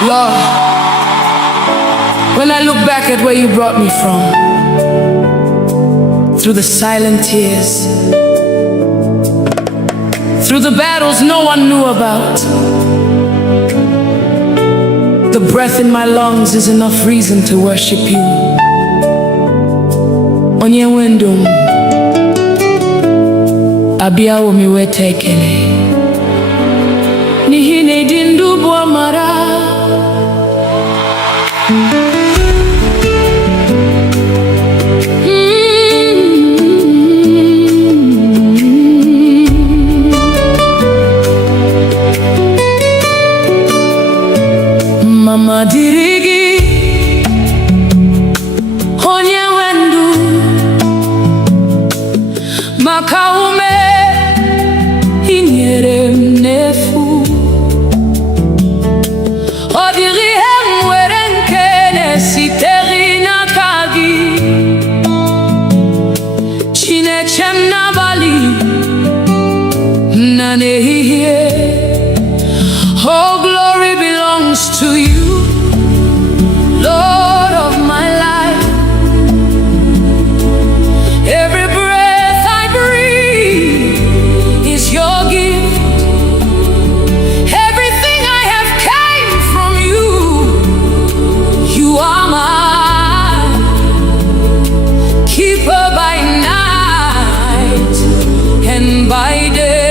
Lord, when I look back at where you brought me from, through the silent tears, through the battles no one knew about, the breath in my lungs is enough reason to worship you. Onye wendum, abiawo miwete ekele. Nihine dindu buamara. Mama dirigi, onye wendu, makaume inyere mnefu. Odiri hemwere nkene siteri na kagi, chinechem na bali na nehihie. Oh, glory belongs to you, Lord of my life. Every breath I breathe is your gift. Everything I have came from you. You are mine, keeper by night and by day.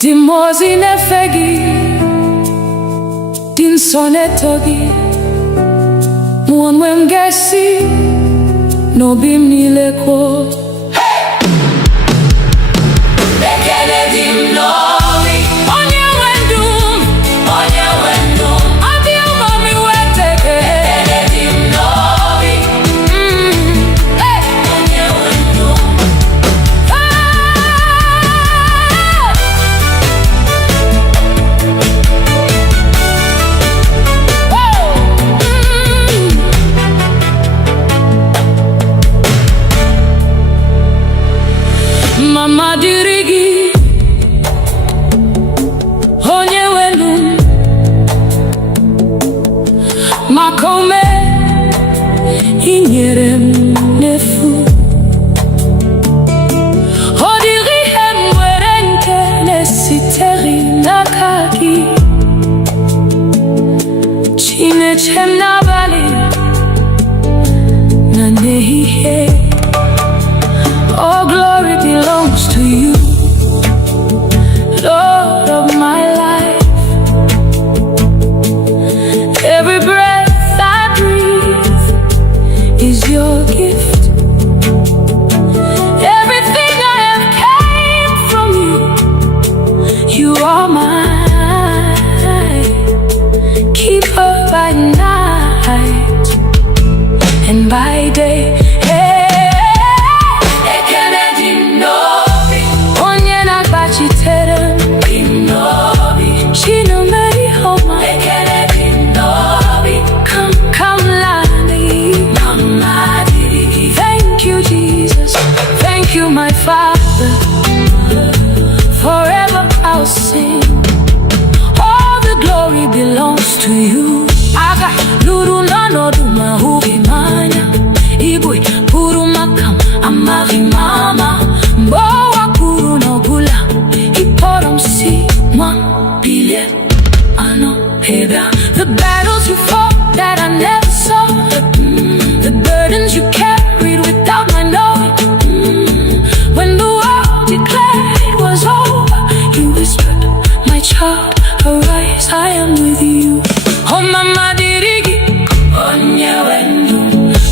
Dimozi nefegi, din sonetogi, muonwe mgesi, no bim nileko. Bekele dim novi, onye wendum, adi umami weteke. Bekele dim novi, onye wendum. The battles you fought that I never saw, the burdens you carried without my knowing. When the world declared it was over, you whispered, my child, arise, I am with you. Oh mama dirigi, onye wendu,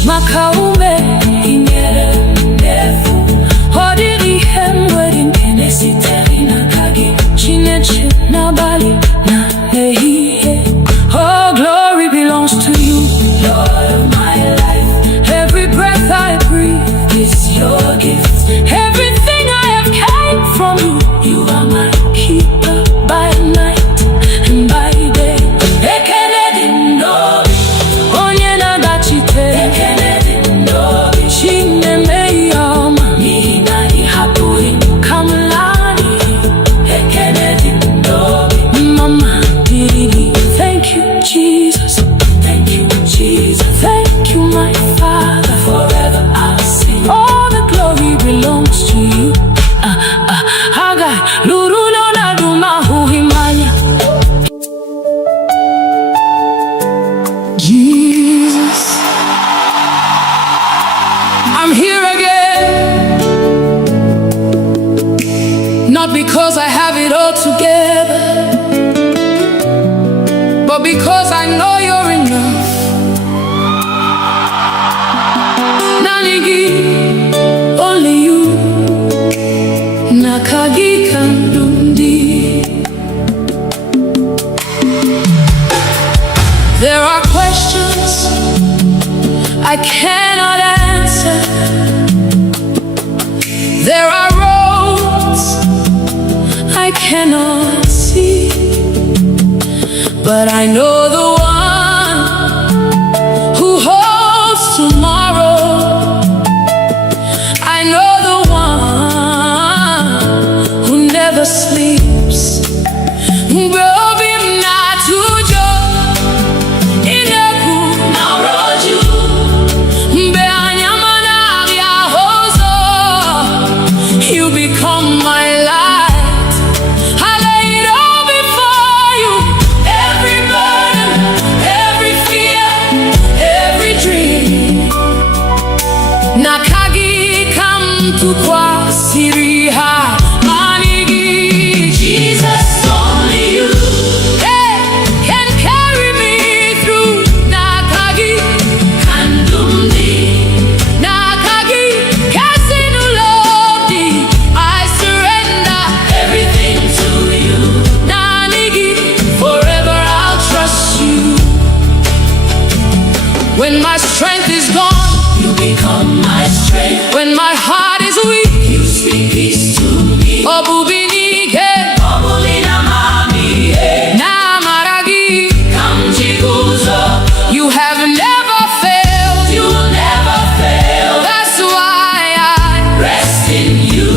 makaume inyere ndefu. Odiri hemwedi nkene siteri na kagi, chineche na bali na nehi. Oh, glory belongs to you, Lord of my life. Every breath I breathe is your gift. Everything I have came from you. You are my keeper by night and by day. Ekenedi ndobi, onye nagachite. Ekenedi ndobi, chinemei yoma. Nina ni hapui kamlani. Ekenedi ndobi, mama dirigi. Thank you, Jesus. Thank you, Jesus. Thank you, my Father. Forever I'll sing. All the glory belongs to you. Hagai, lurulo na duma huhimanya. Jesus, I'm here again. Not because I have it all together, but because I know you're enough. Nanigi, only you. Nakagi kandundi. There are questions I cannot answer. There are roads I cannot see, but I know the one who holds tomorrow. I know the one who never sleeps. You become my light. I lay it all before you. Every burden, every fear, every dream. Nakagi kamtu kwa siriha manigi. Jesus, only you, hey, can carry me through. Nakagi kandumdi. Nakagi kasinulodi. I surrender everything to you. Nanigi, forever I'll trust you. When my strength is gone, you become my strength. When my heart is weak, you speak peace to me. Obubinike, obulina mami, namaragi, kamjiguzo. You have never failed. You will never fail. That's why I rest in you.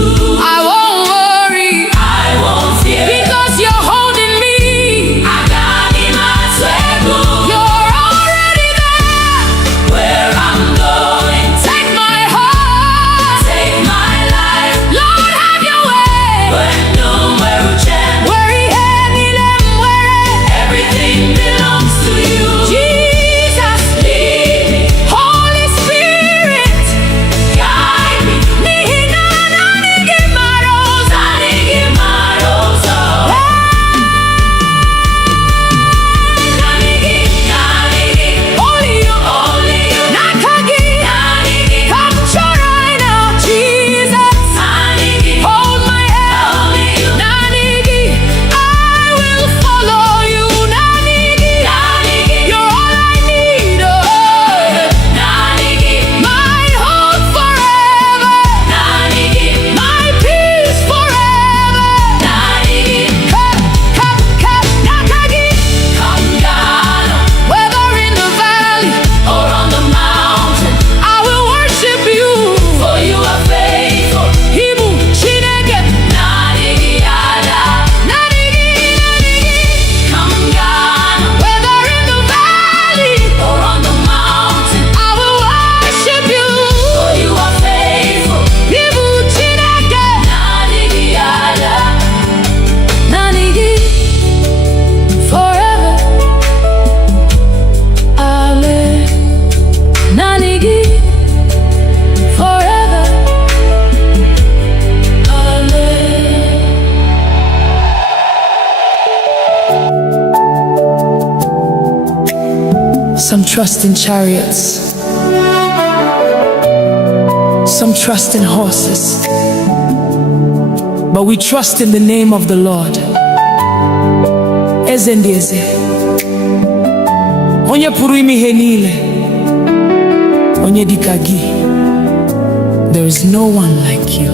I won't worry. I won't fear. Because you're holding me. Agani matwego. You're already there. Where I'm going. Take my heart. Some trust in chariots, some trust in horses, but we trust in the name of the Lord. Eze ndị eze, onye pụrụ ime ihe niile, onye dịka gị. There is no one like you.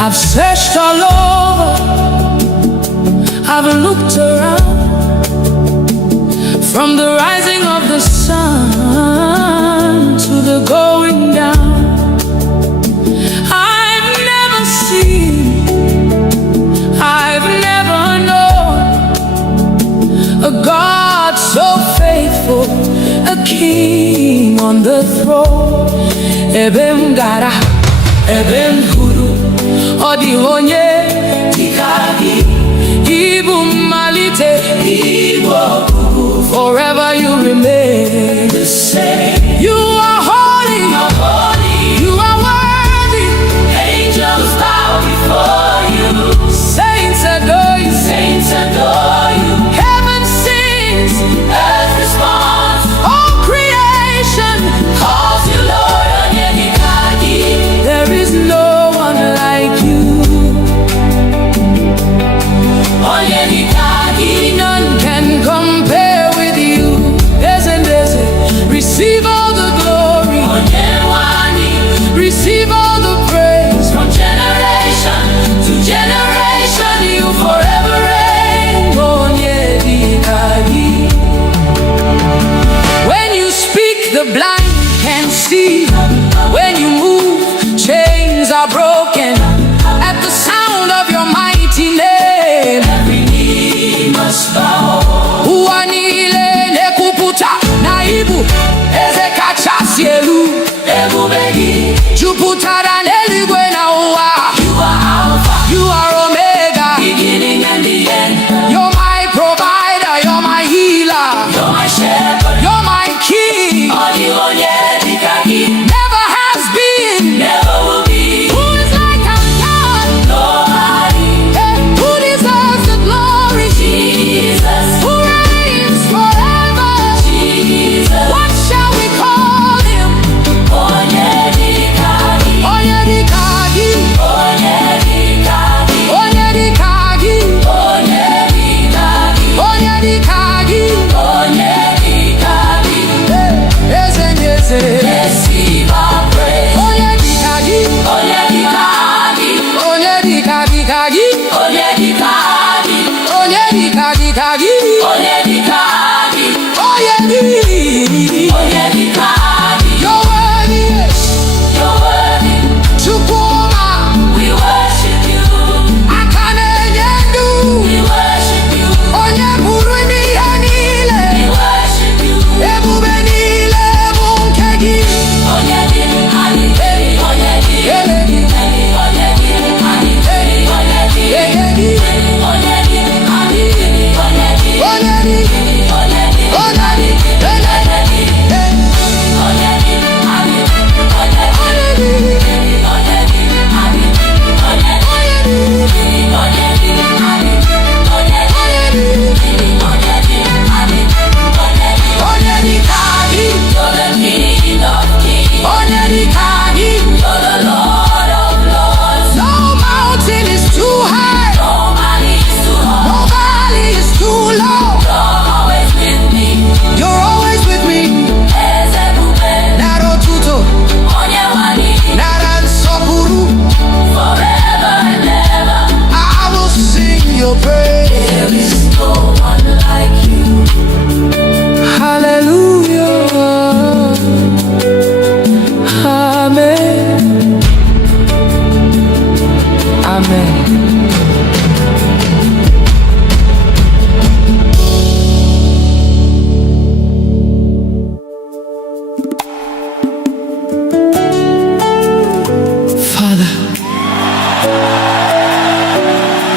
I've searched all over, I've looked around, from the rising of the sun to the going down. I've never seen, I've never known a God so faithful, a king on the throne. Ebem gara, ebem guru, odi onye dịka gị. Ibu mmalite, Igbo, forever you remain the same. You are holy, you are worthy. Angels bow before you. Saints adore you, Heaven sings, earth responds. All creation calls you Lord. Onye dịka gị. There is no one like you. Onye dịka gị. None can compare with you. Receive all the glory. Receive all the praise. From generation to generation, you forever reign. Onye dịka gị. When you speak, the blind can see. When you move, chains are broken. At the sound of your mighty name, every knee must bow. Ụwa niile na-ekwupụta na ibu eze kachasị elu. Ebube gị jupụtara n'eluigwe na ụwa. You are Alpha, you are Omega, beginning and the end. You're my provider, you're my healer, you're my shepherd, you're my king. Onye dịka gị. Never has been, never will be. Who is like our God? Nobody. Who deserves the glory? Jesus. Who reigns forever? Jesus. What shall we call him? Onye dịka gị. Onye dịka gị. Onye dịka gị. Onye dịka gị. Onye dịka gị. Onye dịka gị. Onye dịka gị. Eze ndị eze. Receive our praise. Onye dịka gị. Onye dịka gị. Onye dịka dịka gị. Onye dịka gị. Onye dịka dịka gị. Onye dịka gị. Onye dịka gị. You're worthy. You're worthy. Chukwuma. We worship you. Aka na-enye ndụ. We worship you. Onye pụrụ ime ihe niile. We worship you. Ebube niile bụ nke gị. Onye dị anyị. Onye dị anyị. Onye dị anyị. Onye dị anyị. Onye dị anyị. Onye dị anyị. Onye dị anyị.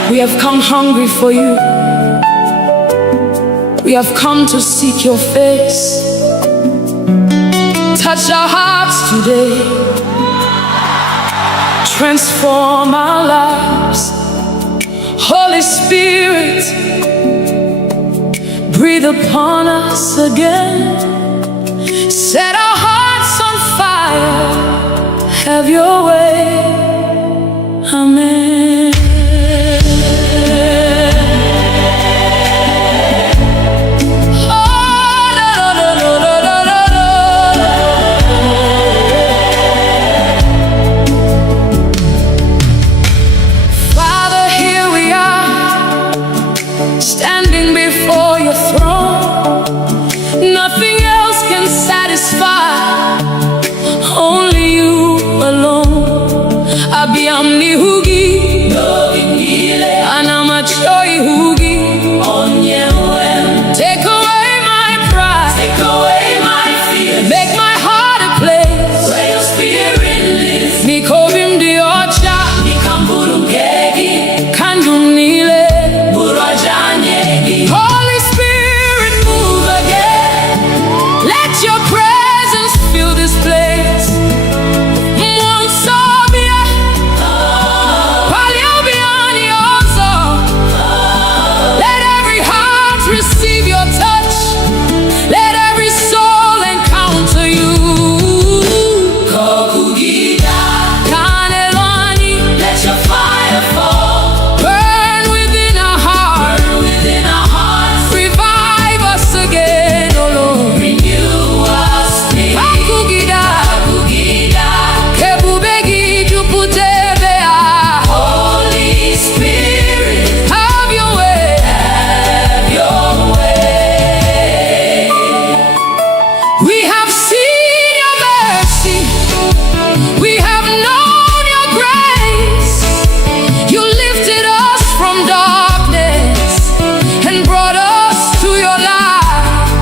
We have come hungry for you. We have come to seek your face. Touch our hearts today, transform our lives. Holy Spirit, breathe upon us again. Set our hearts on fire, have your way. Amen. Father, here we are, standing before your throne. Nothing else can satisfy, only you alone. Abiyamni hugi, anamachoi hugi. Take away my pride, take away my fear, make my heart a place where your spirit lives. Nikovim diocha, nikamburungegi, kandumnile, burajanyegi. Holy Spirit, move again. Let your presence fill this place. Let every heart receive your touch. Let every soul encounter you. Let your fire fall. Burn within our hearts. Revive us again, oh Lord. Renew us. Holy Spirit, have your way. We have seen your mercy, we have known your grace. You lifted us from darkness and brought us to your light.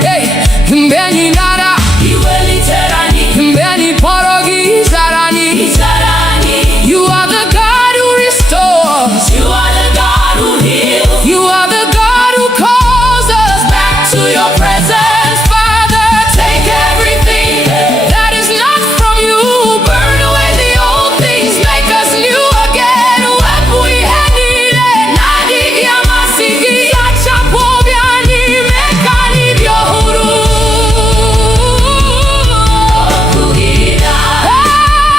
Hey, Mbeni nara, Mbeni porogi zarani. You are the God who restores. You are the God who heals. You are the God who calls us back to your presence. Father, take everything that is not from you. Burn away the old things, make us new again. Wepu ihenile, nadi yamasigi, yachapobiani, mekani byohuru.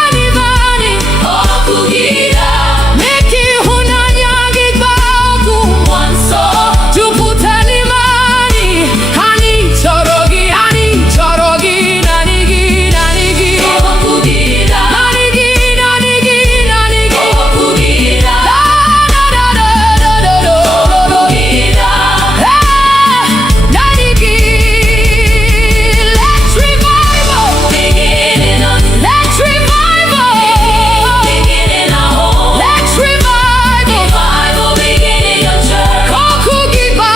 Anivani, meki hunanyagi baku. Tuputanimani, hani chorogi, nanigi. Nanigi. Da da da da da da. Nanigi. Let's revival. Let's revival. Let's revival. Kokugiba,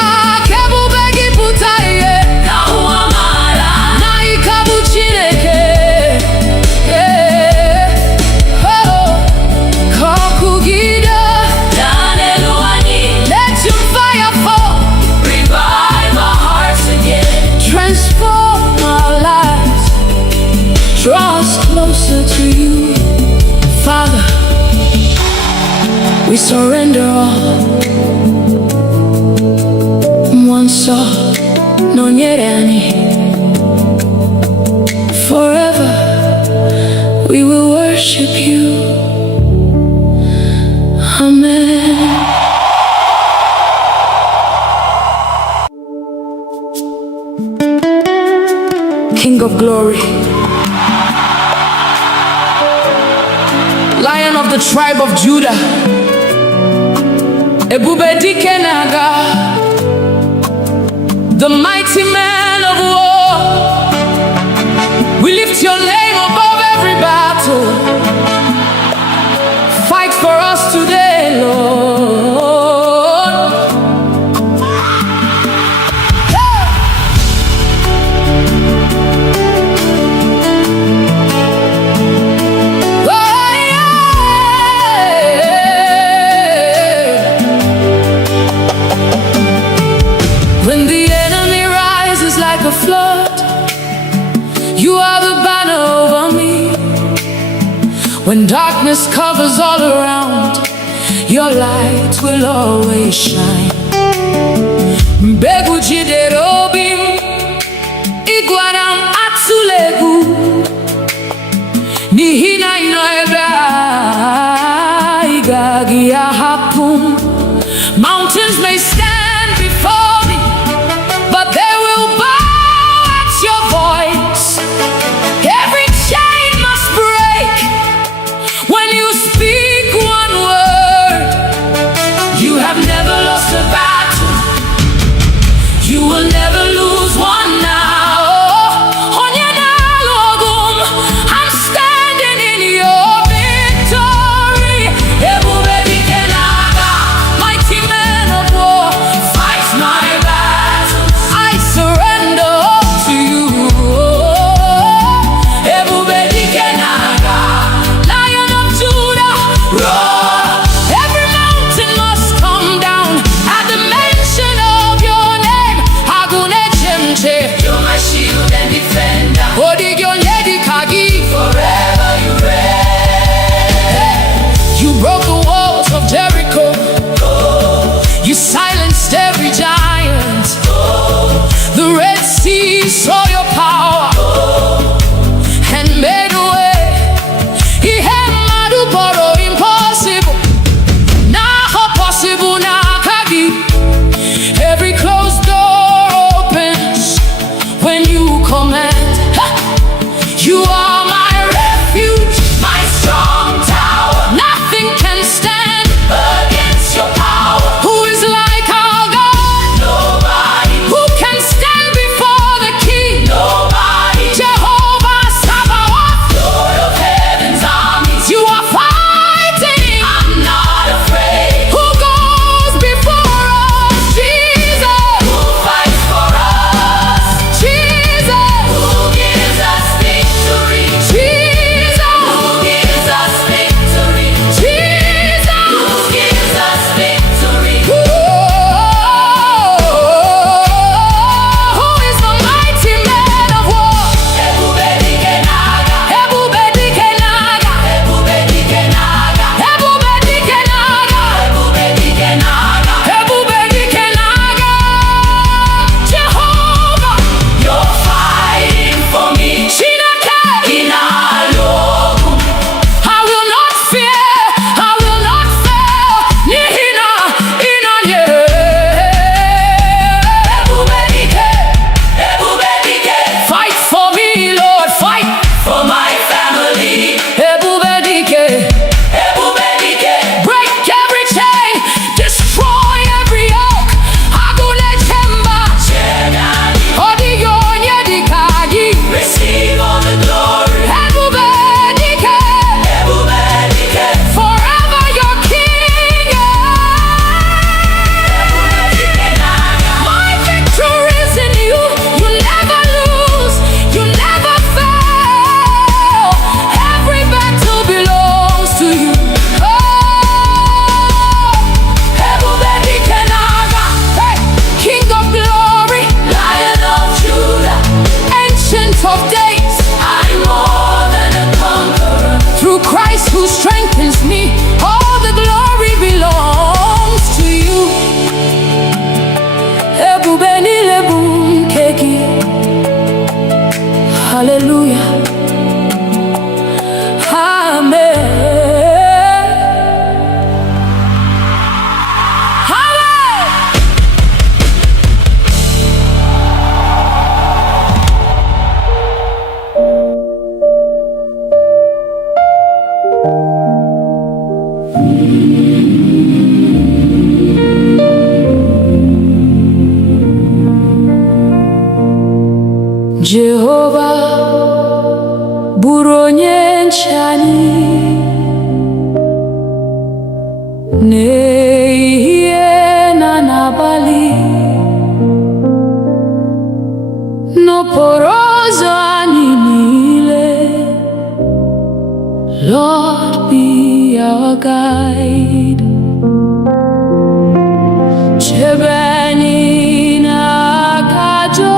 kebubegi putaye. Naikabu chineke. Oh, kokugida. Let your fire fall. Revive our hearts again. Transform our lives. Draw us closer to you. Father, we surrender all. Mwanso, nonyerani. Forever, we will worship you. Amen. King of glory, Lion of the tribe of Judah, Ebube dike naga, the mighty man of war. We lift your name above every battle. Fight for us today, Lord. When the enemy rises like a flood, You are the banner over me. When darkness covers all around, your light will always shine. Mbegu jidere obi m, ịgwara m atụla egwu, n'ihi na ị nọ ebe a, ị gaghị ahapụ m. Mountains may stand before me, but they will bow at your voice. Every chain must break when you speak one word. You have never lost a battle. You will never lose one now. I'm standing in your victory. Mighty man of war, fight my battles. I surrender all to you. Lion of Judah, roar. Every mountain must come down at the mention of your name. You're my shield and defender. Forever you reign. You broke the walls of Jericho. You silenced every giant. The Red Sea saw your power and made a way. He had madu boro impossible. Now possible now kagi. Every closed door opens when you command. You are my refuge, my strong tower. Nothing can stand against your power. Who is like our God? Nobody. Who can stand before the King? Nobody. Jehovah Sabaoth, Lord of heaven's armies. You are fighting. I'm not afraid. Who goes before us? Jesus. Who fights for us? Jesus. Who gives us victory? Jesus. Who gives us victory? Jesus. Who gives us victory? Who is the mighty man of war? Ebube dike n'agha. Ebube dike n'agha. Ebube dike n'agha. Ebube dike n'agha. Ebube dike n'agha. Ebube dike n'agha. Jehovah, you're fighting for me. Chineke, ị na-alụ ọgụ. I will not fear, I will not fail. N'ihi na ị nọnyere. Ebube dike, ebube dike. Fight for me, Lord, fight for my family. Ebube dike, ebube dike. Break every chain, destroy every yoke. Agụle chemba, ọdịghị onye dịka gị. Receive all the glory. Ebube dike, ebube dike. Forever your king. My victory is in you. You never lose. You never fail. Every battle belongs to you. Ebube dike n'agha. Hey, King of glory, Lion of Judah, Ancient of days, I'm more than a conqueror. Through Christ who strengthens me, all the glory belongs to you. Ebube niile bụ nke gị. Hallelujah. Amen. Hallelujah. Jehovah bụrụ onye nche anyị n'ehihie na n'abalị, n'okporo ụzọ anyị niile. Lord, be our guide. Chebe anyị n'aka ajọ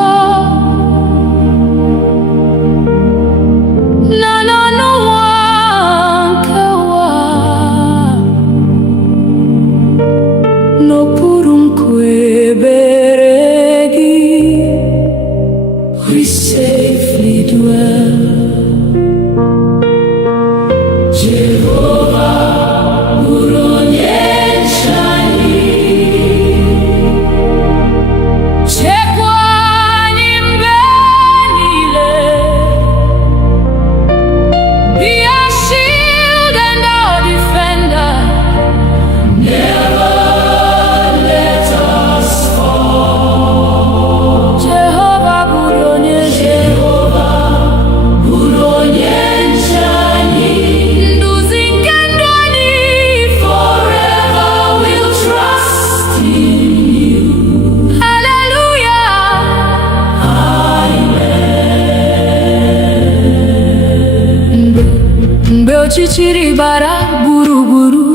ọchịchịrị bara gburugburu,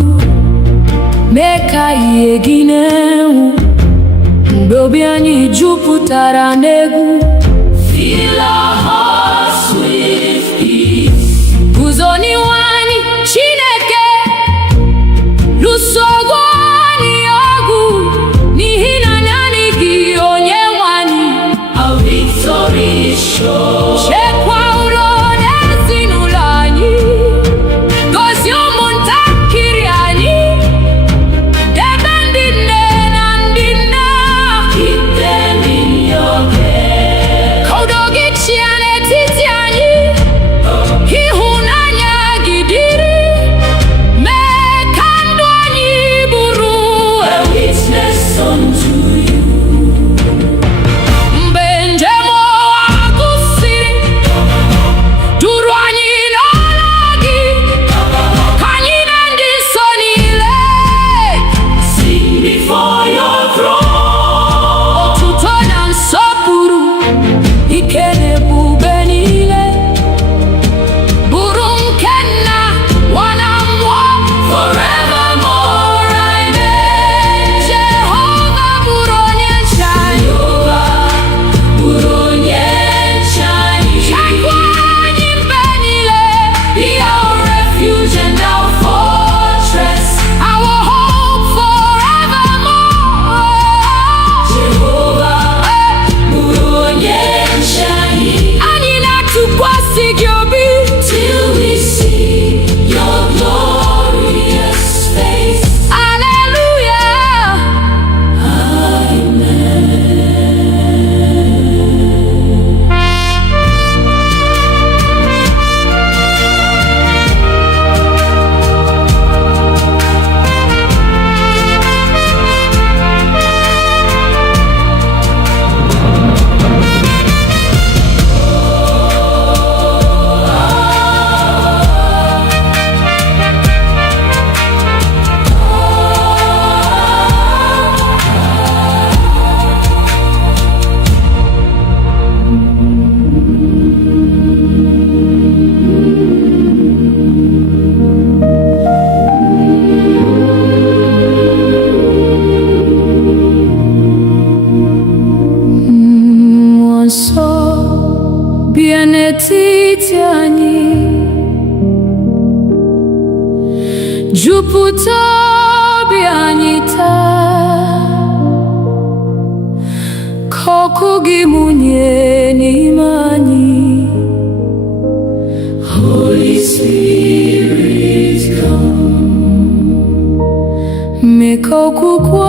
mee ka ihe gị na-enwu. Mgbe obi anyị jupụtara n'egwu, Fill our hearts with peace. guzo n'ihu anyị Chineke, lụso ọgụ anyị ọgụ, n'ihi na naanị gị Onyenwe anyị. Our victory is sure. Chekwa udo n'ezinụlọ anyị, gozie ụmụntakịrị anyị, debe ndị nne na ndị nna. Keep them in your care. Ka udo gị chịa n'etiti anyị, ịhụnanya gị dịrị, mee ka ndụ anyị bụrụ A witness unto you. mgbe njem ụwa gụsịrị, duru anyị n'ọla gị, ka anyị na ndị nsọ niile Sing before your throne. otuto na nsọpụrụ, ike na ebube niile bụrụ nke Nna, Nwa na Mmụọ Forevermore, amen. Jehova bụrụ onye nche anyị. Jehovah, bụrụ onye nche anyị. Chekwa anyị mgbe niile, Be our refuge and our fortress. our hope forevermore. Jehovah, bụrụ onye nche anyị. Anyị na-atụkwasị gị obi, Till we see your glorious face. Hallelujah. Mmụọ nsọ bịa n'etiti anyị, jupụta obi anyị taa, ka ọkụ gị mụnye n'ime anyị. Holy Spirit, come. Mee ka okwukwe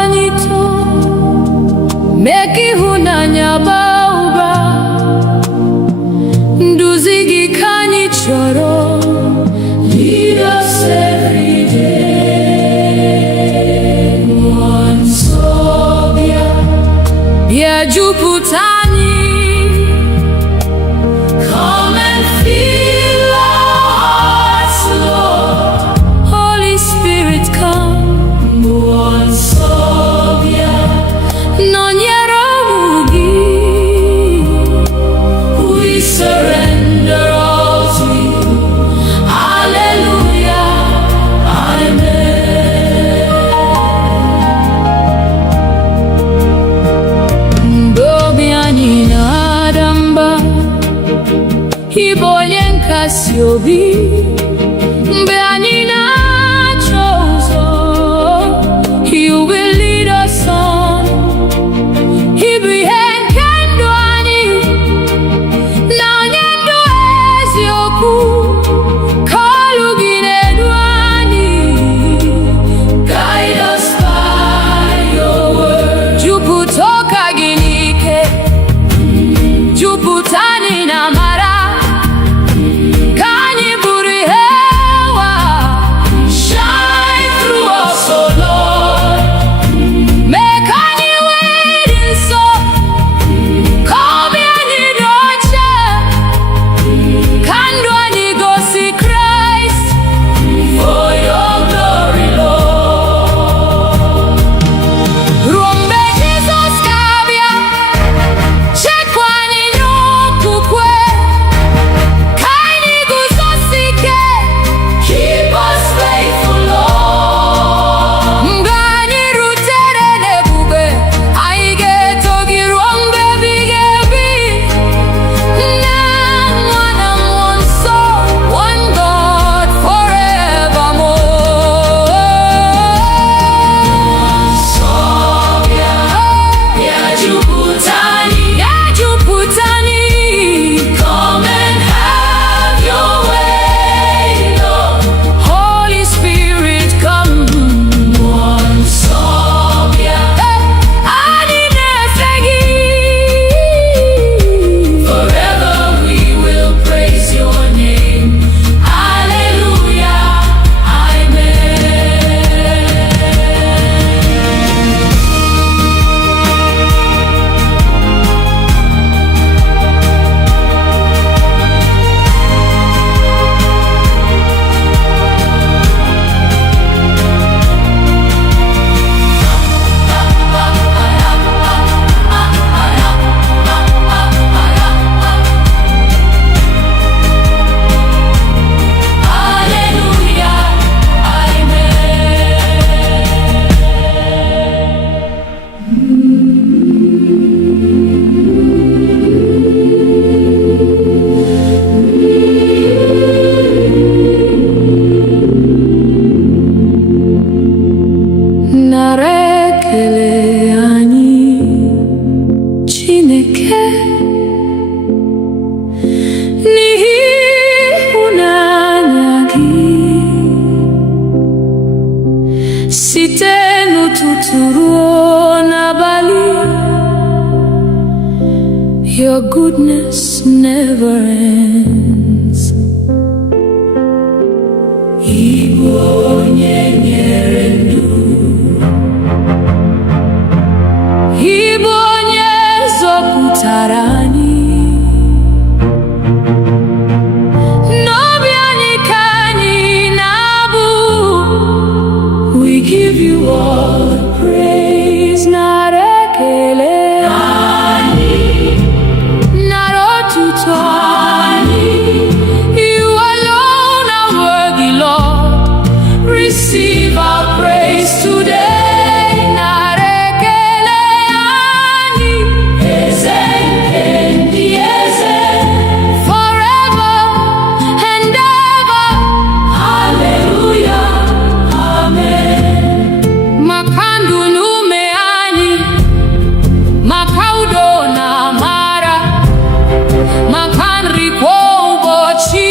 anyị too, mee ka ịhụnanya baa ụba. Nduzi gị ka anyị chọrọ, Lead us every day. Mmụọ nsọ bịa. bịa jupụta anyị. Come and fill our hearts, Lord. Holy Spirit, come. Mmụọ nsọ bịa. Nọnyere ụmụ gị. We surrender all to you. Hallelujah, amen. Mgbe obi anyị na-ada mba, ị bụ onye nkasi obi. Mgbe anyị na-achọ ụzọ, you will lead us on. Ị bụ ihe nke ndụ anyị, na onye ndụ eziokwu, ka olu gị na-edu anyị. Guide us by your word. Jupụta ụka gị n'ike, jupụta anyị na amara, ka anyị bụrụ ihe Chineke n'ihi ịhụnanya gị site n'ụtụtụ ruo n'abalị. Your goodness never ends. Igbo onye nyere ndụ, Igbo onye zọpụtara anyị, n'obi anyị ka anyị na-abụ. We give you all the praise, nara ekele anyị, nara otuto anyị. You alone are worthy, Lord. Receive our praise today. Nara ekele anyị, eze nke ndị eze, forever and ever. Hallelujah, amen. Maka ndụ na ume anyị, maka udo na amara, maka nri kwa ụbọchị.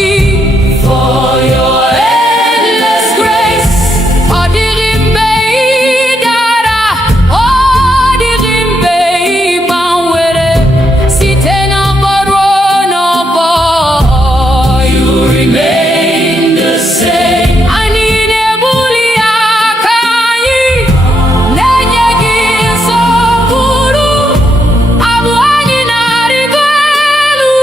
For your endless grace, ọ dịghị mgbe ị dara, ọ dịghị mgbe ị gbanwere, site n'ọgbọ ruo n'ọgbọ. You remain the same. Anyị na-ebuli aka anyị, na-enye gị nsọpụrụ. Abụ anyị na-arịgo elu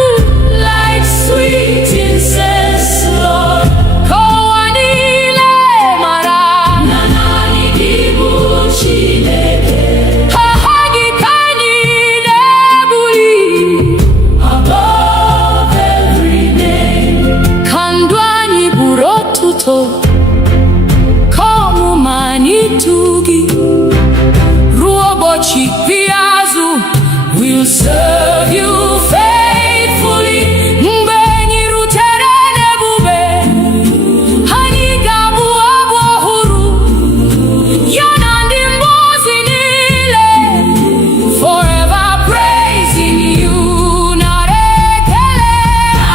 like sweet incense, Lord. Ka ụwa niile mara na naanị gị bụ Chineke. Aha gị ka anyị na-ebuli above every name. Ka ndụ anyị bụrụ otuto, ka ọmụma anyị too gị ruo ụbọchị ikpeazụ. We'll serve you faithfully. Mgbe anyị rutere n'ebube, anyị ga-abụ abụ ọhụrụ, ya na ndị mmụọ ozi niile, forever praising you. Nara ekele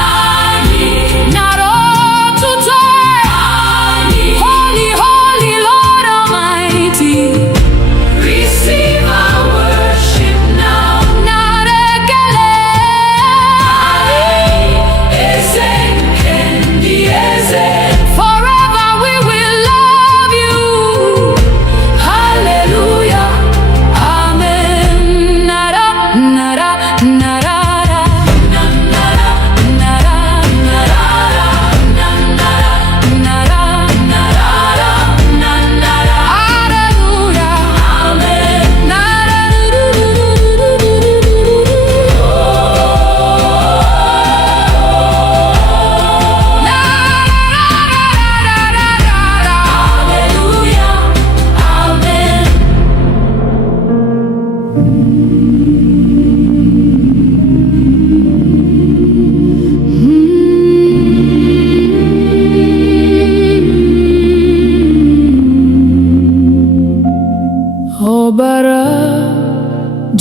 anyị, nara otuto anyị. Holy, holy Lord Almighty, receive our worship now. Nara ekele anyị, eze nke ndị eze, forever we will love you. Hallelujah, amen. Nara, nara, nara, nara, nara, nara, nara, nara. Hallelujah, amen. Nara, hallelujah, amen. Ọbara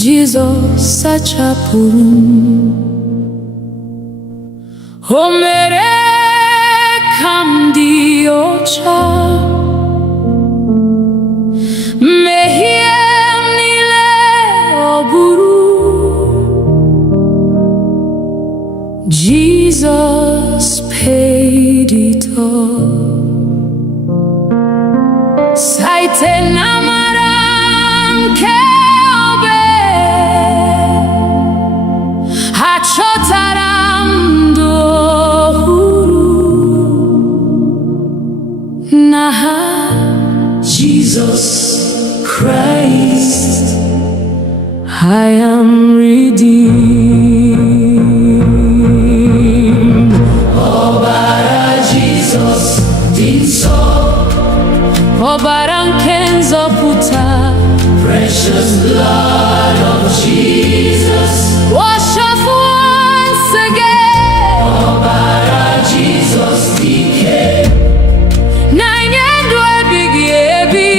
Jizọs sachapụrụ m, o mere ka m dị ọcha. Mmehie m niile ọ bụrụ, Jesus paid it all. Site n'amara nke obe, achọtara m ndụ ọhụrụ. N'aha Jesus Christ, I am redeemed. Ọbara Jesus dị nsọ, ọbara nke nzọpụta. Precious blood of Jesus, wash us once again. Ọbara Jesus dike, na nye ndụ ebighị ebi.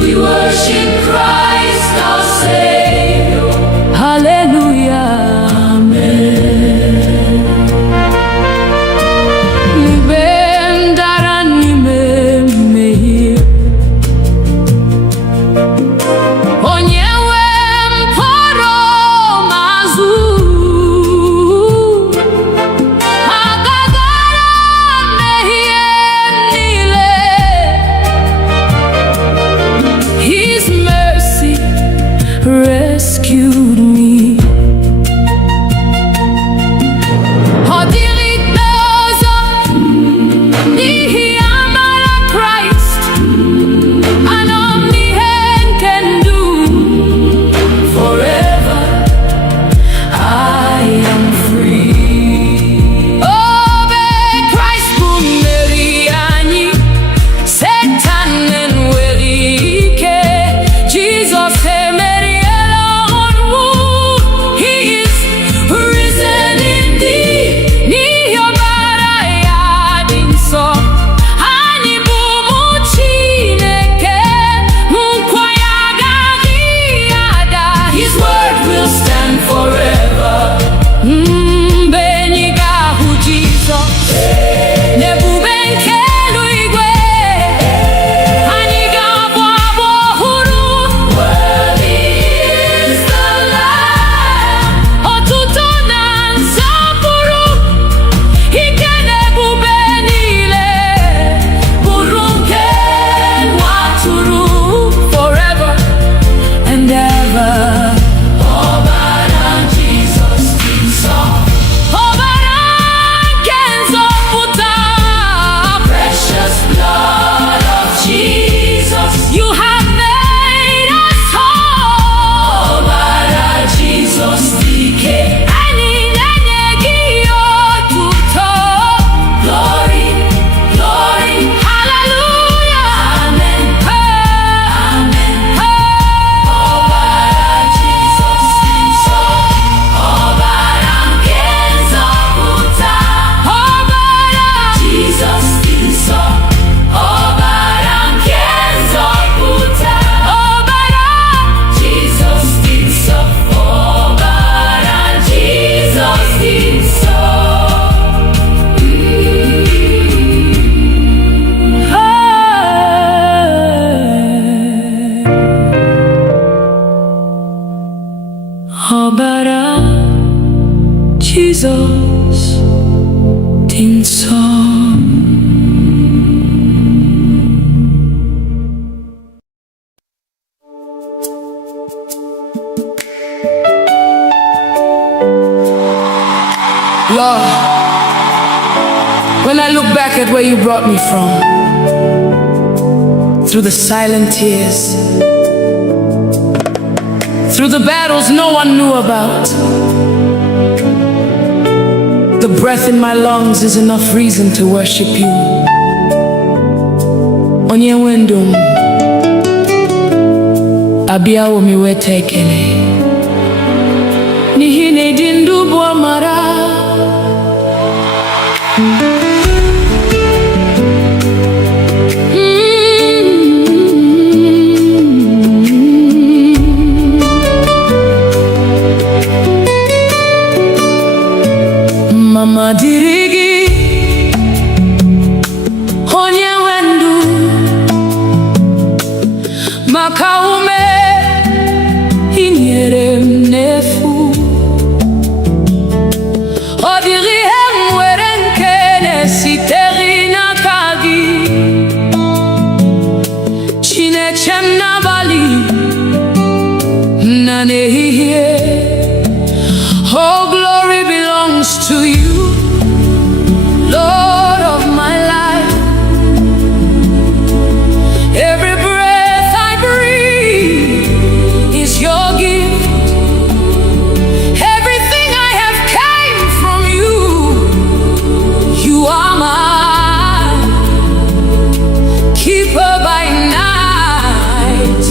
We worship Christ our Savior. Hallelujah. ọbara Jizọs dị nsọ. Lord, when I look back at where you brought me from, through the silent tears, through the battles no one knew about, the breath in my lungs is enough reason to worship you. Onye wendum, abiawo miwete ekele, n'ihi na ịdị ndụ bụ amara. Mama dịrị gị, onye nwe ndụ, maka ume i nyere m n'efu. Ọ dịghị ihe m nwere nke na-esitere n'aka gị. Chineke m n'abalị na n'ehihie, oh glory belongs to you, Lord of my life. Every breath I breathe is your gift. Everything I have came from you. You are my keeper by night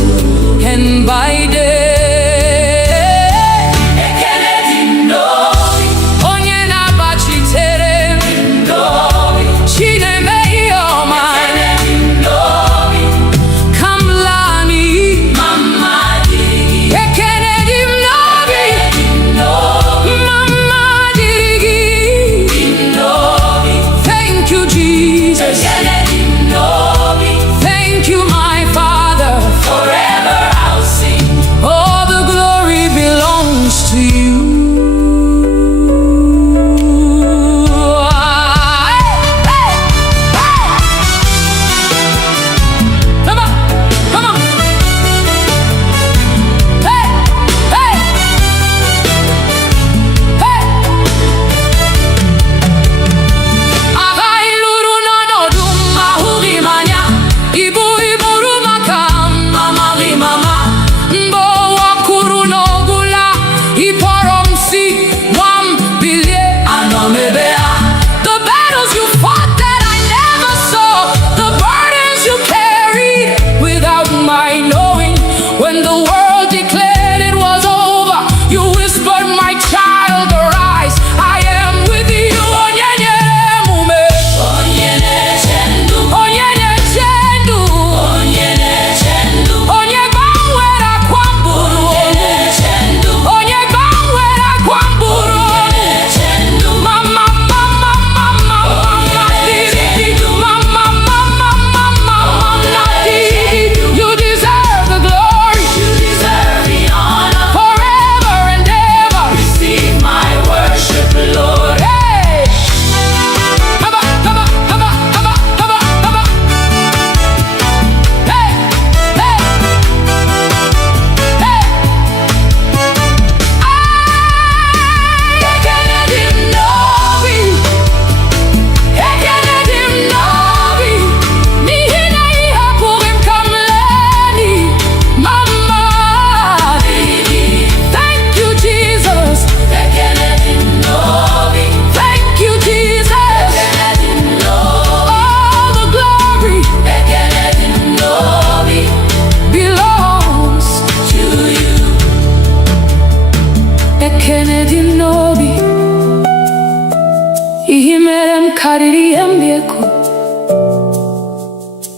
and by day.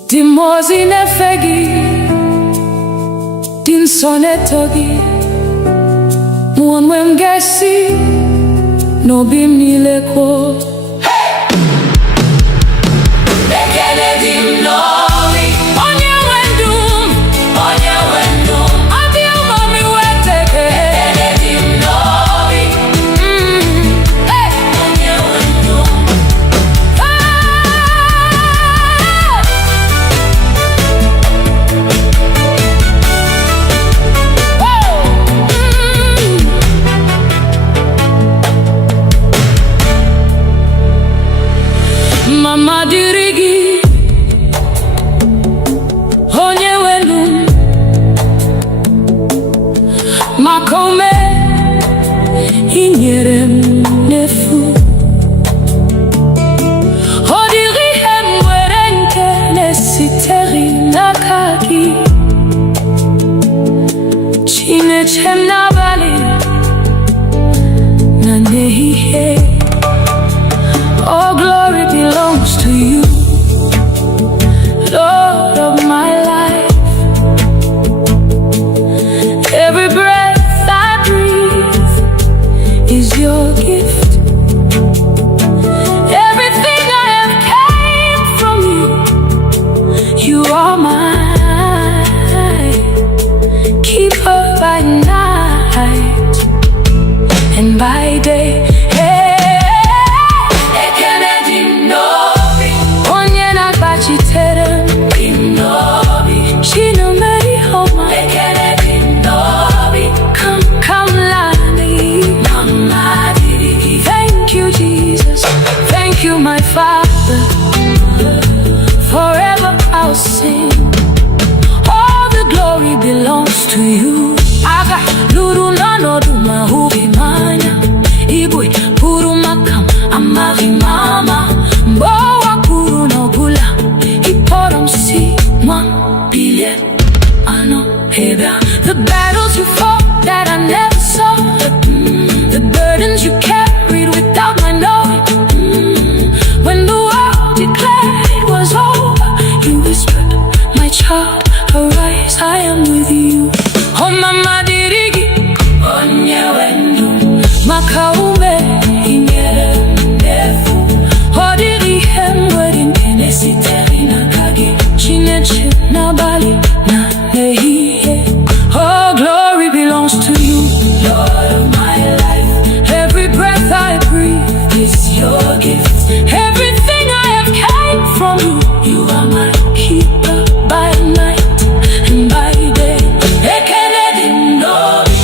Dimozi nefegi, din sonetogi, muonwe mgesi, no bim nileko. Bekele dim novi, onye wendum, adi umami weteke. Bekele dim inyere m n'efu. Ọ dịghị ihe m nwere nke na-esitere n'aka gị. Chineke m n'abalị na n'ehihie. All glory belongs to you, Lord of my life. Every breath I breathe is your gift. Everything I have came from you. You are mine, keeper by night and by day. My Father, forever I'll sing. All the glory belongs to you. Aga luru nano duma hubi manya. Igbo puru makam amari mama. Mbowa puru no bula. Iporam si one billion. Ano heba. The battles you fought that I never saw. The burdens you carried without my knowing. When the world declared it was over, you whispered, my child, arise, I am with you. Oh mama dirigi, onye wendo, makaume inyere ndefu. Oh diri hemwedi nesiteri na kagi, chineche na bali na nehiye. Oh glory belongs to you, Lord of my life. Every breath I breathe is your gift. Everything I have came from you. You are my keeper by night and by day. Ekenedi ndobi,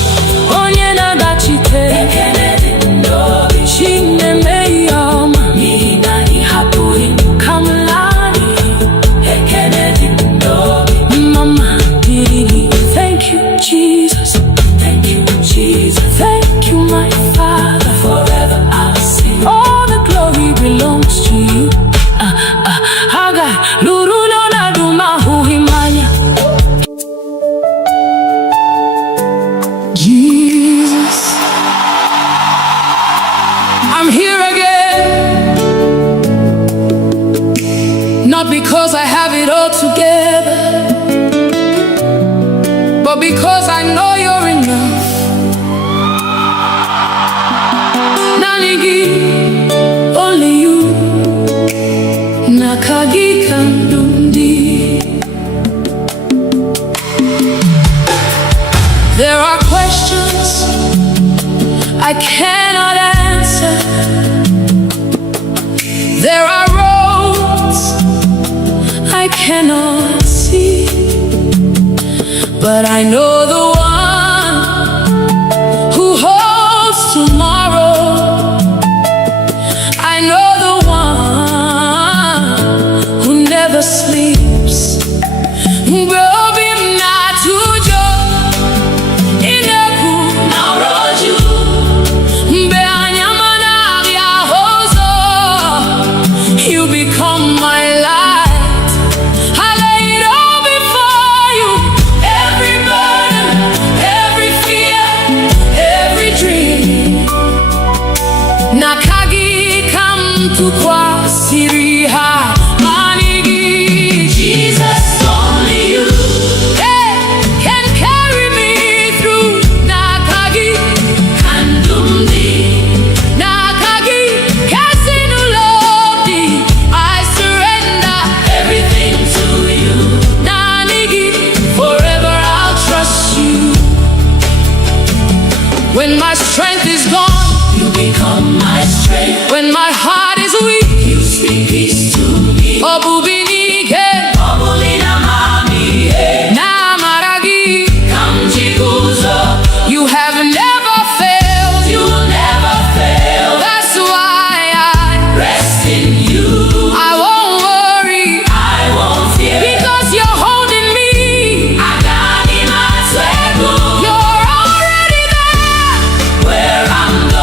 onye nagachite. Ekenedi ndobi, chineme yoma. Nina ni hapuri kamlani. Ekenedi ndobi, mama dirigi. Thank you, Jesus. Thank you, Jesus. Thank you, my Father. Forever I'll sing. All the glory belongs to you. Haga luru na duma huhimanya. Jesus, I'm here again. Not because I have it all together, but because I know you're enough. Nanigi, only you. Nakagi kandundi. There are questions I cannot answer. There are roads I cannot see, but I know the one who holds tomorrow. I know the one who never sleeps. You become my light. I lay it all before you. Every burden, every fear, every dream. Nakagi kam tu kwa siriha manigi. Jesus, only you, hey, can carry me through. Nakagi kandumdi. Nakagi kasinu lodi. I surrender everything to you. Nanigi, forever I'll trust you. When my strength is gone, you become my strength. When my heart is weak, you speak peace to me. Obubinike, obulina mami, namaragi, kamjiguzo. You have never failed. You will never fail. That's why I rest in you. I won't worry. I won't fear. Because you're holding me. You're already there. Where I'm going.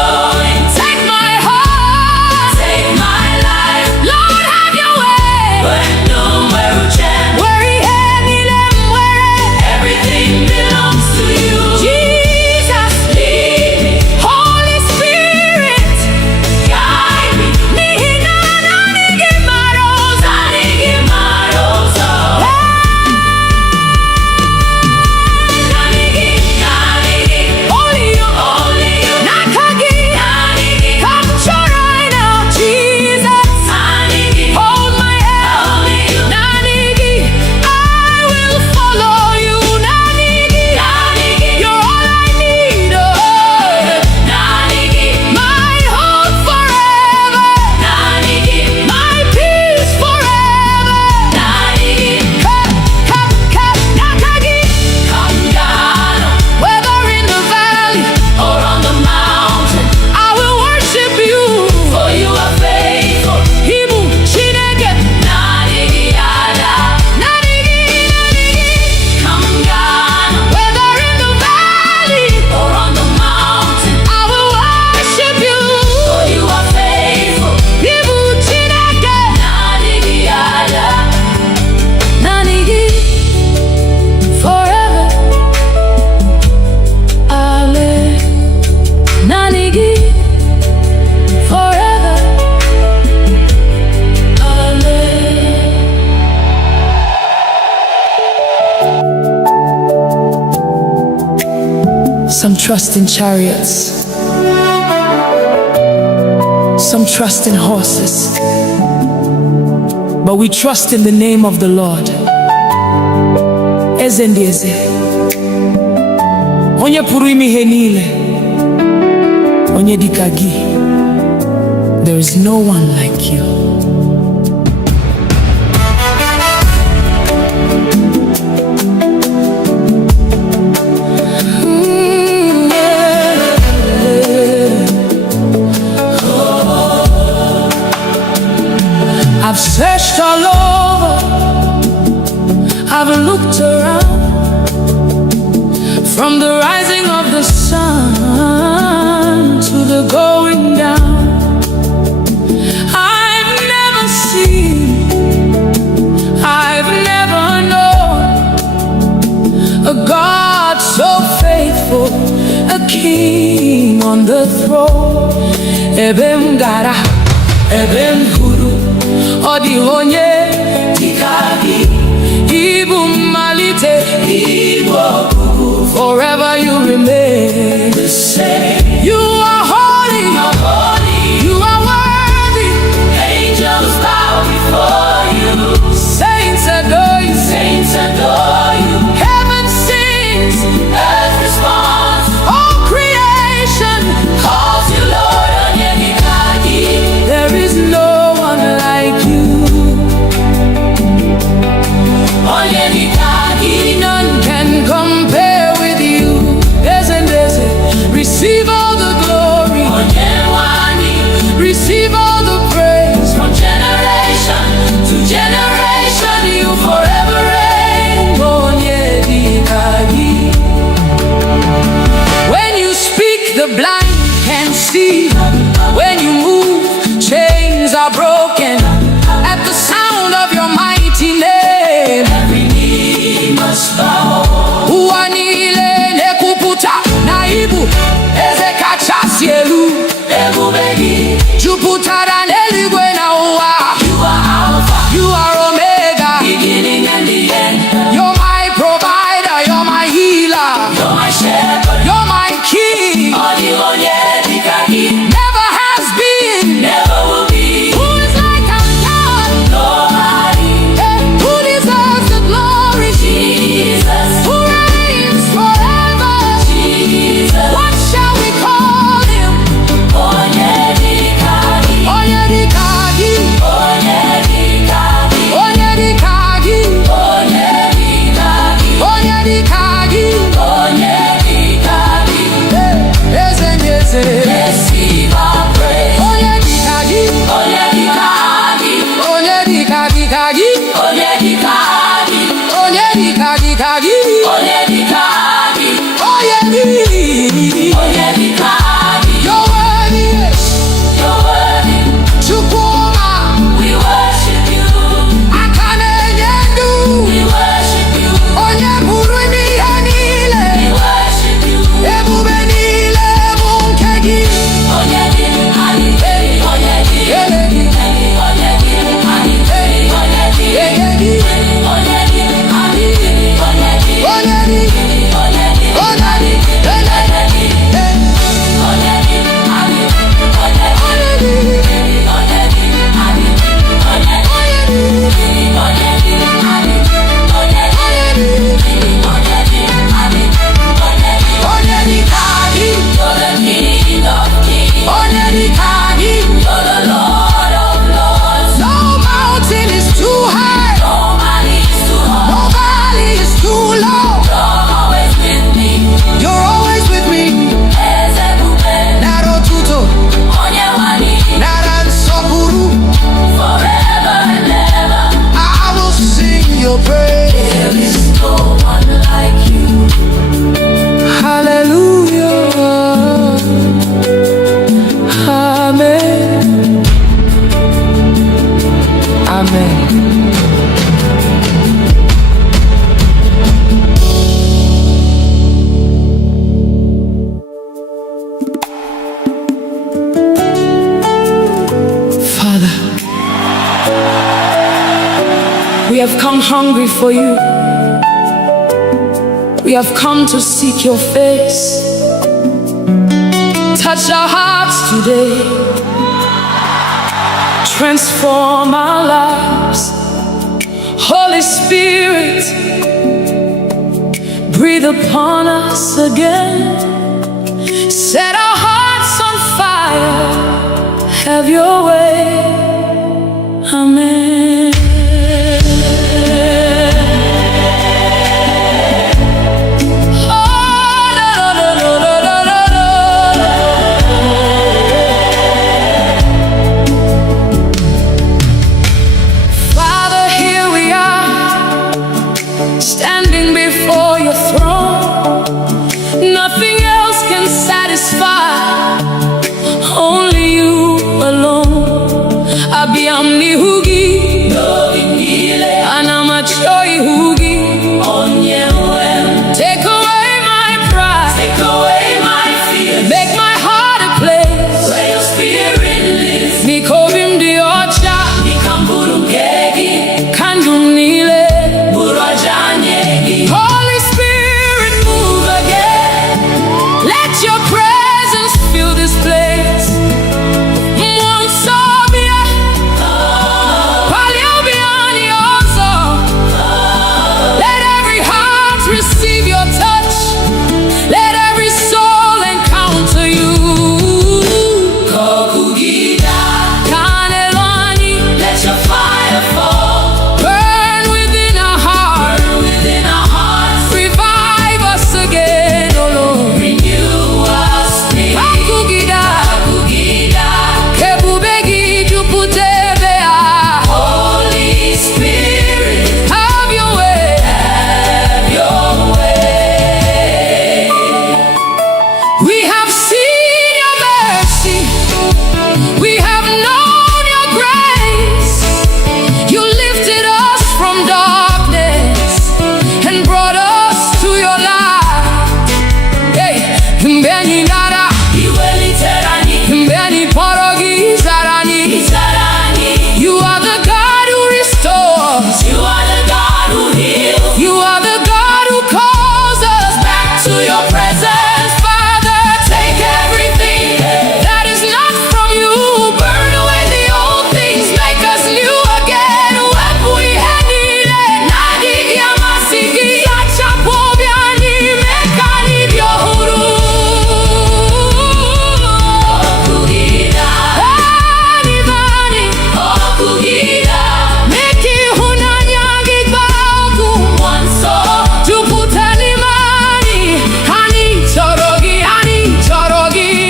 Some trust in chariots, some trust in horses, but we trust in the name of the Lord. Eze ndị eze, onye pụrụ ime ihe niile, onye dịka gị. There is no one like you. I've searched all over, I've looked around, from the rising of the sun to the going down. I've never seen, I've never known a God so faithful, a king on the throne. Ebem gara, ebem guru, odi onye dịka gị. Ibu mmalite, Ibu ọgwụgwụ. Forever you remain the same. You are holy, you are worthy. Angels bow before you. Saints adore you, saints adore you. Heaven sings, earth responds. All creation calls you Lord. Onye dịka gị. There is no one like you. Onye dịka gị. None can compare with you. Receive all the glory. Receive all the praise. From generation to generation, you forever reign. Onye dịka gị. When you speak, the blind can see. When you move, chains are broken. At the sound of your mighty name, every knee must bow. Ụwa niile na-ekwupụta na Ibu eze kachasị elu. Ebube gị jupụtara n'eluigwe na ụwa. You are Alpha, you are Omega, beginning and the end. You're my provider, you're my healer, you're my shepherd, you're my king. Onye dịka gị. Never has been, never will be. Who is like our God? Nobody. Who deserves the glory? Jesus. Who reigns forever? Jesus. What shall we call him? Onye dịka gị. Onye dịka gị. Onye dịka gị. Onye dịka gị. Onye dịka gị. Onye dịka gị. Onye dịka gị. Eze ndị eze. Receive our praise. Onye dịka gị. Onye dịka gị. Onye dịka dịka gị. Onye dịka gị. Onye dịka dịka gị. Onye dịka gị. Onye dịka. Onye dịka gị. You're worthy. You're worthy. Chukwuma. We worship you. Aka na-enye ndụ. We worship you. Onye pụrụ ime ihe niile. We worship you. Ebube niile bụ nke gị. Onye dịka gị. Onye dịka gị. Onye dịka gị. Onye dịka gị. Onye dịka gị. Onye dịka gị. Onye dịka gị. Onye dịka gị. We have come hungry for you. We have come to seek your face. touch our hearts today. Transform our lives. Holy Spirit, breathe upon us again. Set our hearts on fire. Have your way. Amen. Father, here we are, standing before your throne. Nothing else can satisfy, only you alone. Abiyamni hugi, anamachoi hugi. Take away my pride, take away my fear, make my heart a place where your spirit lives. Nikovim diocha, nikamburungegi, kandumnile, burajanyegi. Holy Spirit, move again. Let your presence fill this place. Let every heart receive your touch. Let every soul encounter you. Let your fire fall. Burn within our hearts. Revive us again, oh Lord. Renew us. Holy Spirit, have your way. We have seen your mercy. We have known your grace. You lifted us from darkness and brought us to your light. Hey, mbeni nara, mbeni porogi zarani. You are the God who restores. You are the God who heals. You are the God who calls us back to your presence. Father, take everything that is not from you. Burn away the old things, make us new again. Wepu ihenile, nadi yamasigi, sachapobiani, mekani vyohuru. Anivani, meki hunanyagi baku. Tukutanimani, hani chorogi,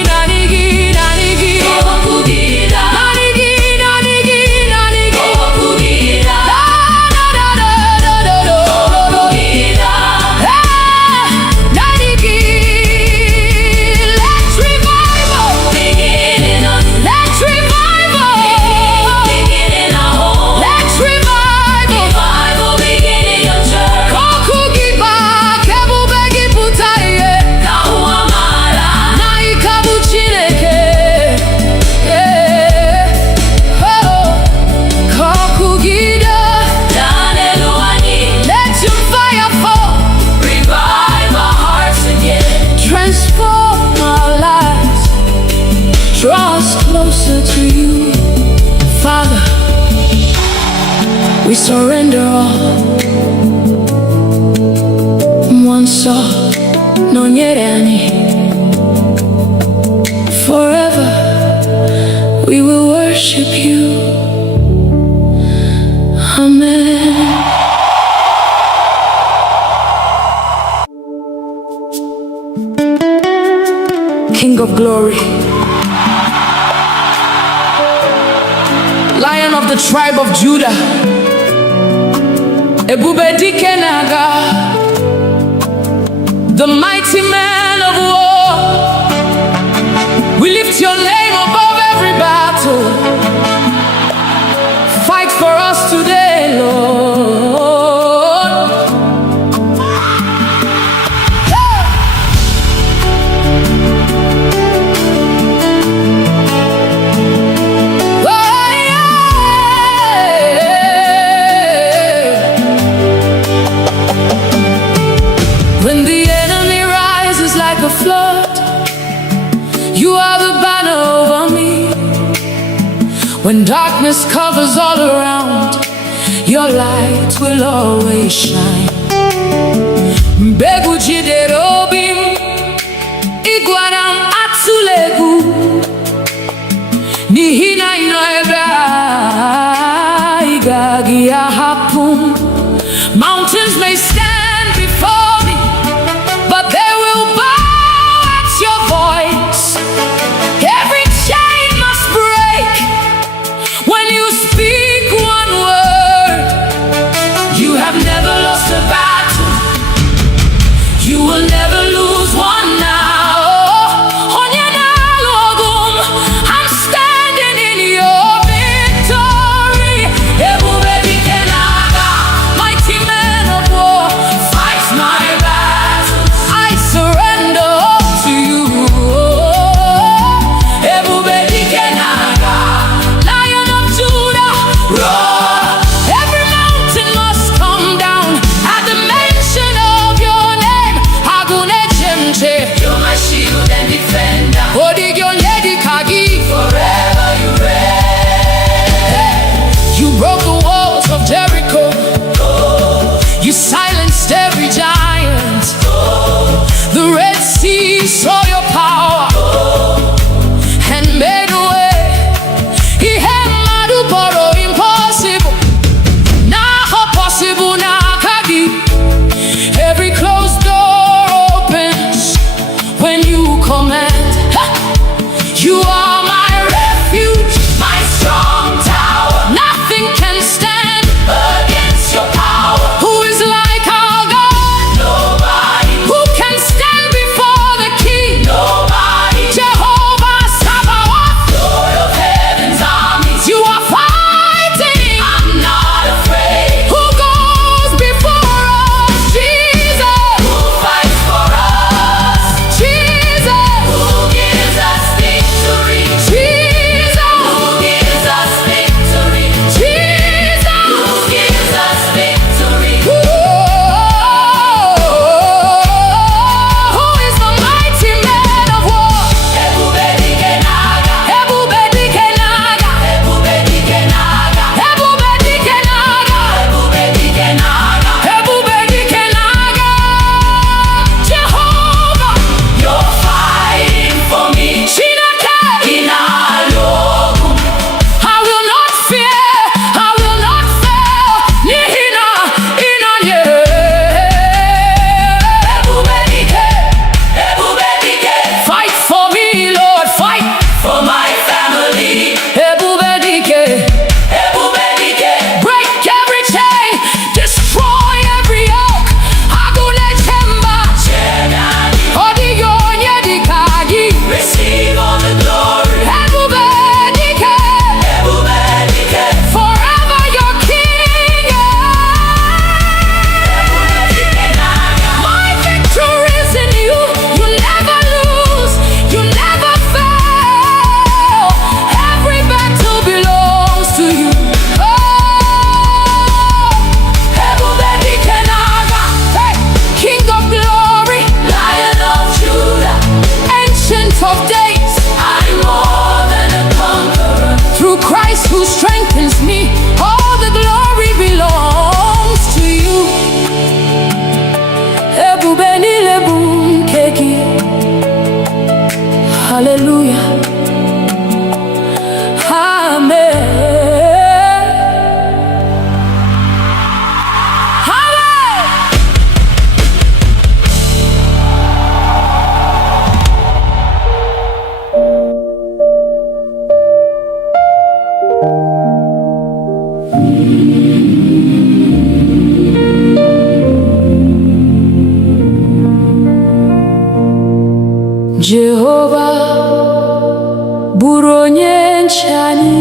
nanigi. Nanigi. Da da da da da da. Nanigi. Let's revival. Let's revival. Let's revival. Kokugiba, kebubegi putaye. Naikabu chineke. Oh, kokugida. Let your fire fall. Revive our hearts again. Transform our lives. Draw us closer to you. Father, we surrender all. Mwanso, nonyerani. Forever, we will worship you. Amen. King of glory, Lion of the tribe of Judah, Ebube dike naga, the mighty man of war. We lift your name above every battle. Fight for us today, Lord. When the enemy rises When darkness covers all around, your light will always shine. Mbegu jidere obi m, ịgwara m atụla egwu, n'ihi na ị nọ ebe a, ị gaghị ahapụ m. Mountains may stand before me, but they will bow at your voice. Every chain must break when you speak one word. You have never lost a battle, you will never lose one now. Onye na-alụ ọgụ m, I'm standing in your victory. Ebube dike na-aga, mighty man of war, fight my battles. I surrender all to you. Ebube dike na-aga, Lion of Judah, roar. Every mountain must come down at the mention of your name. Agune chemche, you're my shield and defender. Odigyo nyedi kagi, forever you reign. You broke the walls of Jericho, you silenced every giant. The Red Sea saw your power and made a way. Ihe mmadụ kpọrọ impossible, now possible na kagi. Every closed door opens when you command. Ha! You are my refuge, my strong tower. Nothing can stand against your power. Who is like our God? Nobody. Who can stand before the King? Nobody. Jehovah Sabaoth, Lord of heaven's armies. You are fighting, I'm not afraid. Who goes before us? Jesus. Who fights for us? Jesus. Who gives us victory? Jesus. Who gives us victory? Jesus. Who gives us victory? Who is the mighty man of war? Ebube dike na-aga, ebube dike na-aga, ebube dike na-aga, ebube dike na-aga, ebube dike na-aga, ebube dike na-aga. Jehovah, you're fighting for me. Chineke, ị na-alụ ọgụ. I will not fear, I will not fail. N'ihi na ị nọnyere. Ebube dike, ebube dike. Fight for me, Lord, fight for my family. Ebube dike, ebube dike. Break every chain, destroy every yoke. Agune chemba, odigyo onye dịka gị. Receive all the glory. Ebube dike, ebube dike. Forever your king. Ebube dike na-aga. My victory is in you. You never lose, you never fail. Every battle belongs to you. Oh, ebube dike na-aga. Hey, King of glory, Lion of Judah, Ancient of days, I'm more than a conqueror. Through Christ who strengthens me, all the glory belongs to you. Ebube niile bụ nke gị. Hallelujah. Amen. Amen. Jehovah bụrụ onye nche anyị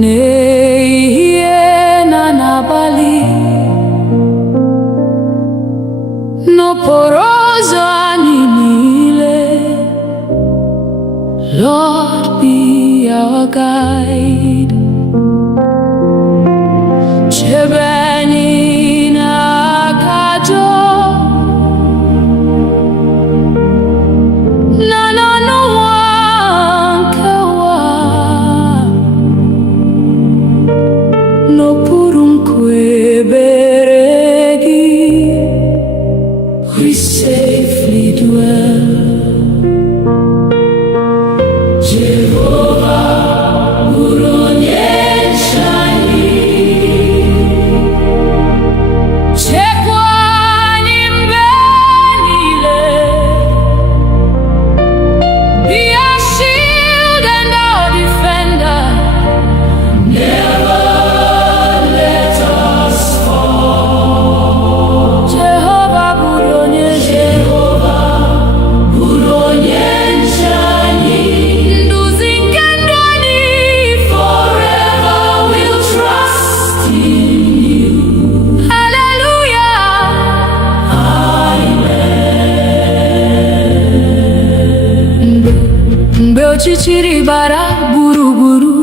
n'ehihie na n'abalị, n'okporo ụzọ anyị niile. Lord, be our guide. Chebe anyị n'aka ajọ na n'ọnụnwa nke ọchịchịrị bara gburugburu,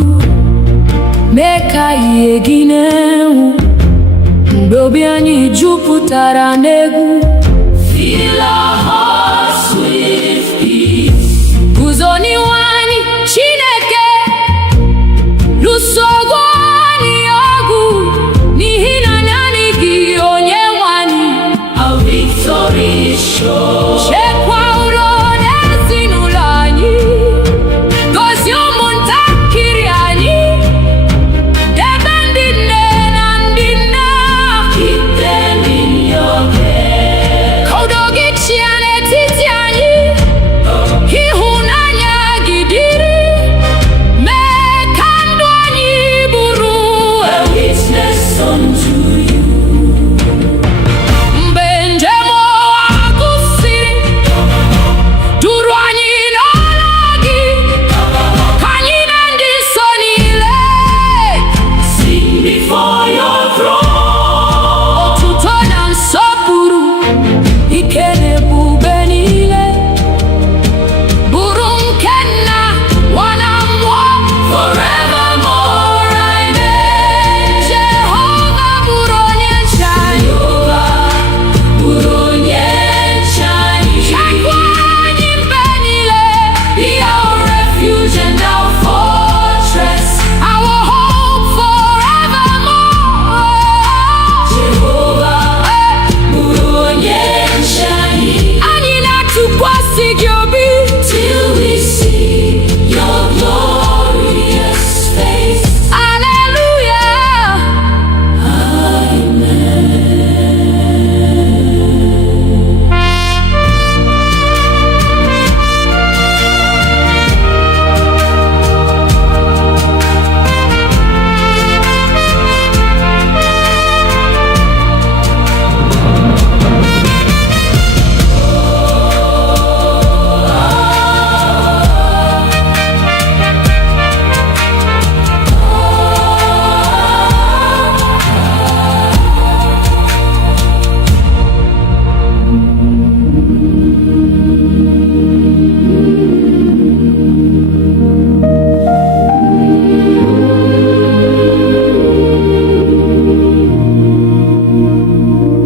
mee ka ihe gị na-enwu. Mgbe obi anyị jupụtara n'egwu, Fill our hearts with peace. guzo n'ihu anyị Chineke, lụso ọgụ anyị ọgụ, n'ihi na naanị gị Onyenwe anyị. Our victory is sure. Chekwa udo n'ezinụlọ anyị, gozie ụmụntakịrị anyị, debe ndị nne na ndị nna. Keep them in your care. Ka udo gị chịa n'etiti anyị, ịhụnanya gị dịrị, mee ka ndụ anyị bụrụ A witness unto you. mgbe njem ụwa gụsịrị, duru anyị n'ọla gị, ka anyị na ndị nsọ niile Sing before your throne. otuto na nsọpụrụ, ike na ebube niile bụrụ nke Nna, Nwa na Mmụọ Forevermore, amen. Jehova bụrụ onye nche anyị. Jehovah, bụrụ onye nche anyị. Chekwa anyị mgbe niile, Be our refuge and our fortress. our hope forevermore. Jehovah, bụrụ onye nche anyị. Anyị na-atụkwasị gị obi, Till we see your glorious face. hallelujah.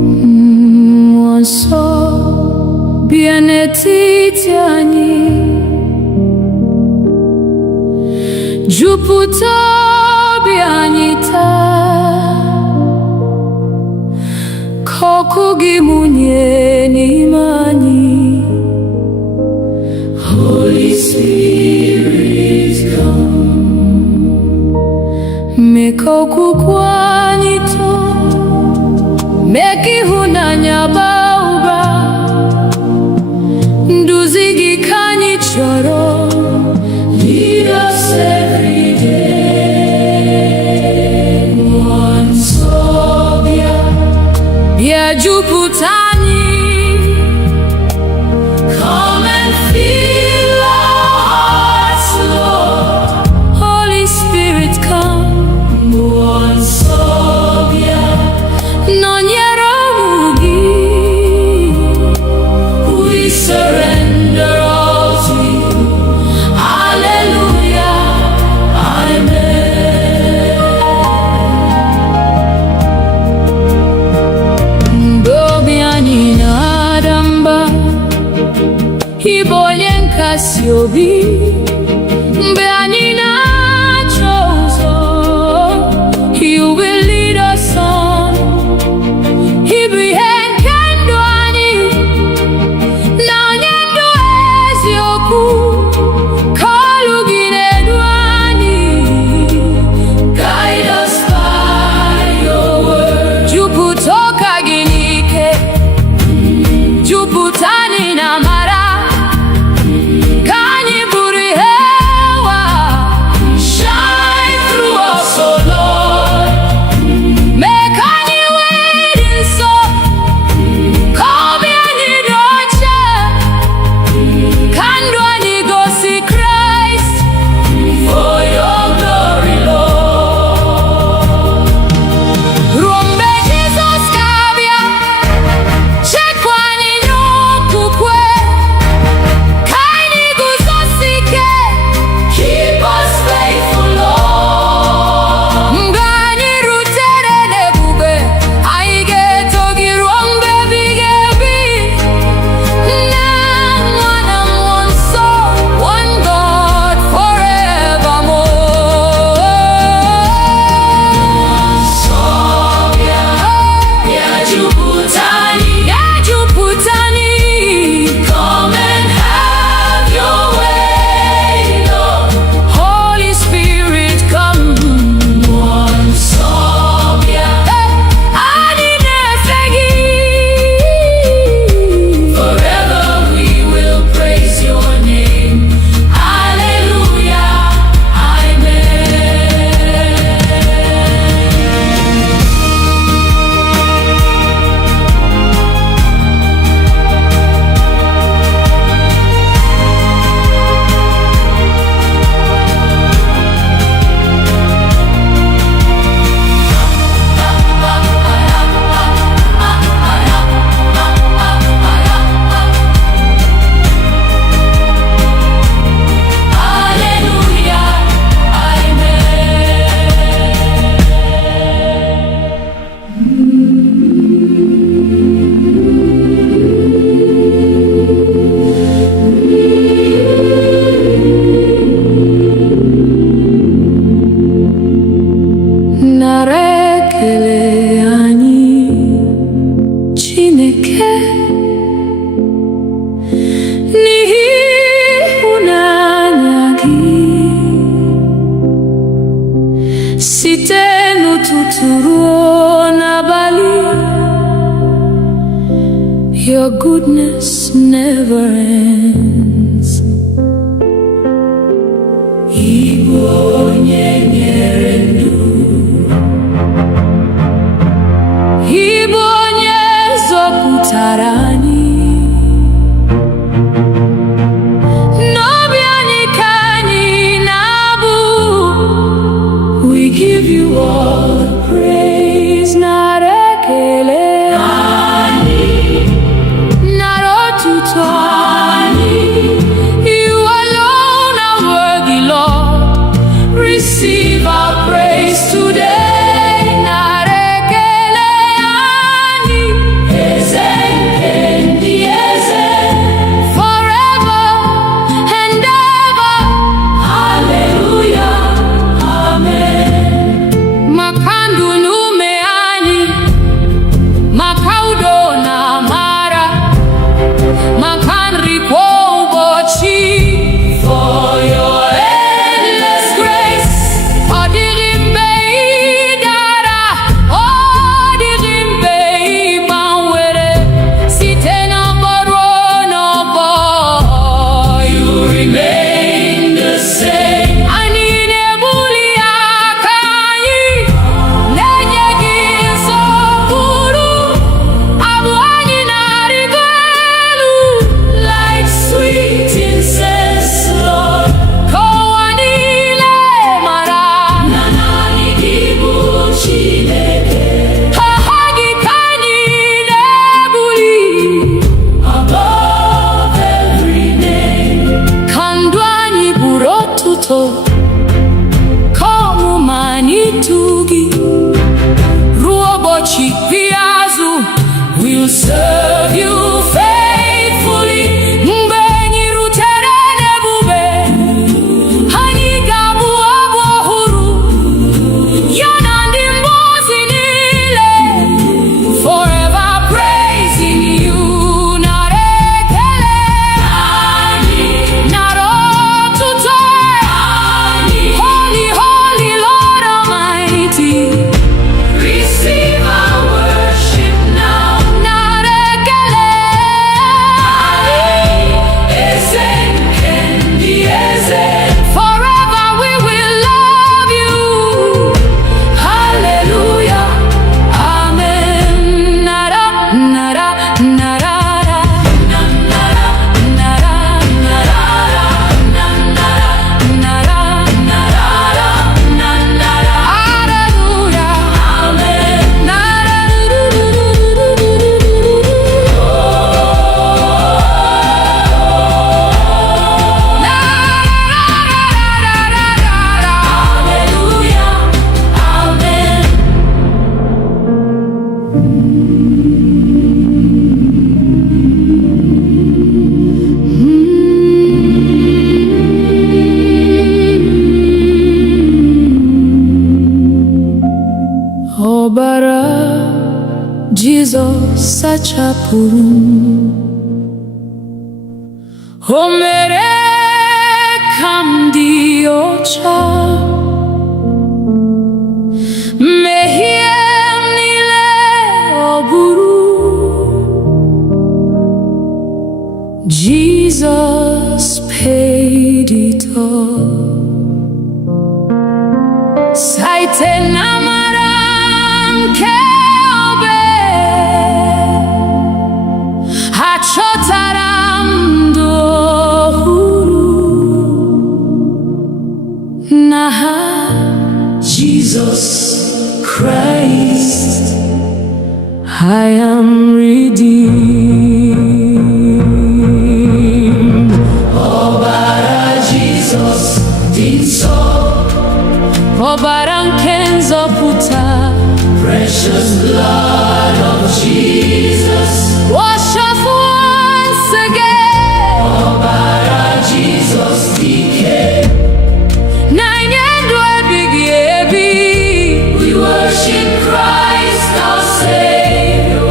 Mmụọ nsọ bịa n'etiti anyị, jupụta obi anyị taa, ka ọkụ gị mụnye n'ime anyị. Holy Spirit, come. Mee ka okwukwe anyị too, mee ka ịhụnanya baa ụba. Nduzi gị ka anyị chọrọ, Lead us every day. Mmụọ nsọ bịa. bịa jupụta anyị. Come and fill our hearts, Lord. Holy Spirit, come. Mmụọ nsọ bịa. Nọnyere ụmụ gị. We surrender all to you. Hallelujah, amen. Mgbe obi anyị na-ada mba, ị bụ onye nkasi obi. Mgbe anyị na-achọ ụzọ, you will lead us on. Ị bụ ihe nke ndụ anyị, na onye ndụ eziokwu, ka olu gị na-edu anyị. Guide us by your word. Jupụta ụka gị n'ike, jupụta anyị na amara, ka anyị bụrụ ihe ụwa Your goodness never ends. Igbo onye nyere ndụ, Igbo onye zọpụtara anyị. N'obi anyị ka anyị na-abụ. We give you all the praise, nara ekele. You alone are worthy, Lord. Receive our praise today. Narekele ani, ezen kendi ezen, forever and ever. Hallelujah, amen. Makandu nume ani, makaudo na mara. Makanri Kobochi, for your endless grace. Odirimbe idara, odirimbe ibanwere. Site na boro no bo, you remain the same. Ani nebuli akanyi, nenyegi sokuru, abu ani narigelu. Like sweet incense, Lord. Kowanile mara, nanani gibu Chineke. Hahagi kanyi nebuli, above every name. Kandwani burotuto, komu manitugi. Ruobochi piazu, we'll serve you faithfully. Mbenyi ruterene bube, hani gabu abohuru. Yanandi mbozi nile, forever praising you. Narekele ani, narotuto ani. Holy, holy Lord Almighty. Receive our worship now. Narekele ani, ezen kendi ezen. Forever we will love you. Hallelujah, amen. Nara, nara, narara. Nara, nara, narara. Nara, narara. Nara. Hallelujah, amen. Nara, hallelujah, amen. Ọbara Jizọs sachapụrụ m. O mere ka m dị ọcha. Mmehie m niile ọ bụrụ. Jesus paid it all. Site n'amara nke obe, achọtara m ndụ ọhụrụ. N'aha Jesus Christ, I am redeemed. Ọbara Jesus dị nsọ, ọbara nke nzọpụta. Precious blood of Jesus, wash us once again. Ọbara Jesus dike, na nye ndụ ebighị ebi. We worship Christ our Savior.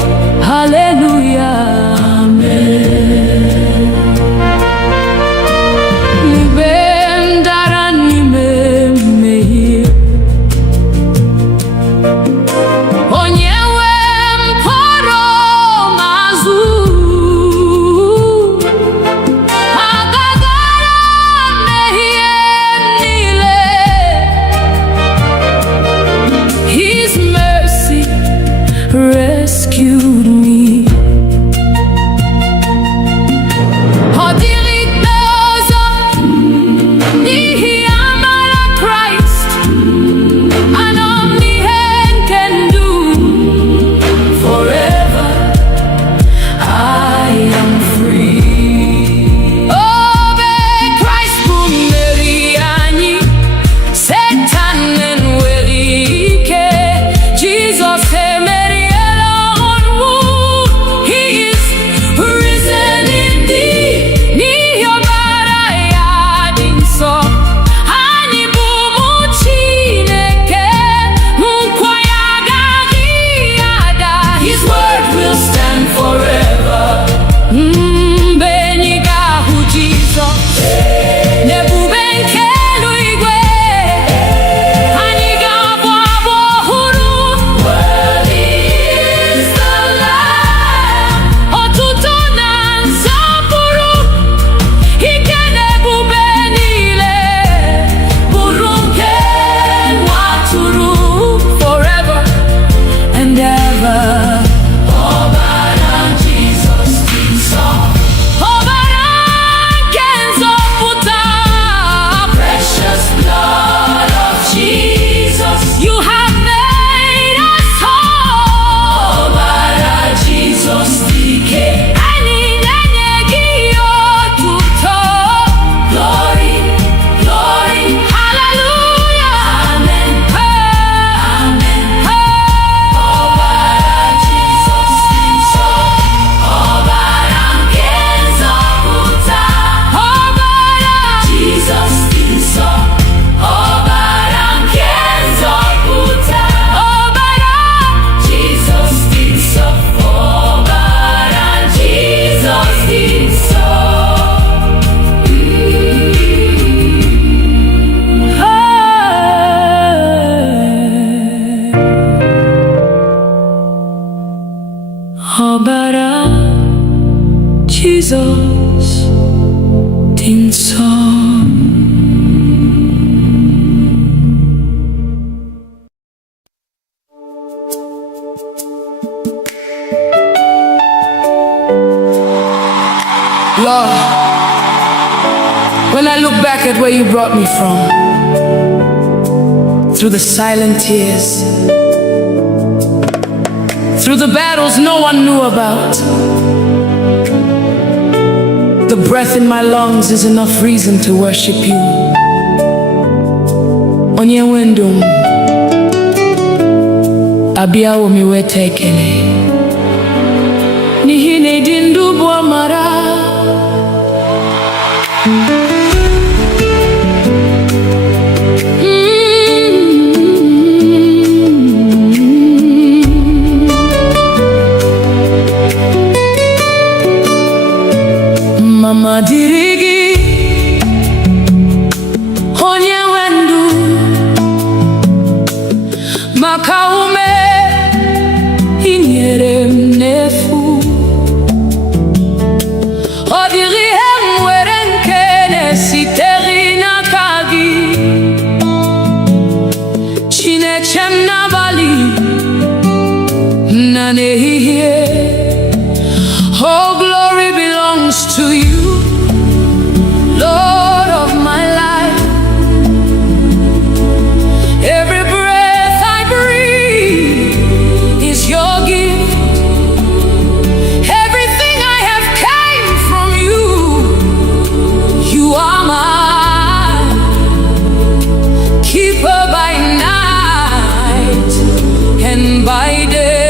When I look back at where you brought me from, through the silent tears, through the battles no one knew about, the breath in my lungs is enough reason to worship you. Onye wendum abiawo miwete ekele n'ihi na ịdị ndụ bụ amara. Mama dịrị gị onye nwe ndụ, maka ume i nyere m n'efu. Ọ dịghị ihe m nwere nke na-esitere n'aka gị. Chineke m n'abalị na n'ehihie, oh glory belongs to you, Lord of my life. Every breath I breathe is your gift. Everything I have came from you. You are my keeper by night and by day.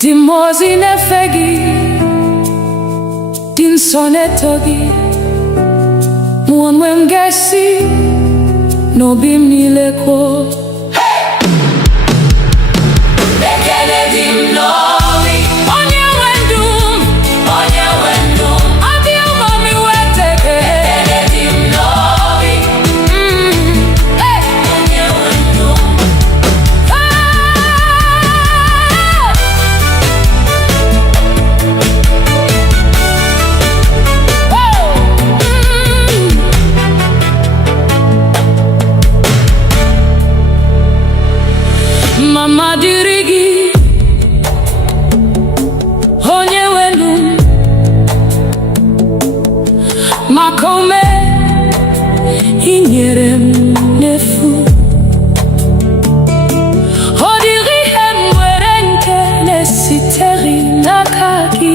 Dimozi nefegi din sonetogi muonwe mgesi no bim nileko Bekele dim novi onye wendum adi umami weteke Bekele dim novi Onye wendum mama dirigi onye wenu makome inyere m n'efu ọ dịghị ihe m nwere nke na-esitere n'aka gị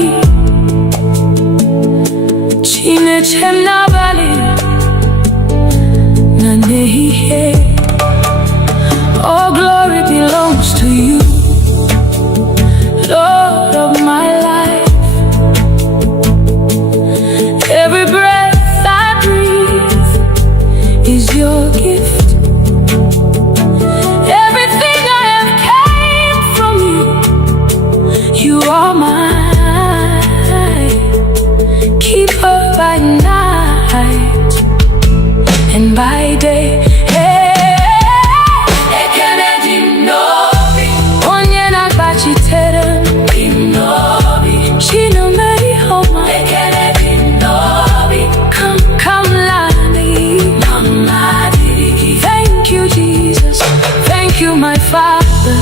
Chineke m n'abalị na n'ehihie. All glory belongs to you, Lord of my life. Every breath I breathe is your gift. Everything I have came from you. You are mine, keeper by night and by day. My Father,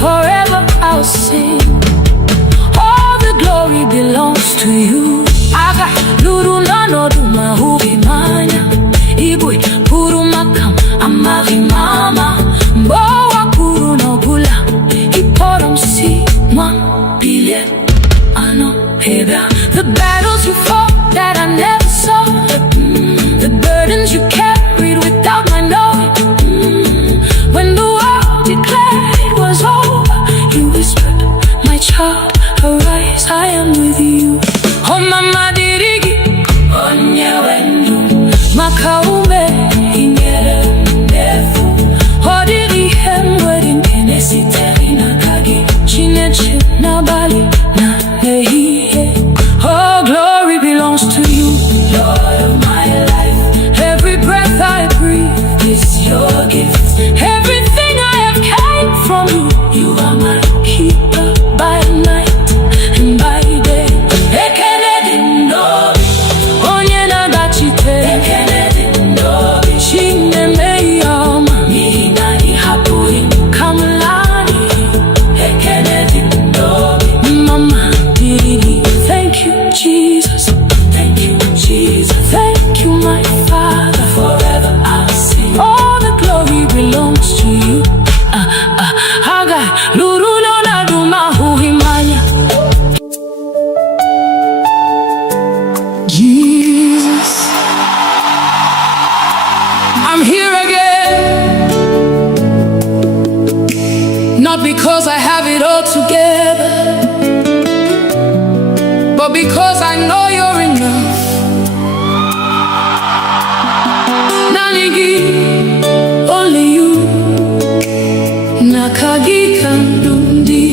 forever I'll sing. All the glory belongs to you. Aga luru nano duma hubi manya Igbo puru makam amari mama Mbowa puru no bula Iporom si mwa bile ano heda. The battles you fought that I never saw, the burdens you carried without my knowing. When the world declared it was over, you whispered, my child, arise, I am with you. Oh mama dirigi onye wenu makaume inyere ndefu ọ dịghị ihe m nwere nke na-esitere n'aka gị Chineke n'abalị na n'ehihie. Oh glory belongs to you, Lord of my life. Every breath I breathe is your gift. Everything I have came from you. You are my keeper by night and by day. Ekele dị n'obi onye na-agbachite. Ekele dị n'obi Chineme ihe ọma n'ihi na ị hapụghị m ka m laa n'iyi. Ekele dị n'obi mama dirigi. Thank you Jesus, thank you Jesus, thank you my Father, forever I'll sing. All the glory belongs to you. Haga luru lona duma huhimanya. Jesus, I'm here again, not because I have it all together, but because I know you're enough. Nanigi, only you. Nakagi kandundi.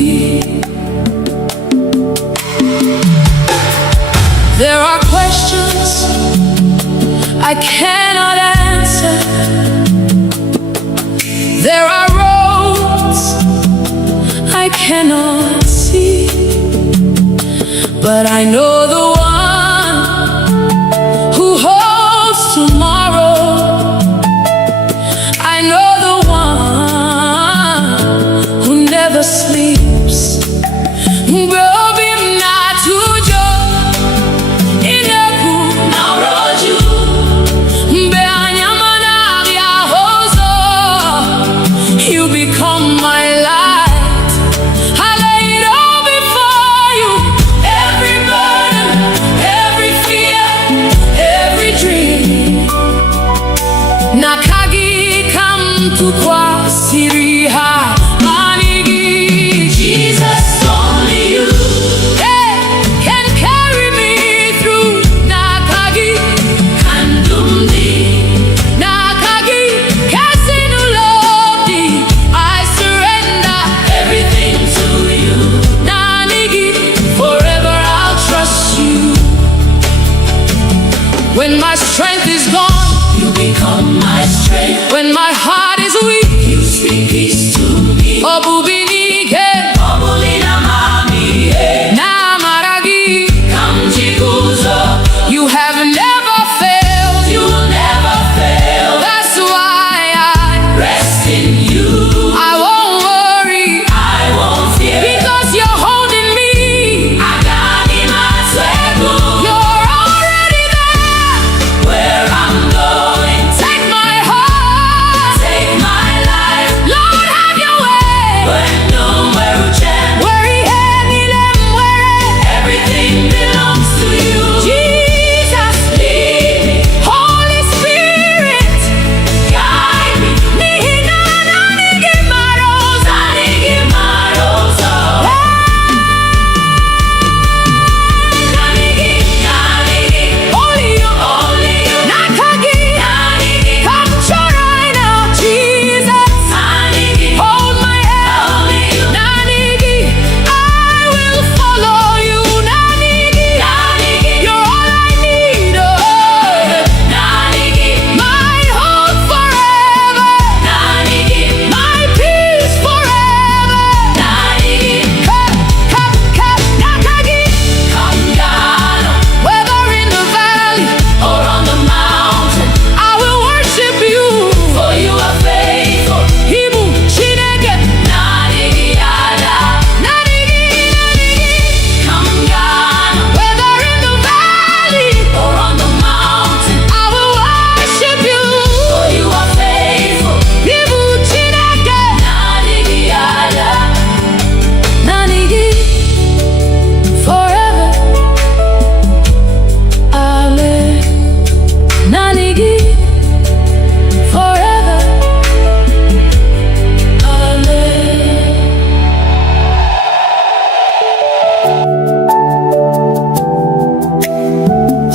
There are questions I cannot answer. There are roads I cannot see, but I know the one who holds tomorrow. I know the one who never sleeps. Gobi mnatujo ineku nauroju mbe anyamana ya hozo. You become my light. I lay it all before you. Every burden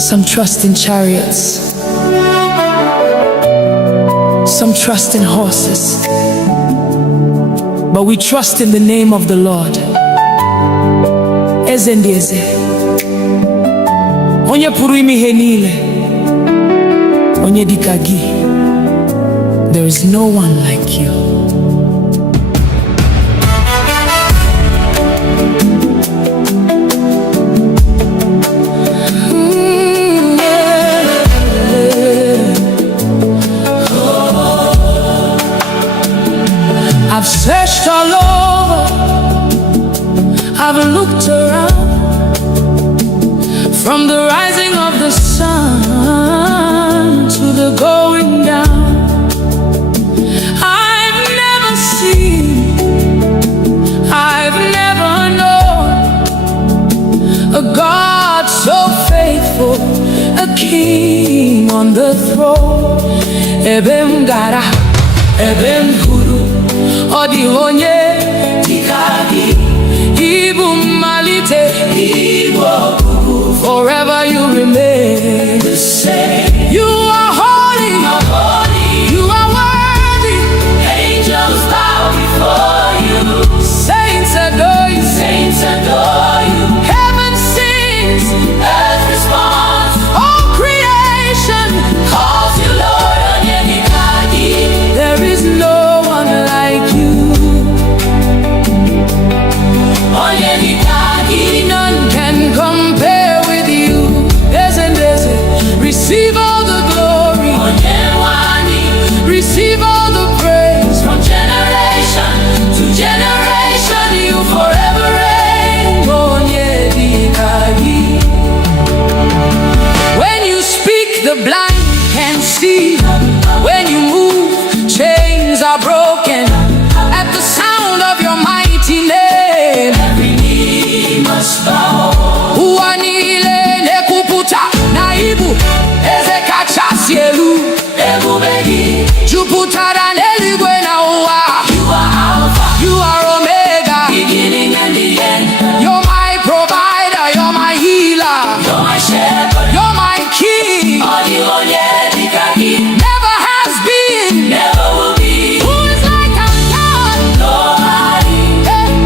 Some trust in chariots, some trust in horses, but we trust in the name of the Lord. Eze ndị eze, onye pụrụ ime ihe niile, onye dịka gị. There is no one like you. I've searched all over, I've looked around, from the rising of the sun to the going down. I've never seen, I've never known a God so faithful, a king on the throne. Ebem gara, ebem guru, odi onye dịka gị. Ibu mmalite, Ibu ọgwụgwụ. Forever you remain the same. You are holy, you are worthy. Angels bow before you. Saints adore you, saints adore you. Heaven sings, earth responds. All creation calls you Lord. Onye dịka gị. There is no one like you. Onye dịka gị. None can compare with you. Receive all the glory. Receive all the praise. From generation to generation, you forever reign. Onye dịka gị. When you speak, the blind can see. When you move, chains are broken. At the sound of your mighty name, every knee must bow. Ụwa niile na-ekwupụta na Ibu eze kachasị elu. Ebube gị jupụtara n'eluigwe na ụwa. You are Alpha, you are Omega, beginning and the end. You're my provider, you're my healer, you're my shepherd, you're my king. Onye dịka gị. Never has been, never will be. Who is like our God? Nobody.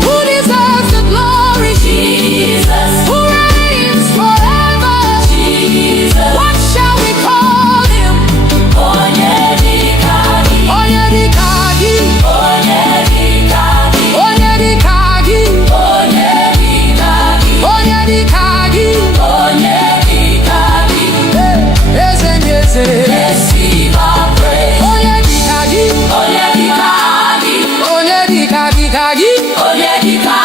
Who deserves the glory? Jesus. Who reigns forever? Jesus. What shall we call him? Onye dịka gị. Onye dịka gị. Onye dịka gị. Onye dịka gị. Onye dịka gị. Onye dịka gị. Onye dịka gị. Eze ndị eze. Receive our praise. Onye dịka gị. Onye dịka gị. Onye dịka dịka gị. Onye dịka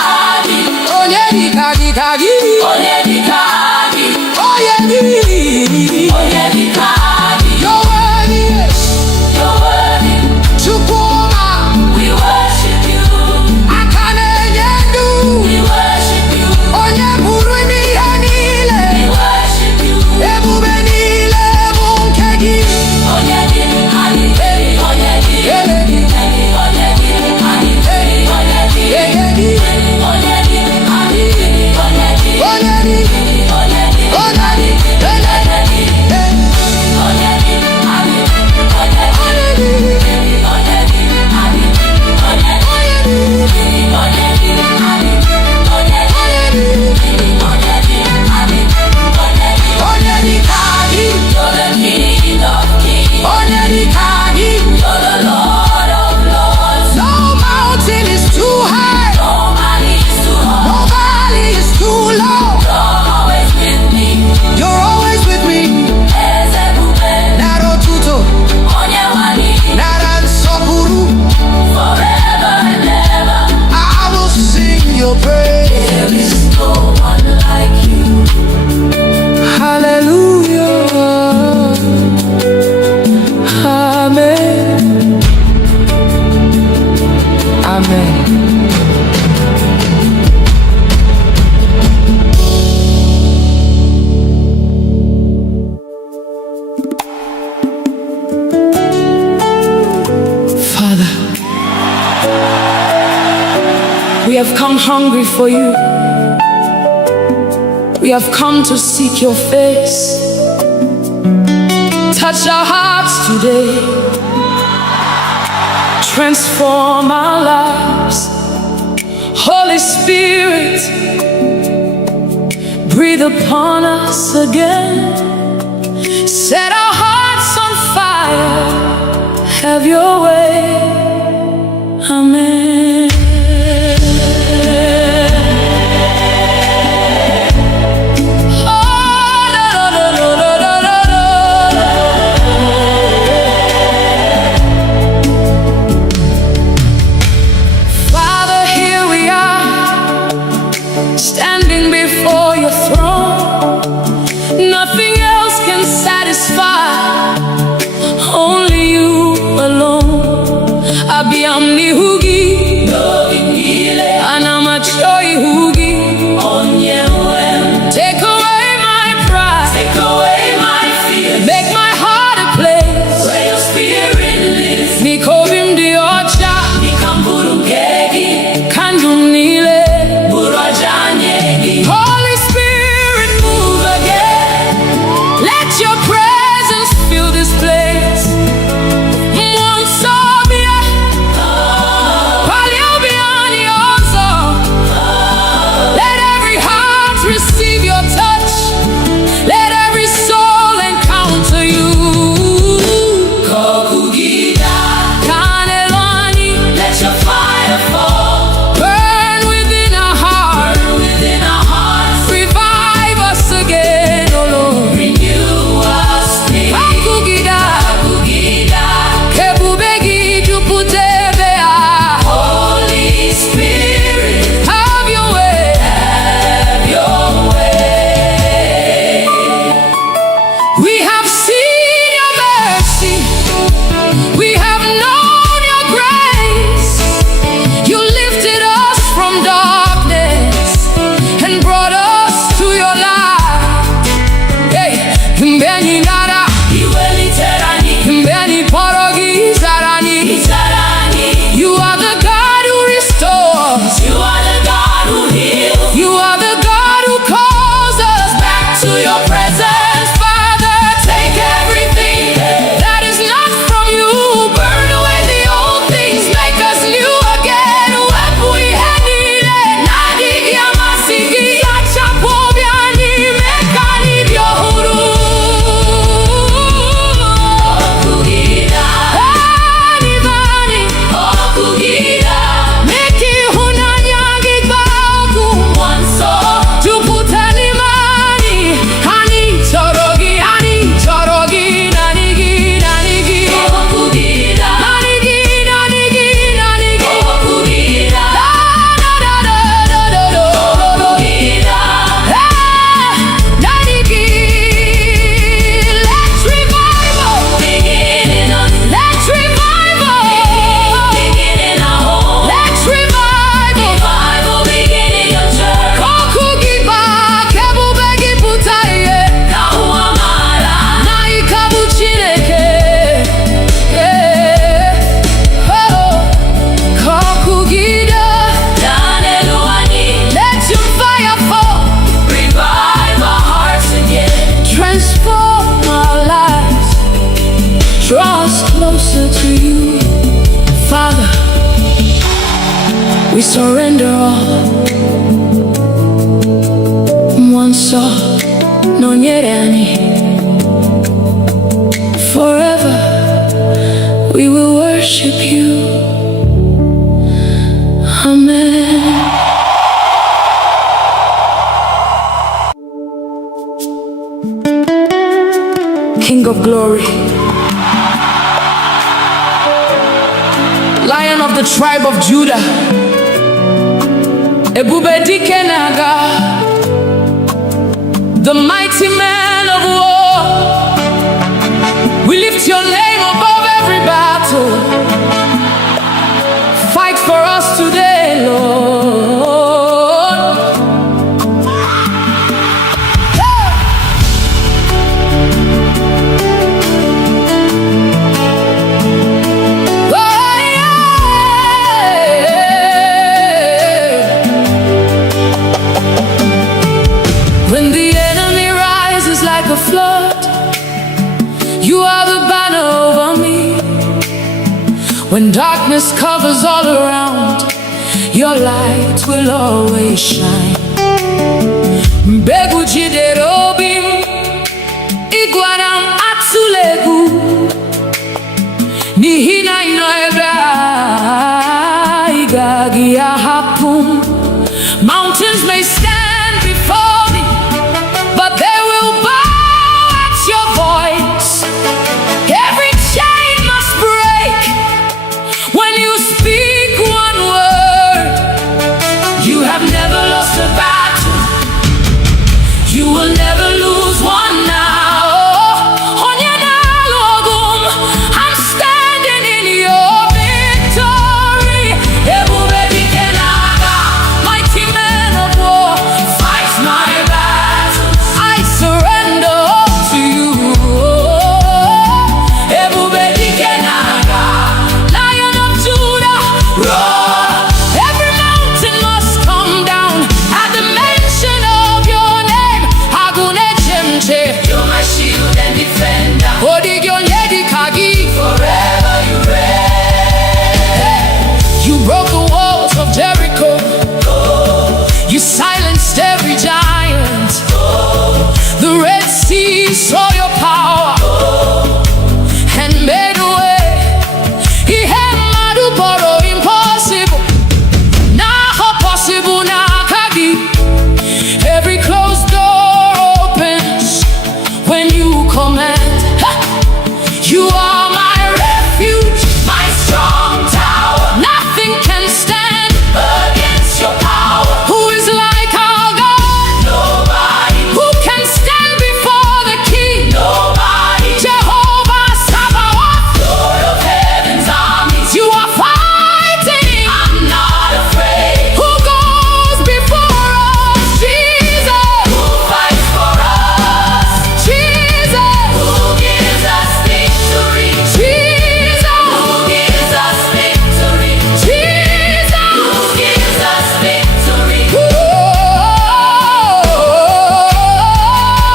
gị. Onye dịka dịka gị. Onye dịka gị. Onye dịka. Onye dịka gị. You're worthy. You're worthy. Chukwuma. We worship you. Aka na-enye ndụ. We worship you. Onye pụrụ ime ihe niile. We worship you. Ebube niile bụ nke gị. Onye dịka gị. Onye dịka gị. Onye dịka gị. Onye dịka gị. Onye dịka gị. Onye dịka gị. Onye dịka gị. Onye dịka gị. We have come hungry for you. We have come to seek your face. touch our hearts today. Transform our lives. Holy Spirit, breathe upon us again. Set our hearts on fire. Have your way. Amen. Father, here we are, standing before your throne. Nothing else can satisfy, only you alone. Abiyamni hugi, anamachoi hugi. Take away my pride, take away my fear, make my heart a place where your spirit lives. Nikovim diocha, nikamburugegi, kandumnile, burajanyegi. Holy Spirit, move again. Let your presence fill this place. Let every heart receive your touch. Let every soul encounter you. Let your fire fall. Burn within our hearts. Revive us again, oh Lord. Renew us. Holy Spirit, have your way. We have seen your mercy. We have known your grace. You lifted us from darkness and brought us to your light. Hey, mbeni nara, mbeni porogi zarani. You are the God who restores. You are the God who heals. You are the God who calls us back to your presence. Father, take everything that is not from you. Burn away the old things, make us new again. Wepu ihenile, nadi yamasigi, sachapobiani, mekani byohuru. Anivani, meki hunanyagi baku. Tuputani mani, hani chorogi, nanigi. Nanigi. Da da da da da da. Nanigi. Let's revival. Let's revival. Let's revival. Kokugiba, kebubegi putaye. Naikabu chineke. Oh, kokugida. Let your fire fall. Revive our hearts again. Transform our lives. Draw us closer to you. Father, we surrender all. Mwanso, nonyerani. Forever, we will worship you. Amen. King of glory, Lion of the tribe of Judah, Ebube dike naga, the mighty man of war. We lift your name above every battle. Fight for us today, Lord. When the enemy rises like a flood, you are When darkness covers all around, your light will always shine. Mbegu jidere obi m, ịgwara m atụla egwu, n'ihi na ị nọ ebe a, ị gaghị ahapụ m. Mountains may stand before me, but they will bow at your voice. Every chain must break when you speak one word. You have never lost a battle, you will never lose one now. Onye na-alụ ọgụ m, I'm standing in your victory. Ebube dike na-aga, mighty man of war, fight my battles. I surrender all to you. Ebube dike na-aga, Lion of Judah, roar. Every mountain must come down at the mention of your name. Agune chemche, you're my shield and defender. Odigyo yedi kagi, forever you reign. You broke the walls of Jericho, you silenced every giant. The Red Sea saw your power and made a way. Ihe mmadụ kpọrọ impossible, now possible n'aka gị. Every closed door opens when you command. Ha! You are my refuge, my strong tower. Nothing can stand against your power. Who is like our God? Nobody. Who can stand before the King? Nobody. Jehovah Sabaoth, Lord of heaven's armies. You are fighting, I'm not afraid. Who goes before us? Jesus. Who fights for us? Jesus. Who gives us victory? Jesus. Who gives us victory? Jesus. Who gives us victory?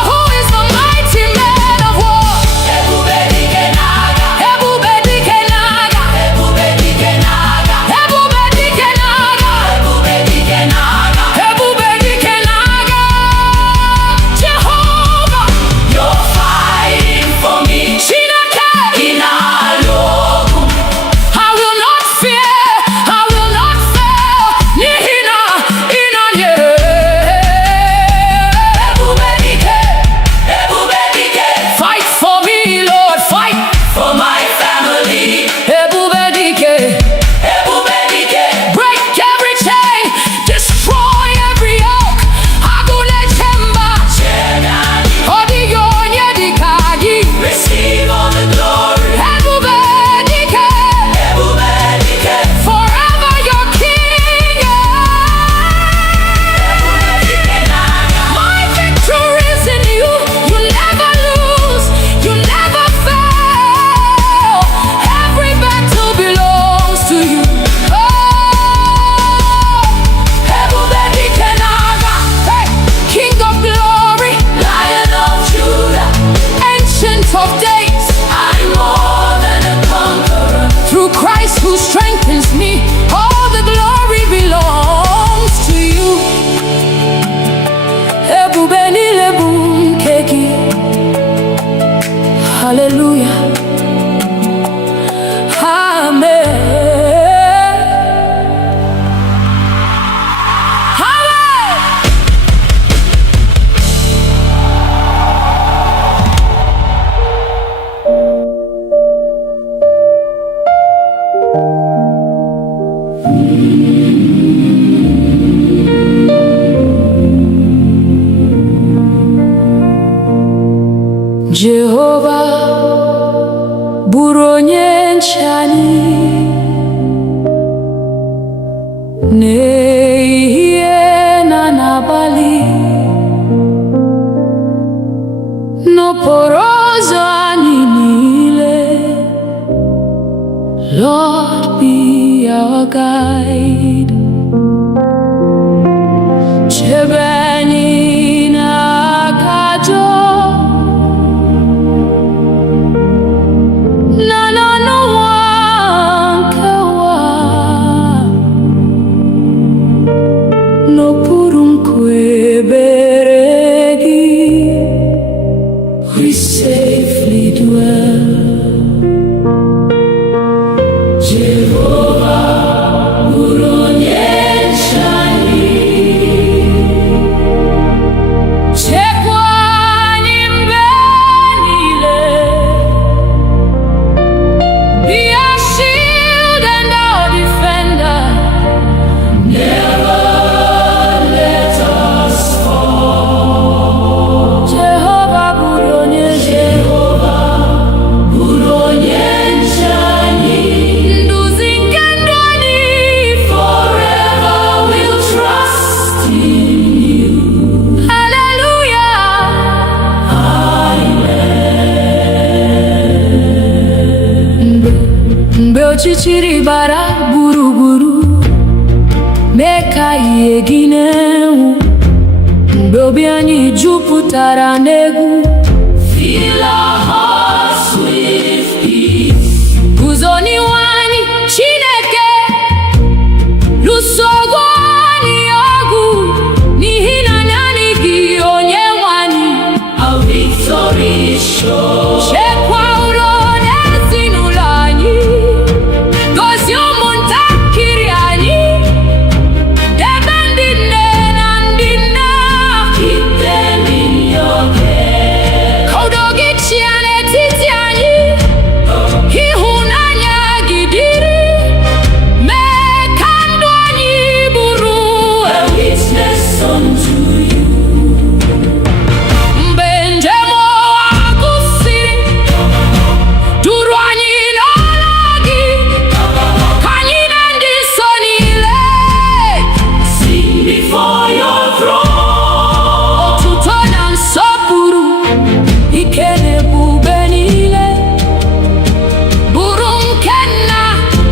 Who is the mighty man of war? Ebube dike na-aga, ebube dike na-aga, ebube dike na-aga, ebube dike na-aga, ebube dike na-aga, ebube dike na-aga. Jehovah, you're fighting for me. Chineke, ị na-alụ ọgụ. I will not fear, I will not fail. N'ihi na ị nọnyere. Ebube dike, ebube dike. Fight for me, Lord, fight for my family. Ebube dike, ebube dike. Break every chain, destroy every yoke. Agune chemba, odigyo onye dịka gị. Receive all the glory. Ebube dike, ebube dike. Forever your king. Ebube dike na-aga. My victory is in you. You never lose, you never fail. Every battle belongs to you. Oh, ebube dike na-aga. Hey, King of glory, Lion of Judah, Ancient of days, I'm more than a conqueror. Through Christ who strengthens me, all the glory belongs to you. Ebube niile bụ nke gị. Hallelujah. Amen. Amen. Jehova bụrụ onye nche anyị n'ehihie na n'abalị, n'okporo ụzọ anyị niile. Lord, be our guide. Chebe anyị n'aka ajọ, na n'ọnụnwa nke chiri bara gburugburu mee ka ihe gị na-enwu mgbe obi anyị jupụtara n'egwu. Fill our hearts with peace. Guzo n'ihu anyị Chineke, lụso ọgụ anyị ọgụ, n'ihi na naanị gị onye nwe anyị. Our victory is sure. Chekwa ụlọ na ezinụlọ anyị, gozie ụmụntakịrị anyị, debe ndị nne na ndị nna. Keep them in your care. Ka udo gị chịa n'etiti anyị, ịhụnanya gị dịrị, mee ka ndụ anyị bụrụ A witness unto you. mgbe njem ụwa gụsịrị. Duru anyị n'ọla gị, ka anyị na ndị nsọ niile Sing before your throne. otuto na nsọpụrụ, ike na ebube niile bụrụ nke Nna,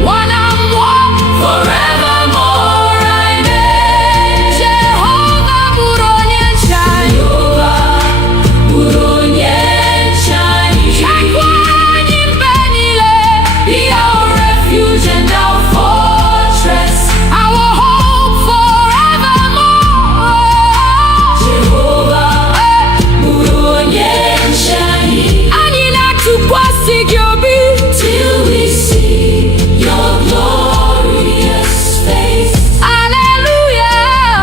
Nwa na Mmụọ Forevermore, amen. Jehova bụrụ onye nche anyị. Bụrụ onye nche anyị. Chekwa anyị mgbe niile. Be our refuge and our fortress. Our hope forevermore. Jehovah, bụrụ onye nche anyị. Anyị na-atụkwasị gị obi Till we see your glorious face. Hallelujah.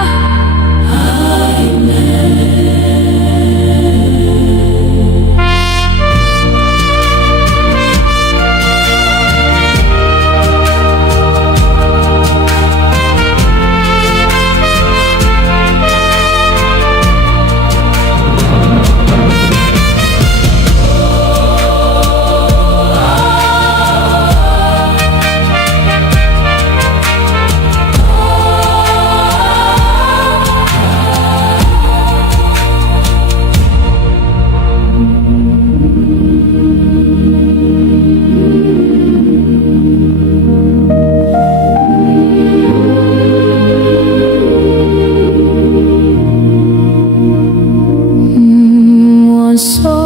Mmụọ nsọ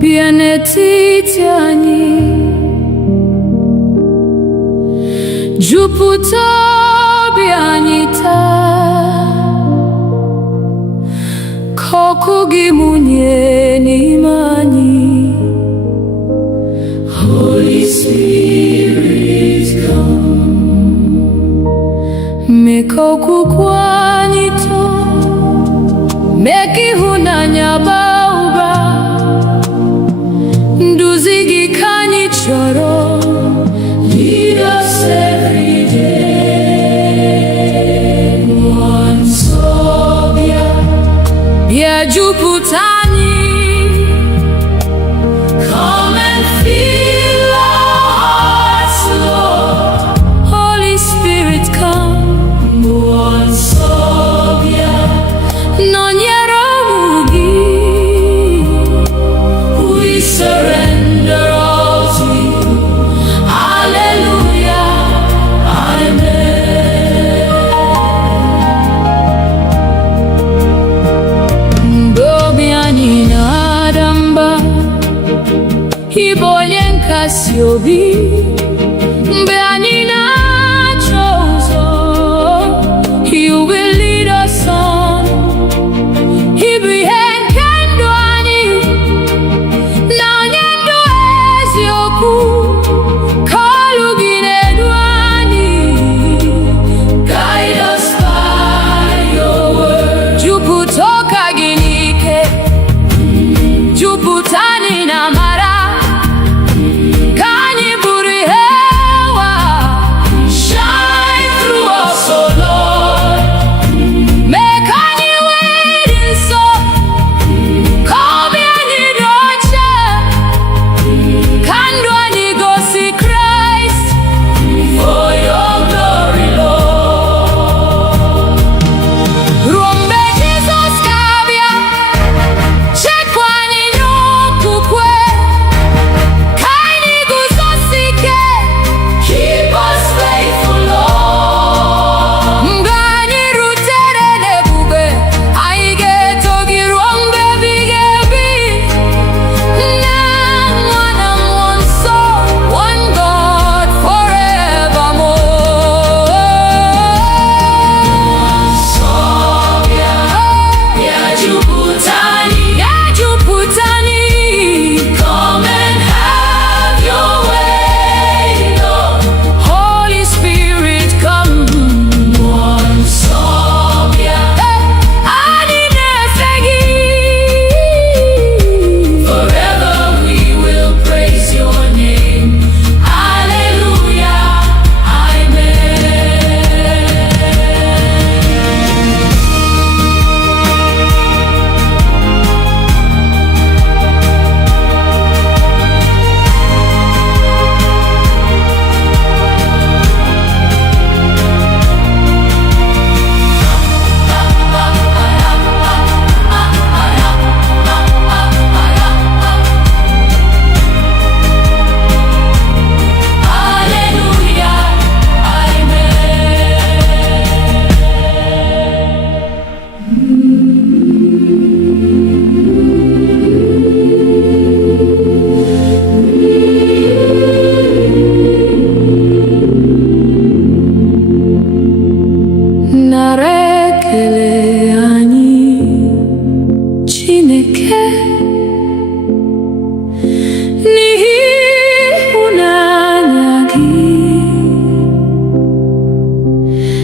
bịa n'etiti anyị, jupụta obi anyị taa, ka ọkụ gị mụnye n'ime anyị. Holy Spirit, come. Mee ka okwukwe anyị too, mee ka ịhụnanya baa ụba. Nduzi gị ka anyị chọrọ, Lead us every day. Mmụọ nsọ bịa. bịa jupụta anyị. Come and fill our hearts, Lord. Holy Spirit, come. Mmụọ nsọ bịa. Nọnyere ụmụ gị. We surrender all to you. Hallelujah, amen. Mgbe obi anyị na-ada mba, ị bụ onye nkasi obi. Mgbe anyị na-achọ ụzọ, you will lead us on. Ị bụ ihe nke ndụ anyị, na onye ndụ eziokwu, ka olu gị na-edu anyị. Guide us by your word. Jupụta ụka gị n'ike, jupụta anyị na amara, ka anyị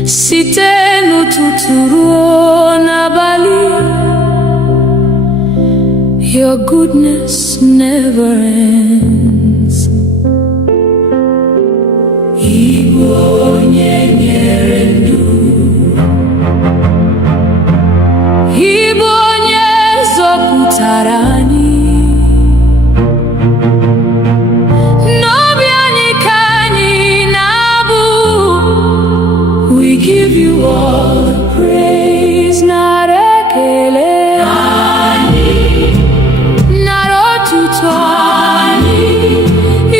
site n'ụtụtụ ruo n'abalị. Your goodness never ends. Igbo onye nyere ndụ, Igbo onye zọpụtara anyị. N'obi anyị ka anyị na-abụ. We give you all the praise, nara ekele.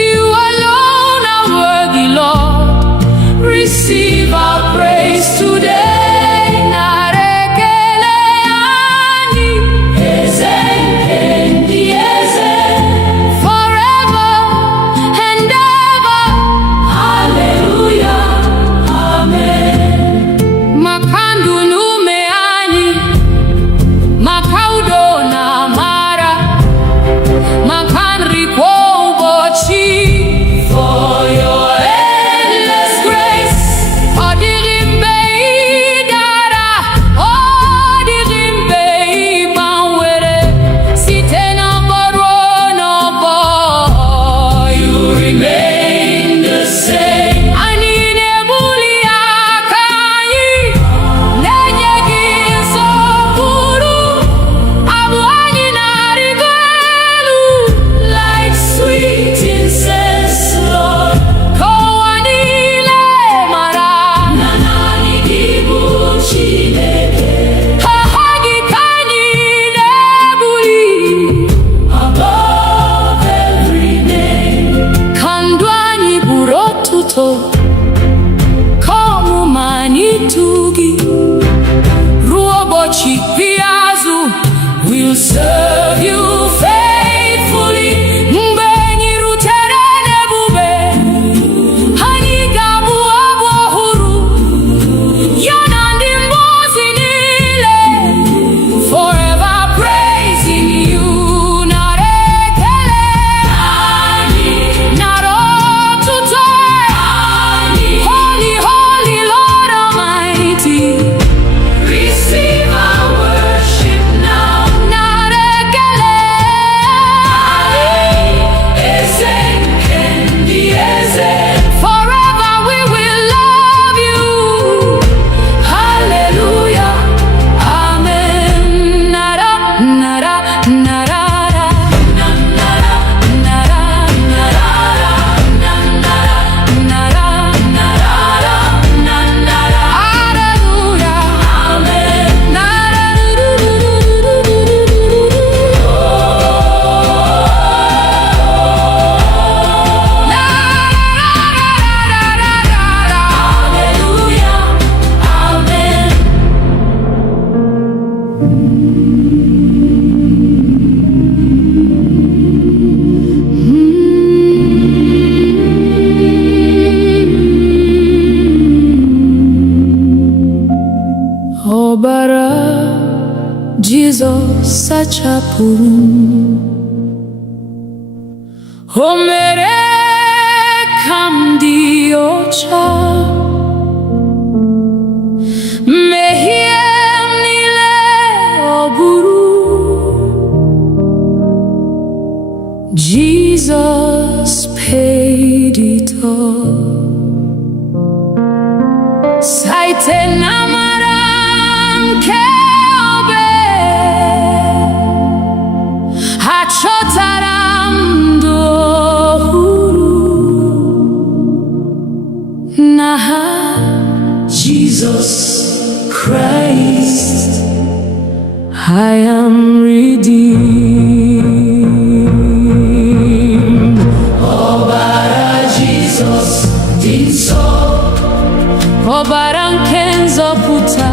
You alone are worthy, Lord. Receive our praise today. Narekele ani, eze kendi eze, forever and ever. Hallelujah, amen. Makandu nume ani, makaudo na mara. Makanri kwa ubochi, for your endless grace. Odirimbe idara, odirimbe ibanwere. Site na boro no bo, you remain the same. Ani nebuli akanyi, nenyegi sokuru. Abu anyi narigelu, like sweet incense, Lord. Kowanile mara, nanani dibu chineke. Hahagi kanyi nebuli, above every name. Kandwanyi burotuto, komu manitugi. Ruobochi piazu, we'll serve you faithfully. Mbenyi rutere nebube, hani gabu abo huru. Yana ndimbozi nile, forever praising you. Narekele ani, narotuto ani. Holy, holy Lord Almighty. Receive our worship now. Narekele eze kendi eze. Forever we will love you. Hallelujah, amen. Nara, nara, narara. Nara, nara, narara. Nara, narara. Nara. Hallelujah, amen. Nara, hallelujah, amen. Ọbara Jizọs sachapụrụ m. O mere ka m dị ọcha. Mmehie m niile ọ bụrụ. Jesus paid it all. Site n'amara nke obe, achọtara m ndụ ọhụrụ. N'aha Jesus Christ, I am redeemed. Ọbara Jesus dị nsọ, ọbara nke nzọpụta.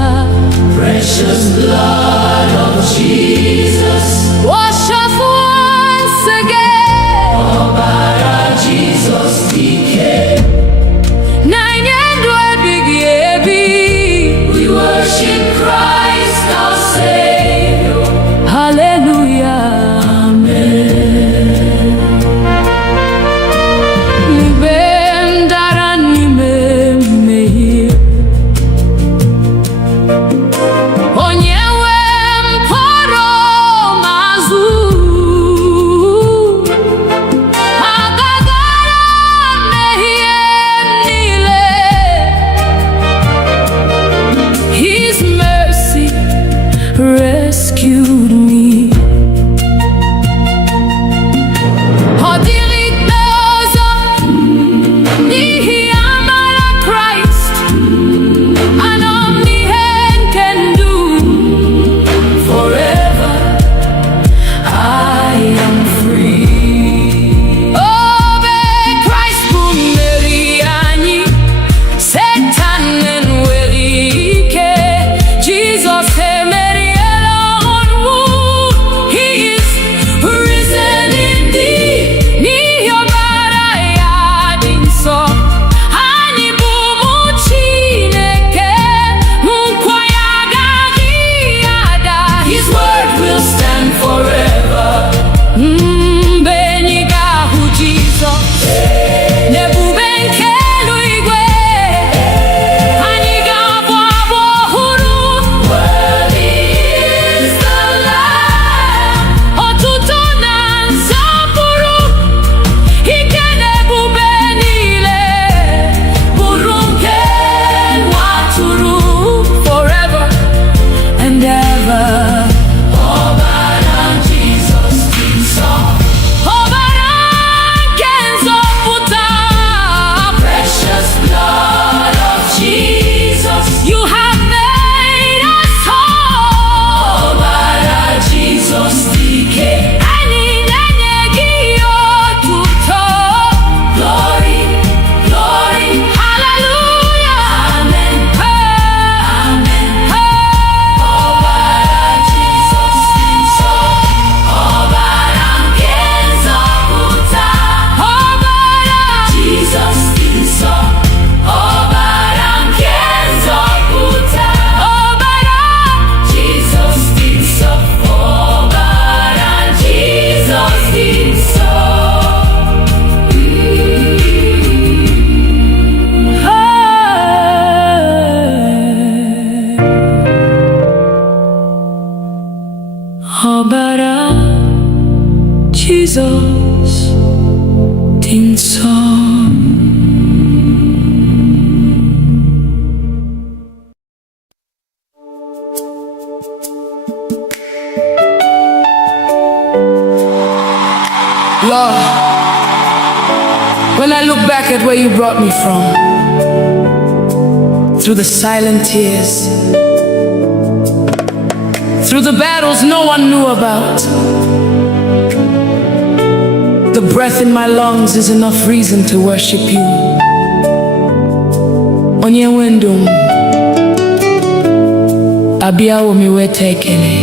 Precious blood of Jesus, wash us once again. Ọbara Jesus dike, na nye ndụ ebighị ebi. We worship Christ our Savior. Hallelujah, amen. Libe ndara n'ime mmehie. an omni-hand can do. Forever I am free. Oh, Christ bumeriani, Satan enwelike, Jesus emeriela onwu. He is risen indeed. N'ịhọbara ya dị nsọ, anyị bụ ụmụ Chineke, nkwa ya agaghị ada. His word will stand forever. Mgbe anyị ga-ahụ Jizọs n'ebube nke eluigwe, anyị ga-abụ abụ ọhụrụ. Worthy is the Lamb. Otuto na nsọpụrụ, ike na ebube niile bụrụ nke nwa atụrụ. Forever and ever. Ọbara Jizọs dị nsọ. Ọbara nke nzọpụta. Precious blood of Jesus. You have made us whole. Ọbara Jizọs dị ike. Anyị na-enye gị otuto. Glory, glory. Hallelujah. Amen. Amen. Ọbara Jizọs dị nsọ. Ọbara nke nzọpụta. Ọbara Jizọs dị nsọ. Ọbara nke nzọpụta. ọbara Jizọs dị nsọ. Ọbara Jizọs dị nsọ. ọbara Jizọs dị nsọ. Lord, when I look back at where you brought me from, through the silent tears, through the battles no one knew about, the breath in my lungs is enough reason to worship you. Onye nwe ndụ m, abịawo m iweta ekele,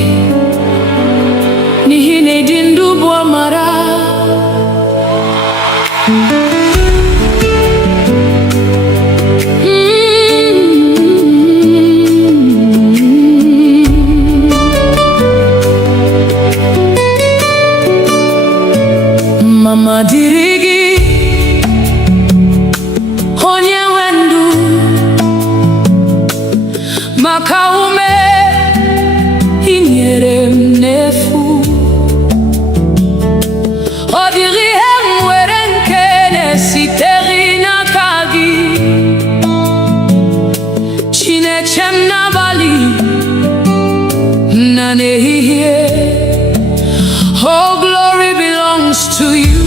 n'ihi na ịdị ndụ bụ amara. Mama dịrị gị, onye nwe ndụ, maka ume i nyere m n'efu. Ọ dịghị ihe m nwere nke na-esiteghị n'aka gị. Chineke m n'abalị na n'ehihie, oh glory belongs to you,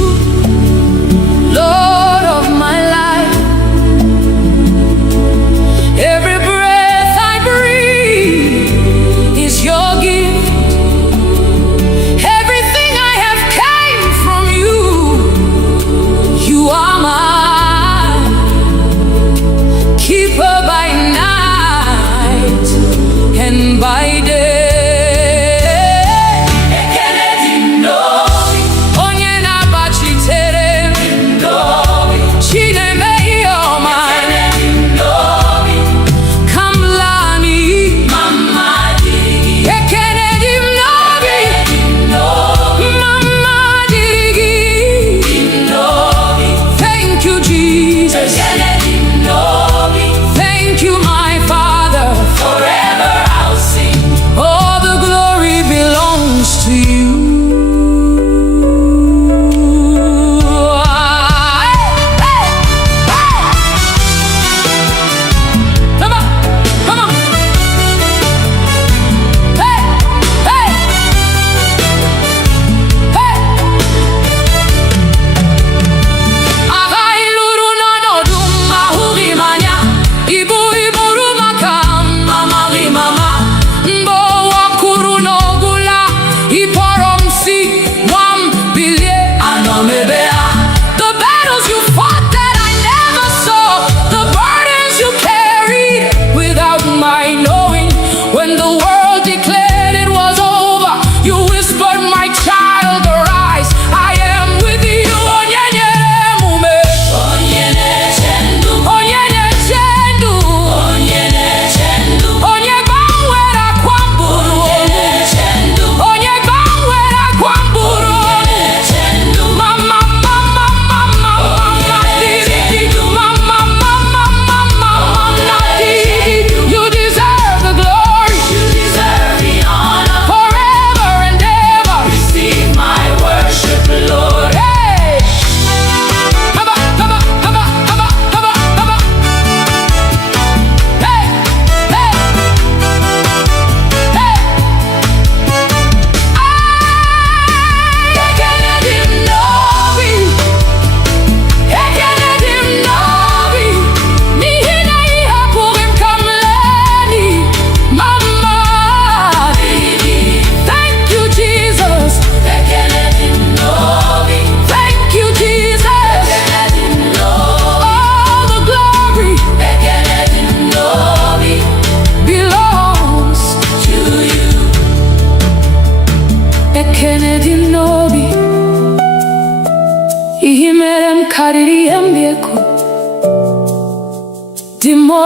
Lord of my life. Every breath I breathe is your gift. Everything I have came from you. You are my keeper by night and by day.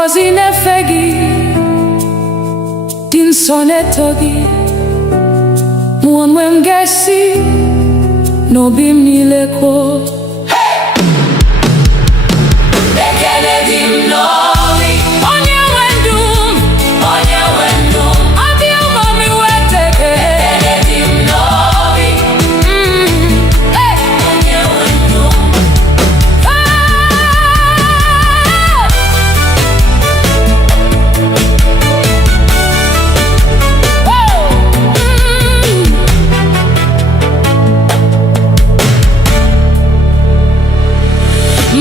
Ngozi na-efe gị, dị nsọ na-eto gị. Mụ onwe m ga-esi n'obi m niile kwuo, ekele dị m n'obi, onye nwe ndụ m, onye nwe ndụ m. ọ dị ụmụ m iweta Ekele dị m n'obi, onye nwe ndụ m.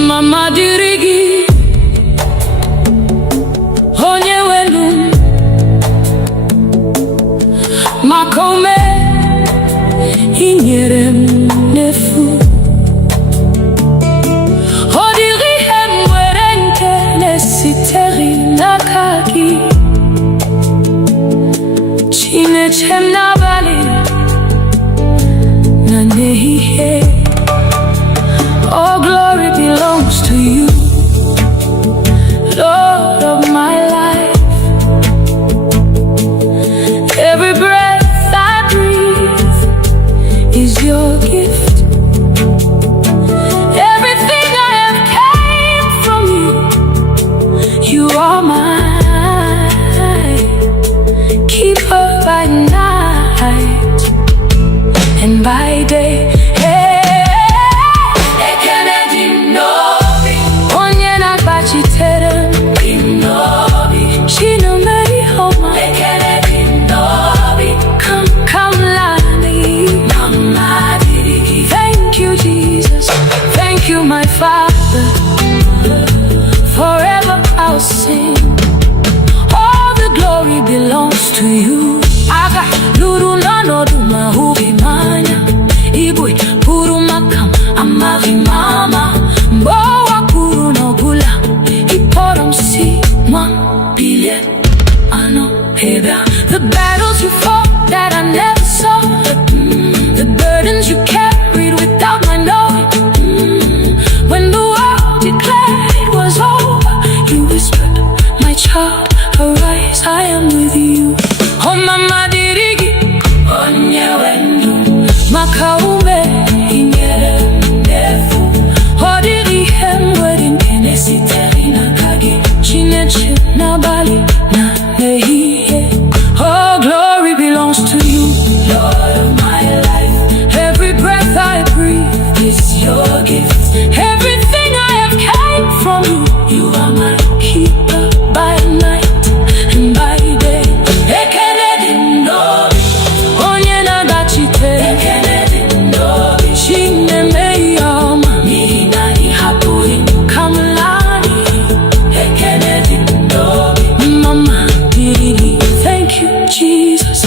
Mama dịrị gị, onye nwe ndụ m, maka ume i nyere m n'efu. Ọ dịghị ihe m nwere nke na-esitere n'aka gị. Chineke m n'abalị na n'ehihie, all glory belongs to you, Lord of my life. Every breath I breathe is your gift. Everything I have came from you. You are my keeper by night and by day. Ekele dị m n'obi, Onye na-agbachitere m, dị m n'obi. Chinumeri Homa, Ekele dị m n'obi, come lani. mama dịrị gị. Thank you, Jesus. Thank you, my Father. Forever I'll sing. All the glory belongs to you. Aga luru nanodu mahubi manya. Igwe puru makam amavi mama. Mbowa puru no bula. Iporom si mwan bile ano heba. The battles you fought that I never saw. The burdens you carried without my knowing. When the world declared it was over, you whispered, my child, arise, I am with you. Oh mama dirigi, Onye nwe ndụ m. maka ume i nyere m n'efu. Ọ dịghị ihe m nwere nke na-esitere n'aka gị. Chineke n'abalị na n'ehihie, all glory belongs to you, Lord of my life, every breath I breathe. it's your gift. Everything I have came from you. You are my Keeper by night and by day. ekele dị m n'obi, Onye na-agbachitere m, ekele dị m n'obi. Chineme ihe ọma, N'ihi na ị hapụghị m. ka m laa n'iyi. Ekele dị m n'obi, Mama dịrị gị. Thank you, Jesus.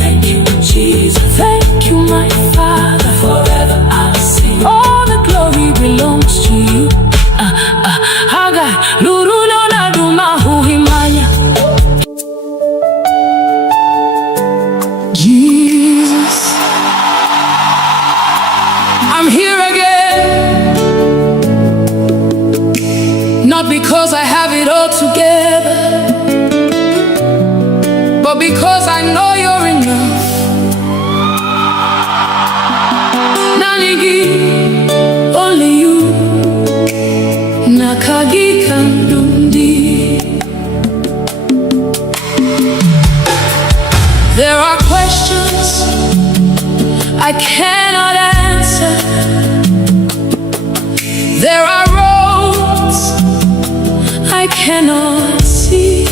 thank you Jesus. Thank you, my Father. Forever I'll sing. All the glory belongs to you. Haga luru na duma huhimanya. Jesus, I'm here again, not because I have it all together, but because I know you're enough. Nanigi, only you, nakagi kandundi. There are questions I cannot answer. There are roads I cannot see,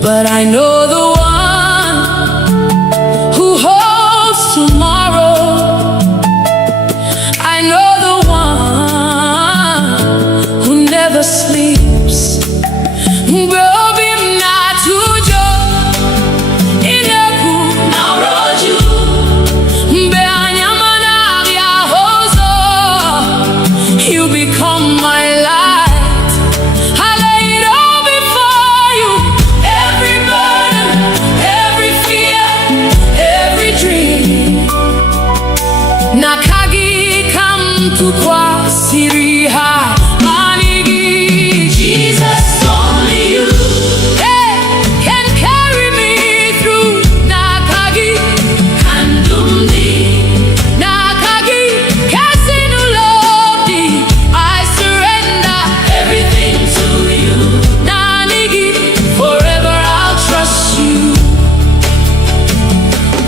but I know the one who holds tomorrow. I know the one who never sleeps. Gobi mnatujo ineku N'ọrọjụ, mbe anyamana ya hozo. You become my light. I lay it all before you. every burden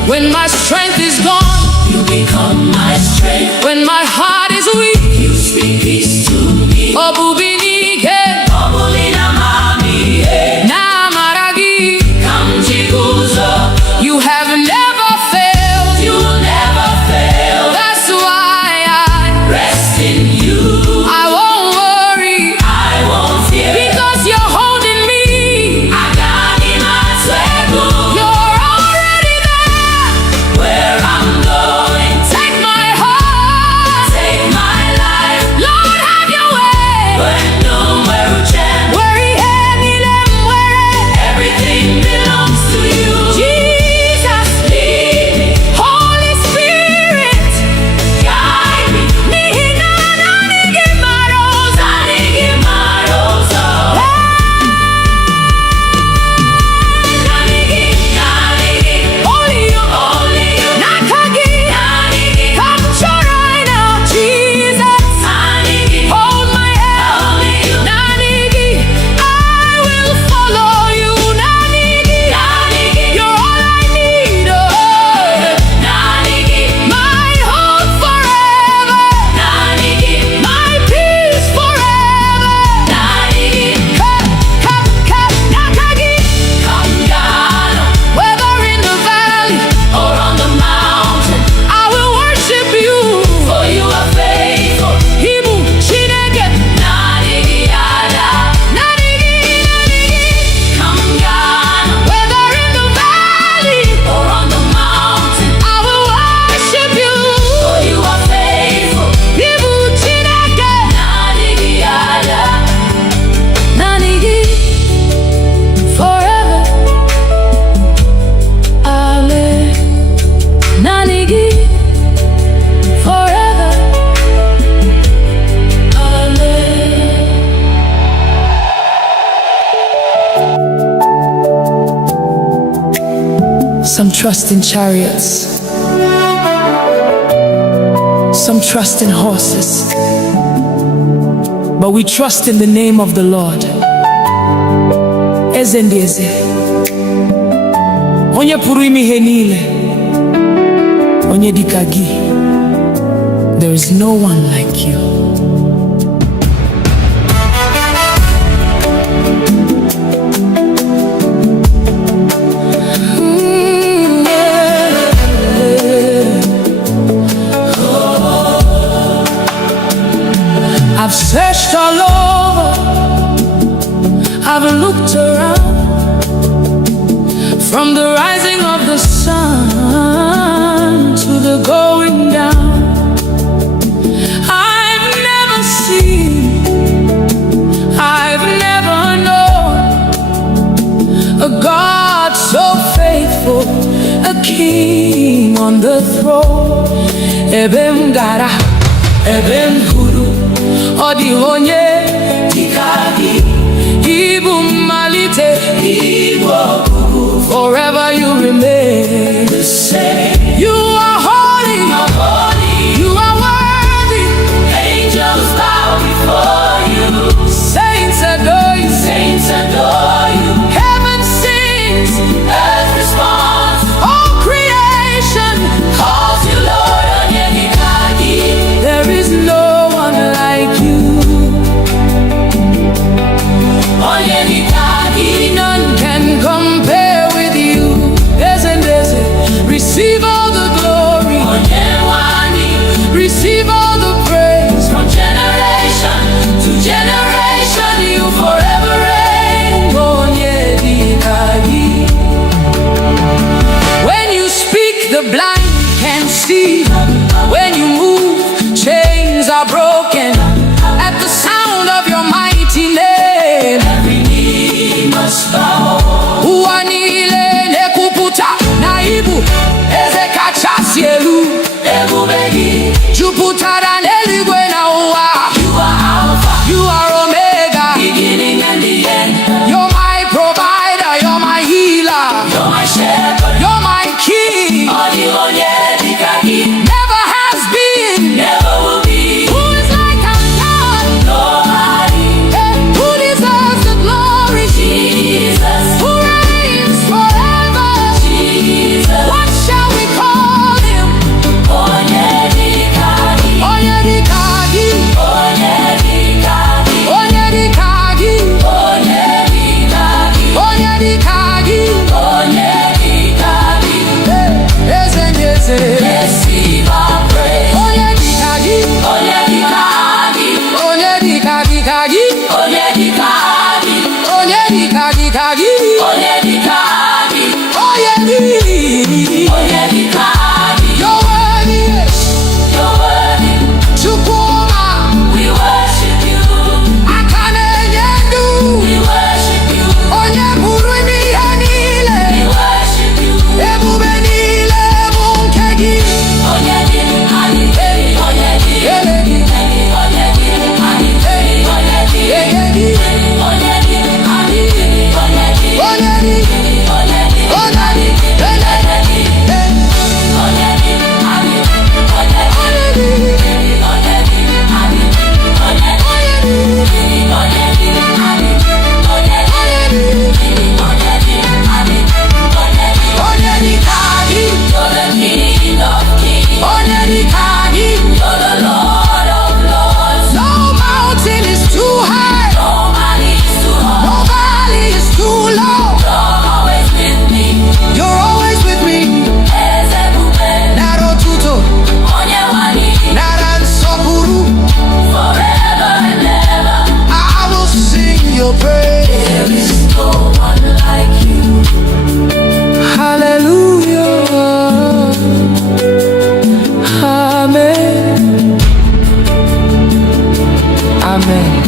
When my strength is gone, You become my strength. when my heart is weak, You speak peace to me. obubinike Obulina mami, na maragi. kamjiguzo. You have never failed. You will never fail. That's why Rest in you. I won't worry, I won't fear. because you're holding me. Agani matwego. You're already there. Where I'm going, Take my heart, take my life. Lord, have your way. When no where Worry everything belongs to you. Jesus, Lead me, Holy Spirit. guide me. Nihina na nigimarosa. Zanigi marozo. Nanigi, nanigi, Only you, only you. Nakagi. Nanigi, Capture right now, Jesus. nanigi, Hold my hand. only you. Nanigi, I will follow you. Nanigi, Nanigi, you're all I need. Oh, nanigi, my hope forever, nanigi, my peace forever. nanigi. Nakagi. Come down Whether in the valley, or on the mountain, I will worship you. for you are faithful. Ibu Chineke. Nanigi ada, Nanigi. come down Whether in the valley, or on the mountain, I will worship you. for you are faithful. Ibu Chineke. Nanigi ada, Nanigi. Forever I'll live. Nanigi. Forever I'll live. Some trust in chariots, some trust in horses, but we trust in the name of the Lord. Eze ndị eze, onye pụrụ ime ihe niile, onye dịka gị. There is no one like you. I've searched all over, I've looked around, from the rising of the sun to the going down. I've never seen, I've never known a God so faithful, a king on the throne. Ebem gara, ebem huru, odi onye tikagi, ibu malite. Igbo, Forever you remain. the same. You are holy, Holy, you are worthy. angels bow before you. Saints adore you, Saints adore you. heaven sings, Earth responds, all creation. calls you Lord. Onyenikagi, There is no one like you. Onyenikagi, None can compare with you. dikagi, onye dikagi, eze nyeze, receive our praise. onye dikagi, Onye dikagi, onye dikagi kagi, onye dikagi, onye dikagi kagi, onye dikagi, onye di. onye dikagi. You're worthy, You're worthy, Chukwuma, we worship you, akane nyendu, we worship you, onye buru n'ihe niile, we worship you. ebube niile bụ nke gị. Onye dikagi, onye dikagi, onye dikagi, onye dikagi, onye dikagi, onye dikagi, Onye di, onye dikagi. onye di, onye dikagi. No mountain is too high, no valley is too low. You're always with me. Naro tuto, nara nsọpụrụ. I will sing your praise. Hallelujah. Amen. Amen.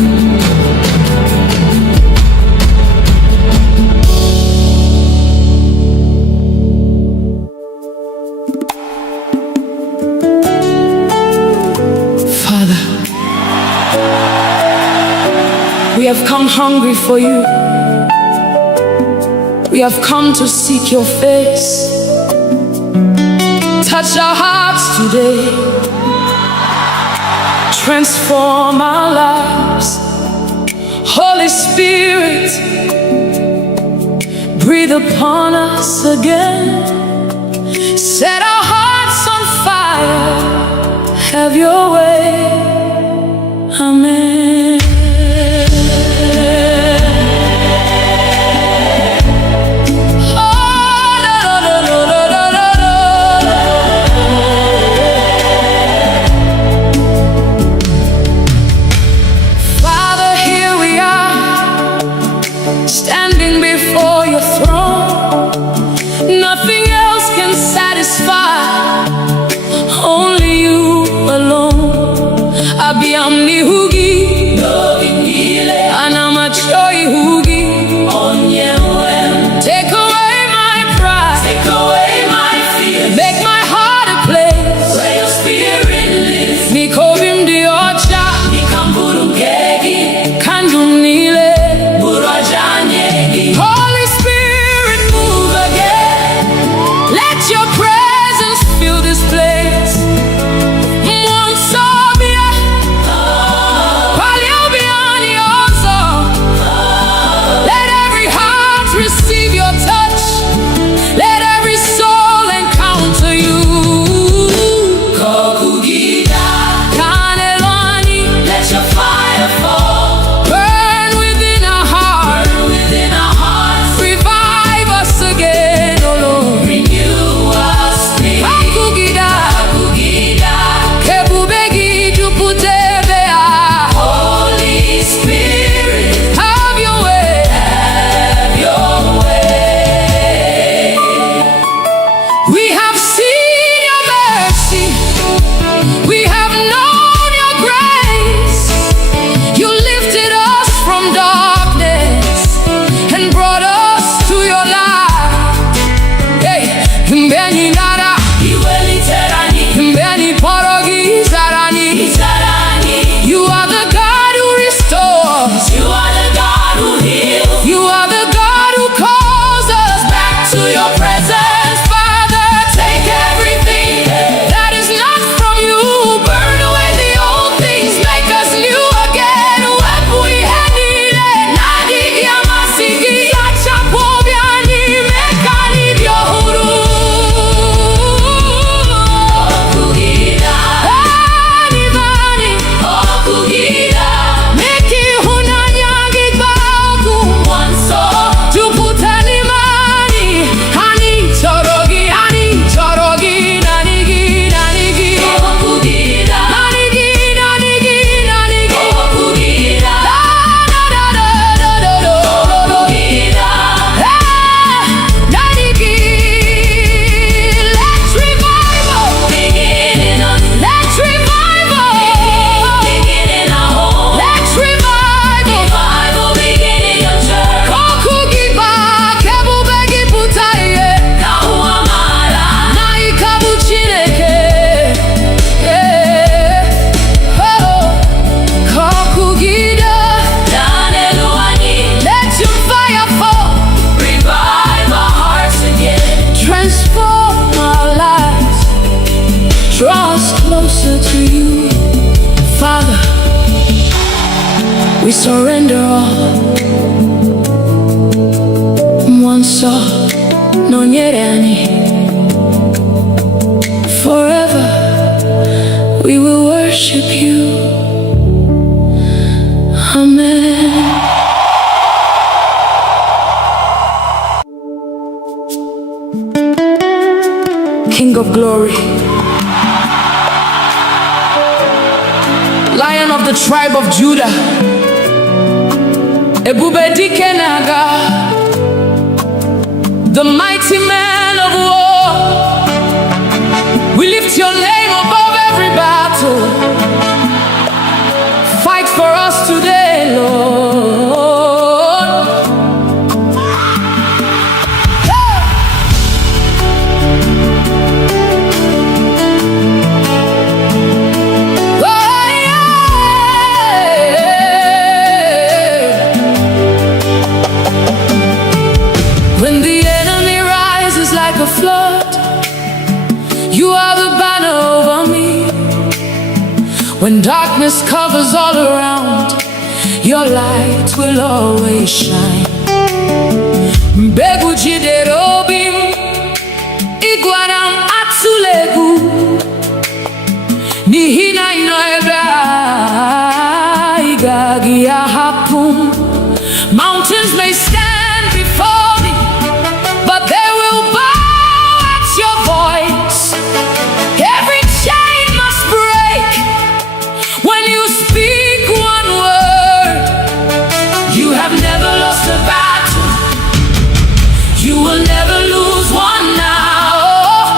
Father, we have come hungry for you. We have come to seek your face. Touch our hearts today. Transform our lives. Holy Spirit, breathe upon us again. Set our hearts on fire. Have your way. Amen. Father, here we are, standing before your throne. Nothing else can satisfy, only you alone. we surrender all. Mwanso nonyere anyị. Forever we will worship you. Amen. King of glory, Lion of the tribe of Judah, Ebube dike n'agha, the mighty man of war. We lift your name above every battle. Fight for us today, Lord. when the enemy rises like a flood, you are the banner over me. When darkness covers all around, your light will always shine. Mbegu jidere obi m, ịgwara m atụla egwu, n'ihi na ị nọ ebe a, ị gaghị ahapụ m. Mountains may stand before me, but they will bow at your voice. Every chain must break when you speak one word. You have never lost a battle, you will never lose one now.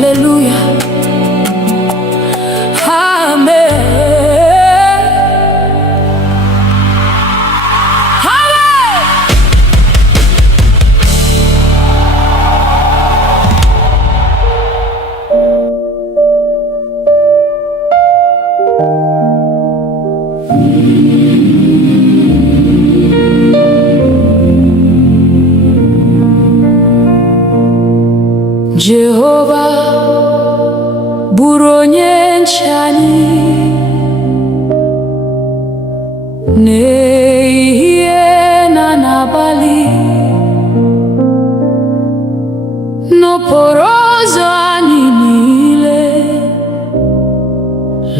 hallelujah, amen. Jehova bụrụ onye nche anyị n'ehihie na n'abalị, n'okporo ụzọ anyị niile.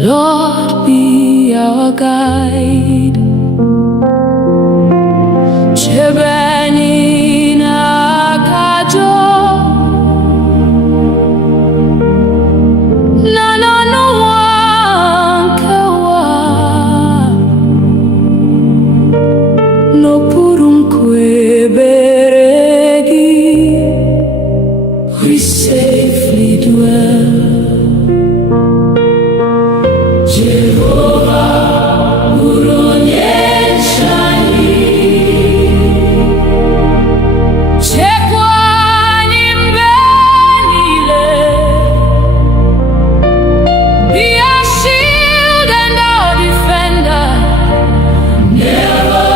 Lord, be our guide. Chebe anyị n'aka ajọ n'okpuru nkwebere gị, we safely dwell. Jehova bụrụ onye nche anyị, chekwa anyị mgbe niile. Be our shield and our defender. Never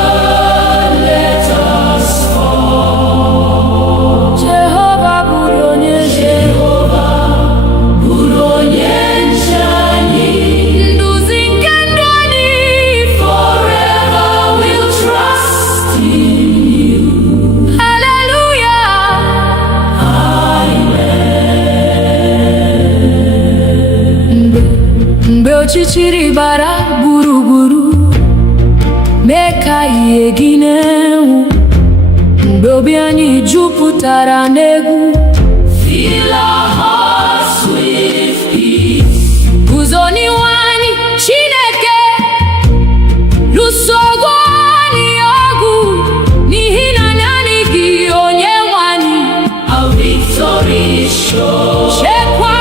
mgbe ọchịchịrị gbara gburugburu, mee ka ihe gị na-enwu, mgbe obi anyị jupụtara n'egwu, fill our hearts with peace. Guzo n'ihu anyị Chineke, lụso anyị ọgụ, n'ihi na naanị gị Onyenwe anyị, our victory is sure. Chekwa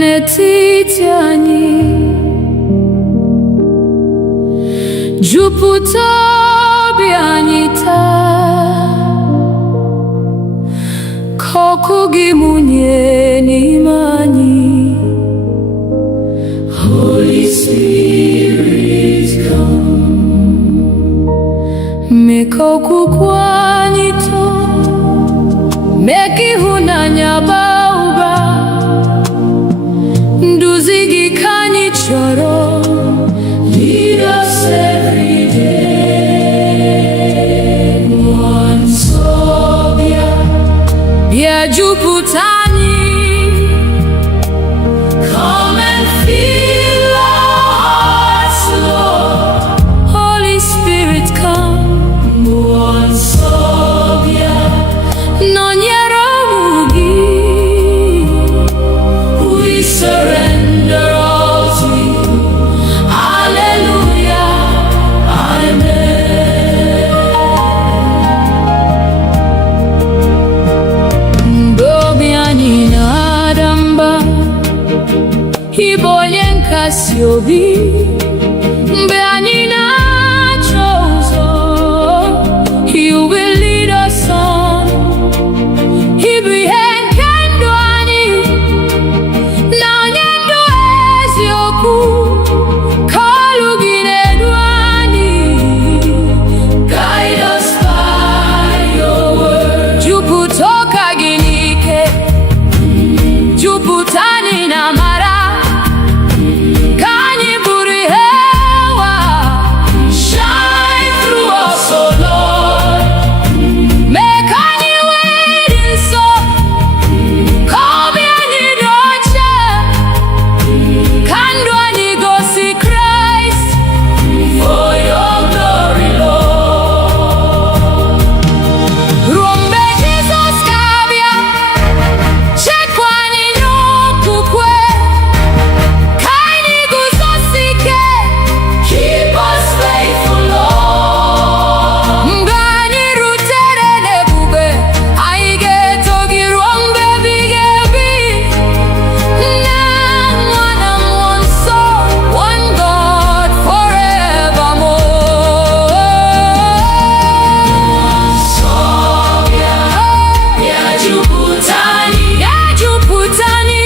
n'etiti anyị, jupụta obi anyị taa, ka ọkụ gị mụnye n'ime anyị. okwukwe anyị too, mee ka ịhụnanya baa ụba. Nduzi gị ka anyị chọrọ. Lead us every day. Mmụọ nsọ bịa, bịa jupụta anyị. Come and fill our hearts, Lord. Holy Spirit, come. Mmụọ nsọ bịa, nọnyere ụmụ gị. We surrender all to you. Hallelujah, amen. Mgbe obi anyị na-ada mba, ị bụ onye nkasi obi. Mgbe anyị na-achọ ụzọ, you will lead us on. Ị bụ ihe nke ndụ anyị, na onye ndụ eziokwu. Ka olu gị na-edu anyị. Guide us by your word. Jupụta ụka gị n'ike, jupụta anyị na amara. Ka anyị bụrụ ihe ụwa. Shine through us, oh Lord. Mee ka anyị wee dị nsọ, ka obi anyị dị ọcha. Ka ndụ anyị gosi Kraịst. For your glory, Lord. Ruo mgbe Jizọs ga-abịa, chekwa anyị n'okwukwe. Ka anyị guzosi ike. Keep us faithful, Lord. Mgbe anyị rutere n'ebube, anyị ga-eto gị ruo mgbe ebighị ebi. Nna, Nwa na Mmụọ Nsọ, one God forevermore. Nsọ bịa, bịa jupụta anyị, bịa jupụta anyị.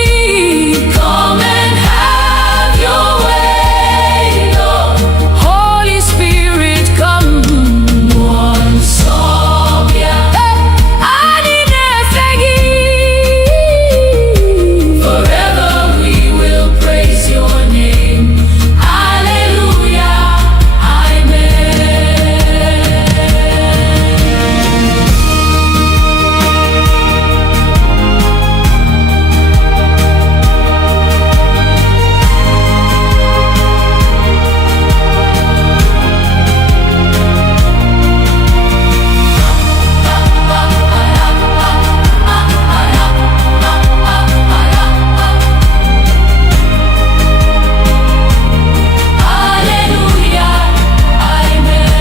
Come and have your way, Lord. Holy Spirit, come. Mmụọ Nsọ bịa, anyị na-efe gị. Forever we will praise your name. Hallelujah, amen. Hallelujah, amen.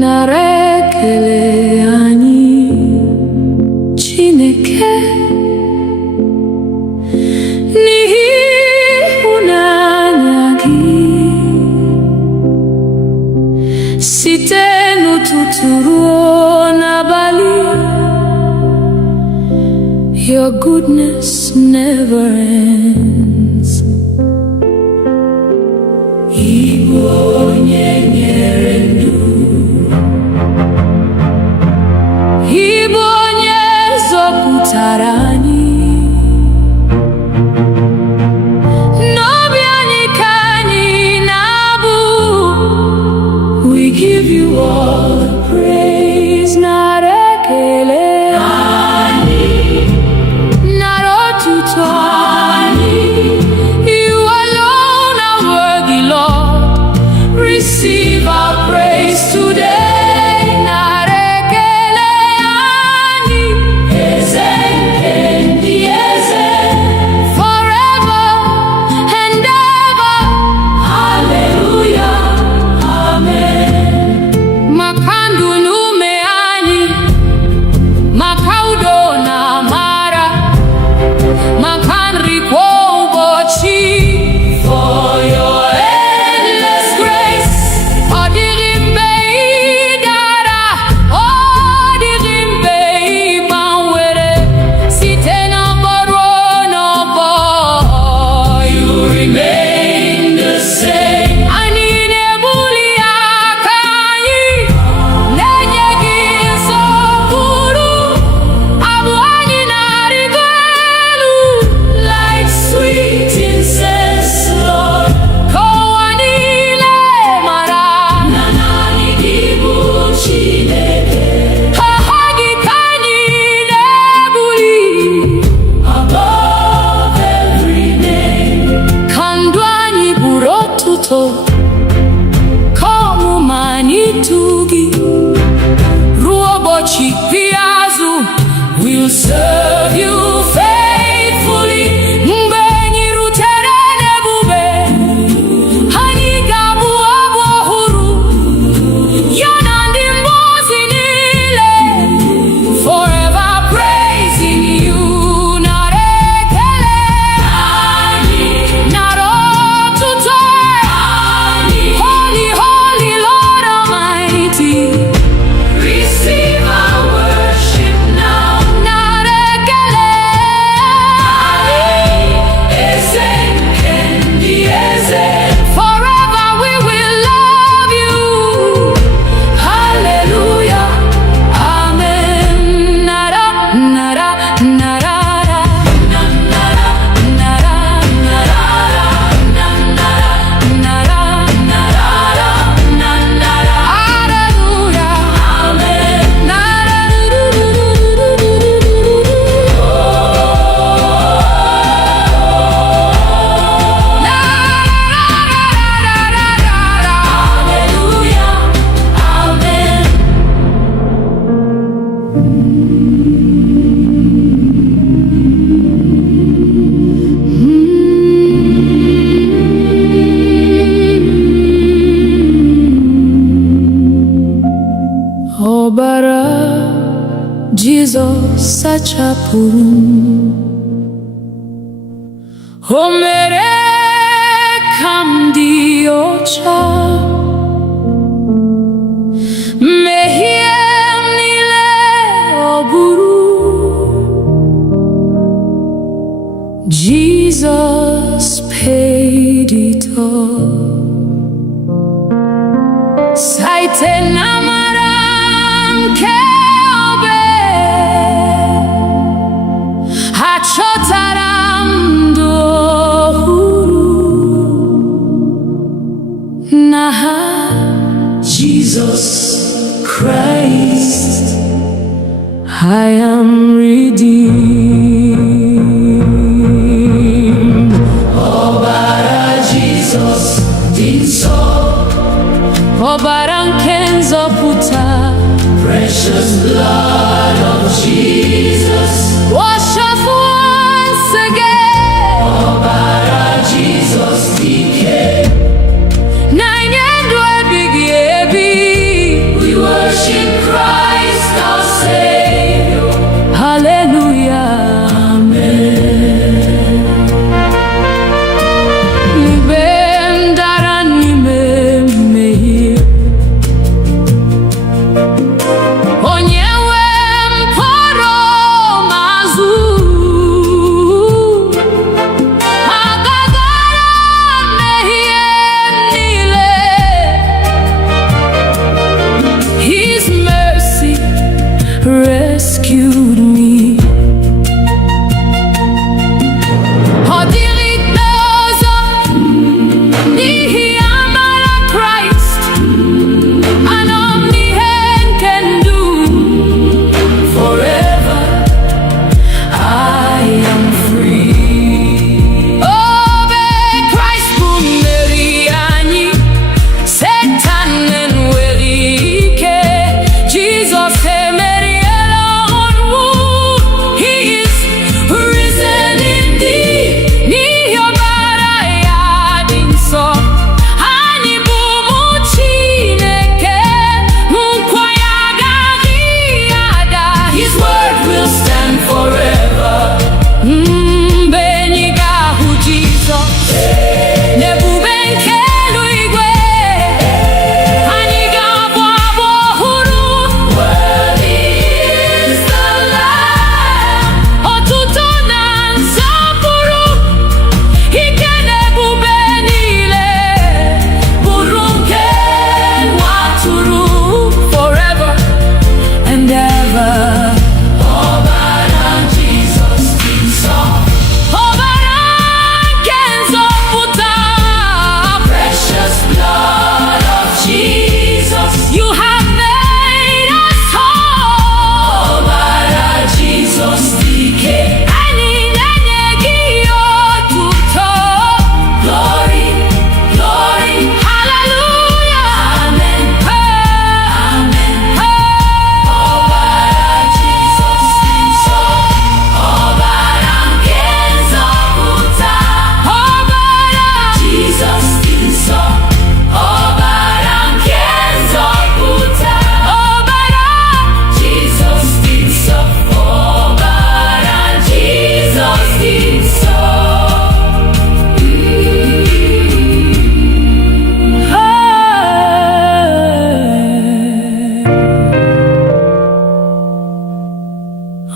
Nara ekele anyị, Chineke, n'ihi ịhụnanya gị. Site n'ụtụtụ ruo n'abalị, your goodness never ends. Igbo onye nyere ndụ, Igbo onye zọpụtara anyị. N'obi anyị ka anyị na-abụ. We give you all the praise. Nara ekele anyị, nara otuto anyị. You alone are worthy, Lord. Receive our praise. ụtụtụ ka ọmụma n'itu gị ruo ụbọchị ikpeazụ. We'll serve you faithfully. Mgbe anyị rutere n'ebube, anyị ga-abụ abụ ọhụrụ ya na ndị mmụọ ozi niile, forever praising you. Nara ekele, nara otuto, holy, holy Lord Almighty. Receive our worship now. Nara ekele, eze nke ndị eze. Forever we will love you. Hallelujah, amen. Nara, nara, nara, nara, nara, nara, nara, nara, nara. Hallelujah, amen. Nara, hallelujah, amen. Ọbara Jizọs sachapụrụ m, o mere ka m dị ọcha. Mmehie m niile ọ bụrụ Jesus paid it all. Site n'amara nke obe, achọtara m ndụ ọhụrụ n'aha Jesus Christ. I am redeemed. Ọbara Jesus dị nsọ, ọbara nke nzọpụta. Precious blood of Jesus, wash us once again. Ọbara Jesus dike, na-enye ndụ ebighị ebi. We worship Christ our Savior. Hallelujah, amen. Mgbe m dara n'ime mmehie, onye nwe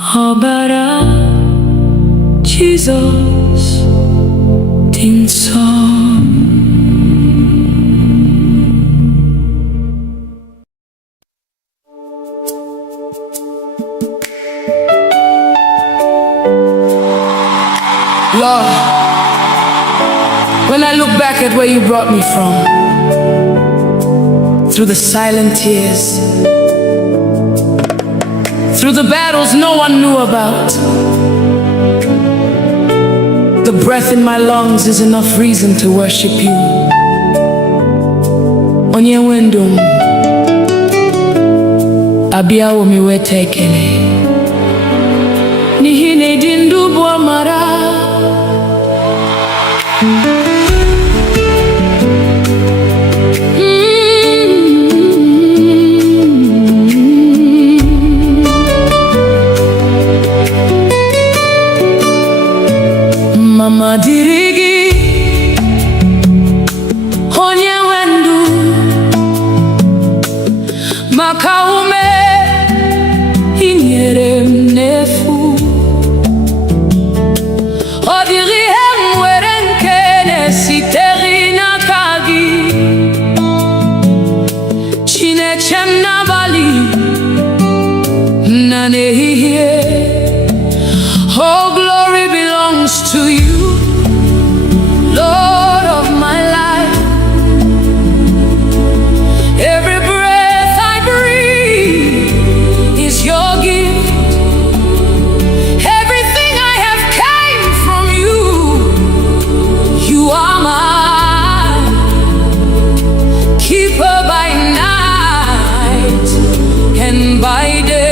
ọbara Jizọs dị nsọ. Lord, when I look back at where you brought me from, through the silent tears, through the battles no one knew about, the breath in my lungs is enough reason to worship you. Onye wendum, abiawo miwete ekele, n'ihi na ịdị ndụ bụ amara. Mama dịrị gị, onye nwe ndụ, maka ume i nyere m n'efu. Ọ dịghị ihe m nwere nke na-esitere n'aka gị. Chineke m n'abalị na n'ehihie, oh glory belongs to you, Lord of my life. Every breath I breathe is your gift. Everything I have came from you. You are my keeper by night and by day.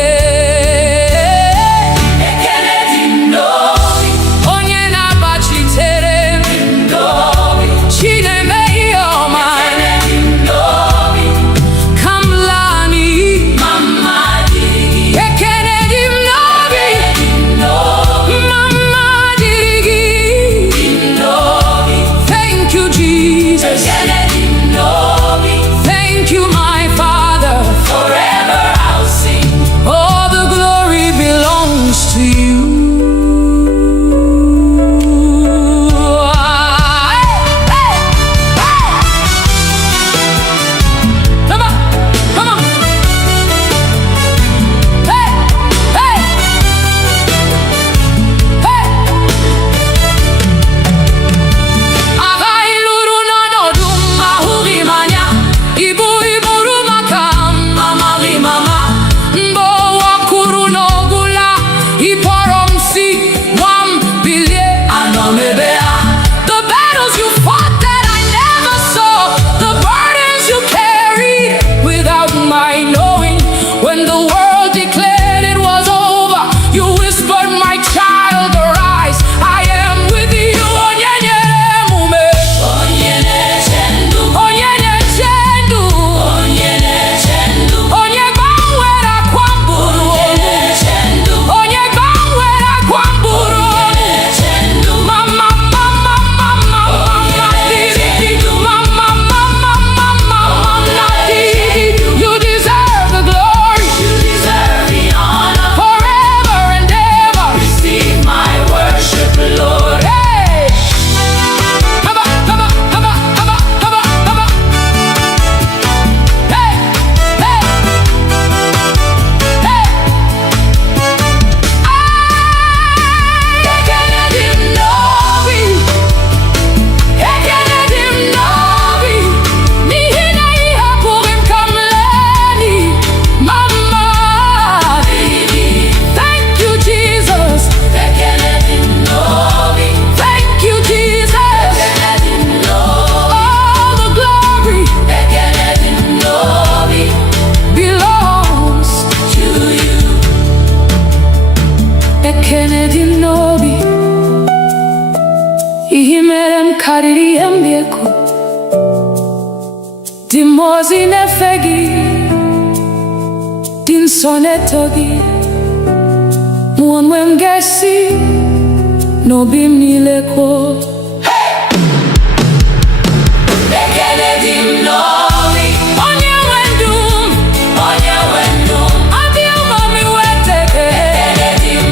Dimozi nefegi, din sonetogi, muonwem gesi, no bim nileko. Ekele dim novi, onye wendum, onye wendum, abia mami weteke. ekele dim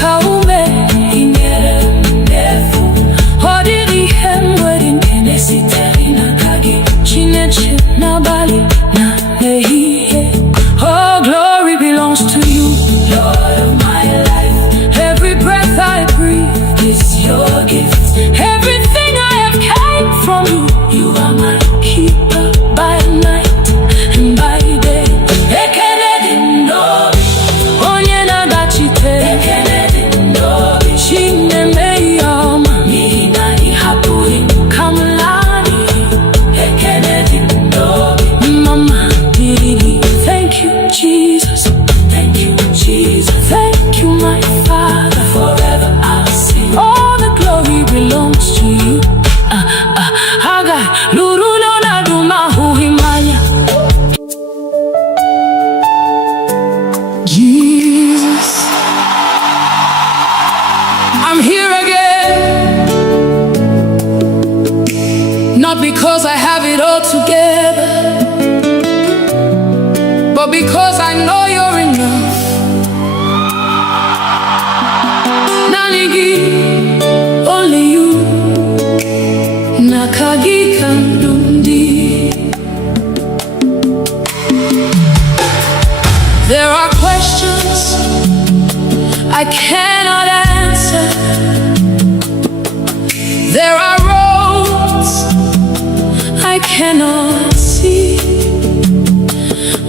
kaume inyere ndefu hodiri hemwedi nkene sitere n'aka gị Chineke n'abalị na ehihie. Oh, glory belongs to you, Lord of my life. Every breath I breathe is your gift. Everything I have came from you. You are my keeper by night and by day. Ekele dị n'obi, onye na-adachite. Ekele dị n'obi, Chineme ihe ọma. N'ihi na ị hapụghị m ka m laa n'iyi. Ekele dị n'obi, mama dịrị. Thank you, Jesus. Thank you, Jesus. Thank you, my Father. Forever I'll sing. All the glory belongs to you. Haga luru na duma huhimanya. Jesus, I'm here again, not because I have it all together, but because I know you're enough. Nanigi, only you. Nakagi kandundi. There are questions I cannot answer. There are roads I cannot see,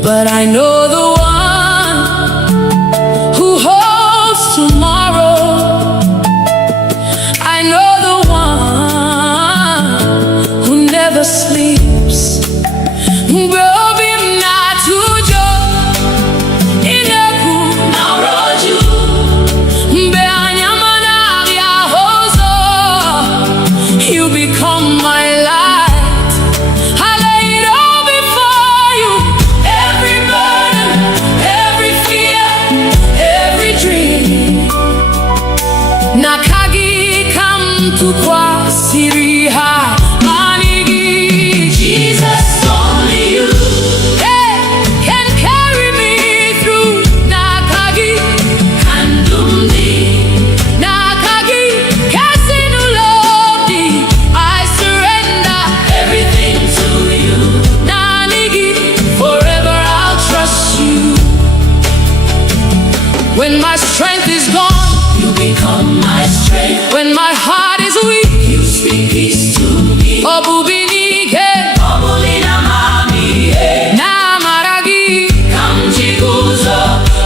but I know the one who holds tomorrow. I know the one who never sleeps. You become my light. I lay it all before you. Every burden, every fear, every dream. Nakagi come to kwasiriha manigi. Jesus, only you, hey, can carry me through. Nakagi kandumdi. Nakagi kasinu. I surrender everything to you. Nanigi, forever I'll trust you. When my strength is gone, you become my strength. When my heart is weak, you speak peace to me. Obubinike, obulina mami, namaragi, kamjiguzo.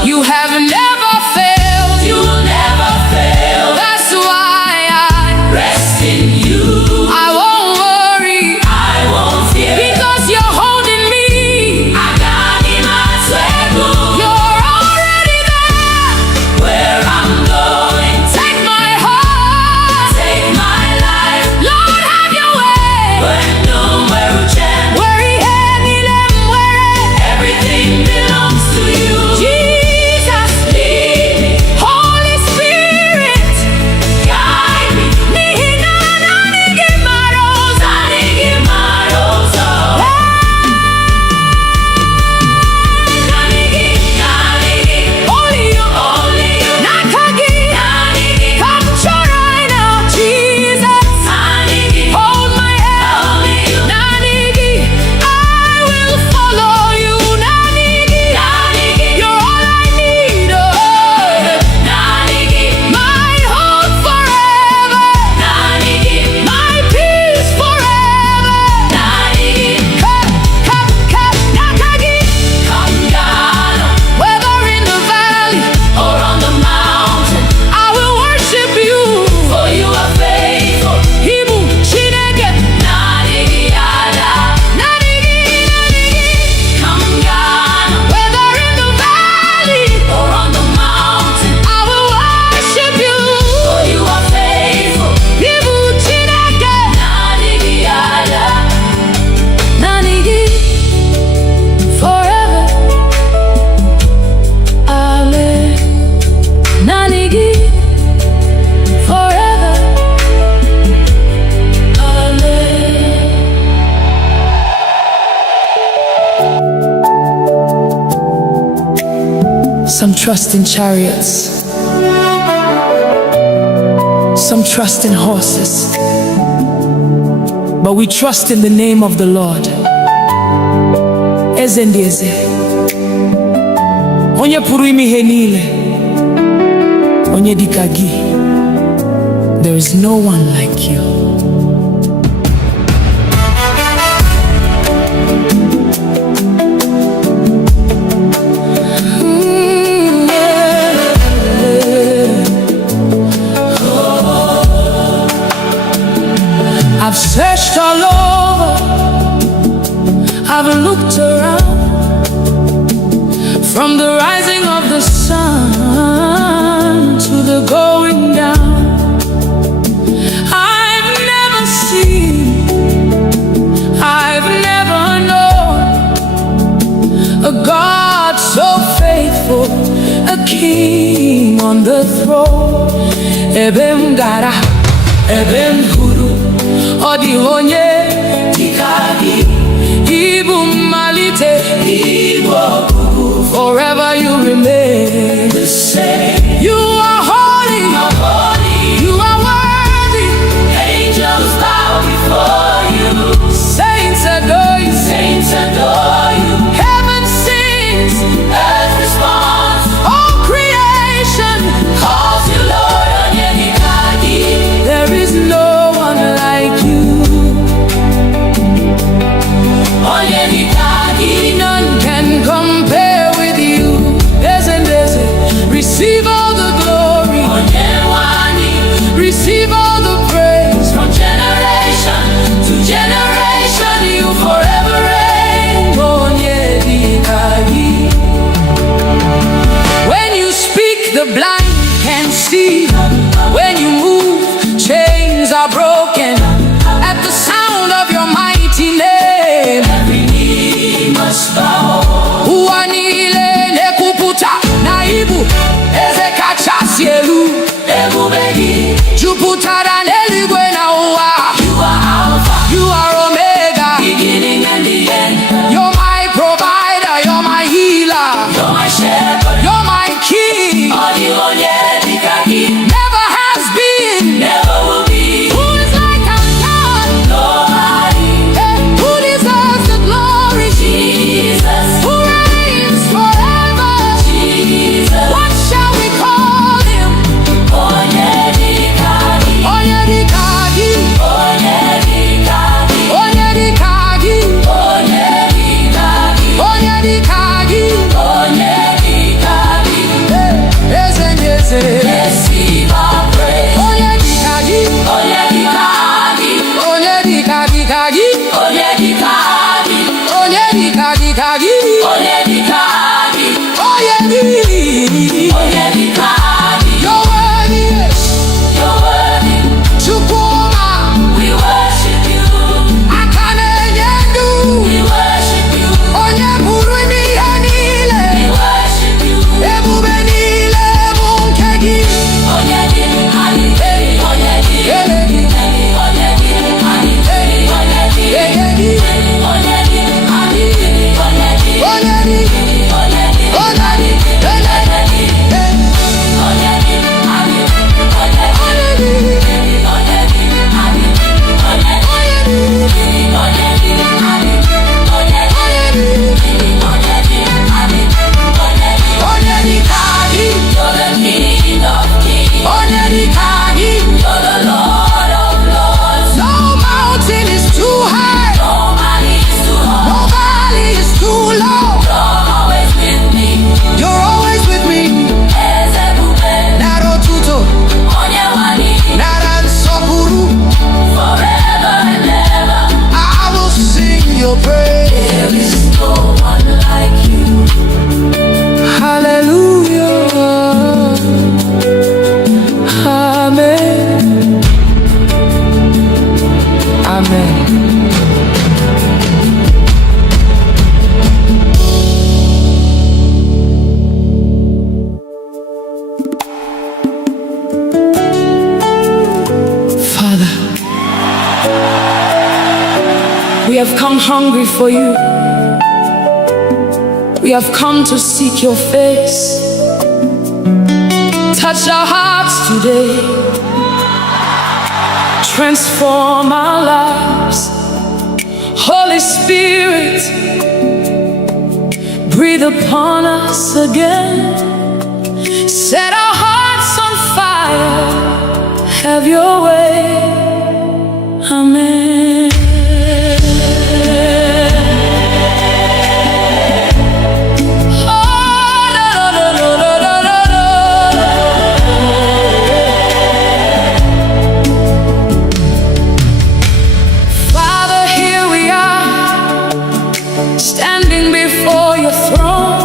You have never failed. You will never fail. That's why I rest in you. I won't worry, I won't fear, because you're holding me. You're already there where I'm going. Take my heart, take my life. Lord, have your way. Everything belongs to you. Jesus, lead me. Holy Spirit, guide me. Some trust in chariots, Some trust in horses, but we trust in the name of the Lord. Eze ndị eze, onye pụrụ ime ihe niile, onye dịka gị. There is no one like you. I've searched all over, I've looked around, from the rising of the sun to the going down. I've never seen, I've never known a God so faithful, a king on the throne. Ebem gara, ebem guru, odi onye dikagi, Igbo malite, Igbo kuku. Forever you remain the same. You are holy, you are worthy. Angels bow before you. Saints adore you, saints adore you. Heaven sings, earth responds. All creation calls you Lord. Onye dikagi, there is no one like you. Onye dikagi, none can compare with you. Receive all the glory, receive all the praise. From generation to generation, you forever reign. Onye dikagi. When you speak, the blind can see. When you move, chains are broken. At the sound of your mighty name, every knee must bow. Uanile nekuputa naibu eze kachasielu ebubegi juputara neligwe na uwa. You are Alpha, you are Omega, beginning and the end. You're my provider, you're my healer, you're my shepherd, you're my king. Never has been, never will be. Who is like our God? Nobody. Who deserves the glory? Jesus. Who reigns forever? Jesus. What shall we call him? Onye dikagi. Onye dikagi. Onye dikagi. Onye dikagi. Onye dikagi. Onye dikagi. Onye dikagi. Eze eze. Receive our praise. Onye dikagi. Onye dikagi. Onye dikagi kagi. Onye dikagi. Onye dikagi kagi. Onye dikagi. Onye dikagi. Onye dikagi. You're worthy. You're worthy. Chukuma. We worship you. Akane nyendu. We worship you. Onye pụrụ ime ihe niile. We worship you. Ebube niile bụ nke gị. Onye dikagi. Onye dikagi. Onye dikagi. Onye dikagi. Onye dikagi. Onye dikagi. We have come hungry for you. We have come to seek your face. Touch our hearts today. transform our lives. Holy Spirit, breathe upon us again. Set our hearts on fire. Have your way. Amen. Father, here we are, standing before your throne.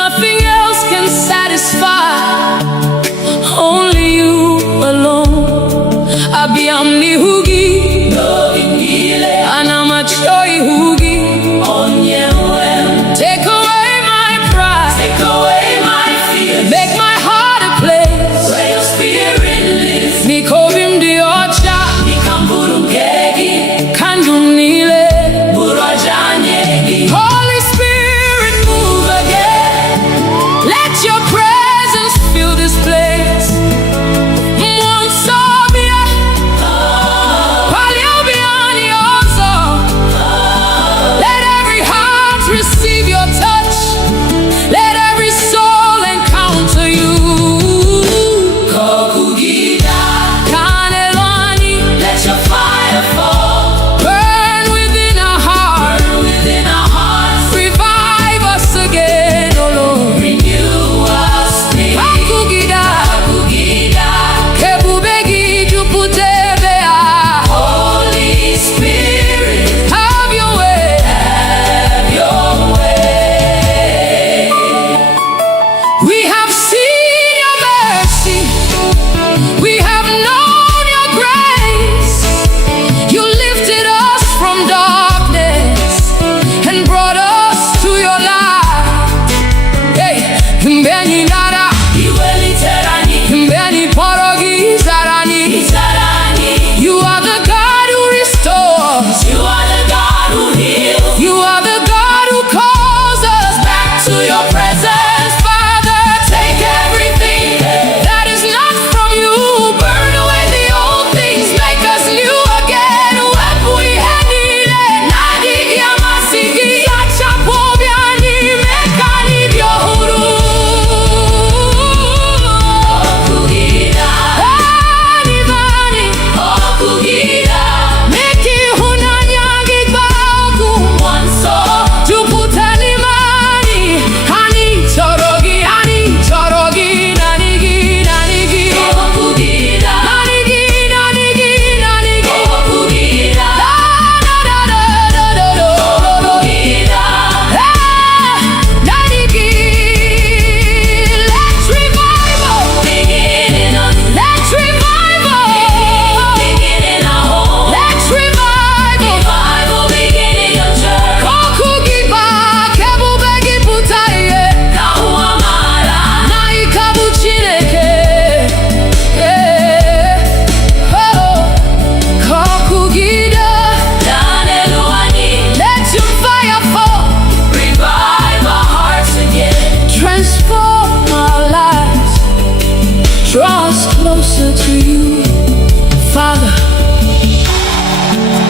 Nothing else can satisfy, only you alone. Abiyamni hugi, anamachoi hugi. Take away my pride, make my heart a place where your spirit lives. Nikovim diocha, kandumnile. Holy Spirit, move again. Let your presence fill this place. Let every heart receive your touch. Let every soul encounter you. Let your fire fall. Burn within our hearts. Revive us again, oh Lord. Renew us. Holy Spirit, have your way. We have seen your mercy. We have known your grace. You lifted us from darkness and brought us to your light. Hey, mbeni nara, mbeni porogi zarani. You are the God who restores. You are the God who heals. You are the God who calls us back to your presence. Father, take everything that is not from you. Burn away the old things, make us new again. Wepu ihenile, nadi yamasigi, sachapobiani, mekani byohuru. Anivani, meki hunanyagi bagu. Tuputani mani, hani chorogi, nanigi. Nanigi. Da da da da da da. Nanigi. Let's revival. Let's revival. Let's revival. Kokugiba, kebubegi putaye. Naikabu chineke. Oh, kokugida. Let your fire fall. Revive our hearts again. Transform our lives. Draw us closer to you. Father,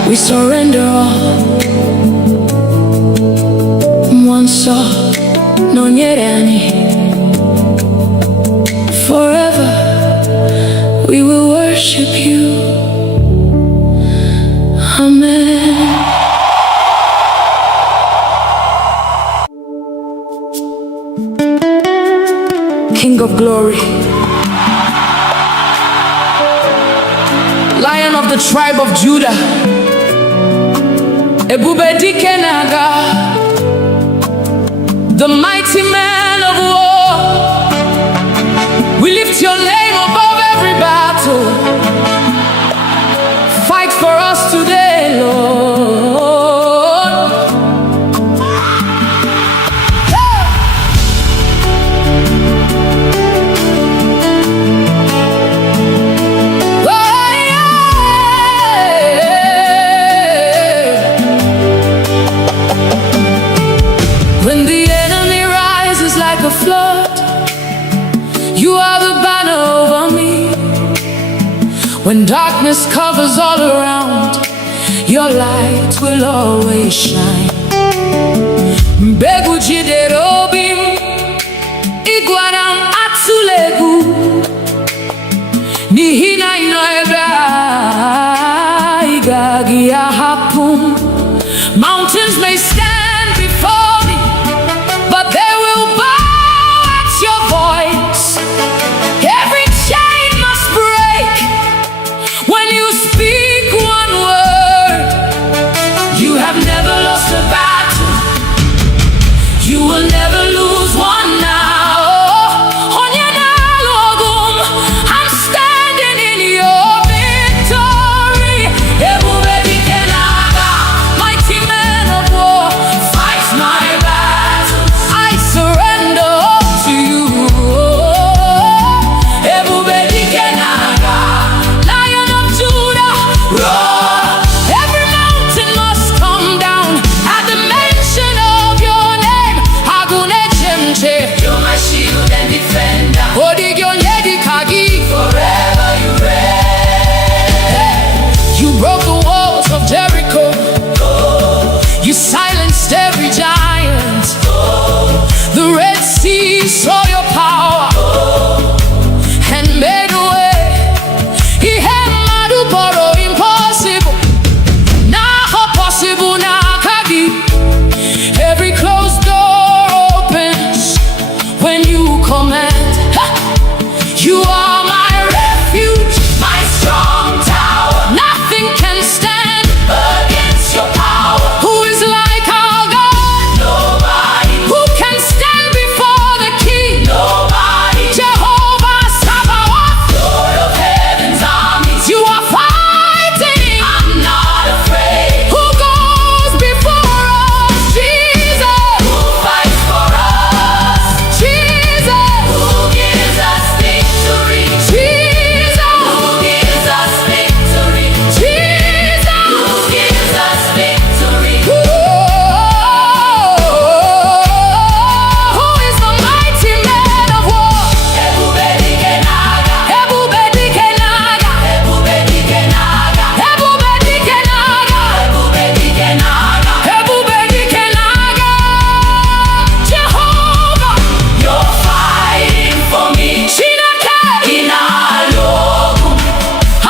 we surrender all. Mwanso, nonyerani. Forever we will worship you. Amen. King of glory, Lion of the tribe of Judah, Ebube dike naga, the mighty man of war. We lift your name above every battle. Fight for us today, Lord. When the enemy rises When darkness covers all around, your light will always shine. Mbegu jidere obi m, ịgwara m atụla egwu, n'ihi na ị nọ ebe a, ị gaghị ahapụ m. Mountains may stand before me, but they will bow at your voice. Every chain must break when you speak one word. You have never lost a battle, you will never lose one now. I'm standing in your victory. Mighty man of war, fight my battle. I surrender to you. Lion of Judah, roar. Every mountain must come down at the mention of your name. You're my shield and defender. Forever you reign. You broke the walls of Jericho. You silenced every giant. The Red Sea saw your power and made a way. He had madu boro impossible. Now possible now kagi. Every closed door opens when you command. You are my refuge, my strong tower. Nothing can stand against your power. Who is like our God? Nobody. Who can stand before the King? Nobody. Jehovah Sabaoth, Lord of heaven's armies. You are fighting, I'm not afraid. Who goes before us? Jesus. Who fights for us? Jesus. Who gives us victory? Jesus. Who gives us victory? Jesus. Who gives us victory? Who is the mighty man of war? Ebube dike n'agha. Ebube dike n'agha. Ebube dike n'agha. Ebube dike n'agha. Ebube dike n'agha. Ebube dike n'agha. Jehovah, you're fighting for me. Chineke, ị na-alụ ọgụ.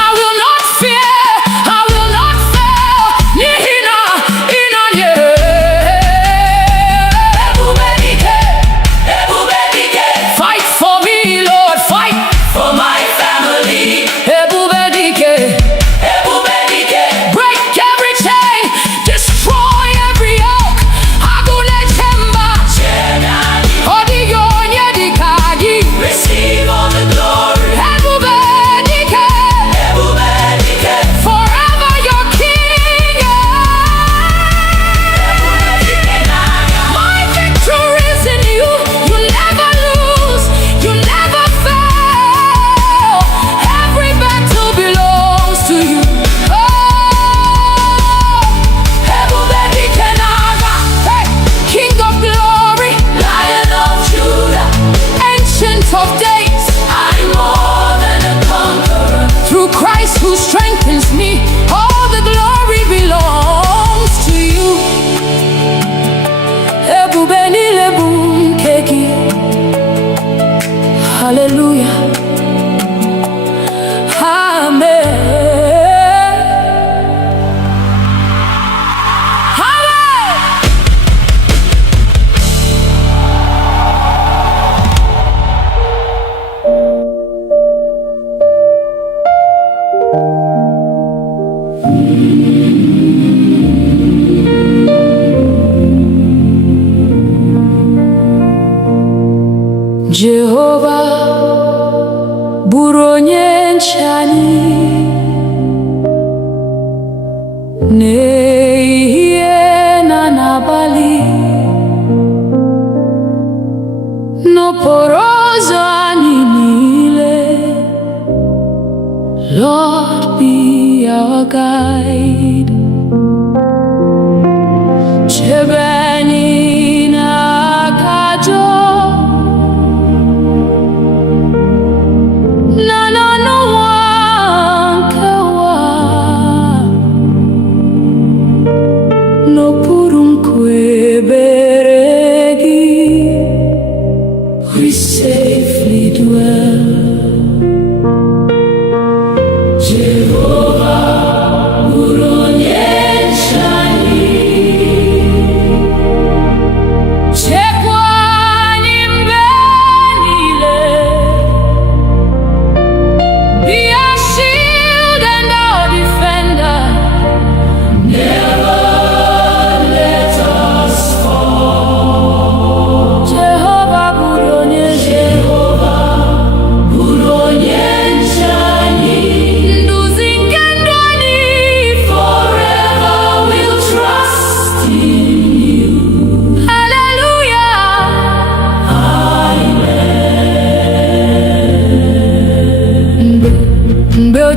I will not fear, I will not fail. N'ihi na ị nọnyere. Ebube dike, ebube dike. Fight for me, Lord, fight for my family. Ebube dike, ebube dike. Break every chain, destroy every yoke. Agụle chemba, ọdịghị onye dịka gị. Receive all the glory. Ebube dike, ebube dike. Forever your king. My victory is in you. You never lose, you never fail. Every battle belongs to you. Ebube dike n'agha. Hey, King of glory, Lion of Judah, Ancient of days, I'm more than a conqueror. Through Christ who strengthens me, all the glory belongs to you. Ebube niile bụ nke gị. Hallelujah. Amen. Amen. Jehovah bụrụ onye nche anyị n'ehihie na n'abalị, n'okporo ụzọ anyị niile. Lord, be our guide. Chebe anyị n'aka ajọ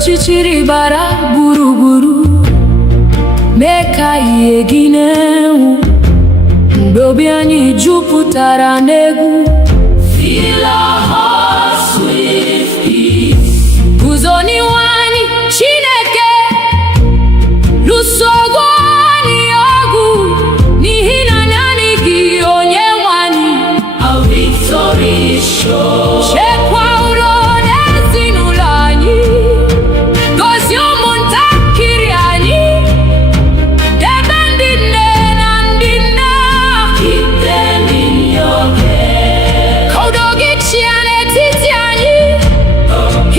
ọchịchịrị bara gburugburu, mee ka ihe gị na-enwu. Mgbe obi anyị jupụtara n'egwu, Fill our hearts with peace. guzo n'ihu anyị Chineke, lụso ọgụ anyị ọgụ, n'ihi na naanị gị Onyenwe anyị. Our victory is sure. Chekwa udo n'ezinụlọ anyị, gozie ụmụntakịrị anyị, debe ndị nne na ndị nna. Keep them in your care. Ka udo gị chịa n'etiti anyị,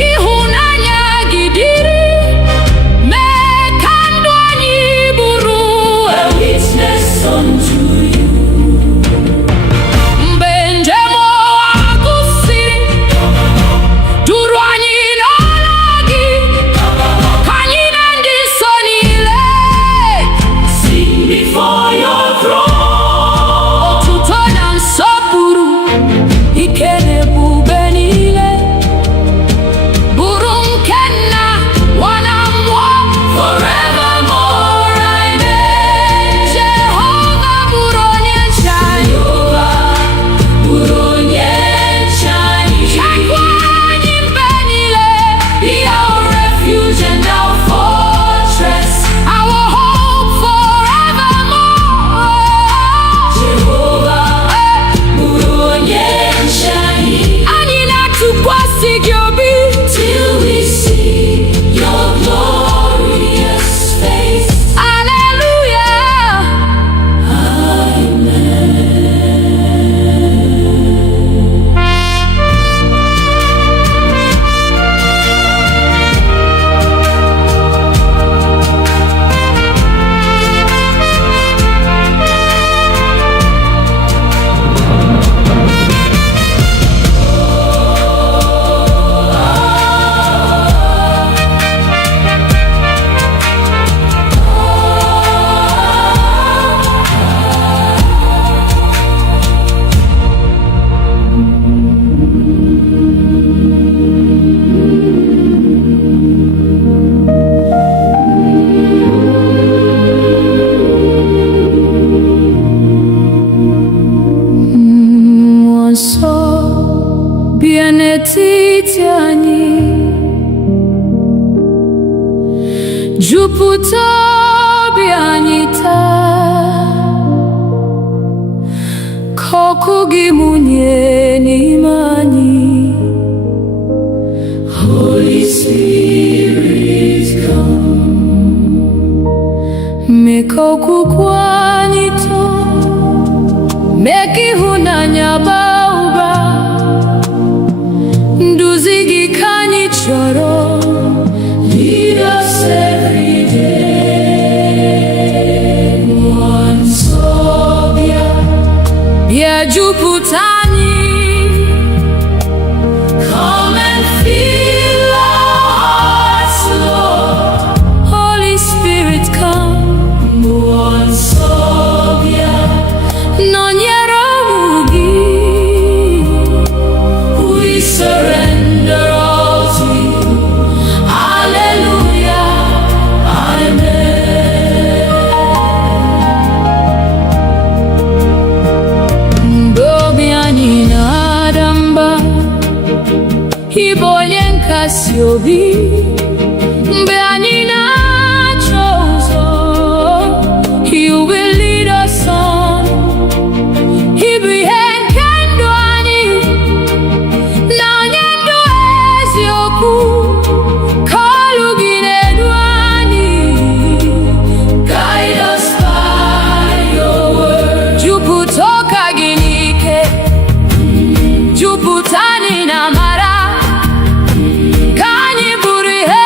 ịhụnanya gị dịrị, mee ka ndụ anyị bụrụ A witness unto you. mgbe njem ụwa gụsịrị. Duru anyị n'ọla gị, ka anyị na ndị nsọ niile Sing before your throne. otuto na nsọpụrụ, ike na ebube niile bụrụ nke Nna, Nwa na Mmụọ Forevermore, amen. Jehova bụrụ onye nche anyị. Bụrụ onye nche anyị. Chekwa anyị mgbe niile, Be our refuge and our fortress. our hope forevermore. Jehovah, bụrụ onye nche anyị. Anyị na-atụkwasị gị obi Till we see your glorious face. Hallelujah. Mmụọ nsọ bịa n'etiti anyị, jupụta obi anyị taa, ka ọkụ gị mụnye n'ime anyị. Holy Spirit, come. Mee ka okwukwe anyị too, mee ka ịhụnanya baa ụba. Nduzi gị ka anyị chọrọ, Lead us every day. Mmụọ nsọ bịa. bịa jupụta anyị. Come and fill our hearts, Lord. Holy Spirit, come. Mmụọ nsọ bịa. Nọnyere ụmụ gị. We surrender all to you. Hallelujah, amen. Mgbe obi anyị na-ada mba, ị bụ onye nkasi obi. Mgbe anyị na-achọ ụzọ, you will lead us on. Ị bụ ihe nke ndụ anyị, na onye ndụ eziokwu, ka olu gị na-edu anyị. Guide us by your word. Jupụta ụka gị n'ike, jupụta anyị na amara, ka anyị bụrụ ihe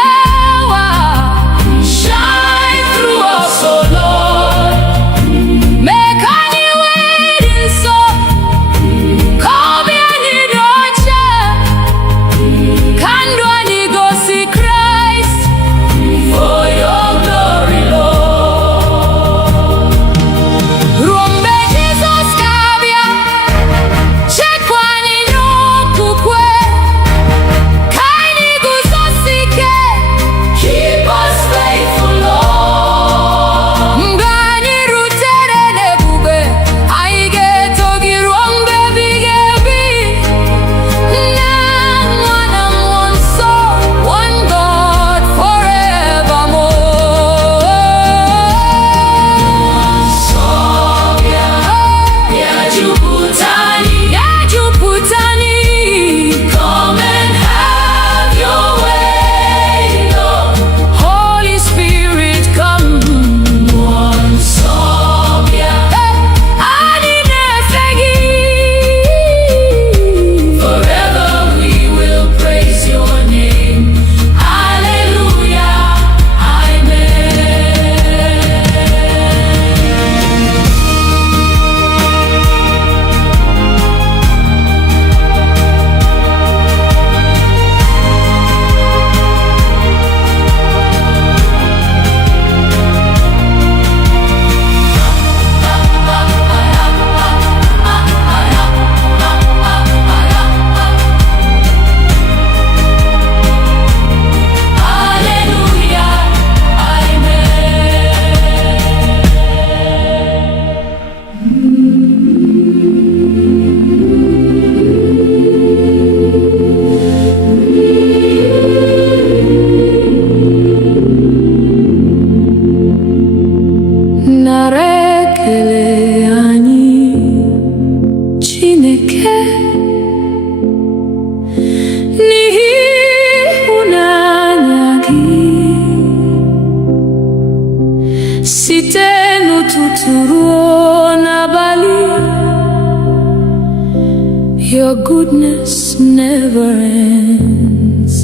Your goodness never ends.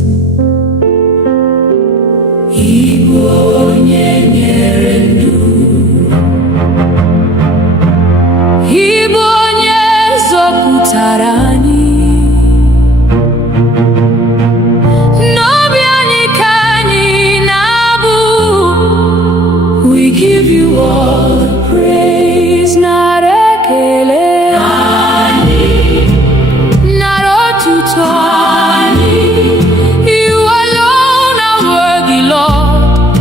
Igbo onye nyere ndụ, Igbo onye zọpụtara anyị, n'obi anyị ka anyị na-abụ. We give you all the praise, nara ekele anyị, nara otuto anyị. You alone are worthy, Lord.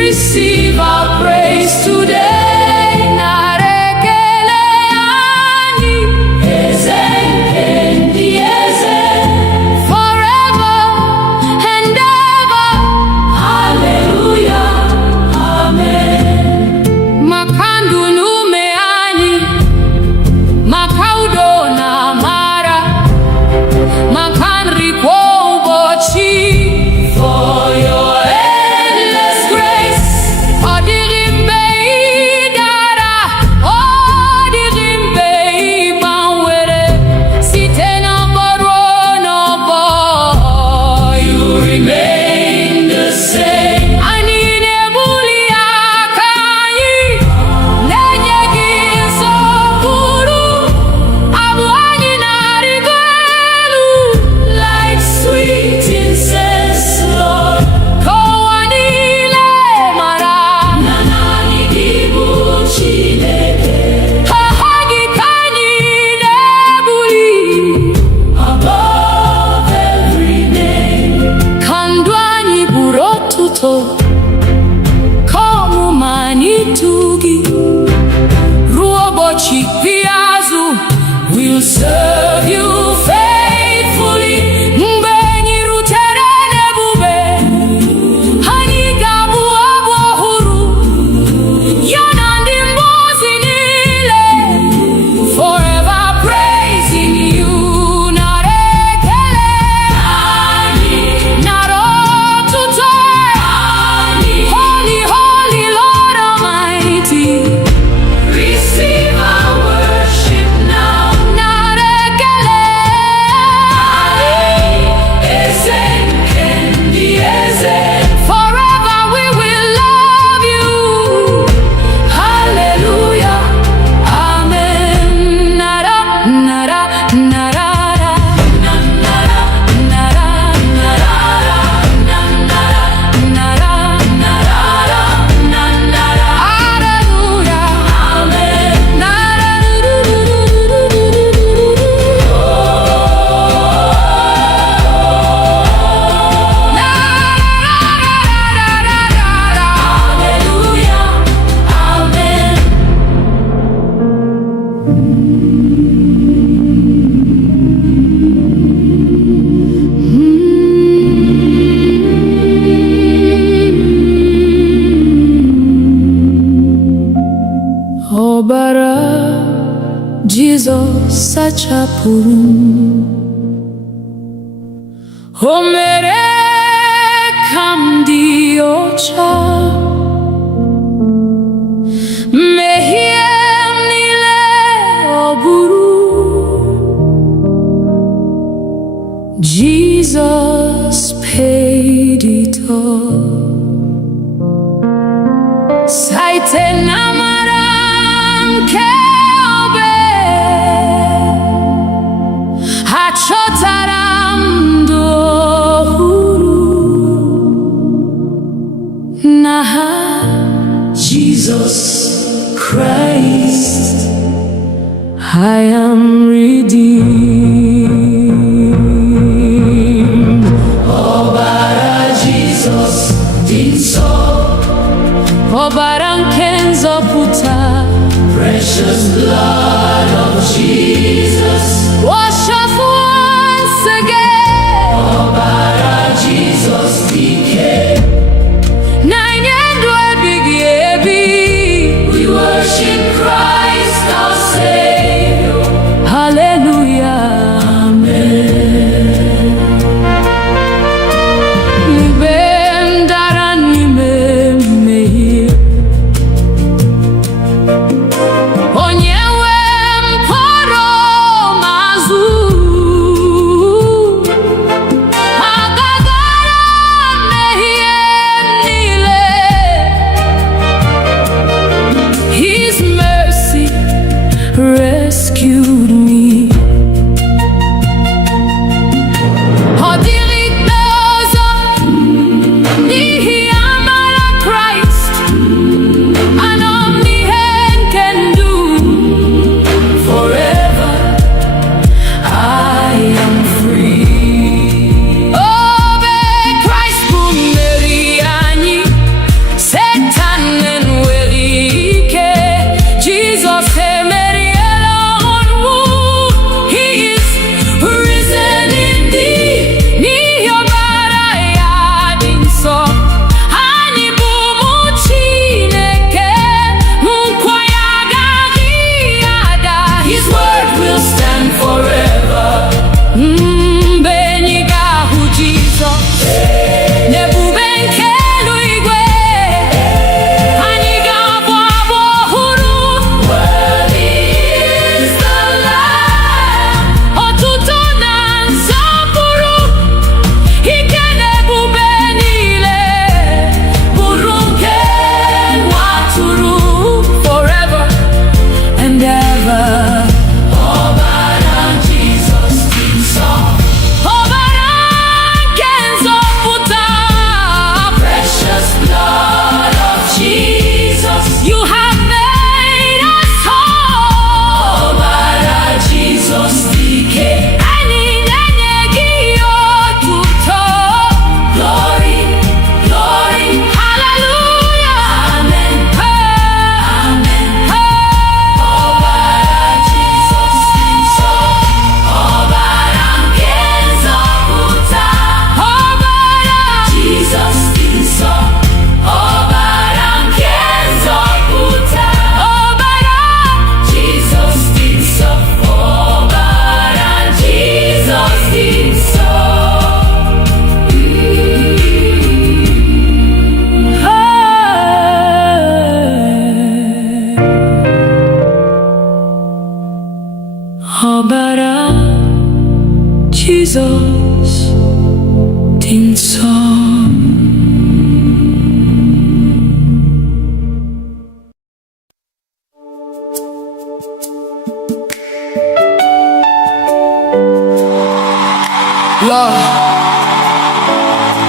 Receive our praise today. Nara ekele anyị, eze nke ndị eze, forever and ever. Hallelujah, amen. Maka ndụ na ume anyị, maka udo na amara, maka nri kwa ụbọchị. For your endless grace, ọ dịghị mgbe ị dara, ọ dịghị mgbe ị gbanwere, site n'ọgbọ ruo n'ọgbọ. You remain the same. Anyị na-ebuli aka anyị, na-enye gị nsọpụrụ. Abụ anyị na-arịgo elu, like sweet incense, Lord. Ka ụwa niile mara na naanị gị bụ Chineke. Aha gị ka anyị na-ebuli above every name. Ka ndụ anyị bụrụ otuto, ka ọmụma anyị too gị. Ruo ụbọchị ikpeazụ, we'll serve you faithfully. Mgbe anyị rutere n'ebube, anyị ga-abụ abụ ọhụrụ, ya na ndị mmụọ ozi niile. Forever praising you. Nara ekele anyị, nara otuto anyị. Holy, holy Lord Almighty, receive our worship now. Nara ekele anyị, eze nke ndị eze. Forever we will love you. Hallelujah, amen. Nara, nara, narara, nara, nara, narara, nara, narara, narara. Hallelujah, amen. Nara, hallelujah, amen. Ọbara Jizọs sachapụrụ m, o mere ka m dị ọcha. Mmehie m niile ọ bụrụ, Jesus paid it all. Site n'amara nke obe, achọtara m ndụ ọhụrụ. N'aha Jesus Christ, I am redeemed. Ọbara Jesus dị nsọ, ọbara nke nzọpụta. Precious blood of Jesus, wash us once again. Ọbara Jesus dike, na-enye ndụ ebighị ebi. We worship Christ our Savior. Hallelujah, amen. Mgbe m dara n'ime mmehie, onye nwe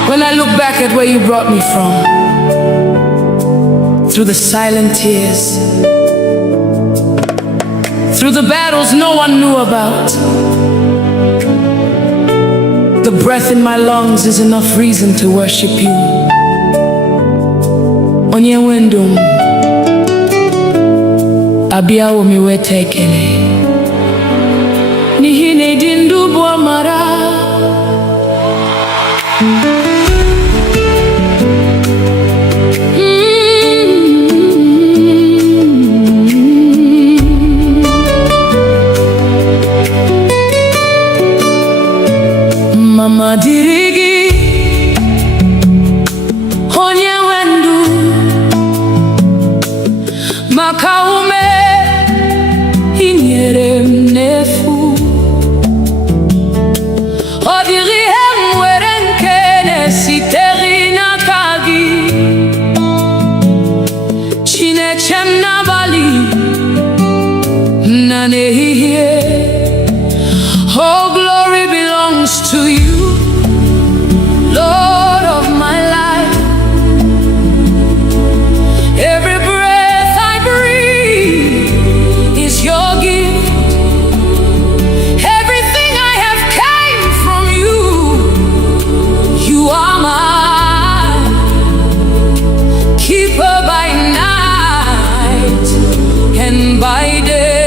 When I look back at where you brought me from, through the silent tears, through the battles no one knew about, the breath in my lungs is enough reason to worship you. Onye wendum abiawo miwete ekele n'ihi na ịdị ndụ bụ amara. Mama dịrị gị onye nwe ndụ, maka ume i nyere m n'efu. Ọ dịghị ihe m nwere nke na-esitere n'aka gị. Chineke m n'abalị na n'ehihie, oh glory belongs to you, Lord of my life. Every breath I breathe is your gift. Everything I have came from you. You are my keeper by night and by day.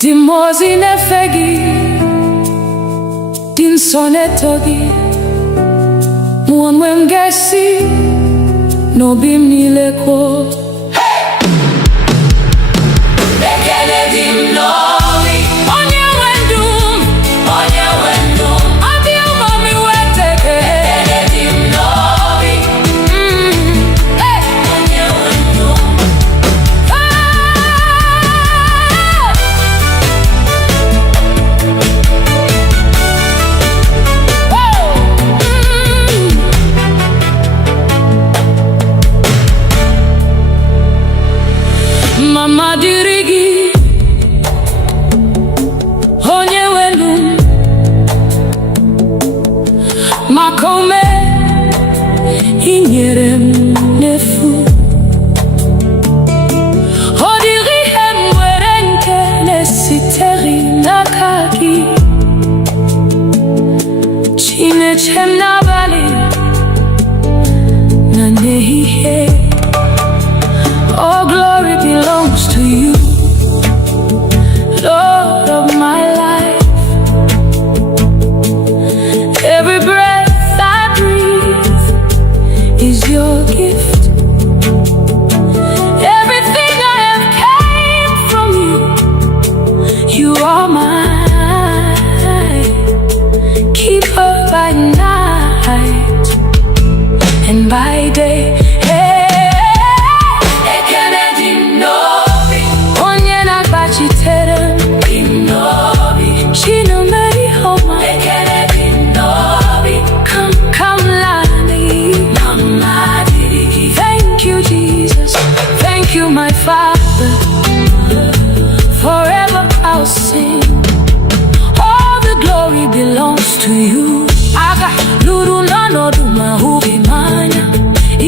Dimozi nefegi din sonetogi muonwe mgesi no bim nileko. Ekele dim nobi Onye wendum adi umami weteke. Ekele dim nobi Onye wendum mama dirigi onye welu makome inyere m n'efu ọ dịghị ihe m nwere nke na-esitere n'aka gị Chineke m n'abalị na n'ehihie. All glory belongs to you, Lord of my life. Every breath I breathe is your gift. Everything I have came from you. You are mine. Keeper by night and by day. My Father, forever I'll sing. All the glory belongs to you. Aga luru nano duma hubi manya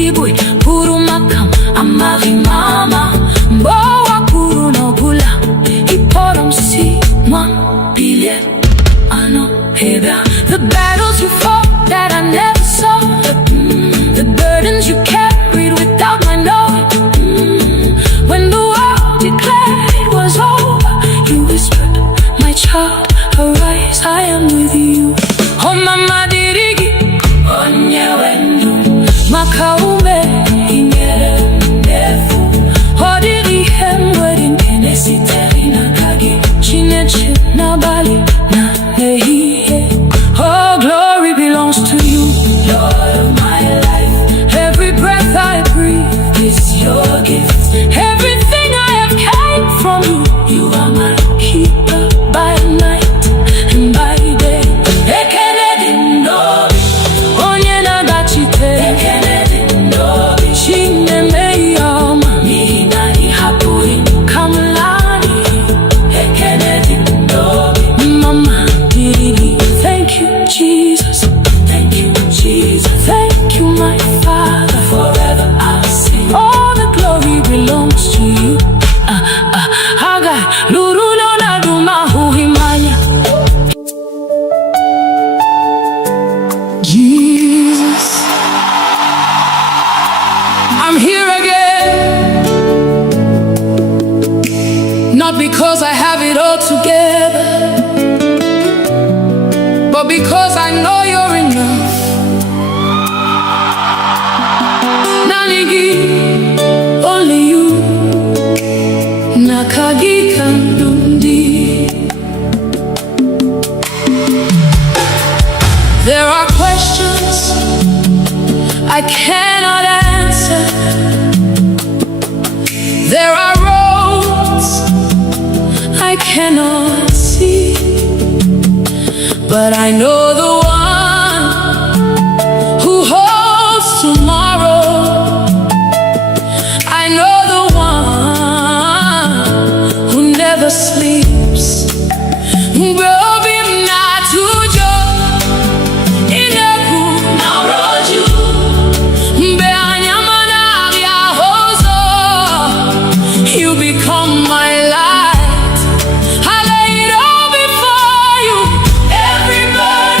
Igbo puru makam amari mama Mbowa puru no bula Iporam si mwa bile ano heba. The battles you fought that I never saw, the burdens you carried without my knowing. When the world declared it was over, you whispered, my child, arise, I am with you. Oh mama dirigi onye wenu makaume inyere ndefu ọ dịghị ihe m nwere nke na-esitere n'aka gị Chineke n'abalị na n'ehihie. Oh glory belongs to you, Lord of my life. Every breath I breathe is your gift. Everything I have came from you. You are my keeper by night and by day. Ekele dị n'obi onye na-agbachite. Ekele dị n'obi Chineme ihe ọma n'ihi na ị hapụghị ka m laa n'iyi. Ekele dị n'obi mama dirigi. Thank you Jesus, thank you Jesus, thank you my Father, forever I'll sing. All the glory belongs to you. Haga luru no na duma huhimanya. Jesus, I'm here again, not because I have it all together, but because I know you're enough. Nanigi, only you. Nakagi kandundi. There are questions I cannot answer. There are roads I cannot see, but I know the one who holds tomorrow. I know the one who never sleeps. Gobi mnatujo ineku na roju mbe anyamana ya hozo. You become my light. I lay it all before you. Every burden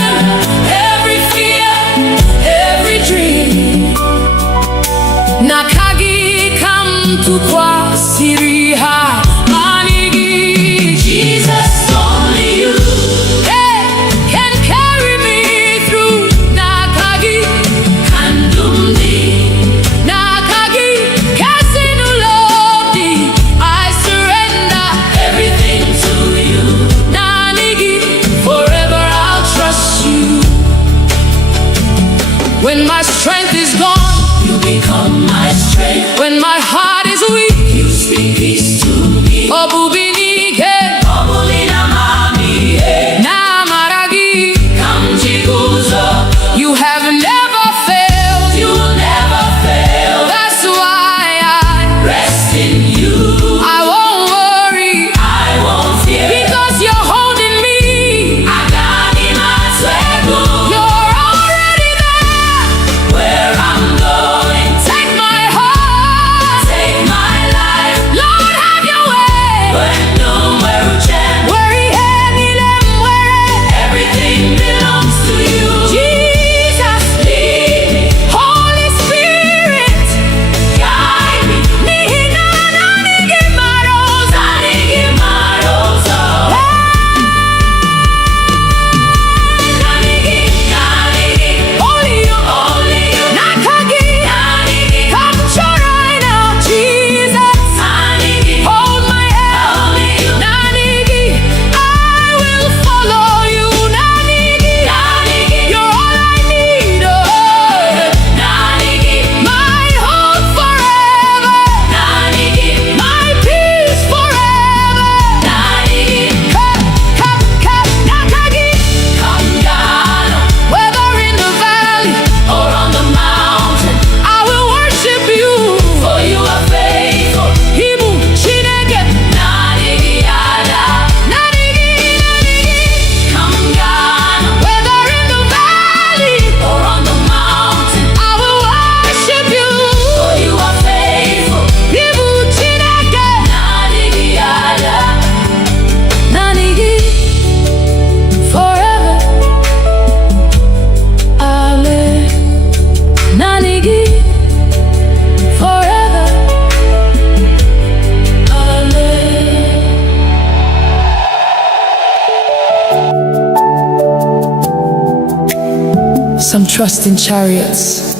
Some trust in chariots,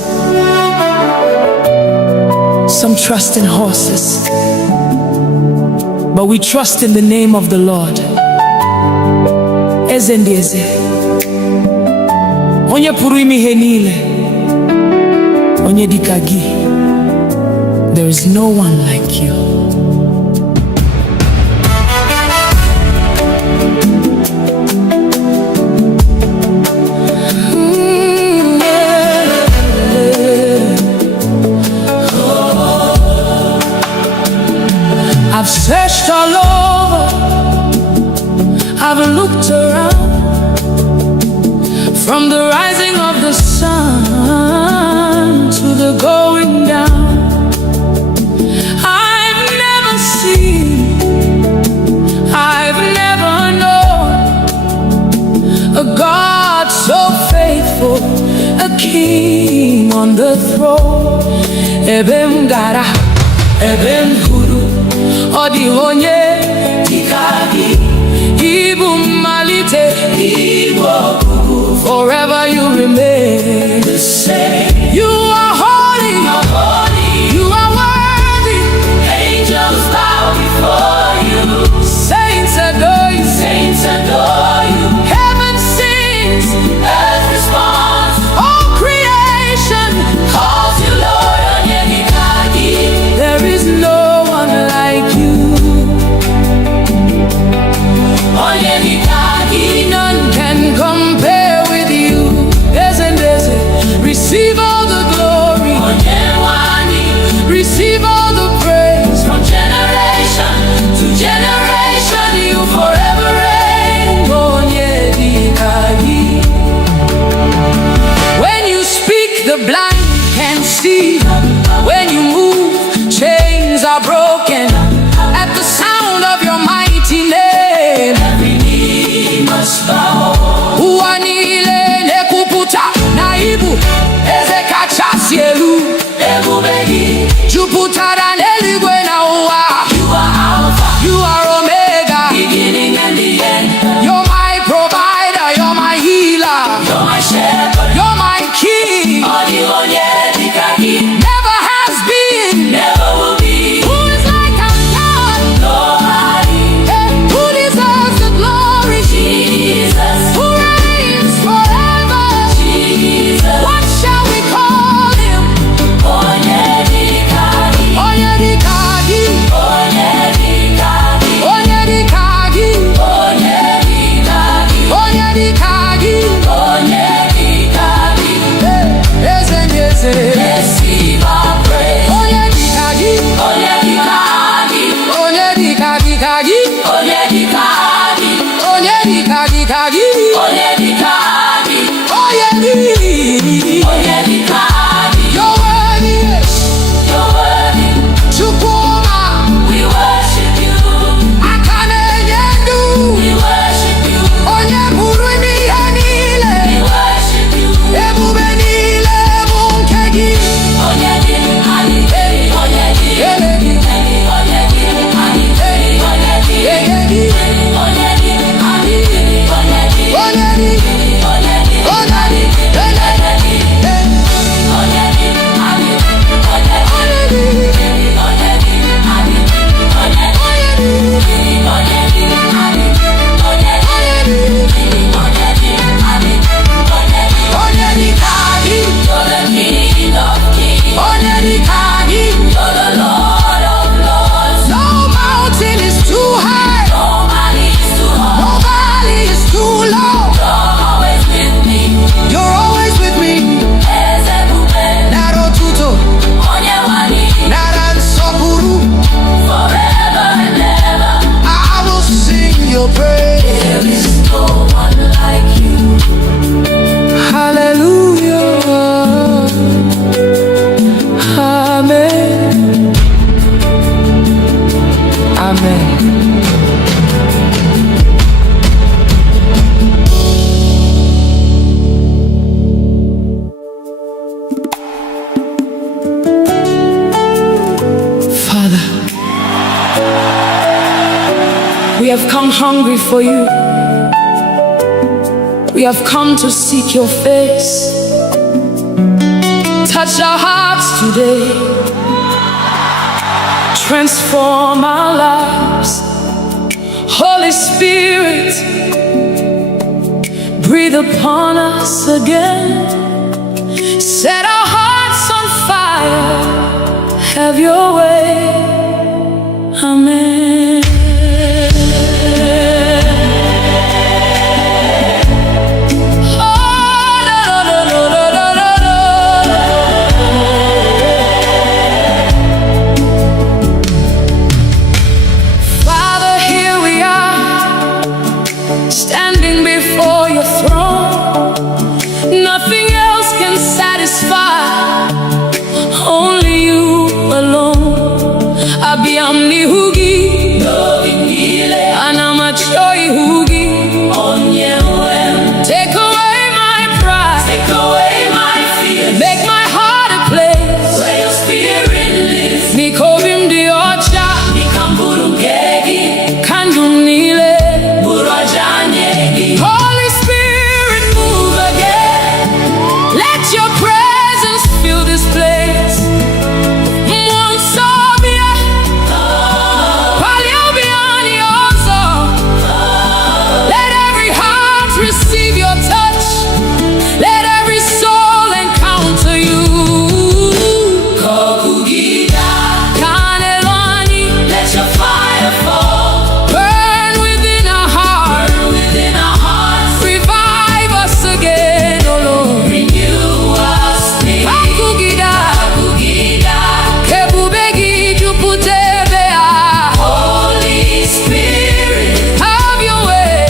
some trust in horses, but we trust in the name of the Lord. Eze ndị eze, onye pụrụ ime ihe niile, onye dịka gị. There is no one like you. I've searched all over, I've looked around, from the rising of the sun to the going down. I've never seen, I've never known a God so faithful, a king on the throne. Ebem gara, ebem guru, odi onye dikagi, Igbo malite, Igbo kubu. Forever you remain the same. You are holy, you are worthy. Angels bow before you. Saints adore you, saints adore you. Heaven sings, earth responds. All creation calls you Lord. Onye dikagi, there is no one like you. Onye dikagi, none can compare with you. Receive all the glory, receive all the praise. From generation to generation, you forever reign. Onye dikagi. When you speak, the blind can see. When you move, chains are broken. At the sound of your mighty name, every knee must bow. Uanile nekuputa naibu eze kachasielu ebubegi juputara neligwe na uwa. You are Alpha, you are Omega, beginning and the end. You're my provider, you're my healer, you're my shepherd, you're my king. Never has been, never will be. Who is like our God? Nobody. Who deserves the glory? Jesus. Who reigns forever? Jesus. What shall we call him? Onye dikagi. Onye dikagi. Onye dikagi. Onye dikagi. Onye dikagi. Onye dikagi. Onye dikagi. Eze eze. Receive our praise. Onye dikagi. Onye dikagi. Onye dikagi kagi. Onye dikagi. Onye dikagi kagi. Onye dikagi. Onye dikagi. Onye dikagi. You're worthy. You're worthy. Chukuma. We worship you. Akane yendu. We worship you. Onye pụrụ ime ihe niile. We worship you. Ebube niile bụ nke gị. Onye dikagi. Onye dikagi. Onye dikagi. Onye dikagi. Onye dikagi. Onye dikagi. We have come hungry for you. We have come to seek your face. touch our hearts today. Transform our lives. Holy Spirit, breathe upon us again. Set our hearts on fire. Have your way. Amen. Father, here we are, standing before your throne. Nothing else can satisfy, only you alone. Abiyamni hugi, anamachoi hugi. Take away my pride, take away my fears. Make my heart a place where your spirit lives. Nikovim diocha, nikamburungegi, kandumnile, burajanyegi. Holy Spirit, move again. Let your presence fill this place. Let every heart receive your touch. Let every soul encounter you. Let your fire fall. Burn within our hearts. Revive us again, oh Lord. Renew us. Holy Spirit, have your way.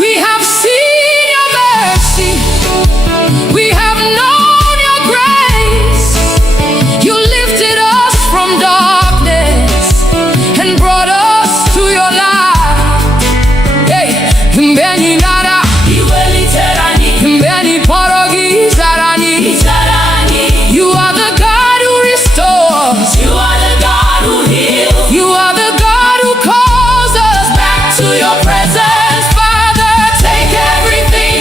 We have seen your mercy. We have known your grace. You lifted us from darkness and brought us to your light. Hey, mbeni nara, mbeni porogi zarani. You are the God who restores. You are the God who heals. You are the God who calls us back to your presence. Father, take everything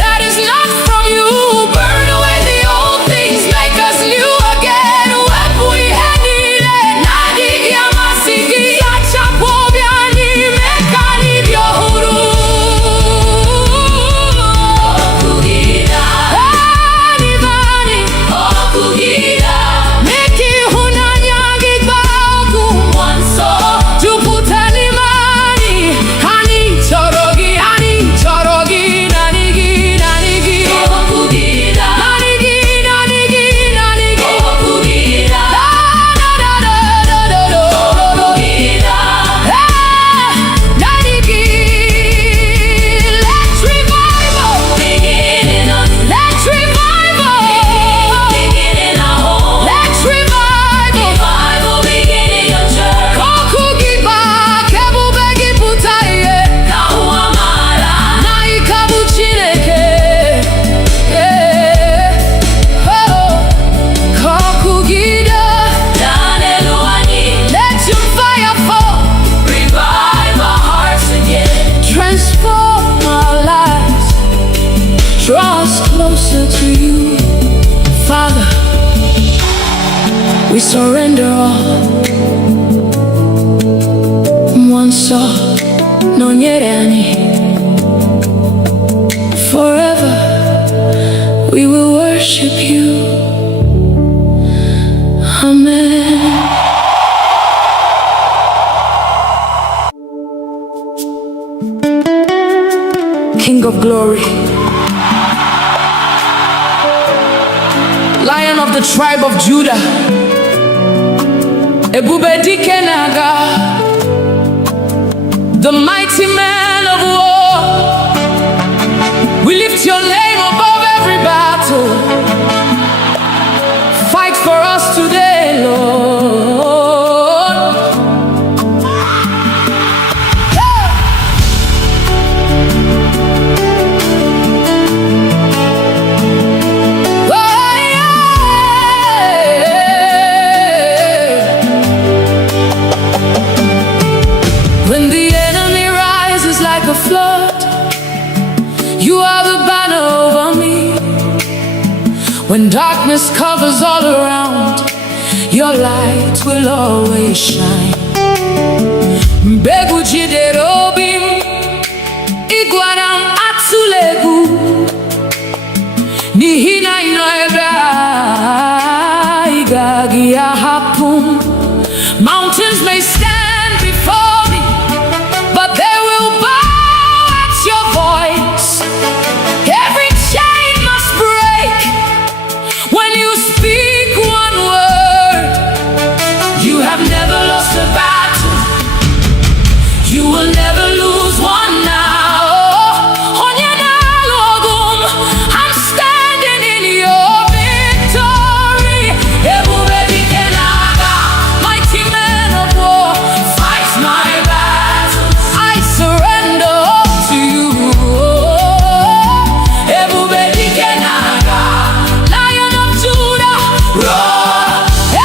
that is not from you. Burn away the old things. Make us new again. Wepu ihenile, nadi yamasigi, sachapobiani, mekani vyohuru. Anivani, meki hunanyagi bagu. Tuputanimani, hani chorogi, nanigi. Nanigi. Da, da, da, do. Nanigi. Let's revival. Let's revival. Let's revival. Kokugiba, kebubegi putaye. Naikabu chineke. Oh, kokugida. Let your fire fall. Revive our hearts again. Transform our lives. Draw us closer to you. Father, we surrender all. Mwanso, nonyerani. Forever, we will worship you. Amen. King of glory, Lion of the tribe of Judah, Ebube dike naga, the mighty man of war. We lift your name above every battle. Fight for us today, Lord. When the enemy rises like a flood, you are darkness covers all around, your light will always shine. Mbegu jidere obi m, ịgwara m atụla egwu, n'ihi na ị nọ ebe a, ị gaghị ahapụ m. Mountains may stand before me, but they will bow at your voice. Every chain must break when you speak one word. You have never lost a battle, you will never lose one now. I'm standing in your victory. Mighty man of war, fight my battle. I surrender all to you. Lion of Judah, roar.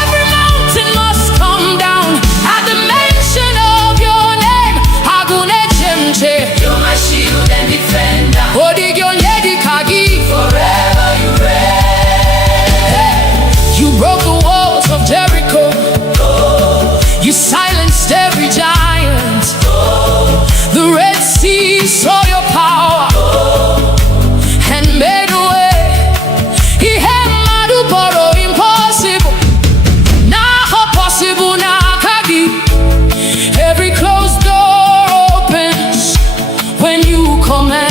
Every mountain must come down at the mention of your name. You're my shield and defender. Forever you reign. You broke the walls of Jericho. You silenced every giant. The Red Sea saw your power and made a way. He had madu boro impossible. Now possible now kagi. Every closed door opens when you command.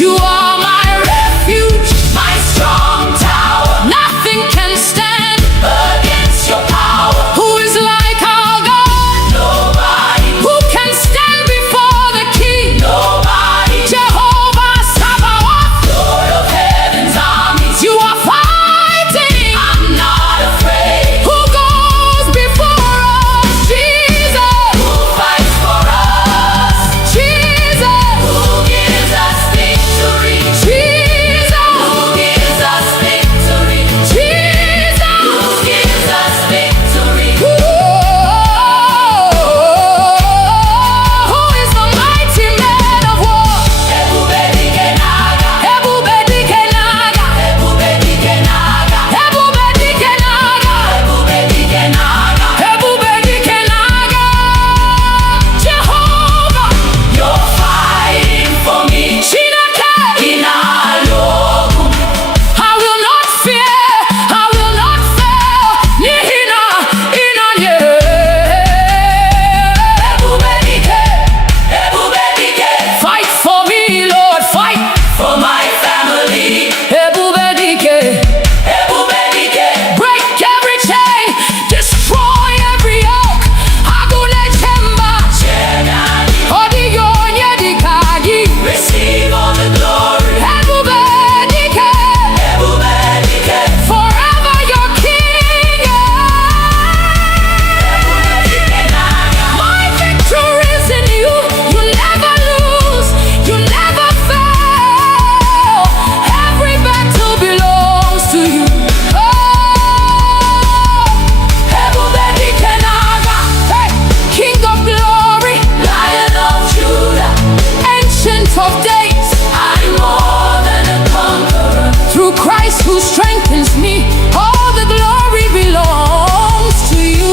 You are my refuge, my strong tower. Nothing can stand against your power. Who is like our God? Nobody. Who can stand before the King? Nobody. Jehovah Sabaoth, Lord of heaven's armies. You are fighting, I'm not afraid. Who goes before us? Jesus. Who fights for us? Jesus. Who gives us victory? Jesus. Who gives us victory? Jesus. Who gives us victory? Who is the mighty man of war? Ebube dike n'agha. Ebube dike n'agha. Ebube dike n'agha. Ebube dike n'agha. Ebube dike n'agha. Ebube dike n'agha. Jehovah, you're fighting for me. Chineke, ị na-alụ ọgụ. I will not fear, I will not fail. N'ihi na ị nọnyere. Ebube dike, ebube dike. Fight for me, Lord, fight for my family. Ebube dike, ebube dike. Break every chain, destroy every yoke. Agụle chemba, ọdịghị onye dịka gị. Receive all the glory. Ebube dike, ebube dike. Forever your king. My victory is in you. You never lose, you never fail. Every battle belongs to you. Ebube dike n'agha. Hey, King of glory, Lion of Judah, Ancient of days, I'm more than a conqueror. Through Christ who strengthens me, all the glory belongs to you.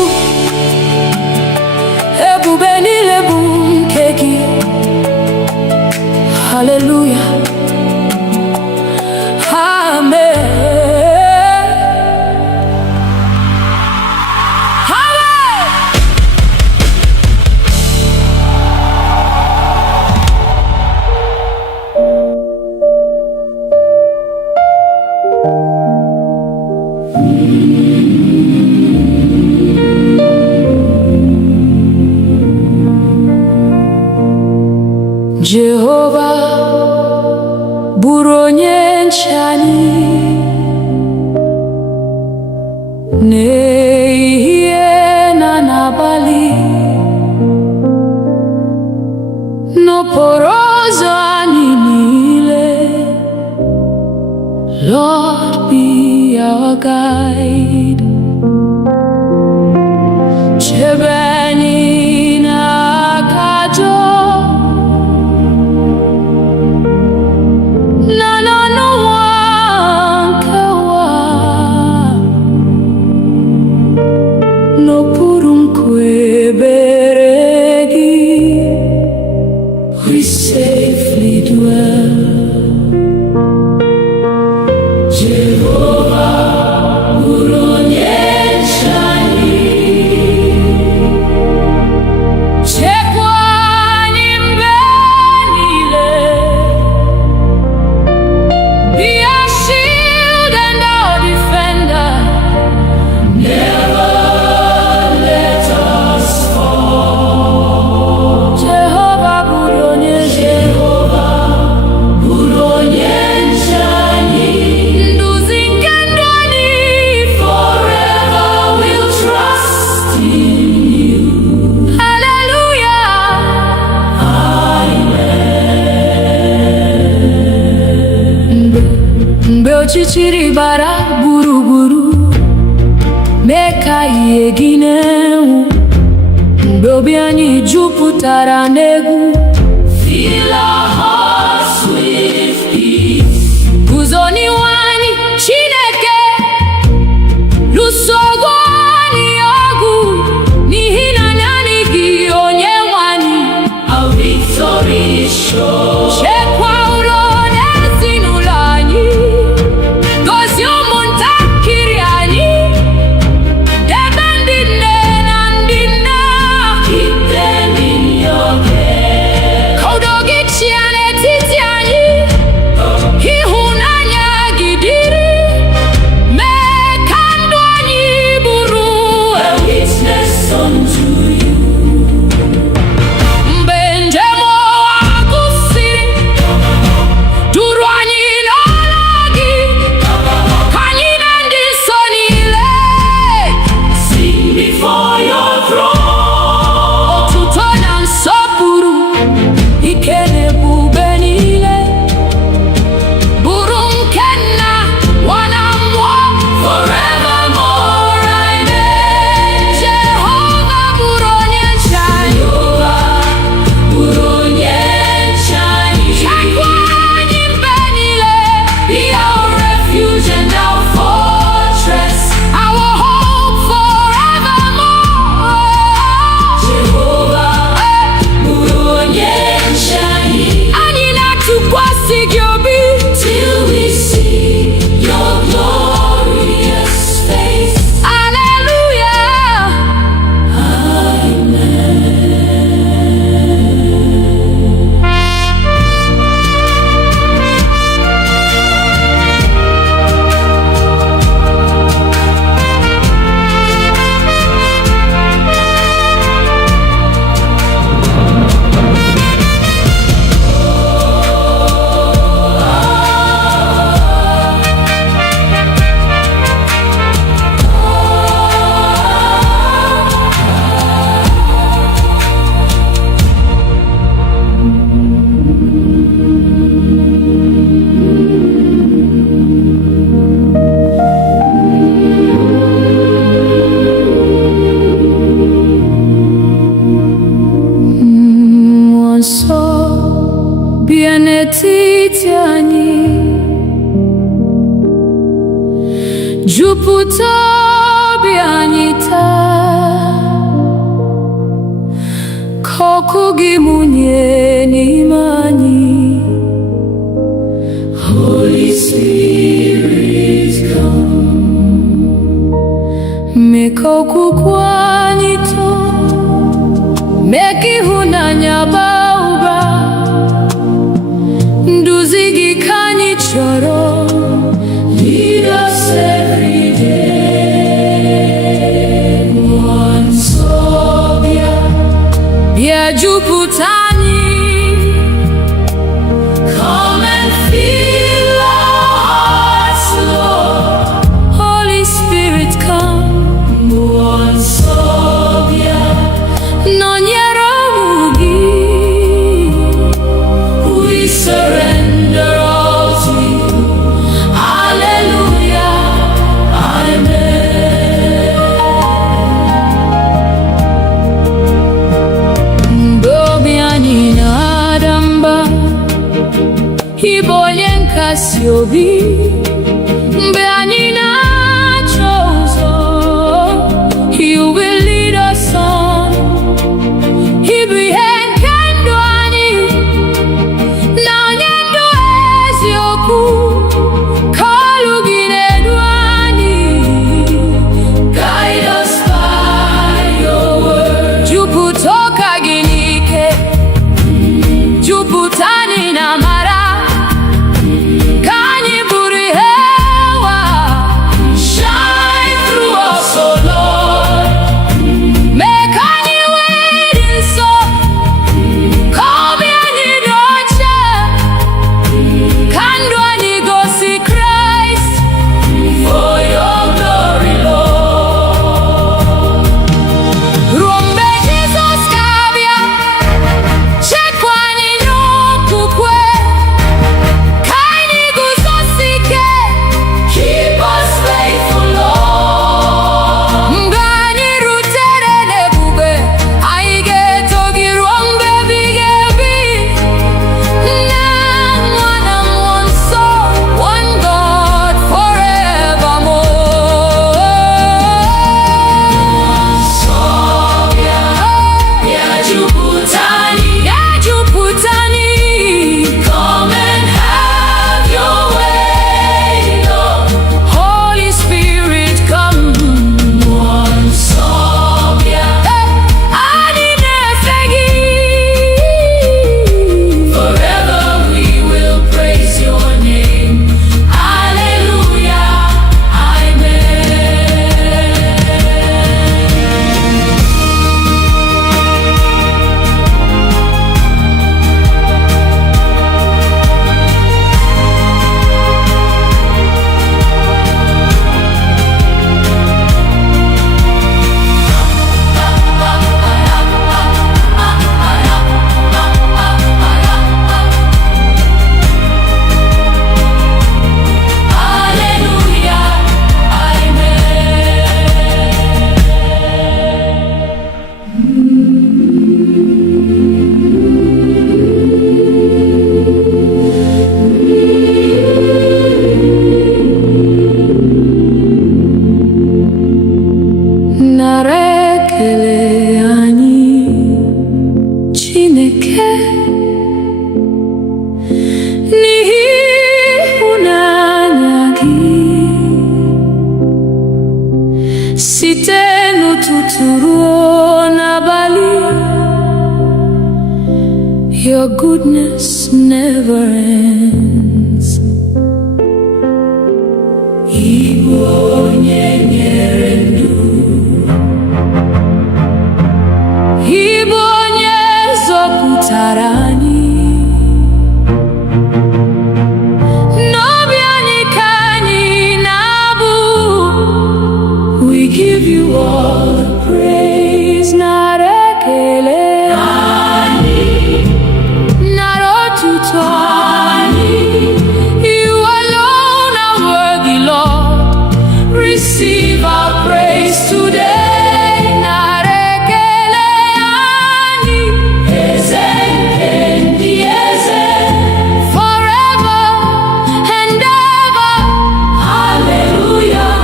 Ebube niile bụ nke gị. Hallelujah. Amen. Amen. Jehovah bụrụ onye nche anyị n'ehihie na n'abalị, n'okporo ụzọ anyị niile. Lord, be our guide. Chebe anyị n'aka ajọ na n'ọnụnwa nke ụwa. ọchịchịrị bara gburugburu, mee ka ihe gị na-enwu, mgbe obi anyị jupụtara n'egwu. Fill our hearts with peace. Guzo n'ihu anyị Chineke, lụso ọgụ anyị ọgụ, n'ihi na naanị gị onye nwe anyị. Our victory is sure. Chekwa ụlọ na ezinụlọ anyị, gozie ụmụntakịrị anyị, debe ndị nne na ndị nna. Keep them in your care. Ka udo gị chịa n'etiti anyị, ịhụnanya gị dịrị, mee ka ndụ anyị bụrụ A witness unto you. mgbe njem ụwa gụsịrị, duru anyị n'ọla gị, ka anyị na ndị nsọ niile Sing before your throne. otuto na nsọpụrụ, ike na ebube niile bụrụ nke Nna, Nwa na Mmụọ Forevermore, amen. Jehova bụrụ onye nche anyị. Bụrụ onye nche anyị. Chekwa anyị mgbe niile, Be our refuge and our fortress. our hope forevermore. Jehovah, bụrụ onye nche anyị. Anyị na-atụkwasị gị obi, Till we see your glorious face. hallelujah. Mmụọ nsọ bịa n'etiti anyị, jupụta obi anyị taa, ka ọkụ gị mụnye n'ime anyị. Holy Spirit, come. Mee ka okwukwe anyị too, mee ka ịhụnanya baa ụba, nduzi gị ka anyị chọrọ. Lead us every day. Mmụọ nsọ bịa. Bịa jupụta anyị, Come and fill our hearts, Lord. Holy Spirit come. Mmụọ nsọ bịa. Nọnyere ụmụ gị, site n'ụtụtụ ruo n'abalị. Your goodness never ends. Igbo onye nyere ndụ, Igbo onye zọpụtara anyị. N'obi anyị ka anyị na-abụ. We give you all the praise, nara ekele. You alone are worthy, Lord. Receive our praise today. Narekele ani, eze kendi eze, forever and ever. Hallelujah,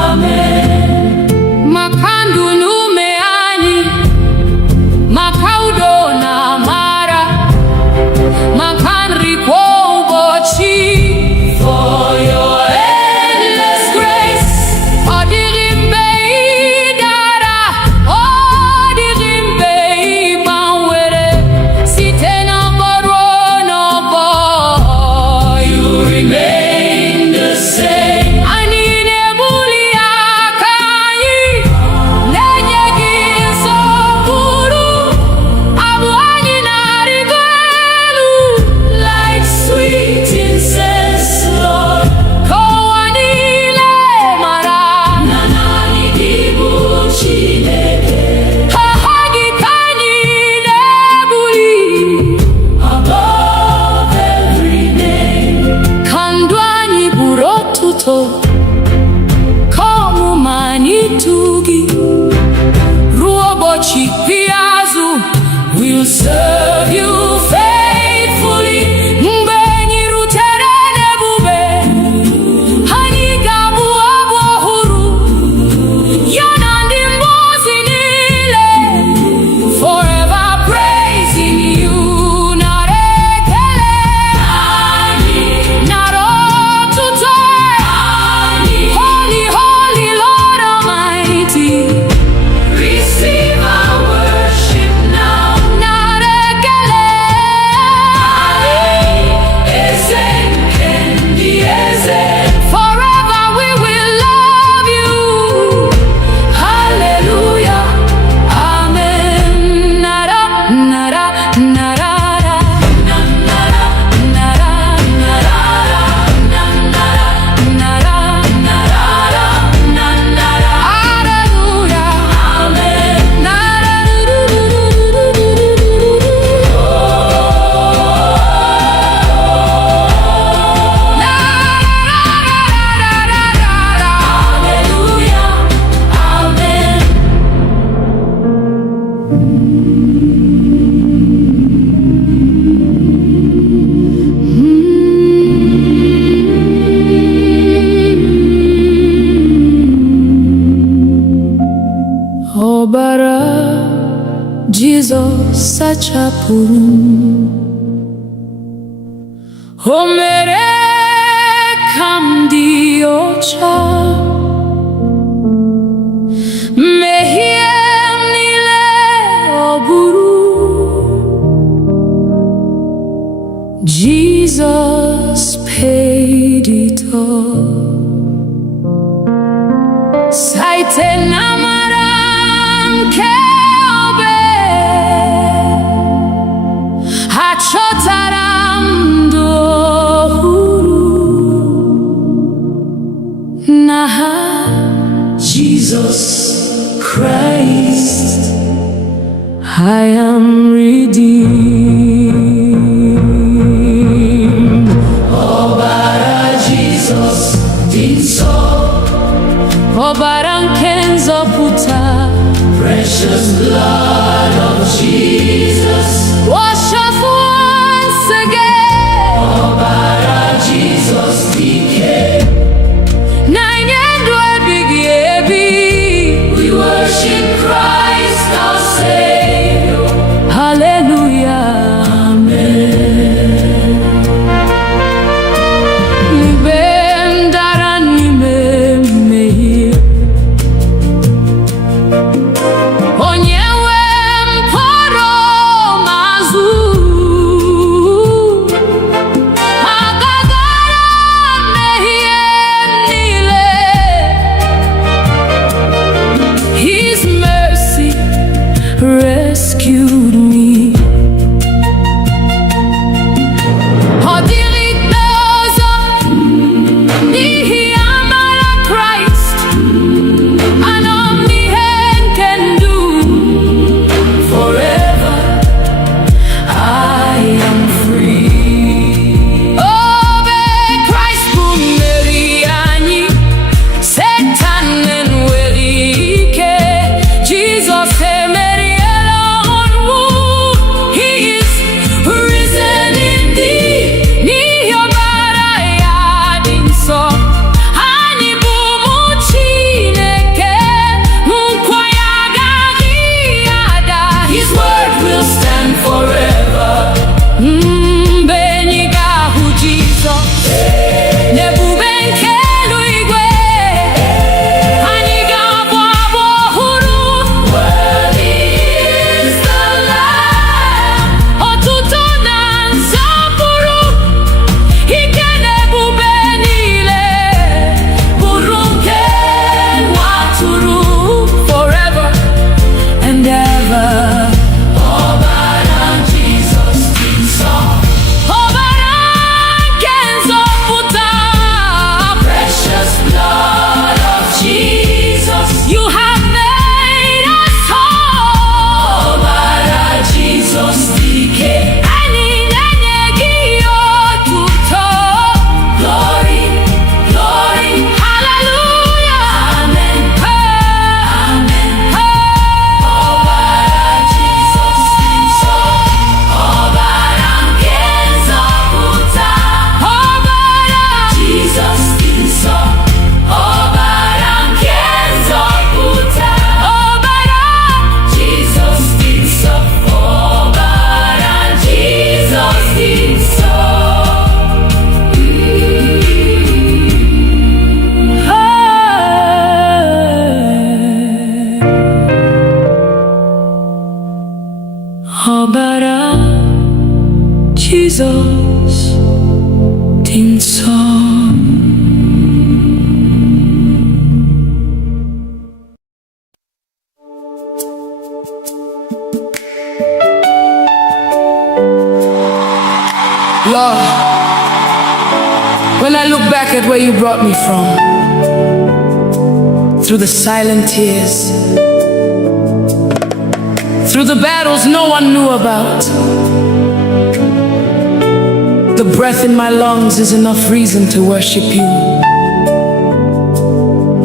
amen. Makandu nume ani, makaudo na mara. Makanri kwa ubochi, for your endless grace. Odirimbe idara, odirimbe ibanwere. Site na boro no bo, you remain the same. Ani nebuli akanyi, nenye gisokuru, abu ani narigelu. Like sweet incense, Lord. Kowanile mara, nanani dibu chineke. Hahagi kanyi nebuli, above every name. Kandwani burotuto, komu manitugi. Ruobochi piazu, we'll serve you faithfully. Mbenyi rutere nebube, hani gabu abohuru. Yanandi mbozi nile, forever praising you. Narekele ani, narotuto ani. Holy, holy Lord Almighty. Receive our worship now. Narekele ani, eze kendi eze. Forever we will love you. Hallelujah, amen. Nara, nara, narara. Nara, nara, narara. Nara, narara. Nara. Hallelujah, amen. Nara, hallelujah, amen. Ọbara Jizọs sachapụrụ m. O mere ka m dị ọcha. Mmehie m niile ọ bụrụ. Jesus paid it all. Site n'amara nke obe, achọtara m ndụ ọhụrụ. N'aha Jesus Christ, I am redeemed. Ọbara Jesus dị nsọ, ọbara nke nzọpụta. Precious blood of Jesus, wash us once again. Ọbara Jesus dike, na nye ndụ ebighị ebi. We worship Christ our Savior. Hallelujah, amen. Ibe ndara n'ime mmehie, an omni-hand can do. Forever I am free. Oh, be Christ bumeri anyị, Satan enwere ike. Jesus emeriela ọnwụ. He is risen indeed. N'ihi ọbara ya dị nsọ, anyị bụ ụmụ Chineke. Nkwa ya agaghị ada. His word will stand forever. Mgbe anyị ga-ahụ Jizọs n'ebube nke eluigwe, anyị ga-abụ abụ ọhụrụ. Worthy is the Lamb. Otuto na nsọpụrụ, ike na ebube niile bụrụ nke nwa atụrụ. Forever and ever. Ọbara Jizọs dị nsọ. Ọbara nke nzọpụta. Precious blood of Jesus. You have made us whole. Ọbara Jizọs dị ike. Anyị na-enye gị otuto. Glory, glory, Hallelujah. amen, amen. Ọbara Jizọs dị nsọ. Ọbara nke nzọpụta. Ọbara Jizọs dị nsọ. Ọbara nke nzọpụta. ọbara Jizọs dị nsọ. Ọbara Jizọs dị nsọ. ọbara Jizọs dị nsọ. Lord, when I look back at where you brought me from, through the silent tears, through the battles no one knew about, the breath in my lungs is enough reason to worship you.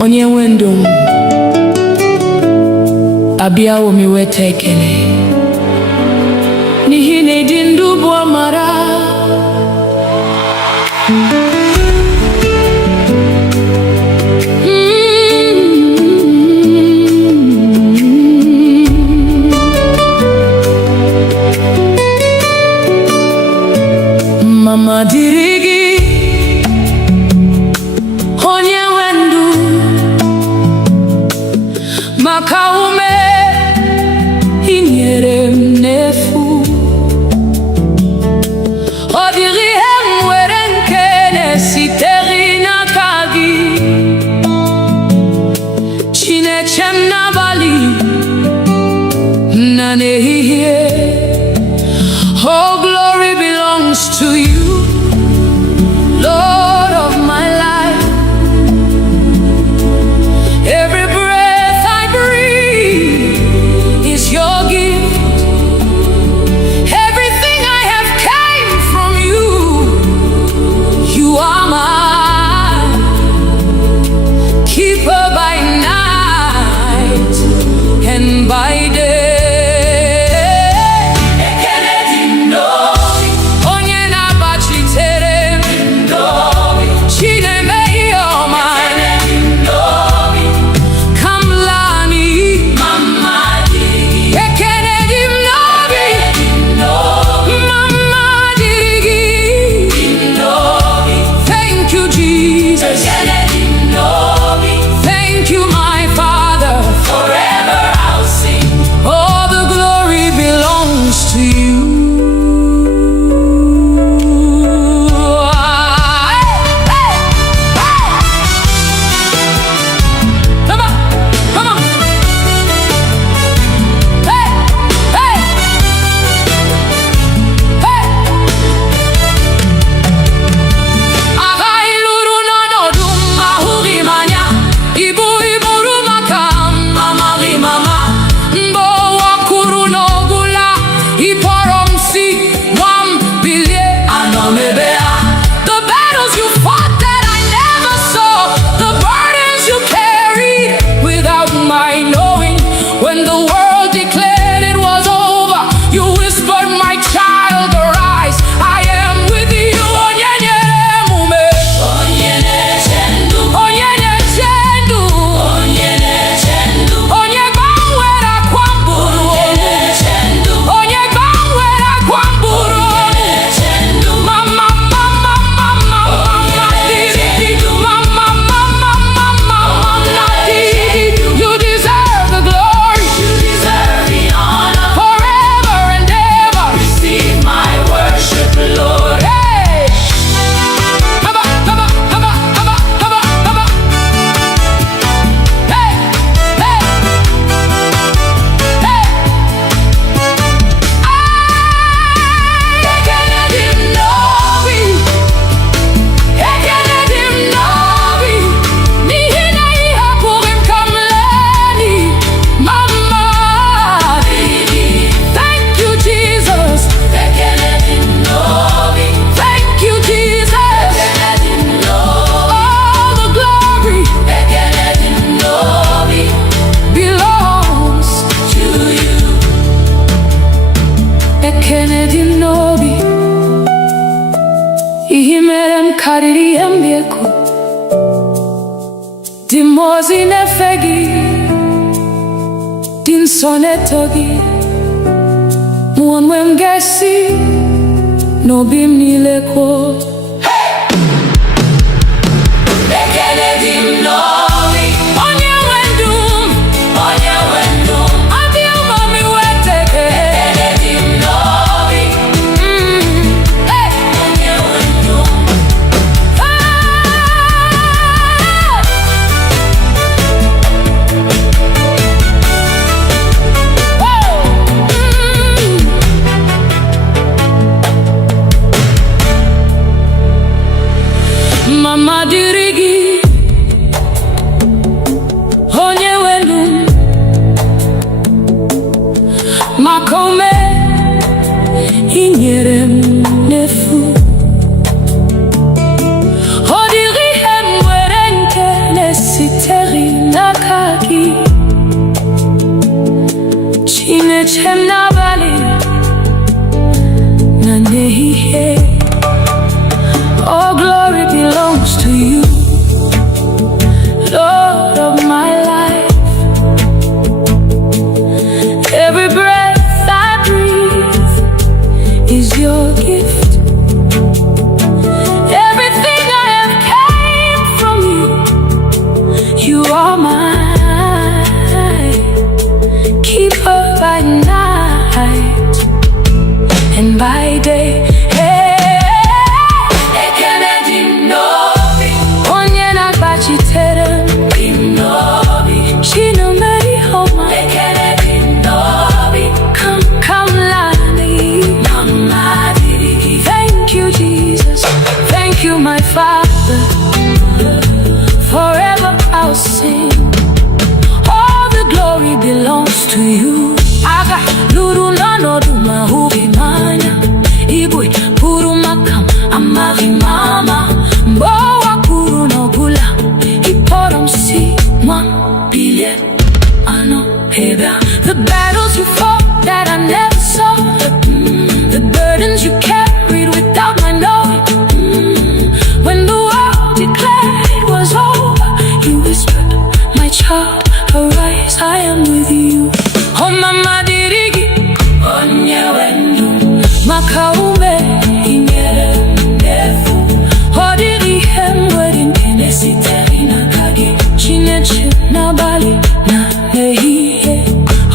Onye nwe ndụ m, abịawo m iweta ekele, n'ihi na ịdị ndụ bụ amara. Mama dịrị gị, onye nwe ndụ, maka ume i nyere m n'efu. Ọ dịghị ihe m nwere nke na-esiteghị n'aka gị. Chineke m n'abalị na n'ehihie, oh glory belongs to you, Lord of my life. Every breath I breathe is your gift. Everything I have came from you. You are my keeper by night and by day. ngọzi na-efe gị, dị nsọ na-eto gị. Mụ onwe m ga-esi n'obi m niile kwuo, ekele dị m n'obi, onye nwe ndụ m, onye nwe ndụ m. abịa ụmụ m iweta Ekele dị m n'obi, onye nwe ndụ m. mama dịrị gị, onye nwe ndụ m, maka ume i nyere m n'efu. Ọ dịghị ihe m nwere nke na-esitere n'aka gị. Chineke m n'abalị na n'ehihie, all glory belongs to you, Lord of my life. Every breath I breathe is your gift. Everything I have came from you. You are my keeper by night and by day. Ekele dị m n'obi, Onye na-agbachitere m, dị m n'obi. Chinumeri homa, Ekele dị m n'obi, come lani. mama dịrị gị. Thank you, Jesus. Thank you, my Father. Forever I'll sing. All the glory belongs to you. Aga luru nanodu mahubi manya. Igwe puru makam amari mama. Mbowa puru nobula. Iporom si one billion. Ano heba. The battles you fought that I never saw. The burdens you carried without my knowing. When the world declared it was over, you whispered, my child, arise, I am with you. Oh mama dirigi, Onye nwe ndụ m. maka ume inyere m n'efu. Ọ dịghị ihe m nwere nke na-esitere n'aka gị. Chineke n'abalị na n'ehihie,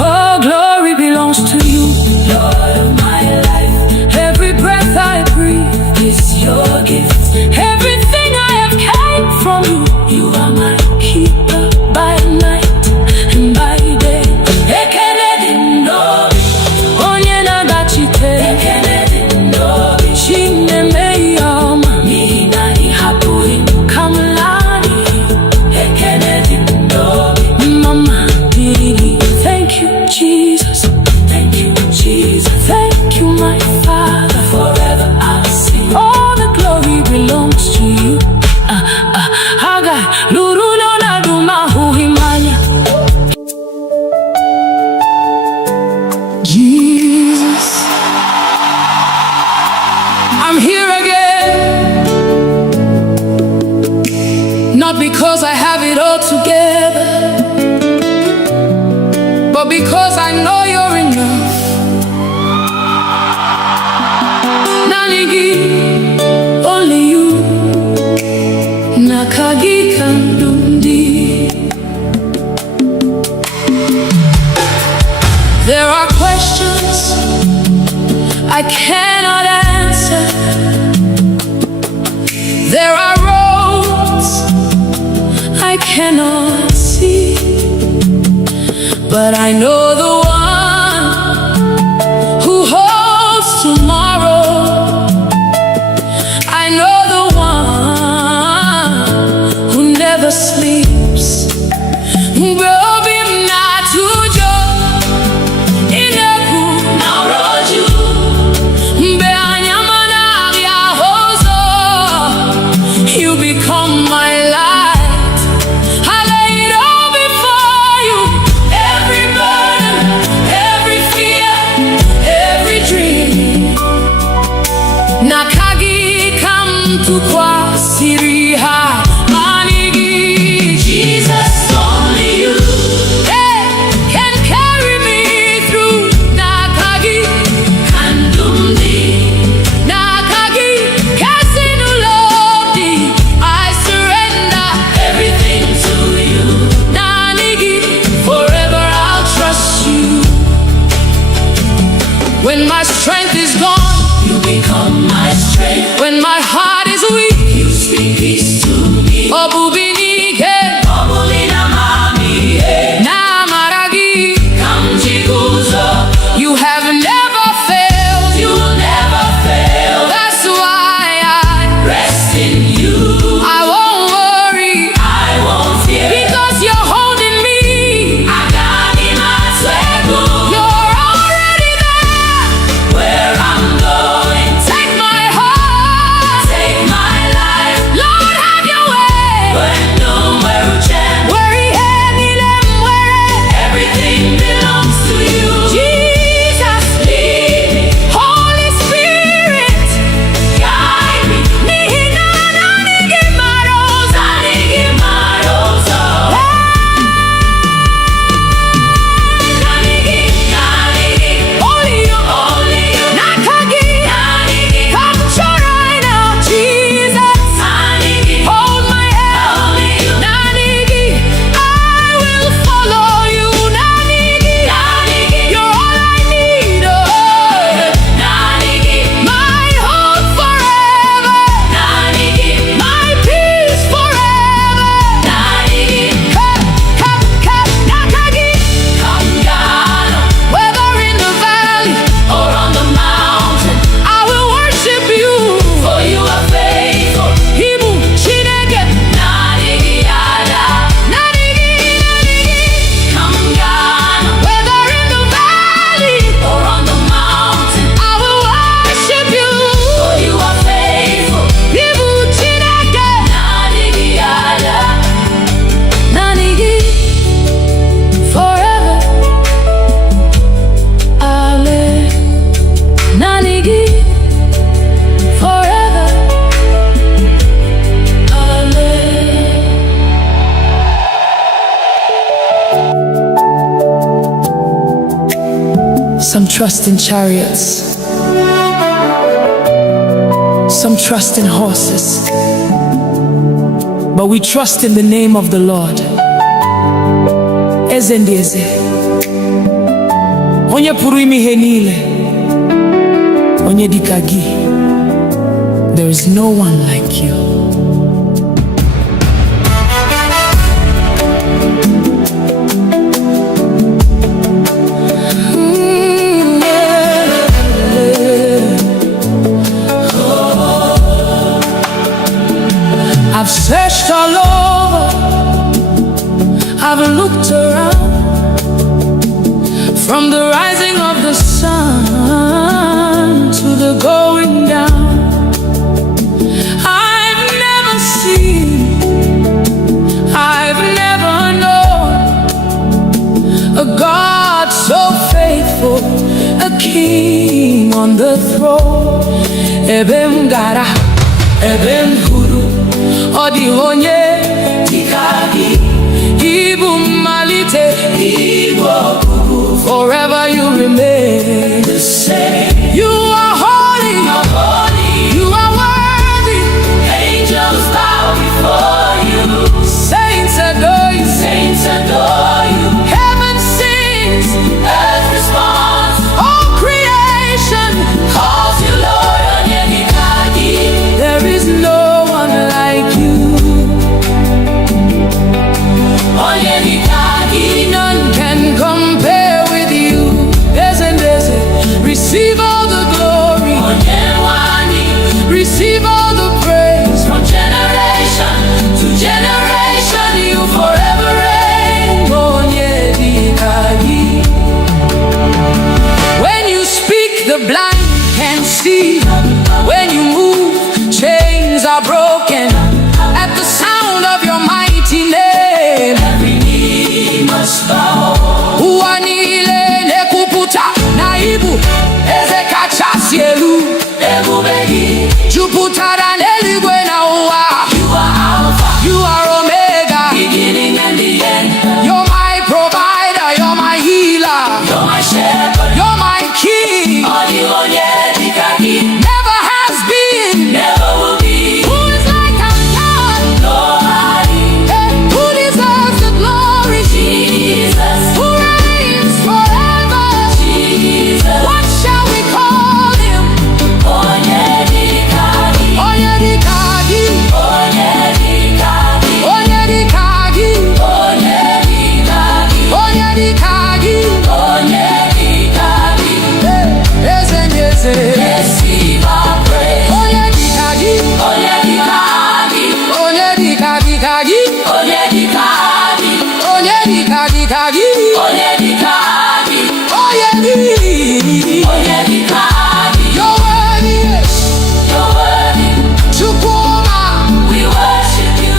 all glory belongs to you, Lord of my life, every breath I breathe. is your gift. Everything I have came from you. You are my Keeper by night and by day. ekele dị m n'obi, Onye na-agbachitere m, ekele dị m n'obi. Chineme ihe ọma, N'ihi na ị hapụghị m. ka m laa n'iyi. Ekele dị m n'obi, Mama dịrị gị. Thank you, Jesus. thank you Jesus. Thank you, my Father. Forever I'll sing. All the glory belongs to you. Haga luru na duma huhimanya. Jesus, I'm here again, not because I have it all together, but because I know you're enough. Nanigi, only you, nakagi kandundi. There are questions I cannot answer. There are roads I cannot see, but I know the one who holds tomorrow. I know the one who never sleeps. Gobi mnatujo ineku N'ọrọjụ, mbe anyamana ya hozo. You become my light. I lay it all before you. every burden When my strength is gone, You become my strength. when my heart is weak, You speak peace to me. obubinike Obulina mami, na maragi. kamjiguzo. You have never failed. You will never fail. That's why Rest in you. I won't worry, I won't fear. because you're holding me. Agani matwego. You're already there. Where I'm going, Take my heart, take my life. Lord, have your way. When no where Worry everything belongs to you. Jesus, Lead me, Holy Spirit. guide me. Nihina na nigimarosa. Zanigi marozo. Nanigi, nanigi, Only you, only you. Nakagi. Nanigi, Capture right now, Jesus. nanigi, Hold my hand. only you. Nanigi, I will follow you. Nanigi, Nanigi, you're all I need. Oh, nanigi, my hope forever, nanigi, my peace forever. nanigi. Nakagi. Come down Whether in the valley, or on the mountain, I will worship you. for you are faithful. Ibu Chineke. Nanigi yada. Nanigi. Come down Whether in the valley, or on the mountain, I will worship you. for you are faithful. Ibu Chineke. Nanigi yada. Nanigi. Forever I'll live. Nanigi. Forever I'll live. Some trust in chariots, some trust in horses, but we trust in the name of the Lord. Eze ndị eze, onye pụrụ ime ihe niile, onye dịka gị. There is no one like you. I've searched all over, I've looked around, from the rising of the sun to the going down. I've never seen, I've never known a God so faithful, a king on the throne. Ebem gara, ebem huru, odi onye Tikagi, ibu malite. Igbo, Forever you remain. the same. You are holy, Holy, you are worthy. angels bow before you. Saints adore you, Saints adore you. heaven sings, Earth responds, all creation. calls you Lord. Onyenikagi, There is no one like you. Onyenikagi, None can compare with you. dịka gị, onye dịka gị. eze ndị eze, Receive our praise. onye dịka gị, Onye dịka gị, onye dịka dịka gị, onye dịka gị, onye dịka dịka gị, onye dịka gị, onye dị. onye dịka gị. You're worthy, You're worthy. Chukwuma, We worship you.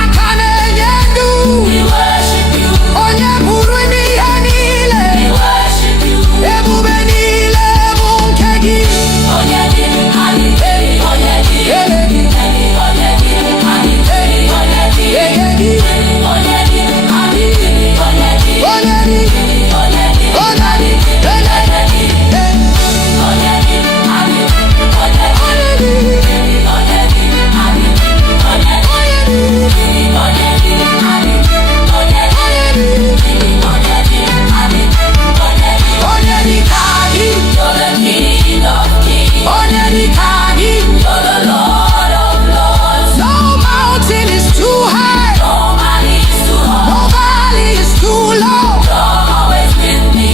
aka na-enye ndụ, We worship you. onye pụrụ ime ihe niile, We worship you. ebube niile bụ nke gị. Onye dị anyị, onye dị Ele gị, onye dị anyị, onye dị ege gị, onye dị anyị, onye dị onye dị, onye dị onye dị, ele gị, onye dị onye dị anyị, onye dị onye dị, onye dị anyị, onye dị onye dị anyị, onye dị onye dị, onye dị anyị, onye dị onye dị ka gị, You're the King of kings. onye dị ka gị. You're the Lord of lords. No mountain is too high, No man is too hard. no valley is too low. You're always with me.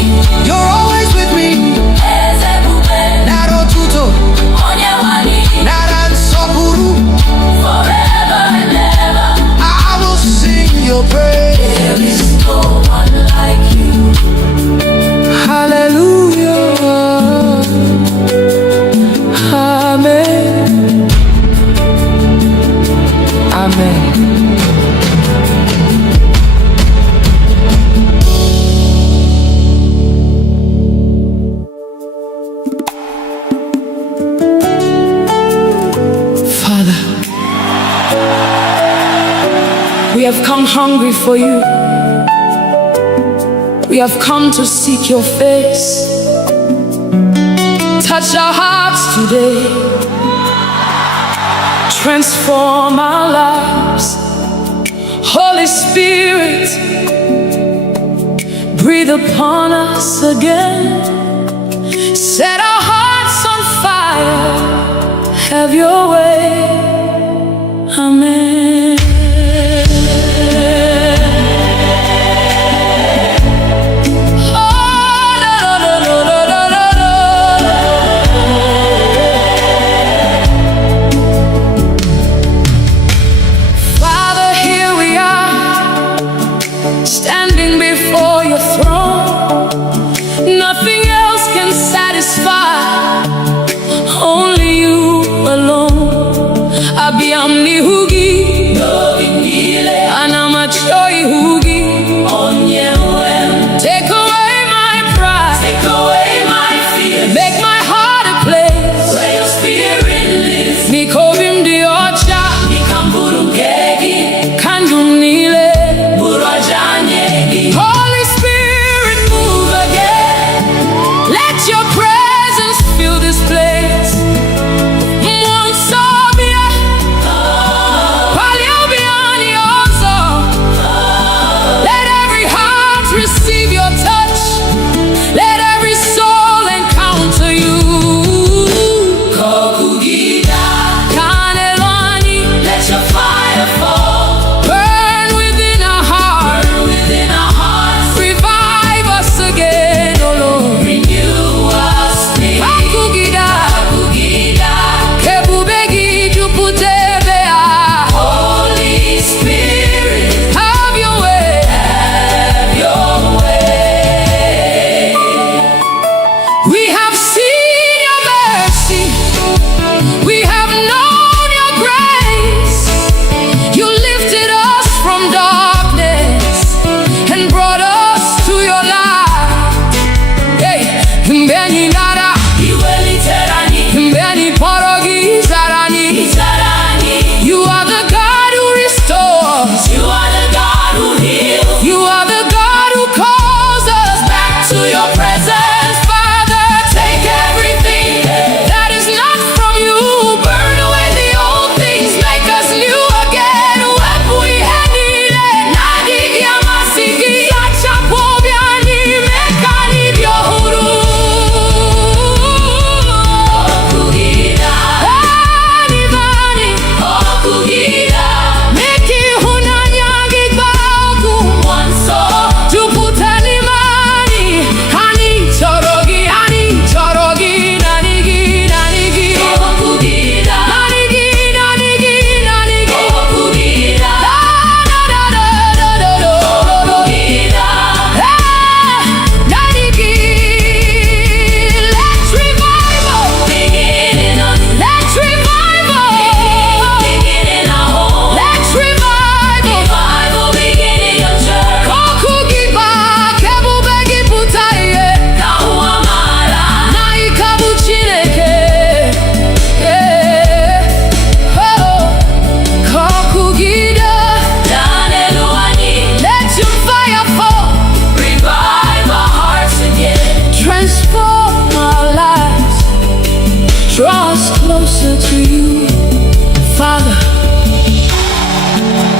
You're always with me. Eze bube, Naro tuto, onye wani, naran sokuru. forever and ever. I will sing your praise. There is no one like you. Hallelujah. Amen. Amen. Father, we have come hungry for you. We have come to seek your face. Touch our hearts today. Transform our lives. Holy Spirit, breathe upon us again. Set our hearts on fire. Have your way. Amen. Father, here we are, standing before your throne. Nothing else can satisfy, only you alone.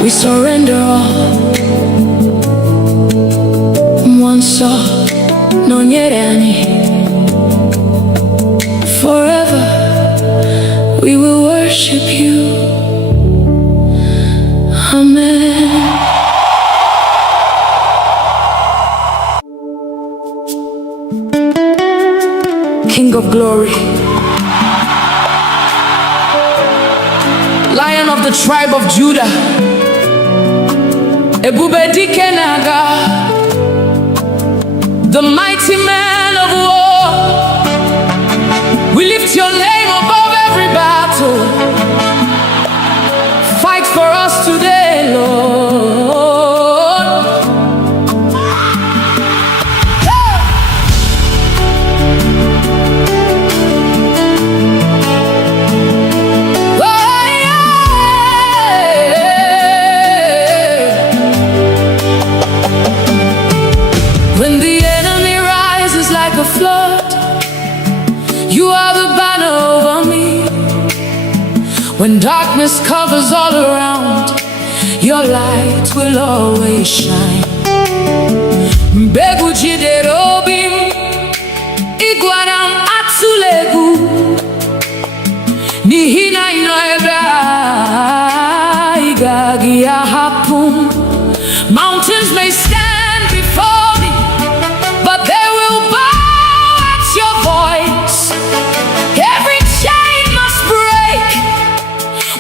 we surrender all. Mwanso nonyerani. Forever we will worship you. Amen. King of glory, Lion of the tribe of Judah, Ebube dike naga, the mighty man of war. We lift your name above every battle. Fight for us today, Lord. when the enemy rises like a flood, you are the banner over me. When darkness covers all around, your light will always shine. Mbegu jiderobim, iguanam atsulegu, nihina inoeba, igagi ahapum. Mountains may stand before me, but they will bow at your voice. Every chain must break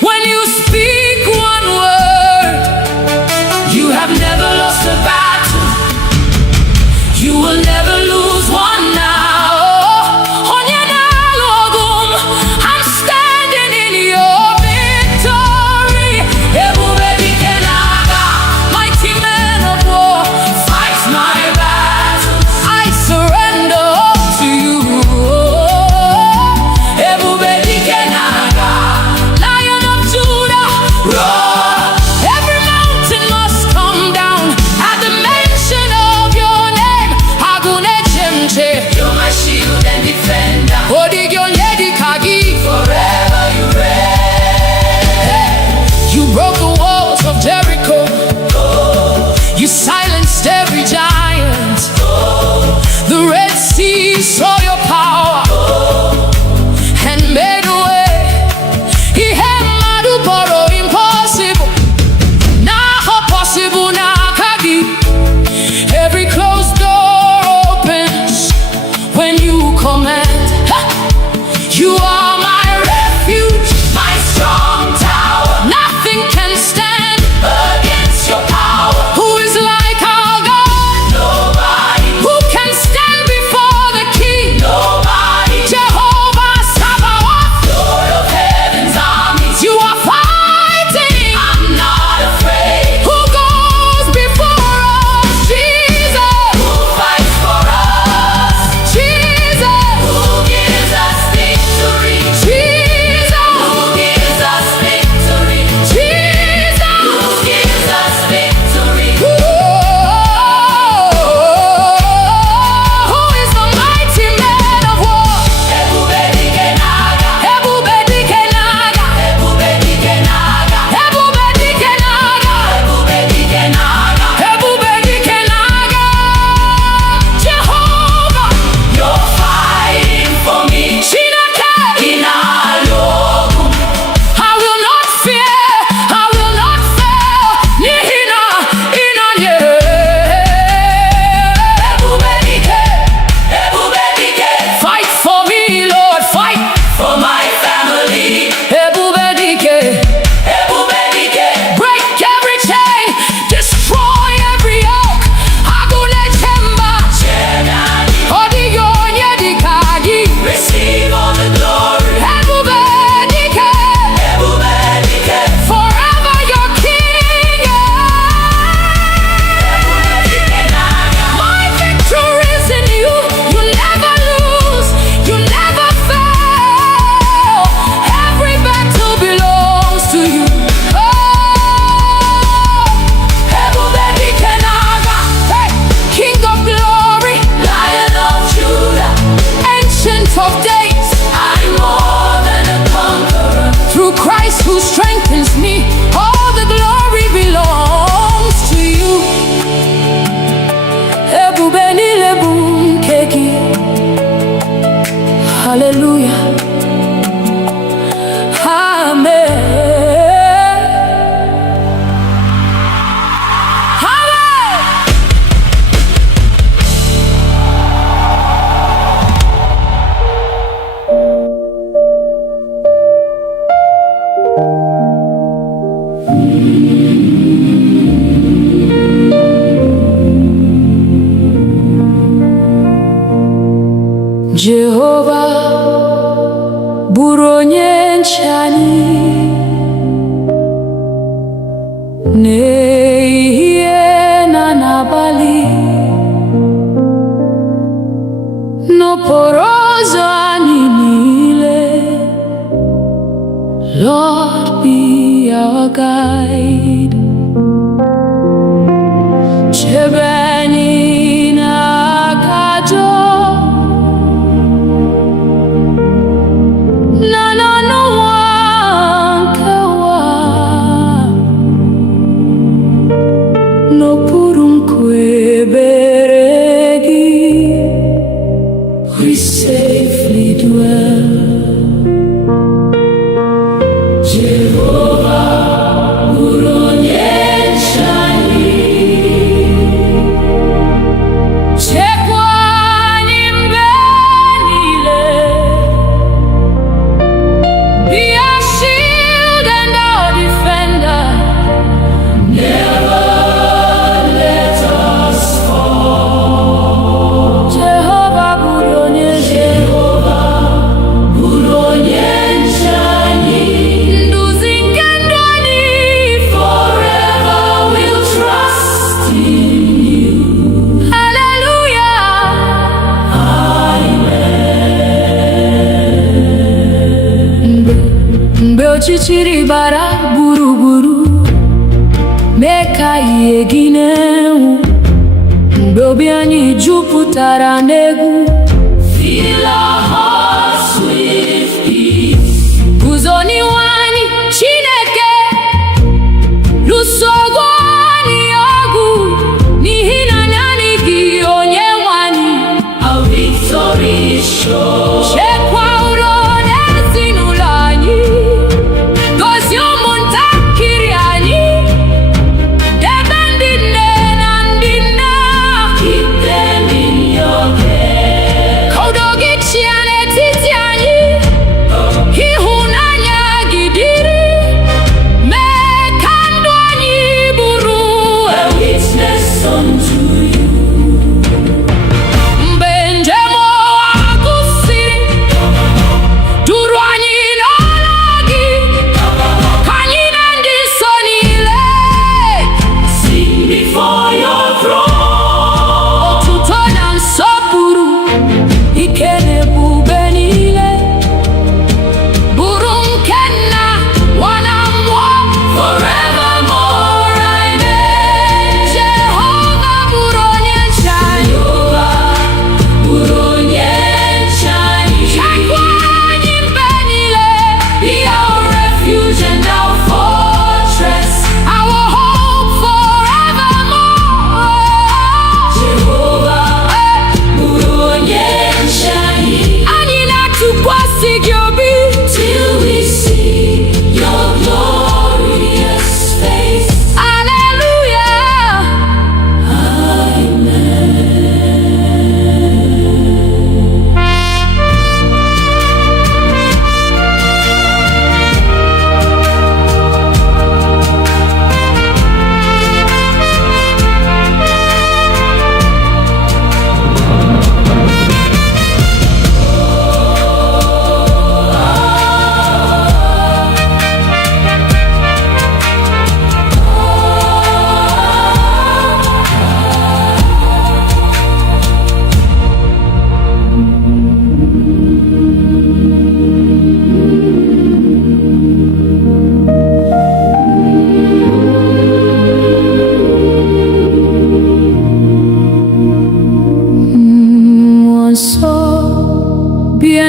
when you speak one word. You have never lost a battle. You will Hallelujah. Amen. Jehova bụrụ onye nche anyị n'ehihie na n'abalị, n'okporo ụzọ anyị niile. Lord, be our guide. Chebe anyị n'aka ajọ n'okpuru nkwebere gị. We safely dwell. Jehova bụrụ onye nche anyị, chekwa anyị mgbe niile. Be our shield and our defender. Never mgbe ọchịchịrị gbara gburugburu, mee ka ihe gị na-enwu, mgbe obi anyị jupụtara n'egwu. Fill our hearts with peace. Guzo n'ihu anyị Chineke, lụso anyị ọgụ, n'ihi na naanị gị onye nwe anyị. Our victory is sure. Chekwa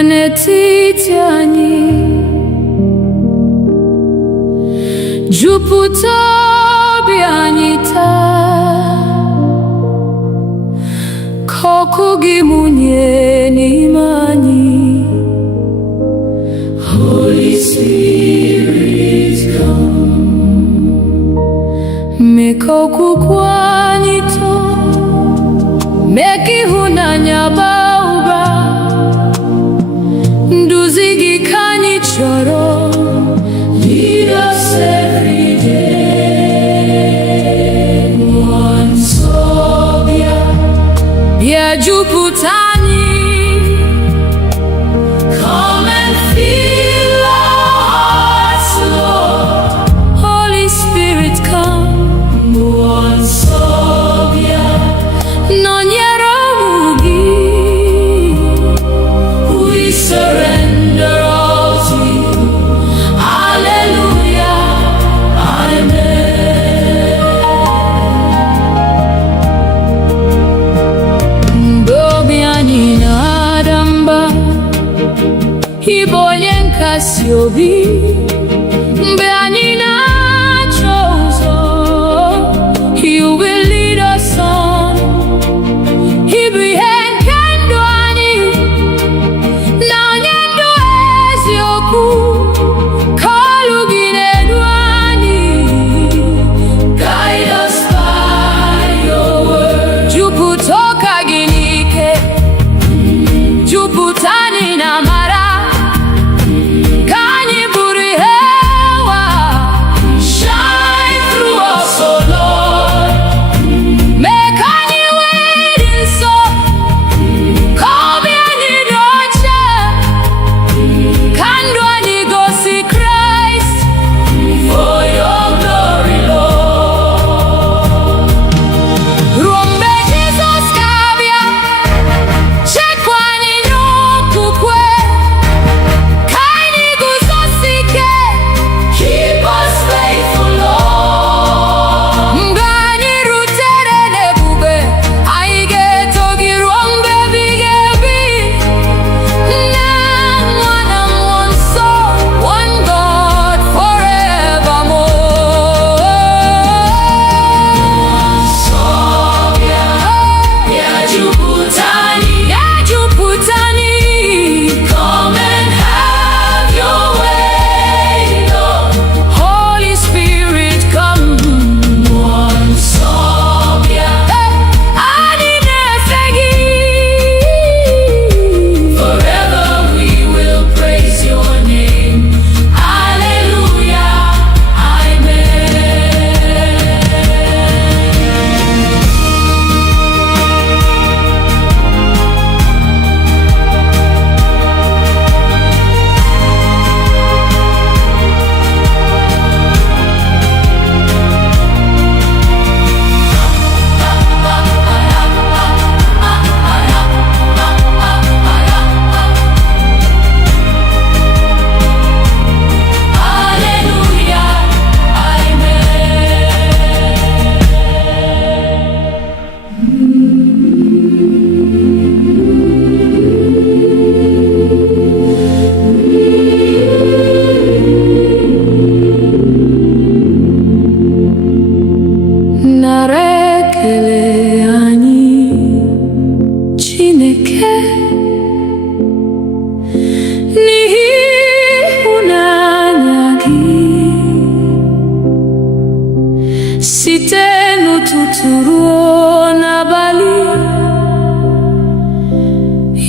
n'etiti anyị, jupụta obi anyị taa, ka ọkụ gị mụnye n'ime anyị. okwukwe anyị too, mee ka ịhụnanya baa ụba. Nduzi gị ka anyị chọrọ. Lead us every day. Mmụọ nsọ bịa, bịa jupụta anyị. Come and fill our hearts, Lord. Holy Spirit, come. Mmụọ nsọ bịa, nọnyere ụmụ gị. We surrender all to you. Hallelujah, amen. Mgbe obi anyị na-ada mba, ị bụ onye nkasi obi. Mgbe anyị na-achọ ụzọ, you will lead us on. Ị bụ ihe nke ndụ anyị, na onye ndụ eziokwu. Ka olu gị na-edu anyị. Guide us by your word. Jupụta ụka gị n'ike, jupụta anyị na amara. Ka anyị bụrụ ihe ụwa. Shine through us, oh Lord. Mee ka anyị wee dị nsọ, ka obi anyị dị ọcha. Ka ndụ anyị gosi Kraịst. For your glory, Lord. Ruo mgbe Jizọs ga-abịa, chekwa anyị n'okwukwe. Ka anyị guzosi ike. Keep us faithful, Lord. Mgbe anyị rutere n'ebube, anyị ga-eto gị ruo mgbe ebighị ebi. Nna, Nwa na Mmụọ Nsọ, one God forevermore. Nsọ bịa, bịa jupụta anyị, bịa jupụta anyị. Come and have your way, Lord. Holy Spirit, come. Mmụọ Nsọ bịa, anyị na-efe gị. Forever we will praise your name. Hallelujah, amen. Hallelujah, amen. Nara ekele anyị, Chineke, n'ihi ịhụnanya gị. Site n'ụtụtụ ruo n'abalị,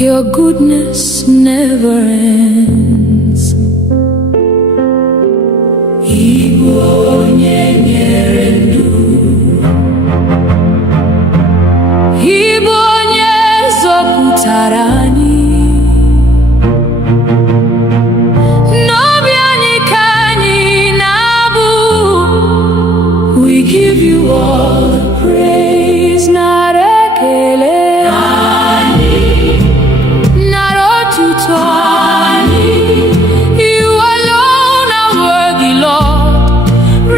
your goodness never ends. Igbo onye nyere ndụ, Igbo onye zọpụtara anyị. N'obi anyị ka anyị na-abụ. We give you all the praise. Nara ekele anyị, nara otuto anyị. You alone are worthy, Lord.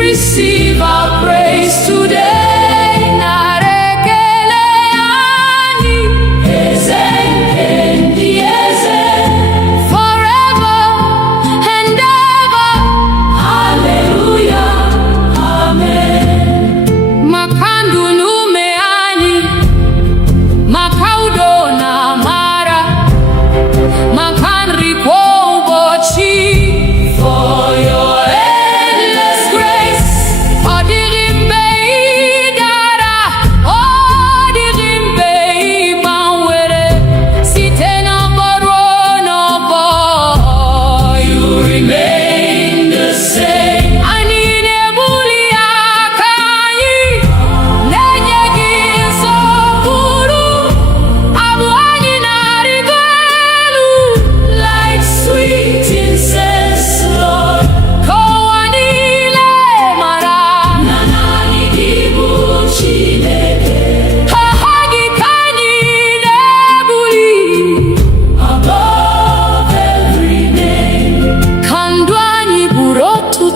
Receive our praise.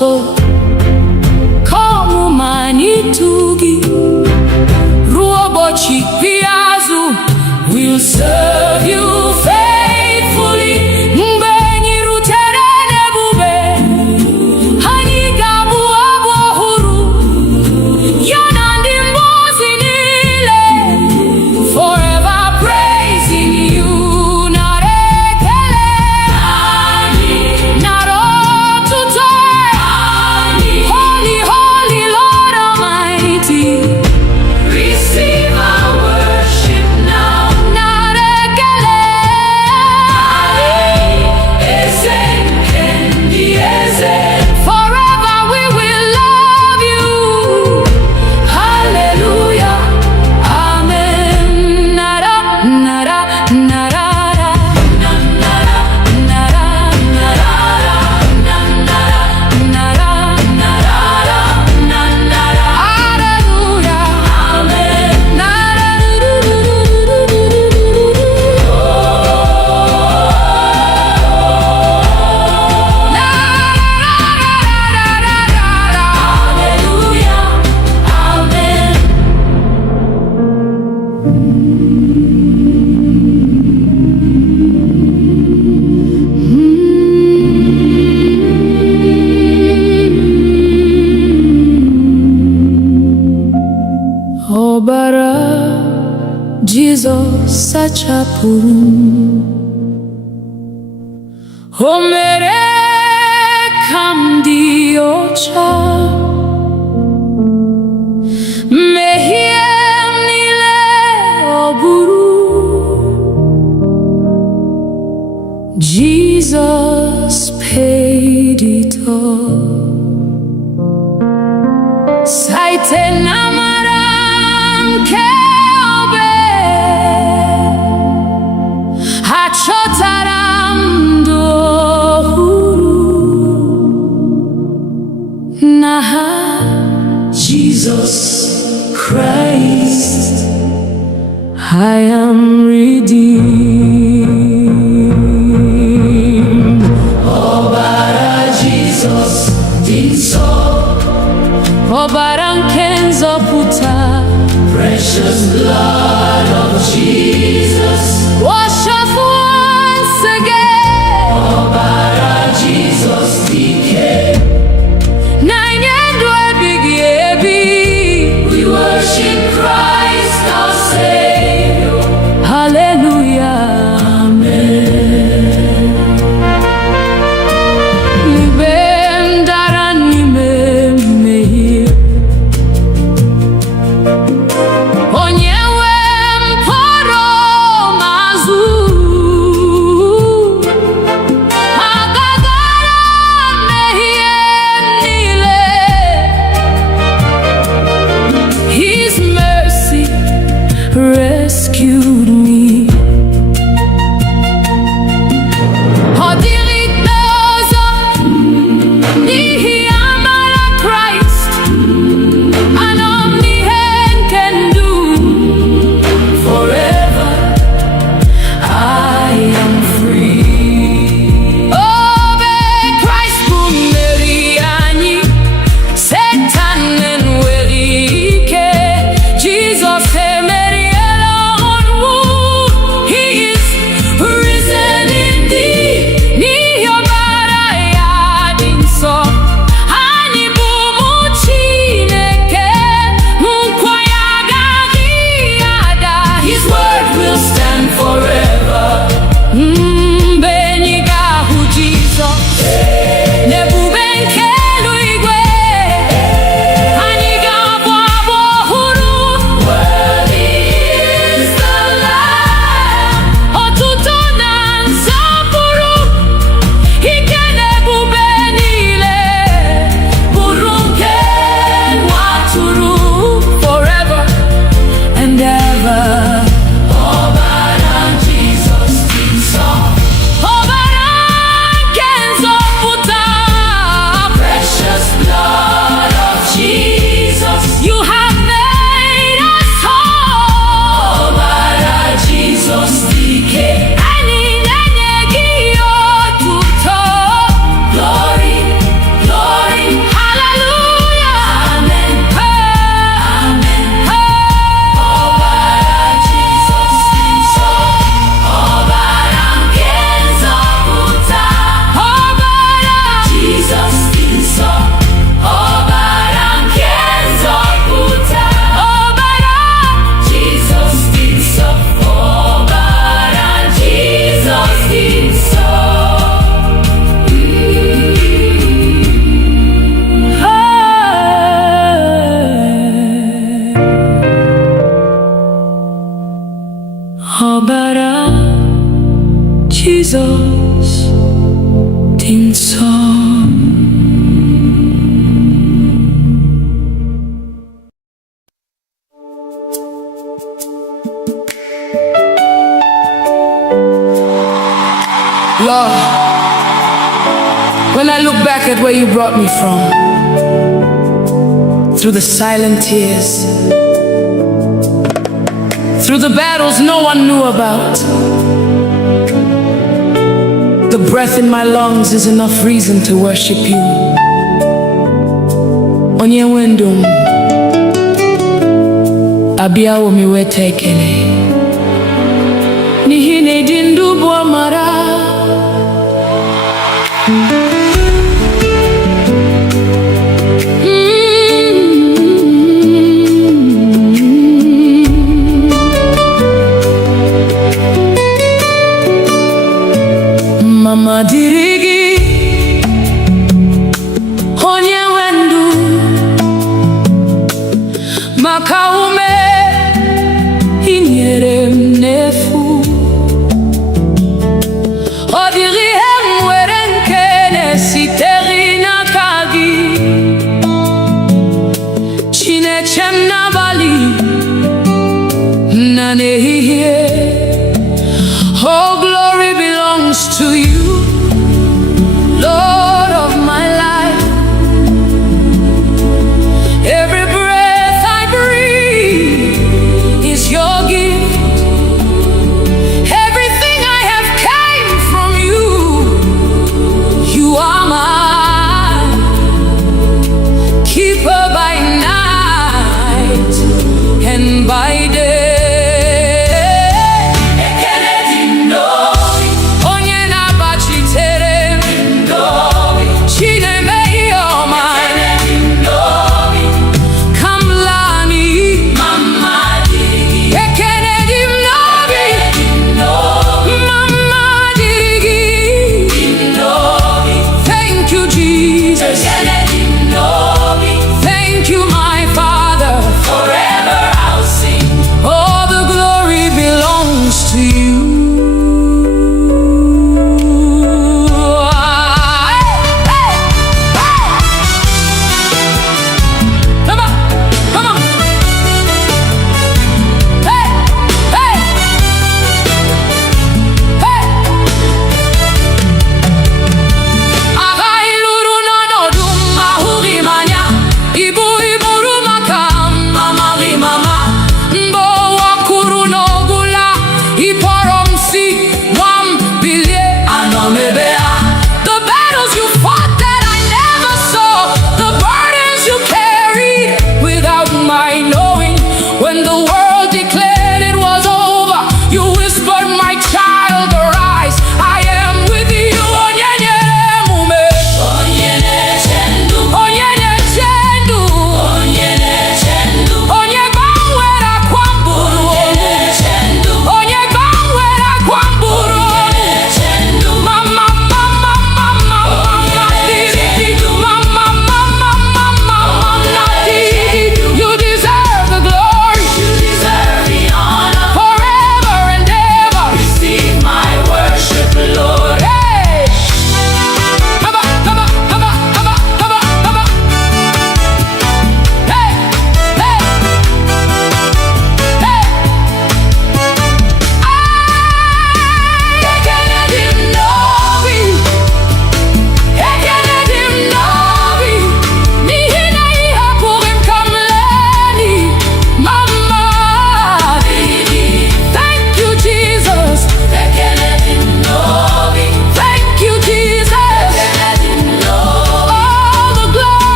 ụtụtụ ka ọmụma n'itu gị ruo ụbọchị ikpeazụ. We'll serve you faithfully. Mgbe anyị rutere n'ebube, anyị ga-abụ abụ ọhụrụ ya na ndị mmụọ ozi niile, forever praising you. Nara ekele, nara otuto, holy, holy Lord Almighty. Receive our worship now. Nara ekele, eze nke ndị eze. Forever we will love you. Hallelujah, amen. Nara, nara, nara, nara, nara, nara, nara, nara. Hallelujah, amen. Nara, hallelujah, amen. Ọbara Jizọs sachapụrụ m, o mere ka m dị ọcha. Mmehie m niile ọ bụrụ Jesus paid it all. Site n'amara nke obe, achọtara m ndụ ọhụrụ n'aha Jesus Christ. I am redeemed. Ọbara Jesus dị nsọ, ọbara nke nzọpụta. Precious blood of Jesus, wash us once again. Ọbara Jesus dike, na-enye ndụ ebighị ebi. We worship Christ our Savior. Hallelujah, amen. Mgbe m dara n'ime mmehie, onye nwe ọbara Jizọs dị nsọ. Lord, when I look back at where you brought me from, through the silent tears, through the battles no one knew about, the breath in my lungs is enough reason to worship you. Onye wendum, abiawo miwete ekele, n'ihi na ịdị ndụ bụ amara. Mama dịrị gị, onye nwe ndụ, maka ume i nyere m n'efu. Ọ dịghị ihe m nwere nke na-esitere n'aka gị. Chineke m n'abalị na n'ehihie, oh glory belongs to you, Lord of my life. Every breath I breathe is your gift. Everything I have came from you. You are my keeper by night and by day.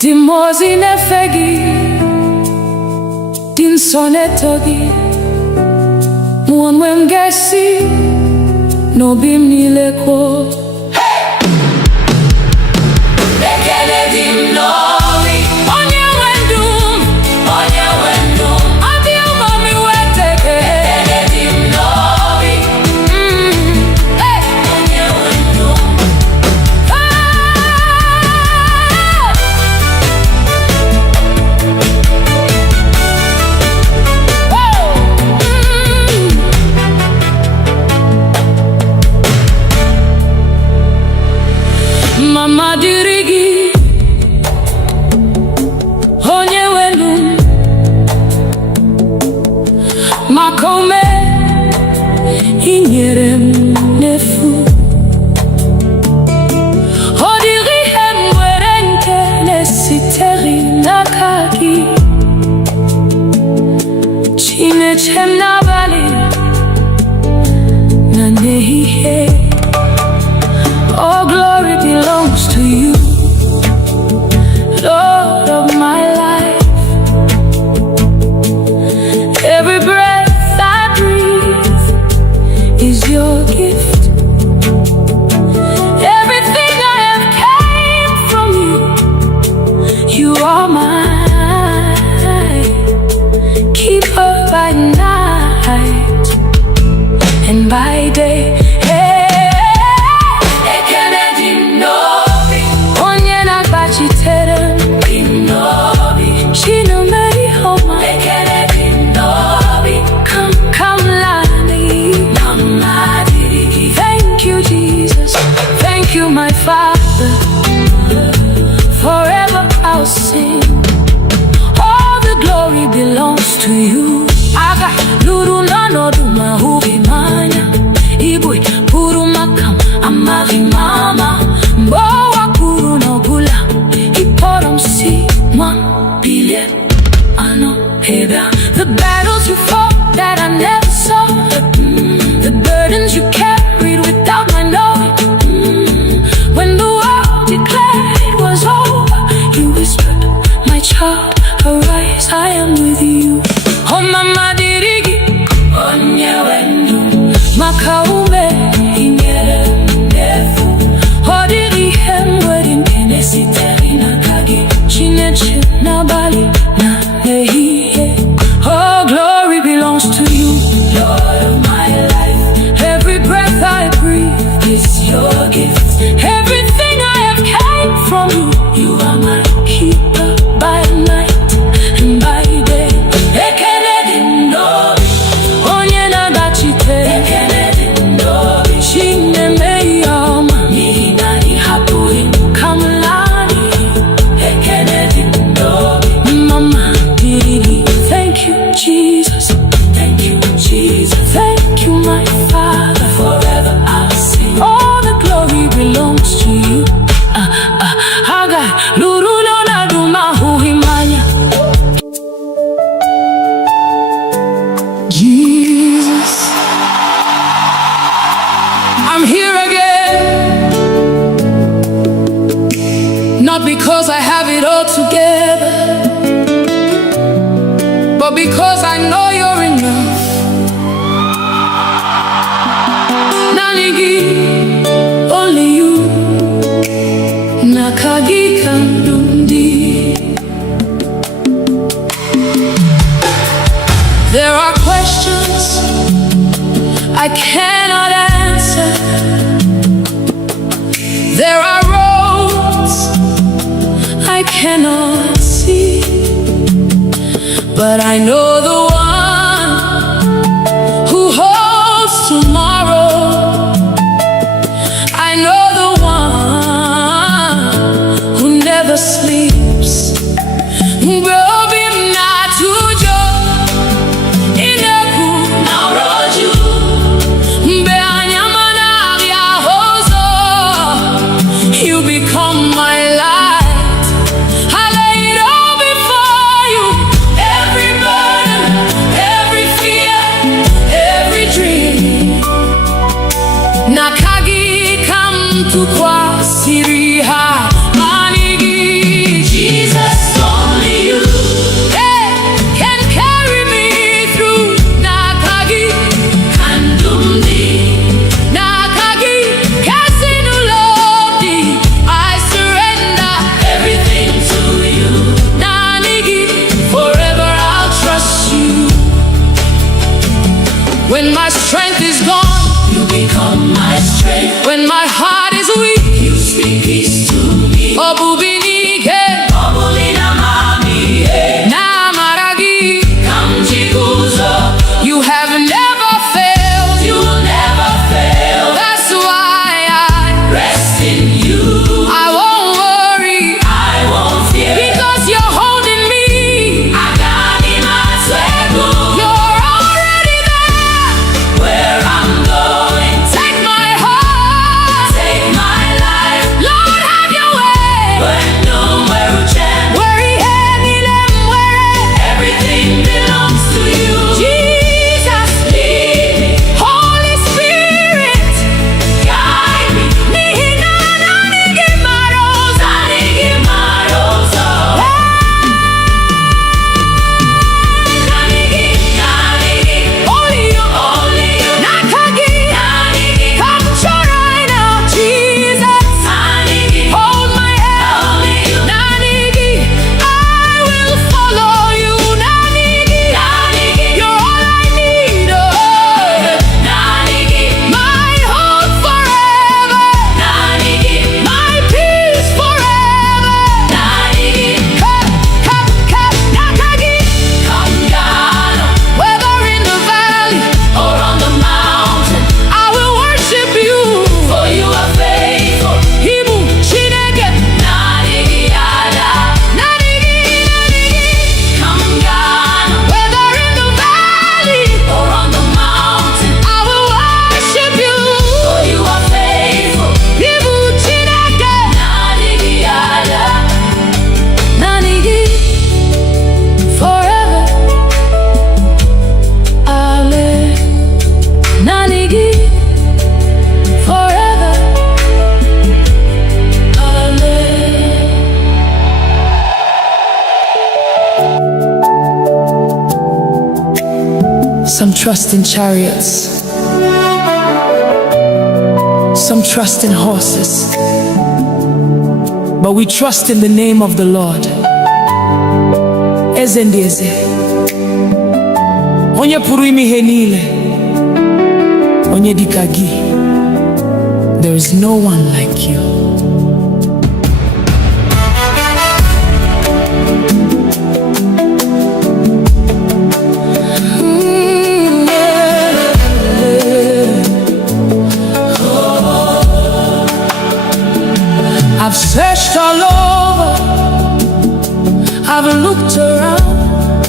Dimozi nefegi, din sonetogi, muonwe mgesi, no bim nileko. Ekele dim novi, onye wendum, onye wendum, adi umami weteke. ekele dim inyere m n'efu. Ọ dịghị ihe m nwere nke na-esitere n'aka gị. Chineke m n'abalị na n'ehihie. All glory belongs to you, Lord of my life. Every breath I breathe is your gift. Everything I have came from you. You are mine. Keeper by night and by day. My Father, forever I'll sing. All the glory belongs to you. Aga luru nano duma hubi manya. Igbo puru makam amari mama. Mbowa puru no bula. Iporam si 1 billion. Ano heba. The battles you fought that I never saw. The burdens you carried without my knowing. When the world declared it was over, you whispered, my child, arise, I am with you. Oh mama dirigi, onye wendu, makaume inyere ndefu. Oh diri hemwedi nkenesi terina kagi, chineche na bali na nehiye. Oh glory belongs to you, Lord of my life. Every breath I breathe is your gift. Everything I have came from you. You are my keeper by night and by day. Ekenedi ndobi, onye nagachite. Ekenedi ndobi, chineme yoma. Nihina hapui kamlani. Ekenedi ndobi, mama dirigi. Thank you, Jesus. Thank you, Jesus. Thank you, my Father. Forever I'll sing. All the glory belongs to you. Haga luru lona duma huhimanya. Jesus, I'm here again. Not because I have it all together, but because I know you're enough. Nanigi, only you. Nakagi kandundi. There are questions I cannot answer. There are roads I cannot see, but I know the one who holds tomorrow. I know the one who never sleeps. You become my light. I lay it all before you. Every burden, every fear, every dream. Nakagi kam tu kwa siriha manigi. Jesus, only you, hey, can carry me through. Nakagi kandumdi. Nakagi kasinu lodi. I surrender everything to you. Nanigi, forever I'll trust you. When my strength is gone, you become my strength. When my heart is weak, you speak peace to me. Obubinike, obulina mami, namaragi, kamjiguzo. You have never failed. You will never fail. That's why I rest in you. I won't worry. I won't fear. Because you're holding me. You're already there. Where I'm going. Some trust in chariots, some trust in horses, but we trust in the name of the Lord. Eze ndị eze, onye pụrụ ime ihe niile, onye dịka gị. There is no one like you. I've searched all over, I've looked around,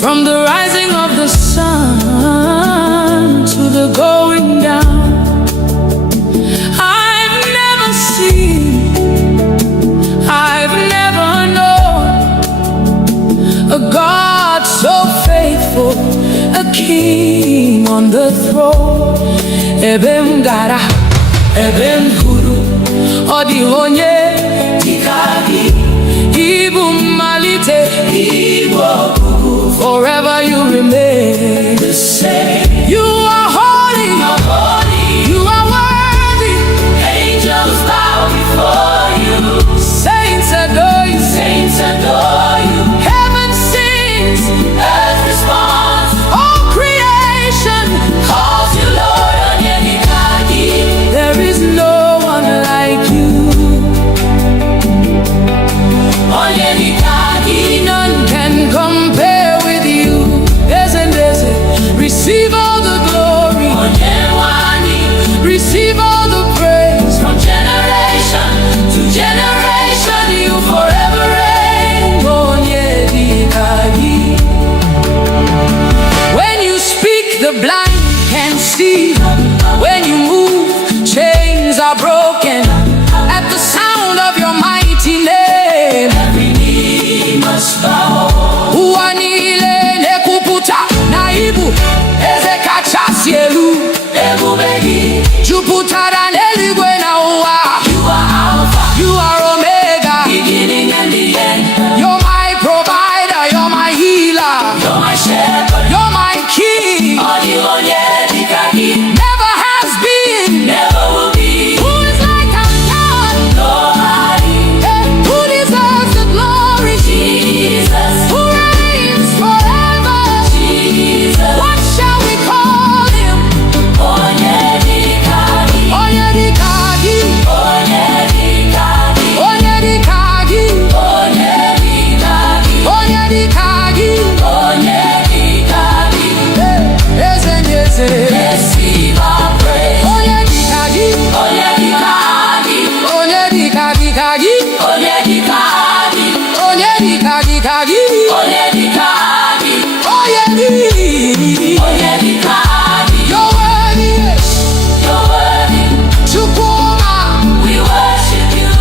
from the rising of the sun to the going down. I've never seen, I've never known a God so faithful, a king on the throne. Ebem gara, ebem guru, odi onye dikagi, Igbo malite, Igbo kuku. Forever you remain the same. You are holy, you are worthy. Angels bow before you. Saints adore you, saints adore you. Heaven sings, earth responds. All creation calls you Lord. Onye dikagi, there is no one like you. Onye dikagi, none can compare with you. Receive all the glory, receive all the praise. From generation to generation, you forever reign. When you speak, the blind can see. When you move, chains are broken. At the sound of your mighty name, every knee must bow. Naibu, Ezekachasielu, Ebubegi, Juputara neligwe na uwa. You are Alpha, you are Omega, beginning and the end. You're my provider, you're my healer, you're my shepherd, you're my king. Never has been, never will be. Who is like our God? Nobody. Who deserves the glory? Jesus. Who reigns forever? Jesus. What shall we call him? Onye dikagi, onye dikagi, onye dikagi, onye dikagi, onye dikagi, onye dikagi, onye dikagi. Receive our praise. Onye dikagi, onye dikagi, onye dikagi, onye dikagi, onye dikagi, onye dikagi, onye dikagi. You're worthy, you're worthy. Chukuma, we worship you.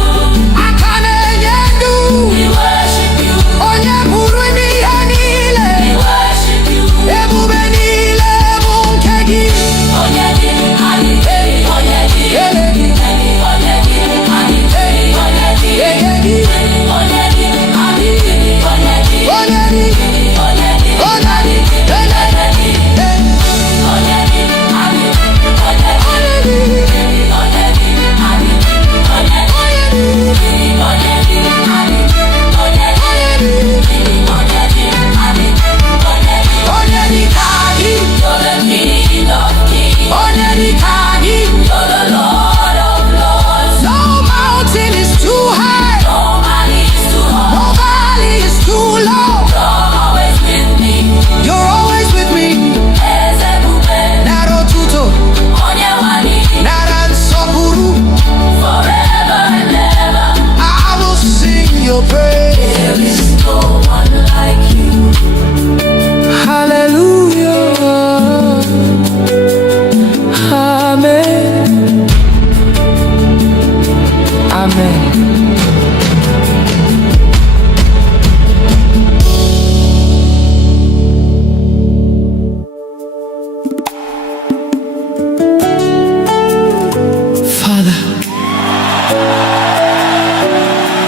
Akane yendu, we worship you. Onye burumi yanile, we worship you. Ebube nile munkegi, onye dikagi, onye dikagi, onye dikagi, onye dikagi, onye dikagi, onye dikagi.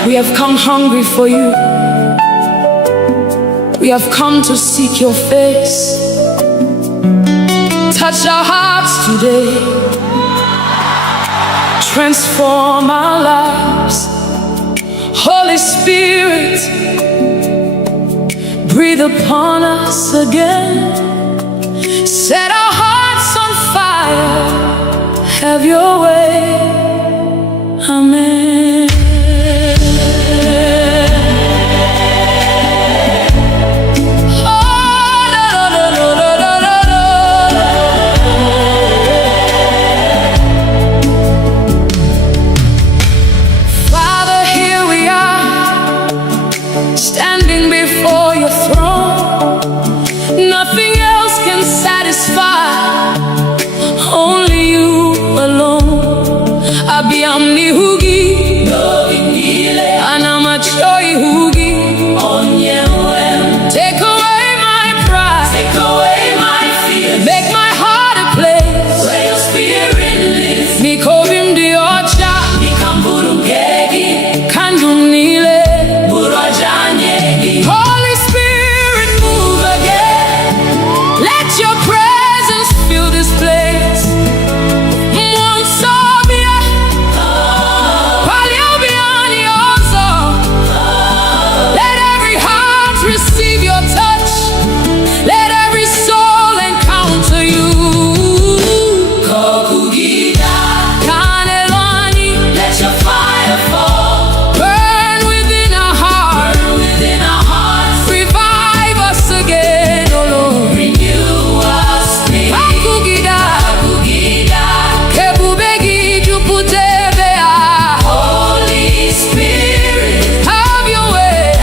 We have come hungry for you. We have come to seek your face. touch our hearts today. Transform our lives. Holy Spirit, breathe upon us again. Set our hearts on fire. Have your way. Amen. Father, here we are, standing before your throne. Nothing else can satisfy, only you alone. Abiyamni hugi, anamachoi hugi. Take away my pride, take away my fear, make my heart a place where your spirit lives. Nikovim diocha, nikamburungegi, kandumnile, burajanyegi. Holy Spirit, move again. Let your presence fill this place. Let every heart receive your touch. Let every soul encounter you. Let your fire fall. Burn within our hearts. Revive us again, oh Lord. Renew us, Holy Spirit, have your way.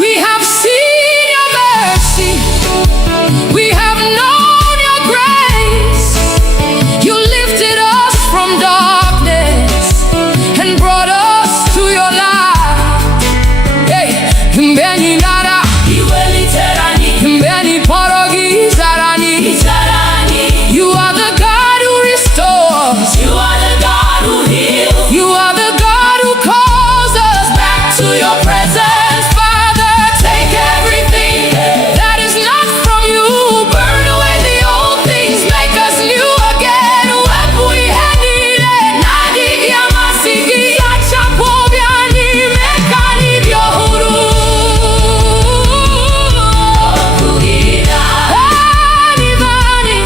We have seen your mercy. We have known your grace. You lifted us from darkness and brought us to your light. Hey, mbeni nara, mbeni porogi zarani. You are the God who restores. You are the God who heals. You are the God who calls us back to your presence. Father, take everything that is not from you. Burn away the old things, make us new again. Wepu ihenile, nadi yamasigi, sachapobiani, mekani byohuru. Anivani,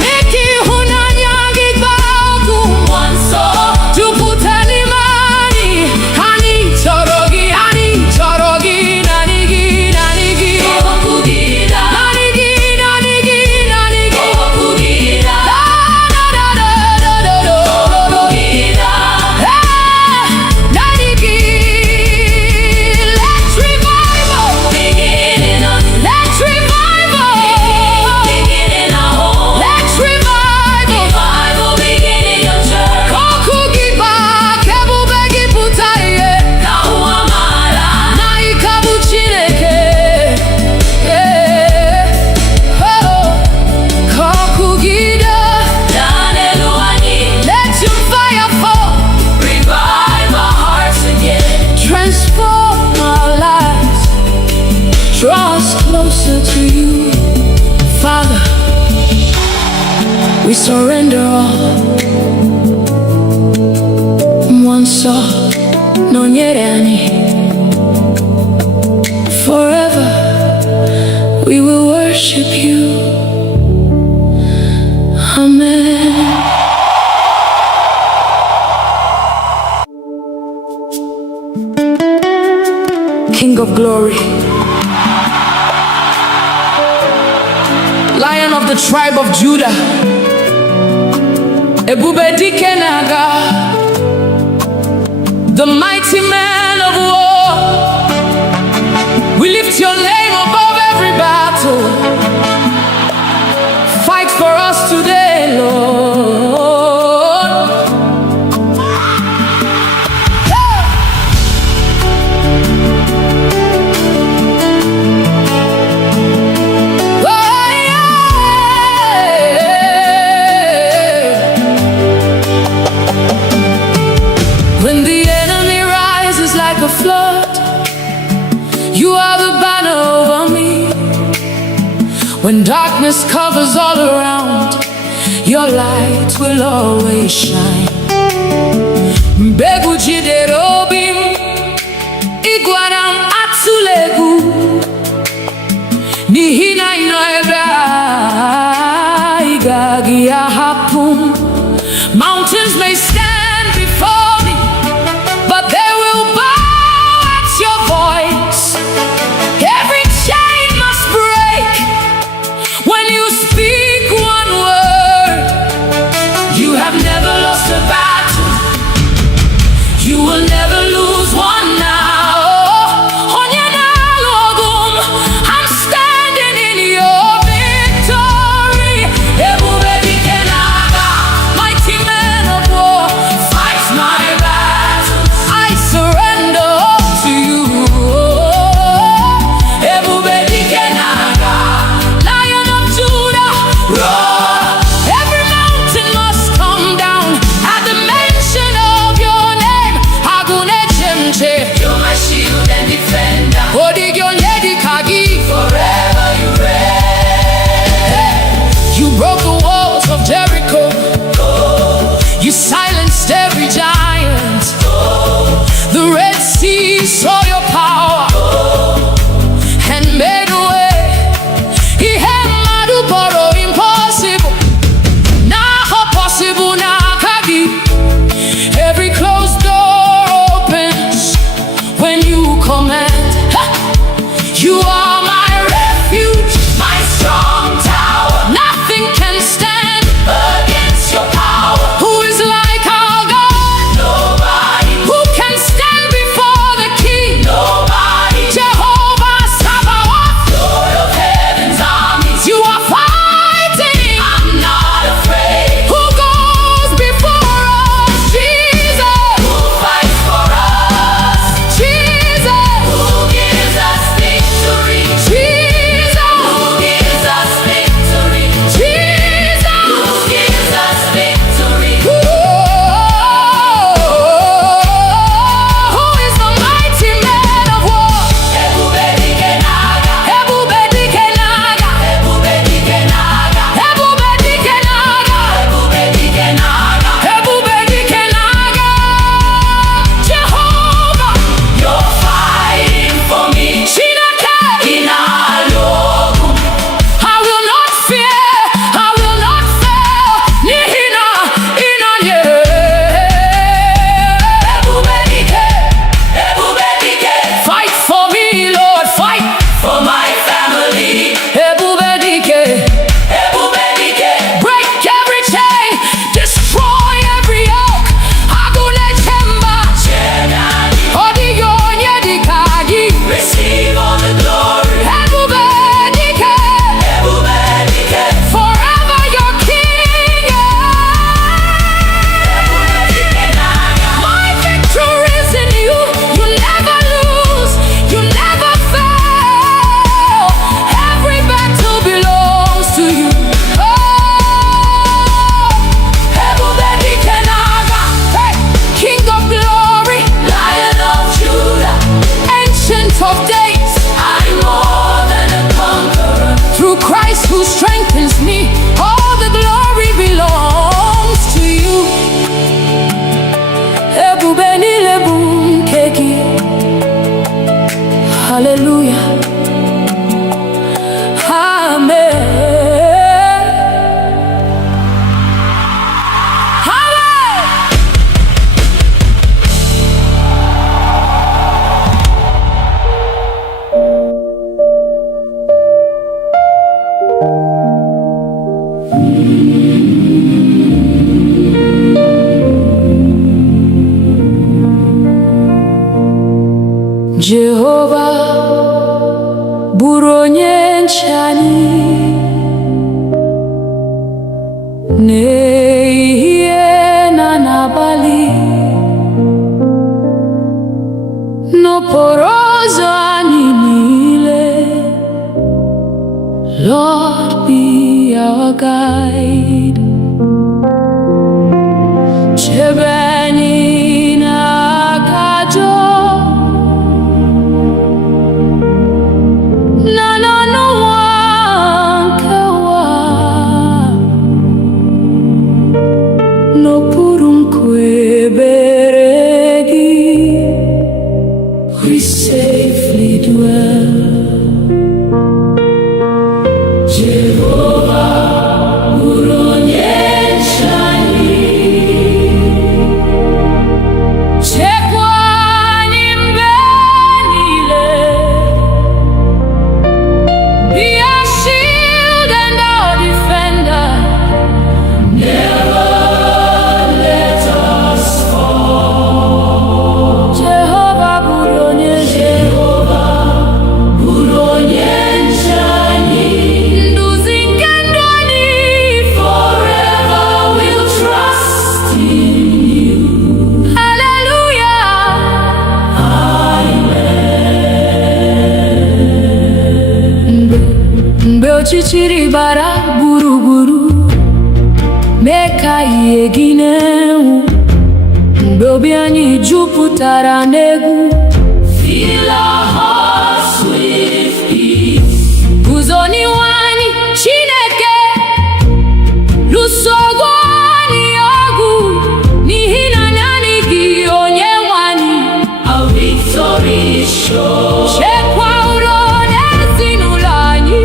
meki hunanyagi bagu. Tuputani mani, hani chorogi, nanigi. Nanigi. Da da da da da da. Nanigi. Let's revival. Let's revival. Let's revival. Kokugiba, kebubegi putaye. Naikabu chineke. Kokugida. Let your fire fall. Revive our hearts again. Transform our lives. Draw us closer to you. Father, we surrender all. Mwanso, nonyerani. Forever we will worship you. Amen. King of glory, Lion of the tribe of Judah, Ebube dike naga, the mighty man of war. We lift your name above every battle. Fight for us today, Lord. When the enemy rises like a flood, you are When darkness covers all around, your light will always shine. Mbegu jidere obi m, ịgwara m atụla egwu, n'ihi na ị nọ ebe a, ị gaghị ahapụ m. Mountains may stand before me, but they will bow at your voice. Every chain must break when you speak one word. You have never lost a battle, you will never lose one now. I'm standing in your victory. Mighty man of war, fight my battles. I surrender all to you. Lion of Judah, roar. Every mountain must come down at the mention of your name. You're my shield and defender. Forever you reign. You broke the walls of Jericho. You silenced every giant. The Red Sea saw your power and made a way. He had madu boro impossible. Now possible now kagi. Every closed door opens when you command. You are my refuge, my strong tower. Nothing can stand against your power. Who is like our God? Nobody. Who can stand before the King? Nobody. Jehovah Sabaoth, Lord of heaven's armies. You are fighting, I'm not afraid. Who goes before us? Jesus. Who fights for us? Jesus. Who gives us victory? Jesus. Who gives us victory? Jesus. Who gives us victory? Who is the mighty man of war? Ebube dike n'agha. Ebube dike n'agha. Ebube dike n'agha. Ebube dike n'agha. Ebube dike n'agha. Ebube dike n'agha. Jehovah, you're fighting for me. Chineke, ị na-alụ ọgụ. I will not fear, I will not fail. N'ihi na ị nọnyere. Ebube dike, ebube dike. Fight for me, Lord, fight for my family. Ebube dike, ebube dike. Break every chain, destroy every yoke. Agụle chemba, ọdịghị onye dịka gị. Receive all the glory. Ebube dike, ebube dike. Forever your king. My victory is in you. You never lose, you never fail. Every battle belongs to you. Ebube dike n'agha. Hey, King of glory, Lion of Judah, Ancient of days, I'm more than a conqueror. Through Christ who strengthens me, all the glory belongs to you. Ebube niile bụ nke gị. Hallelujah. Amen. Amen. Jehovah bụrụ onye nche anyị n'ehihie na n'abalị, n'okporo ụzọ anyị niile. Lord, be our guide. Chebe anyị n'aka ajọ na n'ọnụnwa nke ọchịchịrị bara gburugburu, mee ka ihe gị na-enwu, mgbe obi anyị jupụtara n'egwu. Fill our hearts with peace. Guzo n'ihu anyị Chineke, lụso ọgụ anyị ọgụ, n'ihi na naanị gị onye nwe anyị. Our victory is sure. Chekwa udo n'ezinụlọ anyị,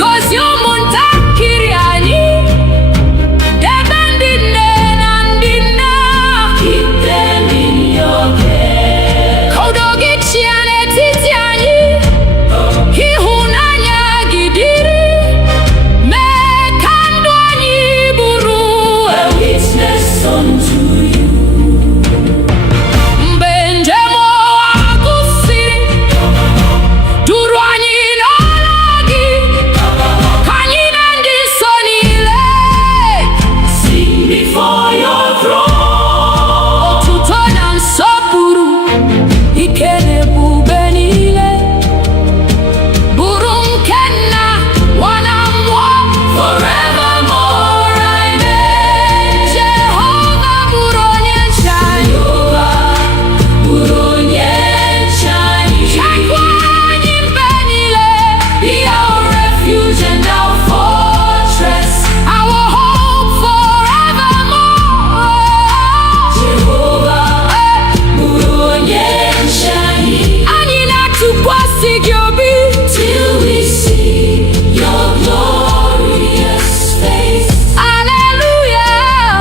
gozie ụmụntakịrị anyị, debe ndị nne na ndị nna. Keep them in your care. Ka udo gị chịa n'etiti anyị, ịhụnanya gị dịrị, mee ka ndụ anyị bụrụ A witness unto you. mgbe njem ụwa gụsịrị, duru anyị n'ọla gị, ka anyị na ndị nsọ niile Sing before your throne. otuto na nsọpụrụ, ike na ebube niile bụrụ nke Nna, Nwa na Mmụọ Forevermore, amen. Jehova bụrụ onye nche anyị. Jehovah, bụrụ onye nche anyị. Chekwa anyị mgbe niile, Be our refuge and our fortress. our hope forevermore. Jehovah, bụrụ onye nche anyị. Anyị na-atụkwasị gị obi, Till we see your glorious face. hallelujah.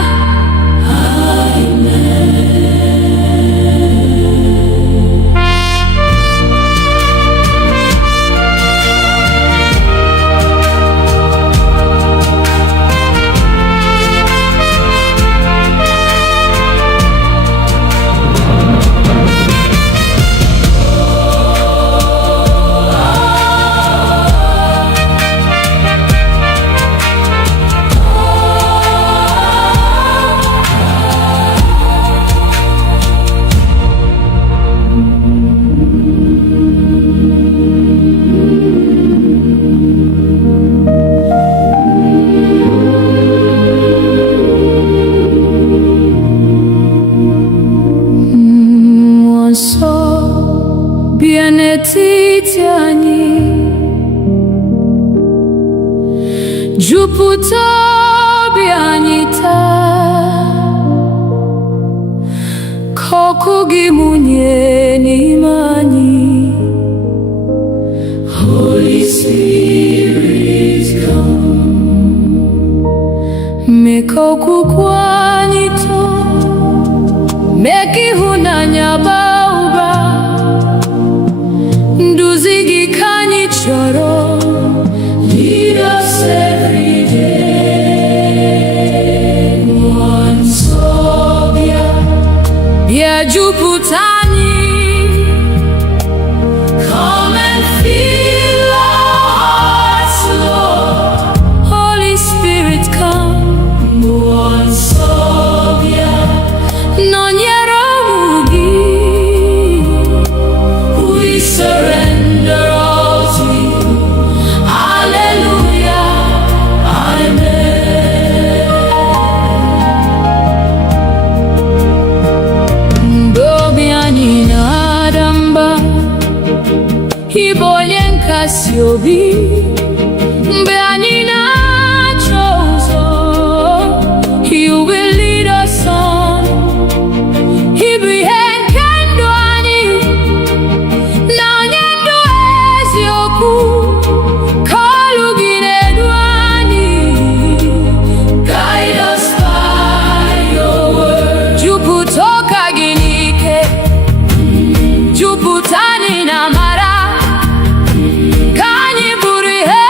Mmụọ nsọ bịa n'etiti anyị, jupụta obi anyị taa, ka ọkụ gị mụnye n'ime anyị. Holy Spirit, come. Mee ka okwukwe anyị too, mee ka ịhụnanya baa ụba, nduzi gị ka anyị chọrọ. Lead us every day. Mmụọ nsọ bịa. Bịa jupụta anyị, Come and fill our hearts, Lord. Holy Spirit come. Mmụọ nsọ bịa. Nọnyere ụmụ gị, We surrender all to you. Hallelujah, amen. mgbe obi anyị na-ada mba, ị bụ onye nkasi obi. Mgbe anyị na-achọ ụzọ, you will lead us on. Ị bụ ihe nke ndụ anyị, na onye ndụ eziokwu, ka olu gị na-edu anyị. Guide us by your word. Jupụta ụka gị n'ike, jupụta anyị na amara, ka anyị bụrụ ihe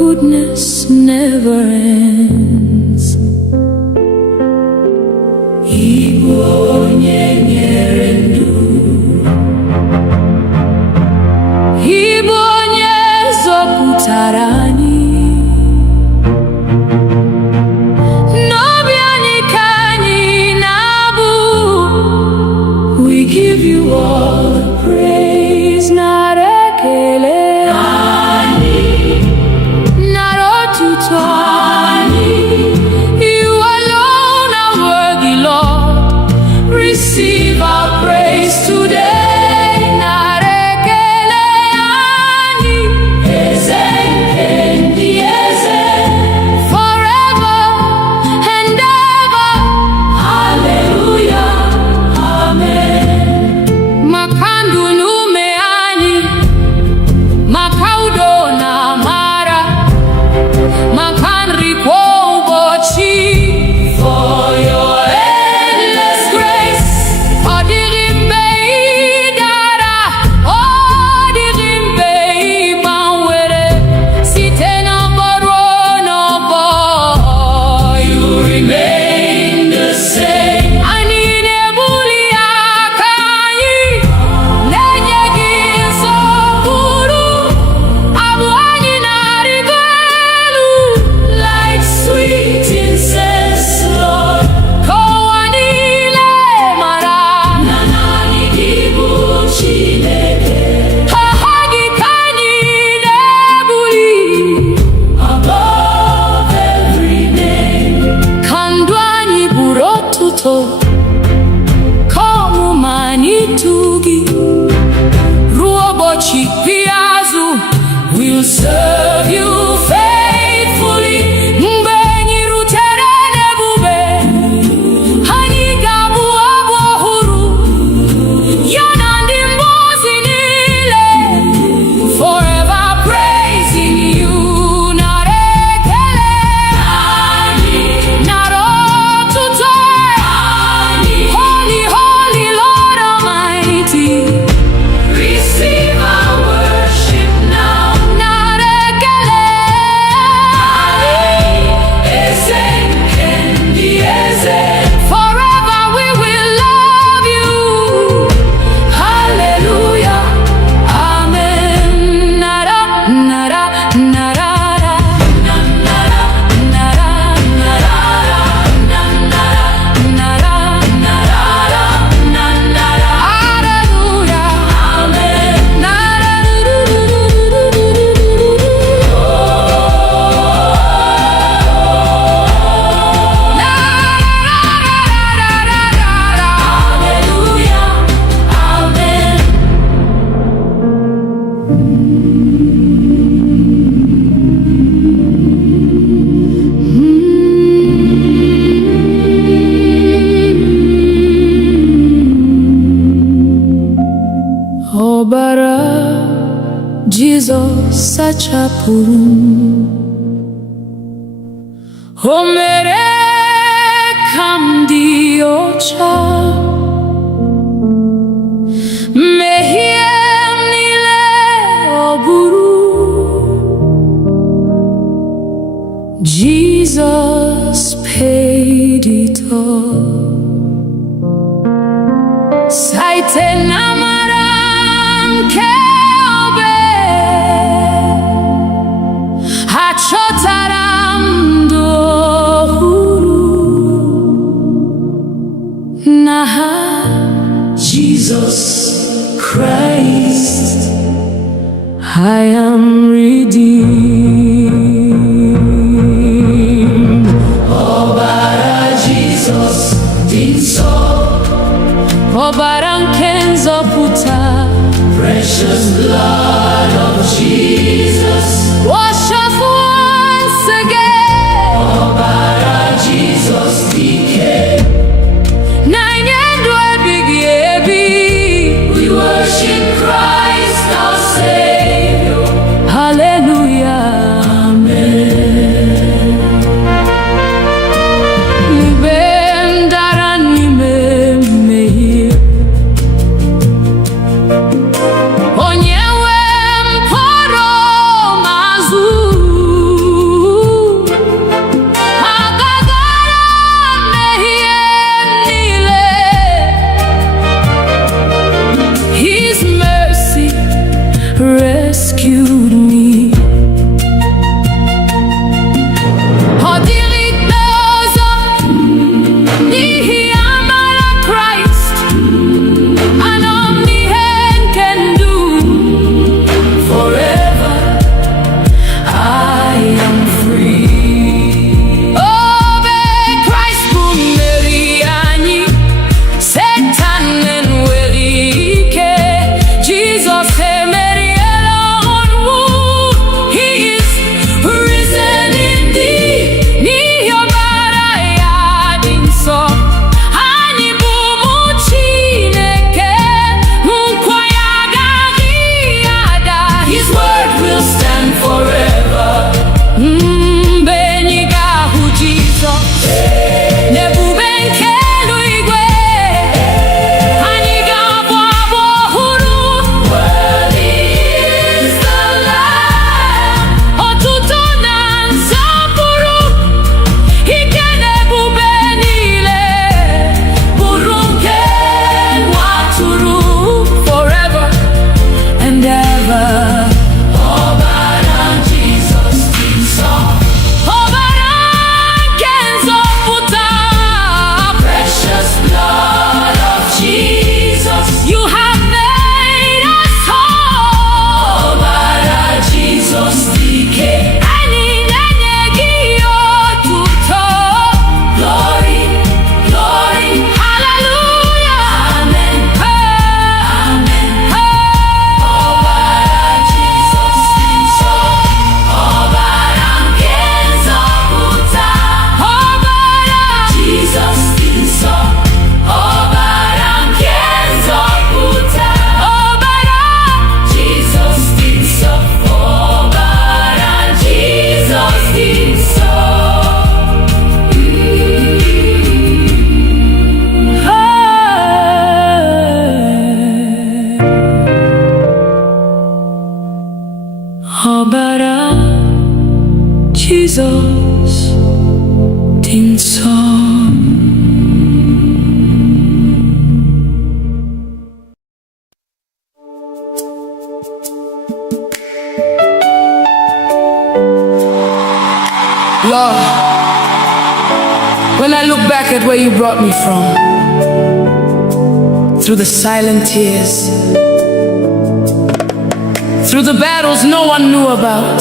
goodness never ends. Igbo onye nyere ndụ, Igbo onye zọpụtara anyị. N'obi anyị ka anyị na-abụ. We give you all the praise, nara ekele anyị, nara otuto anyị. You alone are worthy, Lord. Receive our praise today. Nara ekele anyị, eze nke ndị eze, forever and ever. Hallelujah, amen. Maka ndụ na ume anyị, maka udo na amara, maka nri kwa ụbọchị. For your endless grace, ọ dịghị mgbe ị dara, ọ dịghị mgbe ị gbanwere, site n'ọgbọ ruo n'ọgbọ. You remain the same. Anyị na-ebuli aka anyị, na-enye gị nsọpụrụ. Abụ anyị na-arịgo elu, like sweet incense, Lord. Ka ụwa niile mara na naanị gị bụ Chineke. Aha gị ka anyị na-ebuli above every name. Ka ndụ anyị bụrụ otuto, ka ọmụma anyị too gị. Ruo ụbọchị ikpeazụ, we'll serve you faithfully. Mgbe anyị rutere n'ebube, anyị ga-abụ abụ ọhụrụ, ya na ndị mmụọ ozi niile. Forever praising you. Nara ekele anyị, nara otuto anyị. Holy, holy Lord Almighty, receive our worship now. Nara ekele anyị, eze nke ndị eze. Forever we will love you. Hallelujah, amen. Nara, nara, nara, nara, nara, nara, nara, nara, nara. Hallelujah, amen. Nara, hallelujah, amen. Ọbara Jizọs sachapụrụ m. O mere ka m dị ọcha. Mmehie m niile ọ bụrụ. Jesus paid it all. Site n'amara nke obe, achọtara m ndụ ọhụrụ. N'aha Jesus Christ, I am redeemed. Ọbara Jesus dị nsọ, ọbara nke nzọpụta. Precious blood of Jesus, wash us once again. Ọbara Jesus dike, na-enye ndụ ebighị ebi. We worship Christ our Savior. Hallelujah, amen. Mgbe m dara n'ime mmehie, onye nwe When I look back at where you brought me from, through the silent tears, through the battles no one knew about,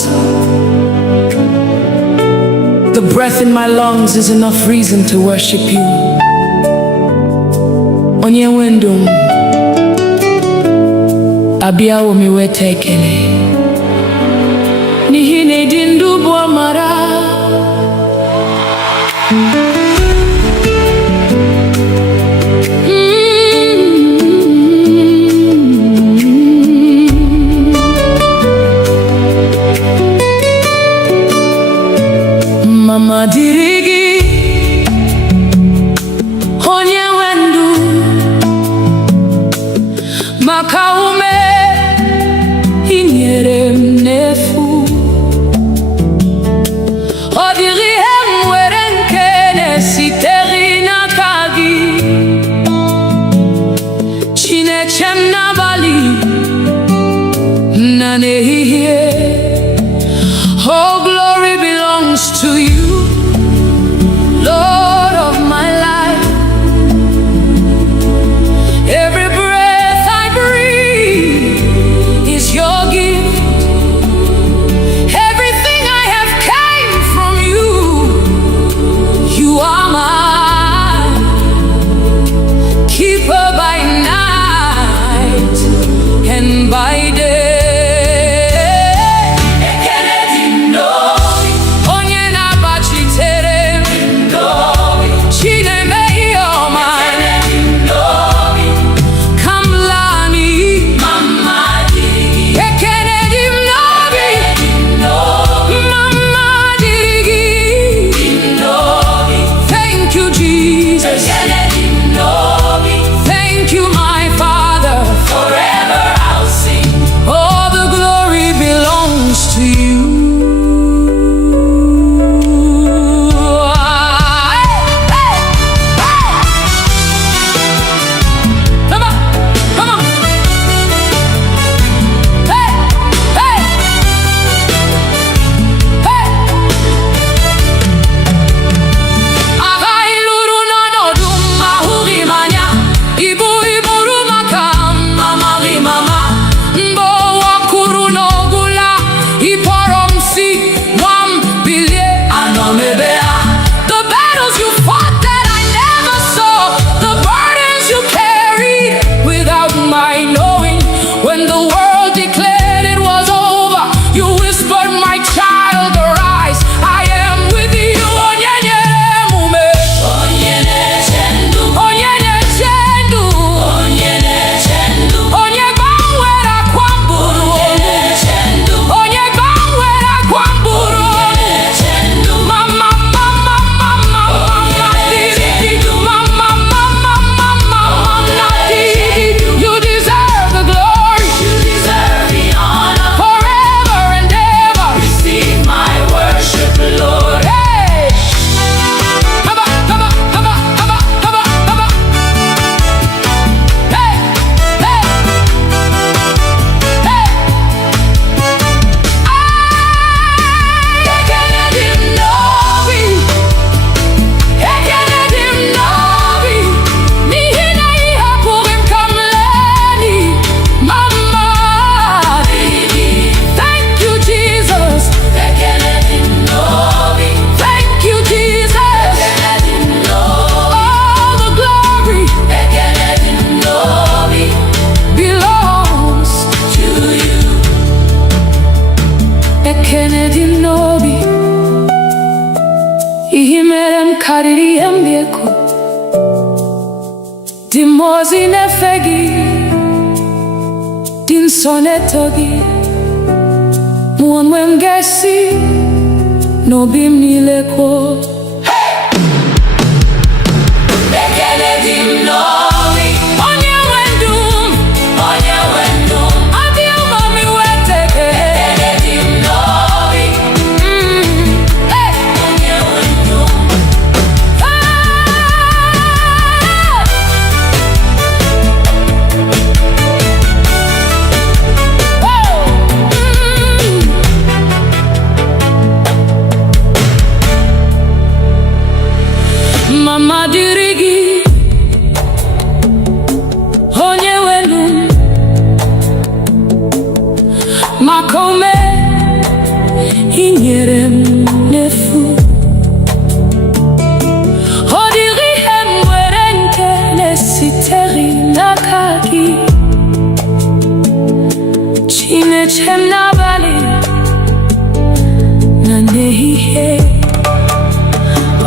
the breath in my lungs is enough reason to worship you. Onye wendum abiawo mi wete ekele n'ihi na ịdị ndụ bụ amara. Mama dịrị gị onye nwe ndụ, maka ume i nyere m n'efu. Ọ dịghị ihe m nwere nke na-esitere n'aka gị. Chineke m n'abalị na n'ehihie, oh glory belongs to you, Lord of my life. Every breath I breathe is your gift. Everything I have came from you. You are mine, keeper by night and by day. Dimozi nefegi din sonetogi muonwe mgesi no bim nileko. Ekele dim nobi, onye wendum adi umami weteke. ekele dim nobi, onye wendum. mama dịrị gị, onye welu maka ome i nyere m n'efu. Ọ dịghị ihe m nwere nke na-esitere n'aka gị. Chineke m n'abalị na n'ehihie.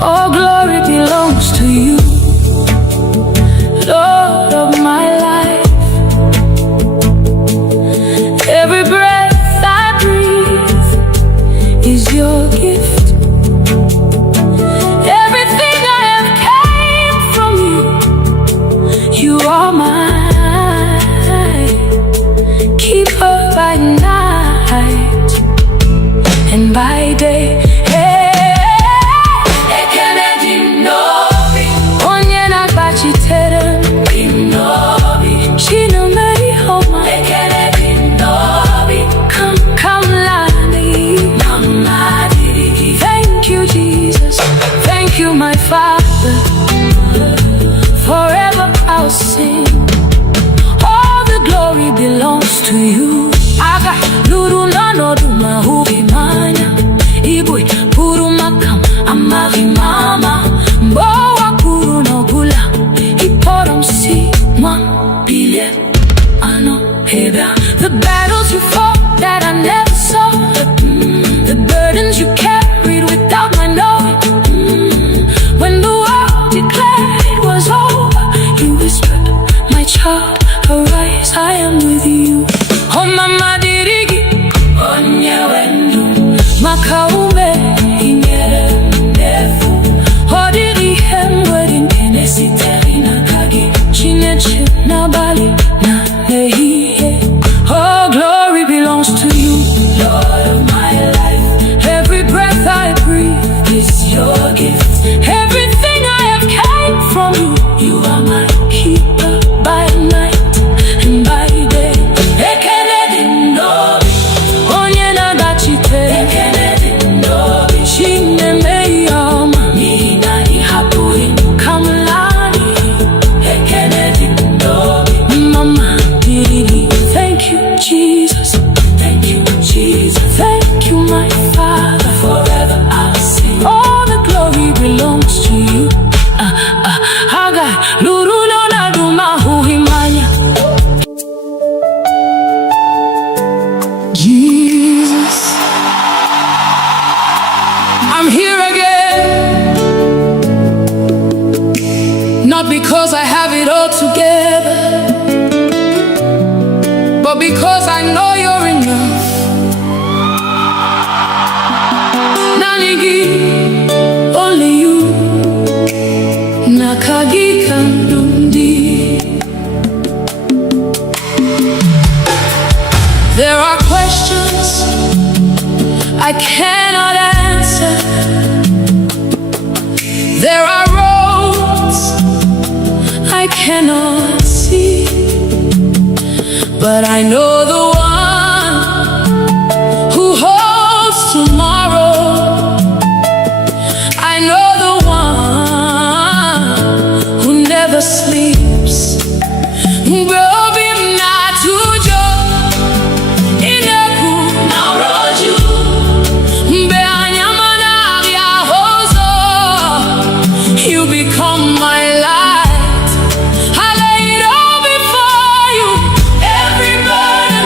All glory belongs to you, Lord of my life. Every breath I breathe is your gift. Everything I have came from you. You are mine, keeper by night and by day. My Father, forever I'll sing. All the glory belongs to you. Aga luru nano duma hubi manya. Igbo puru makam amari mama. Mbowa puru no gula. Iporom si mwa bile ano heba. The battles you fought that I never saw. The burdens you carried without my knowing. When the world declared it was over, you whispered, my child, arise, I am with you. Oh mama dirigi, onye wenu, makaume inyere mdefu. Oh diri hemwedi nkene siteri na kagi, chineche na bali na nehihe. Oh glory belongs to you, Lord of my life. Every breath I breathe is your gift. Everything I have came from you. You are my keeper by night and by day. Ekenedi ndobi, onye nagachite. Ekenedi ndobi, chineme yoma. Nina ihapuhi kamlani. Ekenedi ndobi, mama dirigi. Thank you, Jesus. Thank you, Jesus. Thank you, my Father. Forever I'll sing. All the glory belongs to you. Haga luru lona duma huhimanya. Jesus, I'm here again. Not because I have it all together, but because I know you're enough. Nanigi, only you. Nakagi kandundi. There are questions I cannot answer. There are roads I cannot see, but I know the one who holds tomorrow. I know the one who never sleeps. You become my light. I lay it all before you. Every burden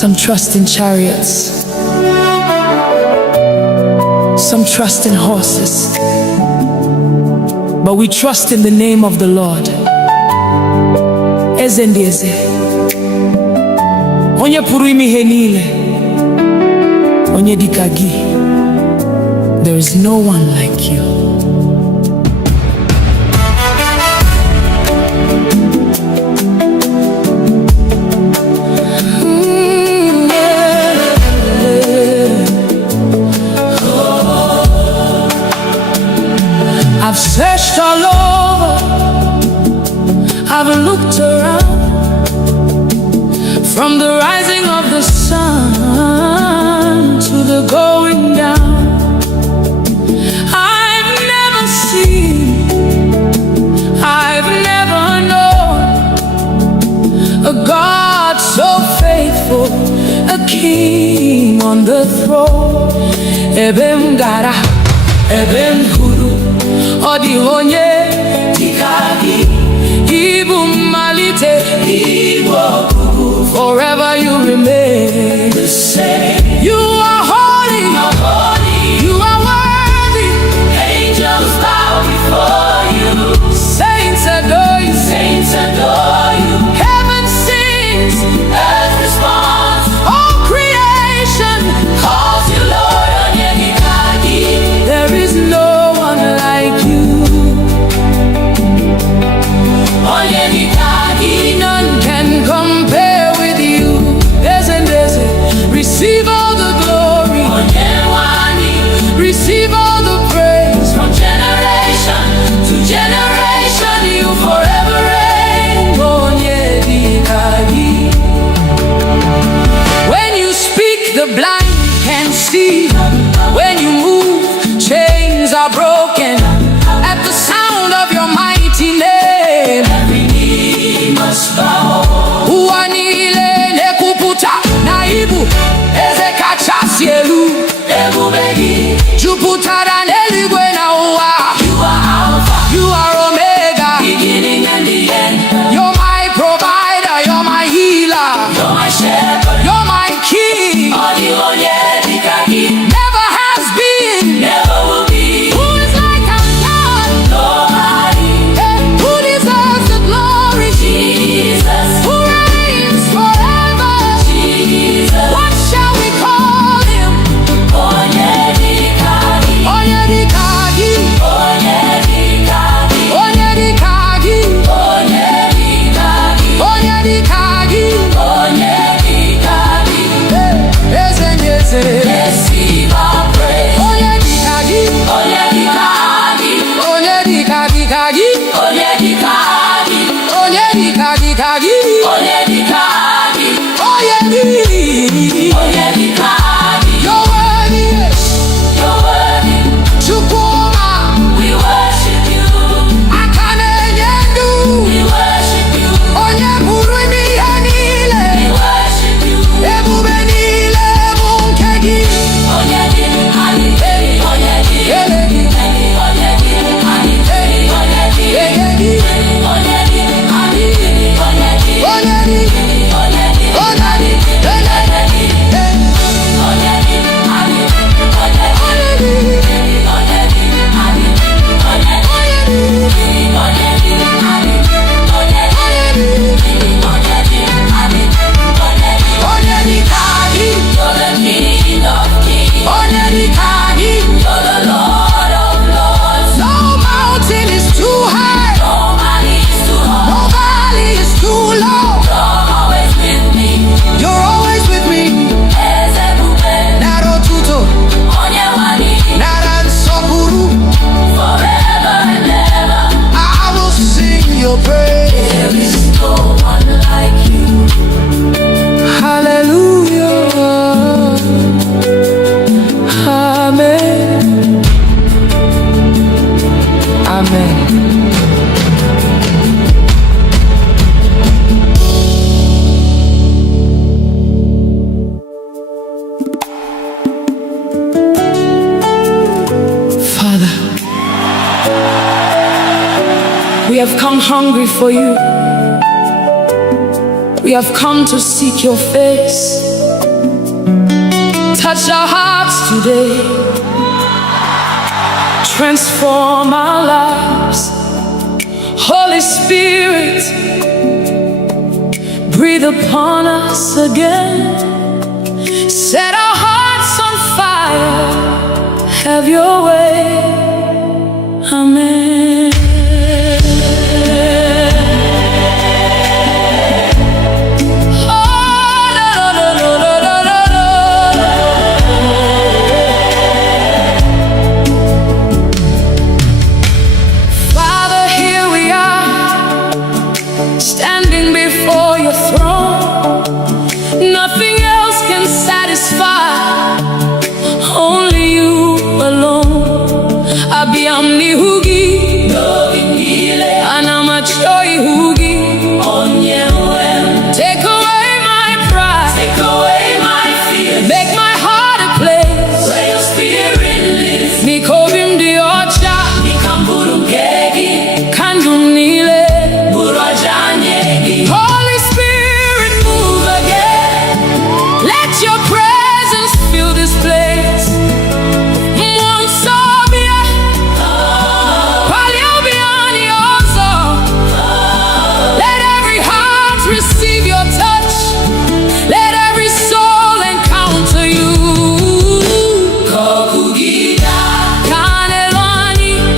Some trust in chariots, some trust in horses, but we trust in the name of the Lord. Eze ndị eze, onye pụrụ ime ihe niile, onye dịka gị. There is no one like you. I've searched all over, I've looked around, from the rising of the sun to the going down. I've never seen, I've never known a God so faithful, a king on the throne. Ebem gara, ebem guru, odi onye dịka gị. Ibu mmalite, Ibu ọgwụgwụ. Forever you remain the same. You are holy, you are worthy. Angels bow before you. Saints adore you, saints adore you. Heaven sings, earth responds. All creation calls you Lord. Onye dịka gị. There is no one like you. Onye dịka gị. None can compare with you. Receive all the glory. Receive all the praise. From generation to generation, you forever reign. Onye dịka gị. When you speak, the blind can see. When you move, chains are broken. At the sound of your mighty name, every knee must bow. Ụwa niile na-ekwupụta na Ibu eze kachasị elu. Ebube gị jupụtara n'eluigwe na ụwa. You are Alpha, you are Omega, beginning and the end. You're my provider, you're my healer, you're my shepherd, you're my king. Odi onye dịka gị. Never has been, never will be. Who is like our God? Nobody. Who deserves the glory? Jesus. Who reigns forever? Jesus. What shall we call him? Onye dịka gị. Onye dịka gị. Onye dịka gị. Onye dịka gị. Onye dịka gị. Onye dịka gị. Onye dịka gị. Eze ndị eze. Receive our praise. Onye dịka gị. Onye dịka gị. Onye dịka dịka gị. Onye dịka gị. Onye dịka dịka gị. Onye dịka gị. Onye dịka. Onye dịka gị. You're worthy. You're worthy. Chukwuma. We worship you. Aka na-enye ndụ. We worship you. Onye pụrụ ime ihe niile. We worship you. Ebube niile bụ nke gị. Onye dịka gị. Onye dịka gị. Onye dịka gị. Onye dịka gị. Onye dịka gị. Onye dịka gị. Onye dịka gị. Onye dịka gị. We have come hungry for you. We have come to seek your face. Touch our hearts today, transform our lives. Holy Spirit, breathe upon us again. Set our hearts on fire, have your way. Amen. Father, here we are, standing before your throne. Nothing else can satisfy, only you alone. Abiyamni hugi, anamachoi hugi. Take away my pride, take away my fear, make my heart a place where your spirit lives. Nikovim diocha, nikamburungegi, kandumnile, burajanyegi. Holy Spirit, move again. Let your presence fill this place. Let every heart receive your touch. Let every soul encounter you.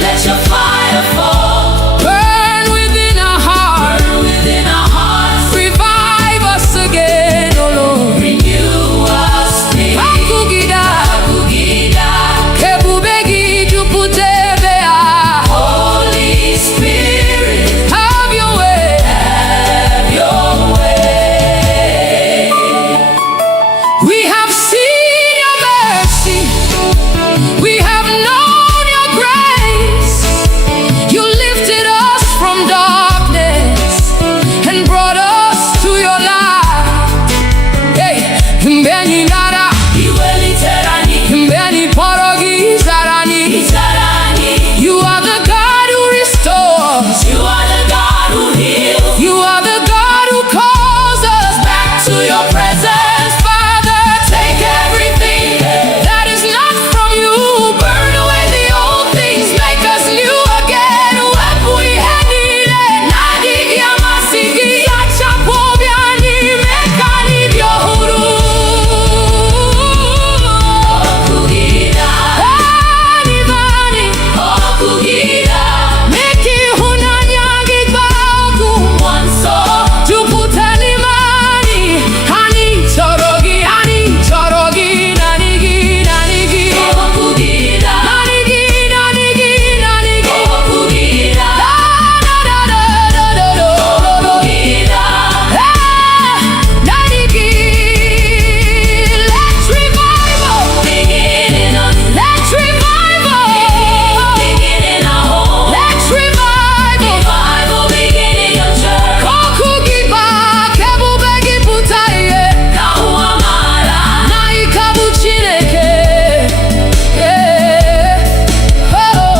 Let your fire fall. Burn within our hearts. Revive us again, oh Lord. Renew us. Holy Spirit, have your way. We have seen your mercy, we have known your grace. You lifted us from darkness and brought us to your light. Hey, mbeni nara, mbeni porogi zarani. You are the God who restores. You are the God who heals. You are the God who calls us back to your presence. Father, take everything that is not from you. Burn away the old things, make us new again. Wepu ihenile, nadi yamasigi, yachapobiani, mekani byohuru. Anivani, meki hunanyagi bagu. Tuputanimani, hani chorogi, nanigi. Nanigi. Da da da da da da. Nanigi. Let's revival. Let's revival. Let's revival. Kokugiba, kebubegi putaye. Naikabu chineke. Oh,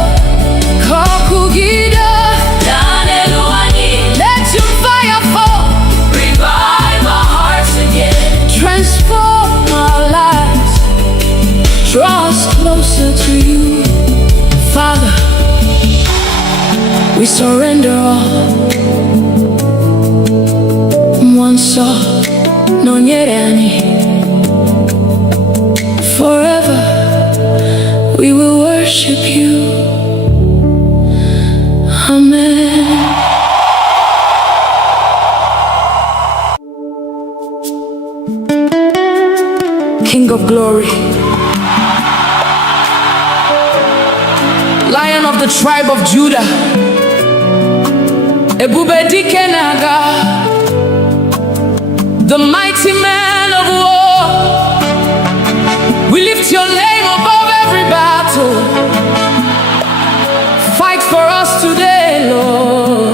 kokugida. Let your fire fall. Revive our hearts again. Transform our lives. Draw us closer to you. Father, we surrender all. Mwanso, nonyerani. Forever we will worship you. Amen. King of glory, Lion of the tribe of Judah, Ebube dike naga, the mighty man of war. We lift your name above every battle. Fight for us today, Lord.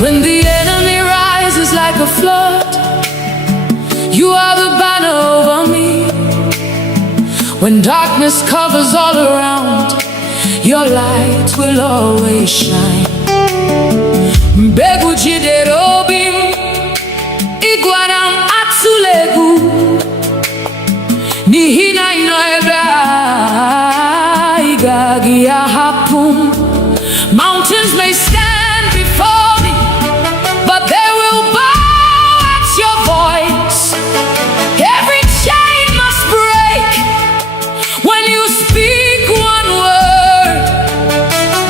When the enemy rises like a flood, you are When darkness covers all around, your light will always shine. Mbegu jidere obi m, ịgwara m atụla egwu, n'ihi na ị nọ ebe a, ị gaghị ahapụ m. Mountains may stand before me, but they will bow at your voice. Every chain must break when you speak one word.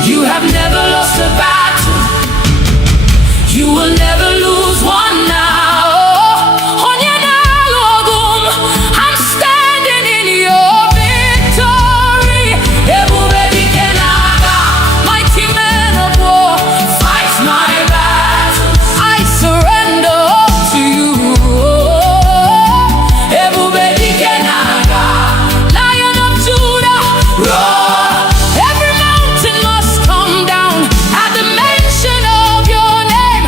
You have never lost a battle, you will never lose one now. I'm standing in your victory. Mighty man of war, fight my battle. I surrender all to you. Lion of Judah, roar. Every mountain must come down at the mention of your name.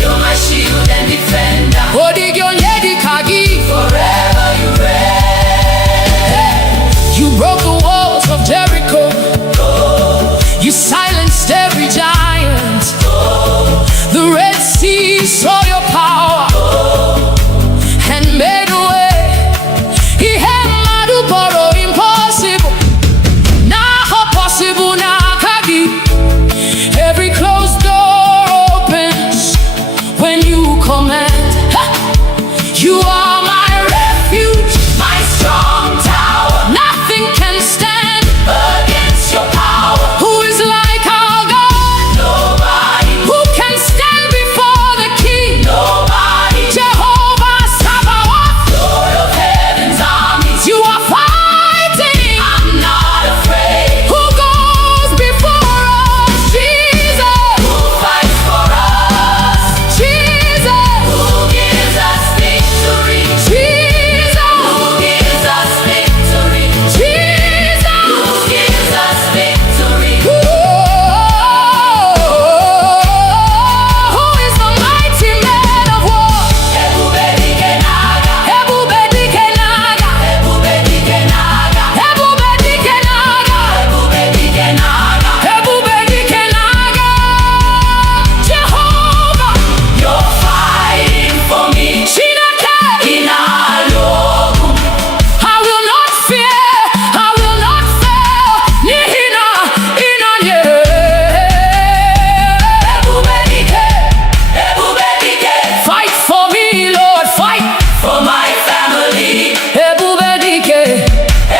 You're my shield and defender. Forever you reign. You broke the walls of Jericho. You silenced every giant. The Red Sea saw your power and made a way. He had madu boro impossible. Now possible now kagi. Every closed door opens when you command. You are my refuge, my strong tower. Nothing can stand against your power. Who is like our God? Nobody. Who can stand before the King? Nobody. Jehovah Sabaoth, Lord of heaven's armies. You are fighting, I'm not afraid. Who goes before us? Jesus. Who fights for us? Jesus. Who gives us victory? Jesus. Who gives us victory? Jesus. Who gives us victory? Who is the mighty man of war? Ebube dike n'agha. Ebube dike n'agha. Ebube dike n'agha. Ebube dike n'agha. Ebube dike n'agha. Ebube dike n'agha. Jehovah, you're fighting for me. Chineke, ị na-alụ ọgụ. I will not fear, I will not fail. N'ihi na ị nọnyere. Ebube dike, ebube dike. Fight for me, Lord, fight for my family. Ebube dike,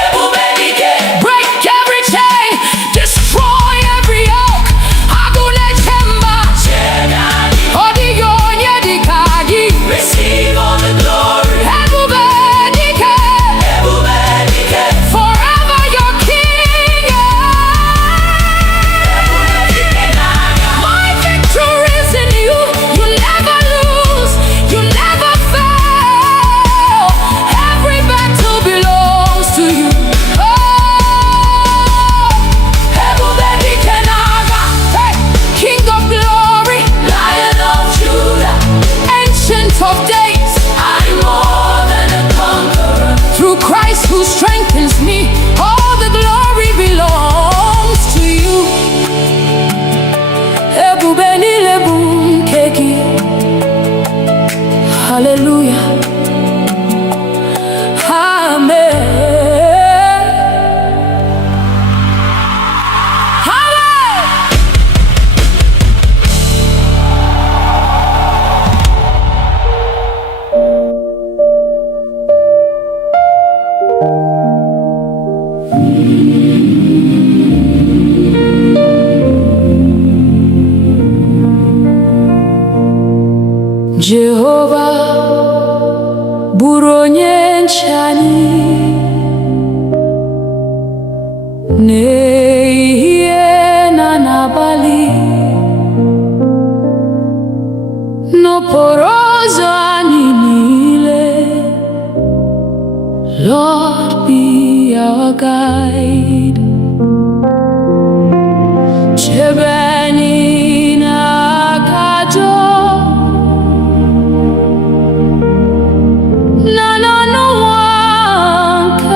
ebube dike. Break every chain, destroy every yoke. Agụle chemba, ọdịghị onye dịka gị. Receive all the glory. Ebube dike, ebube dike. Forever your king. My victory is in you. You never lose, you never fail. Every battle belongs to you. Ebube dike n'agha. Hey, King of glory, Lion of Judah, Ancient of days, I'm more than a conqueror. Through Christ who strengthens me, all the glory belongs to you. Ebube niile bụ nke gị. Hallelujah. Amen. Amen. Jehovah bụrụ onye nche anyị n'ehihie na n'abalị, n'okporo ụzọ anyị niile. Lord, be our guide. Chebe anyị n'aka ajọ na n'ụwa nke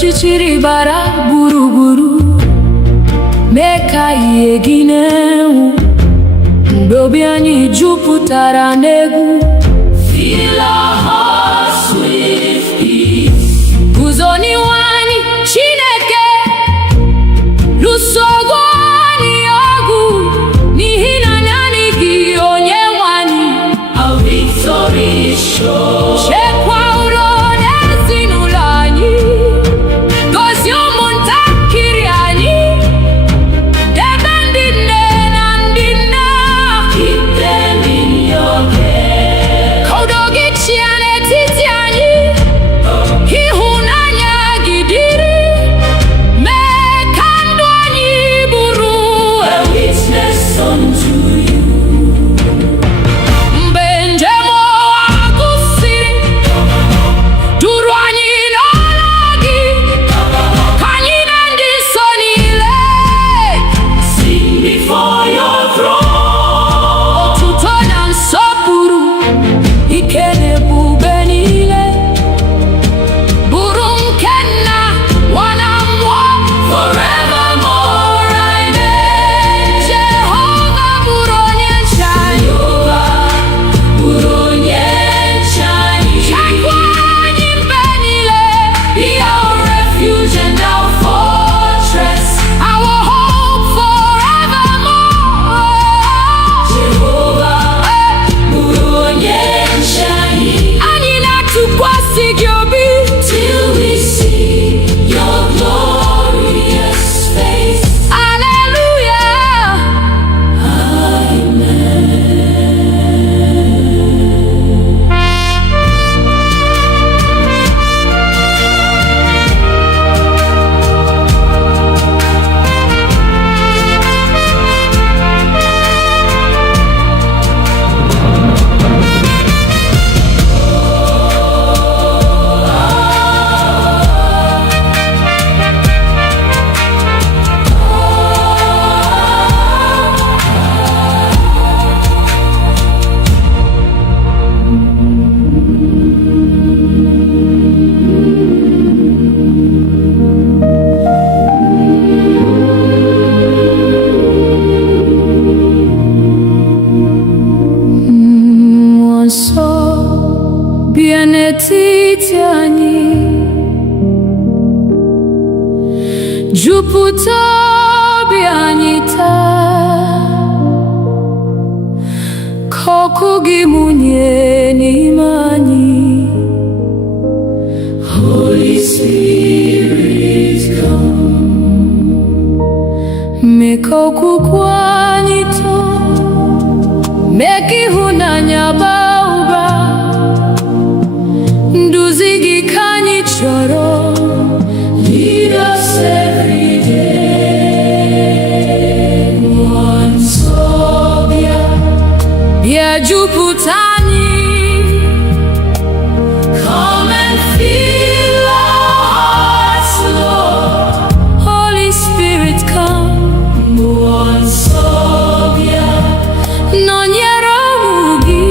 ọchịchịrị bara gburugburu, mee ka ihe gị na-enwu. Mgbe obi anyị jupụtara n'egwu, Fill our hearts with peace. guzo n'ihu anyị Chineke, lụso ọgụ anyị ọgụ, n'ihi na naanị gị Onyenwe anyị. Our victory is sure. Chekwa udo n'ezinụlọ anyị, gozie ụmụntakịrị anyị, debe ndị nne na ndị nna. Keep them in your care. Ka udo gị chịa n'etiti anyị, ịhụnanya gị dịrị, mee ka ndụ anyị bụrụ A witness unto you. mgbe njem ụwa gụsịrị, duru anyị n'ọla gị, ka anyị na ndị nsọ niile Sing before your throne. otuto na nsọpụrụ, ike na ebube niile bụrụ nke Nna, Nwa na Mmụọ Forevermore, amen. Jehova bụrụ onye nche anyị. Bụrụ onye nche anyị. Chekwa anyị mgbe niile, Be our refuge and our fortress. our hope forevermore. Jehovah, bụrụ onye nche anyị. Anyị na-atụkwasị gị obi, Till we see your glorious face. hallelujah. Mmụọ nsọ bịa n'etiti anyị, jupụta obi anyị taa, ka ọkụ gị mụnye n'ime anyị. Holy Spirit, come. Mee ka okwukwe anyị too, mee ka ịhụnanya baa ụba. Nduzi gị ka anyị chọrọ, Lead us every day. Mmụọ nsọ bịa, bịa jupụta anyị. Come and fill our hearts, Lord. Holy Spirit, come. Mmụọ nsọ bịa, Nọnyere ụmụ gị,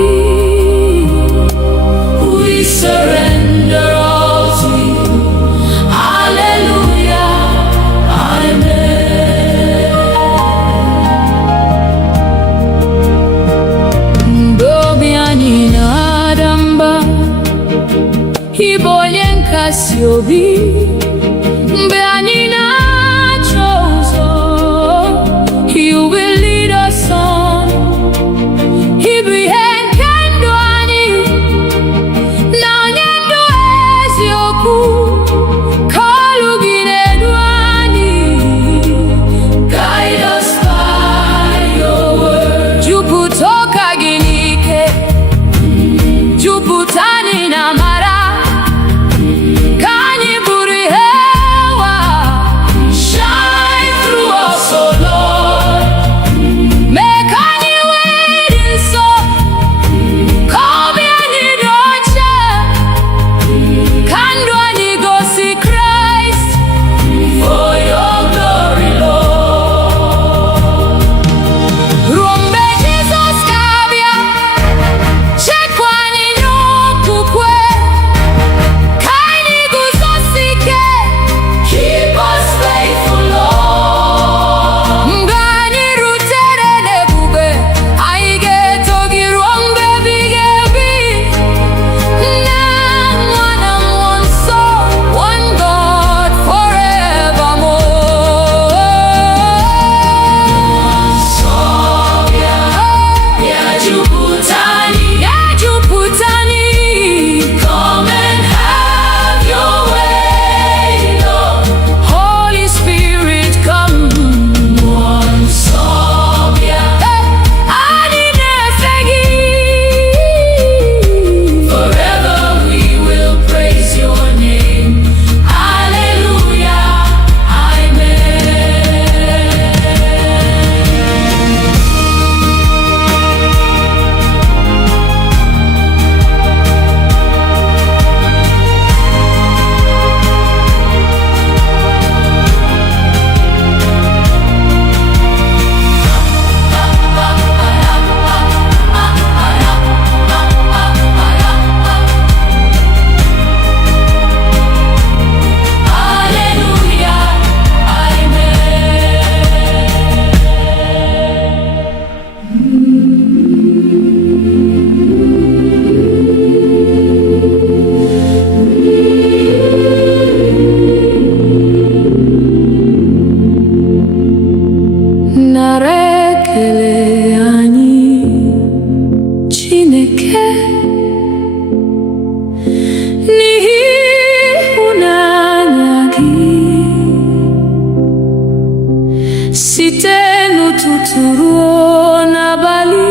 site n'ụtụtụ ruo n'abalị.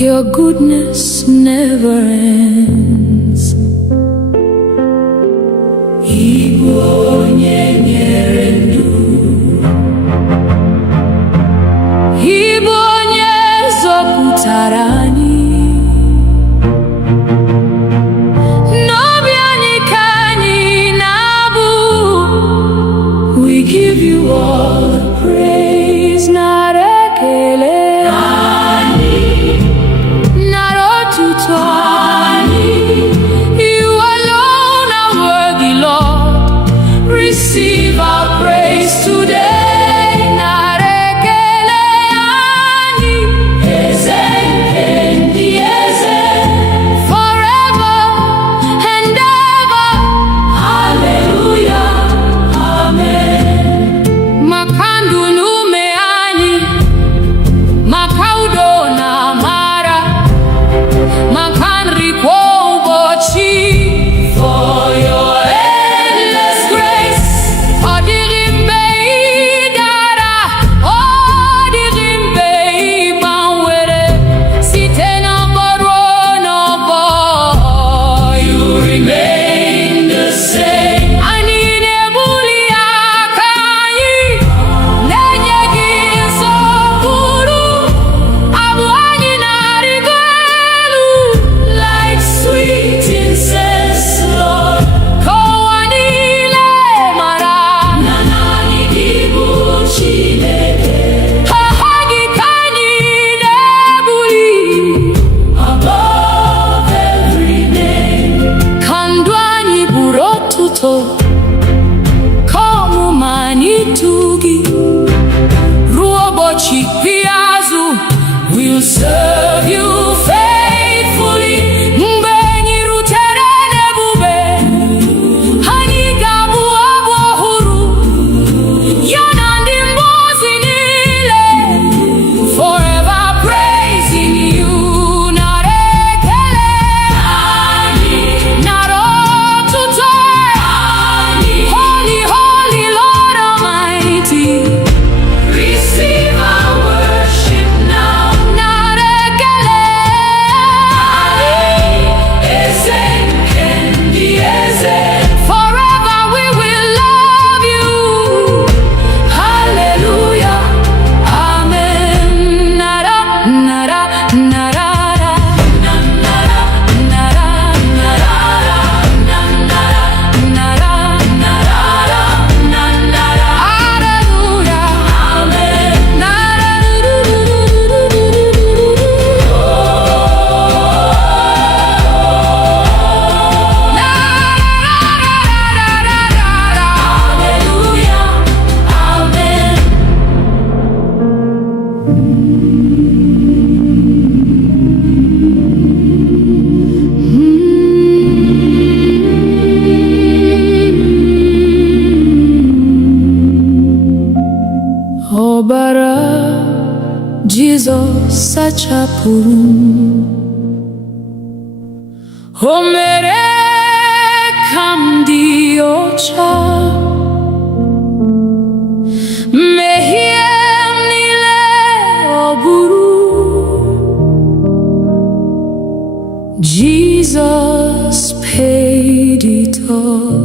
Your goodness never ends. Igbo onye nyere ndụ, Igbo onye zọpụtara anyị. N'obi anyị ka anyị na-abụ. We give you all the praise, nara ekele. You alone are worthy, Lord. Receive our praise today. Narekele ani, eze kendi eze, forever and ever. Hallelujah, amen. Makandu nume ani, makaudo na mara. Makanri kwa ubochi, for your endless grace. Odirimbe idara, odirimbe ibanwere. Site na boro no bo, you remain the same. Ani nebuli akanyi, nenye gisokuru. Abu ani narigelu, like sweet incense, Lord. Kowanile mara, nanani dibu chineke. Hahagi kanyi nebuli, above every name. Kandwani burotuto, komu manitugi. Ruobochi piazu, we'll serve you faithfully. Mbenyi rutere nebube, hani gabu abo huru. Yana ndimbozi nile, forever praising you. Narekele ani, narotuto ani. Holy, holy Lord Almighty, receive our worship now. Narekele ani, eze kendi eze. Forever we will love you. Hallelujah, amen. Nara, nara, narara. Nara, nara, narara. Nara, narara. Hallelujah, amen. Nara, hallelujah, amen. Ọbara Jizọs sachapụrụ m. O mere ka m dị ọcha. Mmehie m niile ọ bụrụ. Jesus paid it all.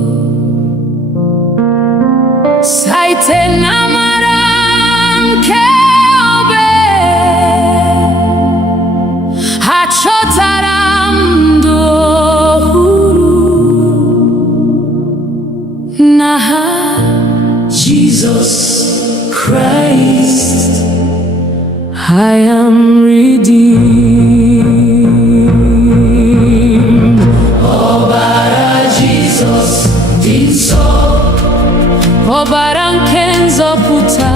Site n'amara nke obe, achọtara m ndụ ọhụrụ. N'aha Jesus Christ, I am redeemed. Ọbara Jesus dị nsọ, ọbara nke nzọpụta.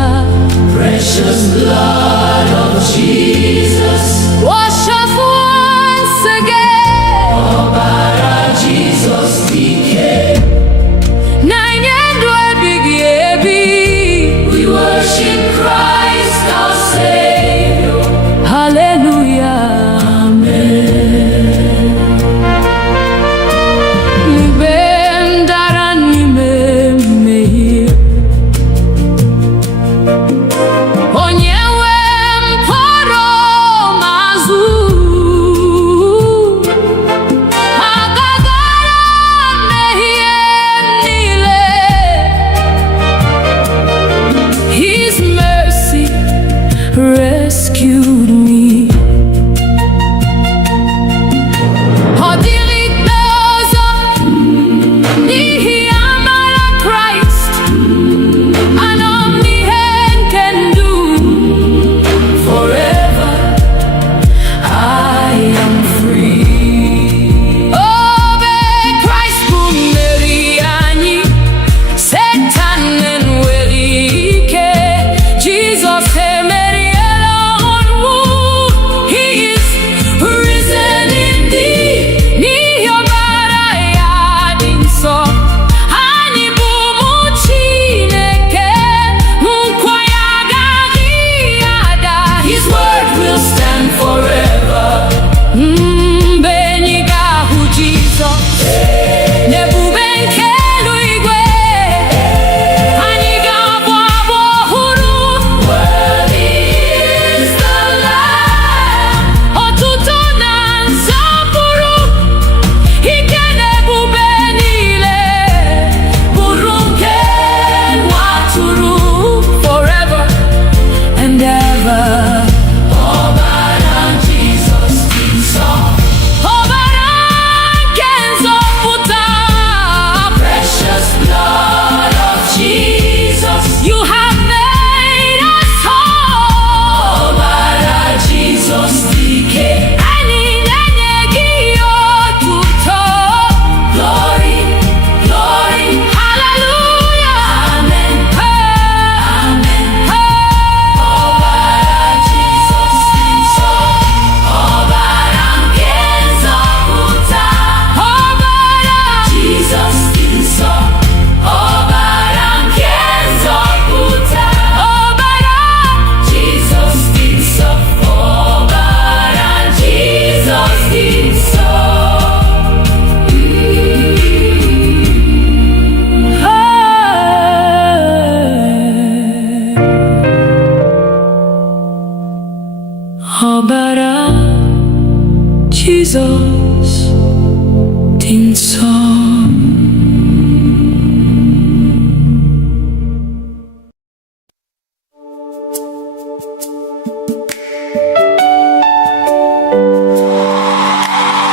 Precious blood of Jesus, wash us once again. Ọbara Jesus dike, na nye ndụ ebighị ebi. We worship Christ our Savior. Hallelujah, amen. Libe ndara n'ime mmehie,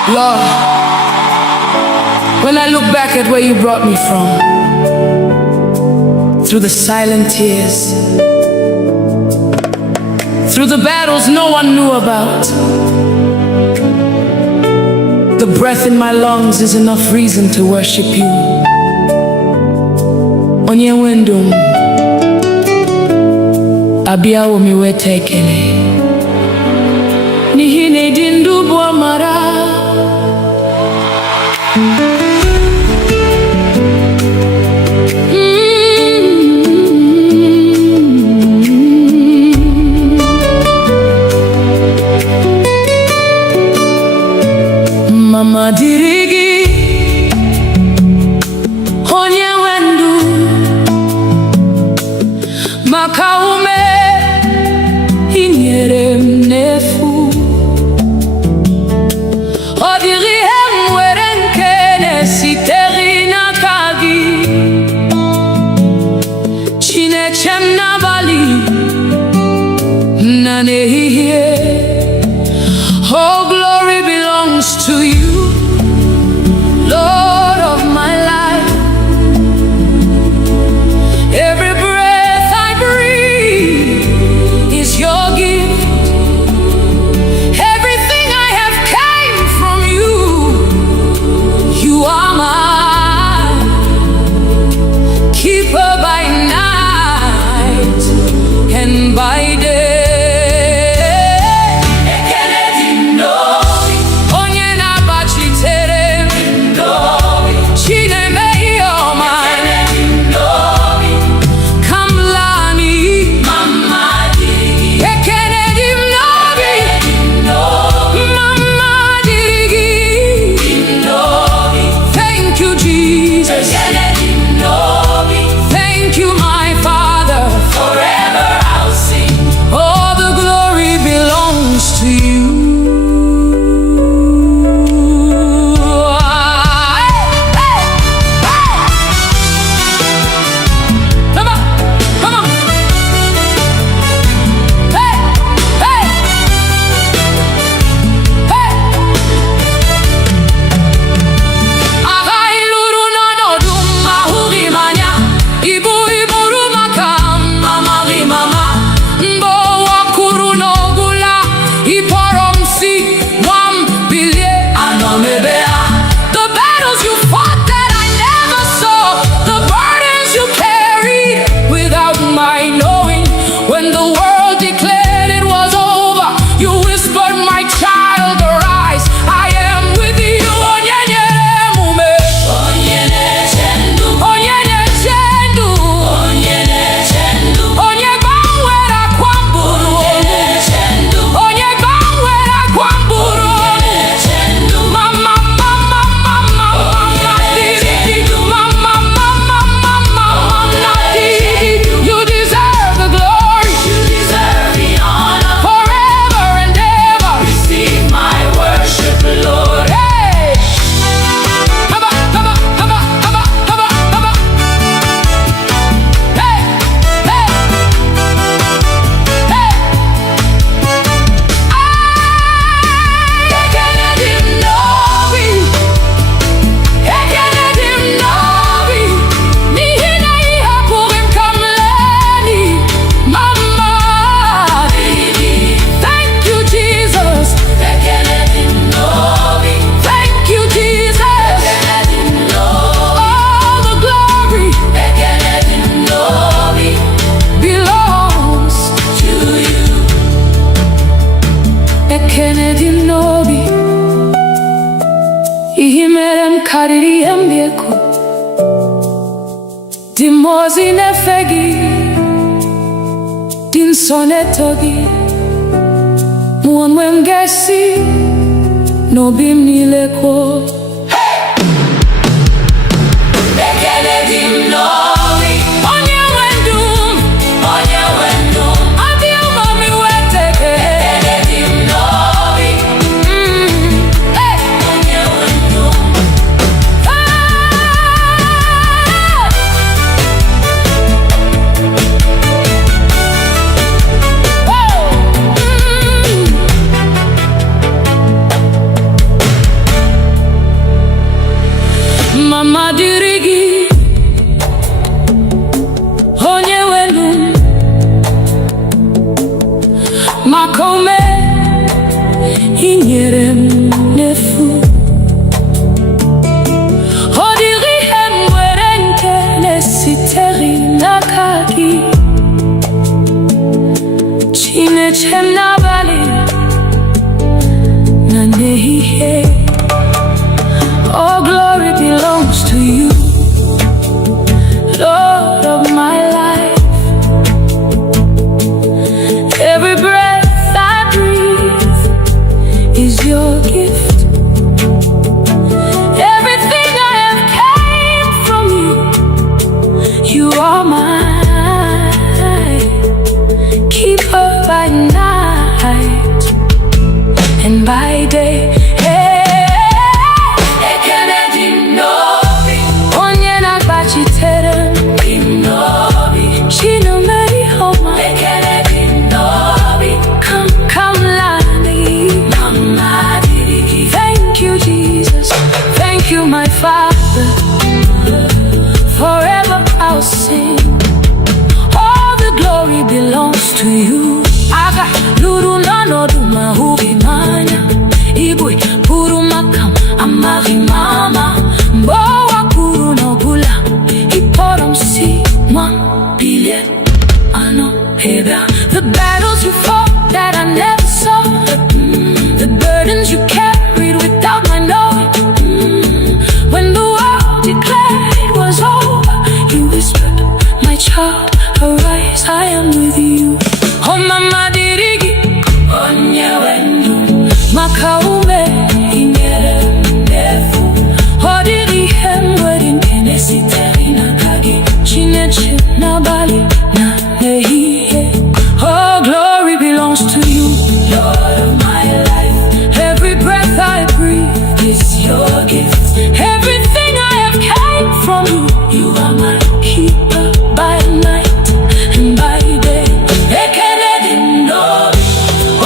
Lord, when I look back at where you brought me from, through the silent tears, through the battles no one knew about, the breath in my lungs is enough reason to worship you. Onye wendum, abiawo miwete ekele. N'ihi na ịdị ndụ bụ amara. Mama dịrị gị, onye nwe ndụ, maka ume i nyere m n'efu. Ọ dịghị ihe m nwere nke na-esitere n'aka gị. Chineke m n'abalị na n'ehihie. Oh, glory belongs to you, Lord of my life. Every breath I breathe is your gift. Everything I have came from you. You are my keeper by night and by day. Dimozi nefegi, din sonetogi, muonwe mgesi, no bim nileko. Ekele dim nobi, onye wendum, adi umami weteke. ekele dim nobi, onye wendum. All glory belongs to you, Lord of my life. Every breath I breathe is your gift. Everything I have came from you. You are mine. Keep her by night and by day. My Father, forever I'll sing. All the glory belongs to you. Aga luru nano duma hubi manya. Igbo puru makam amari mama. Mbowa puru no bula. Iporam si mwa bile ano heba. The battles you fought that I never saw. The burdens you carried without my knowing. When the world declared it was over, you whispered, my child, arise, I am with you. Oh mama dirigi, onye wendu, makaume ingere ndefu. Hodiri hemwedi nkenesi terina kagi, chineche na bali na nehiye. Oh glory belongs to you, Lord of my life. Every breath I breathe is your gift. Everything I have came from you. You are my keeper by night and by day. Ekenedi ndobi,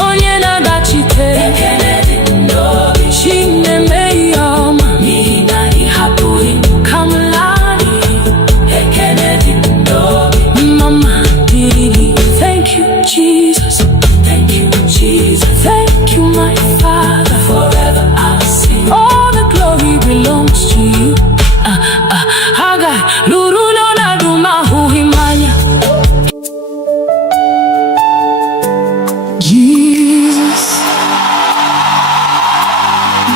onye nagachite. Ekenedi ndobi, chine meyama. Nihina ihapui kamlani. Ekenedi ndobi, mama dirigi. Thank you, Jesus. Thank you, Jesus. Thank you, my Father. Forever I'll sing. All the glory belongs to you. Haga luru lona duma huhimanya. Jesus,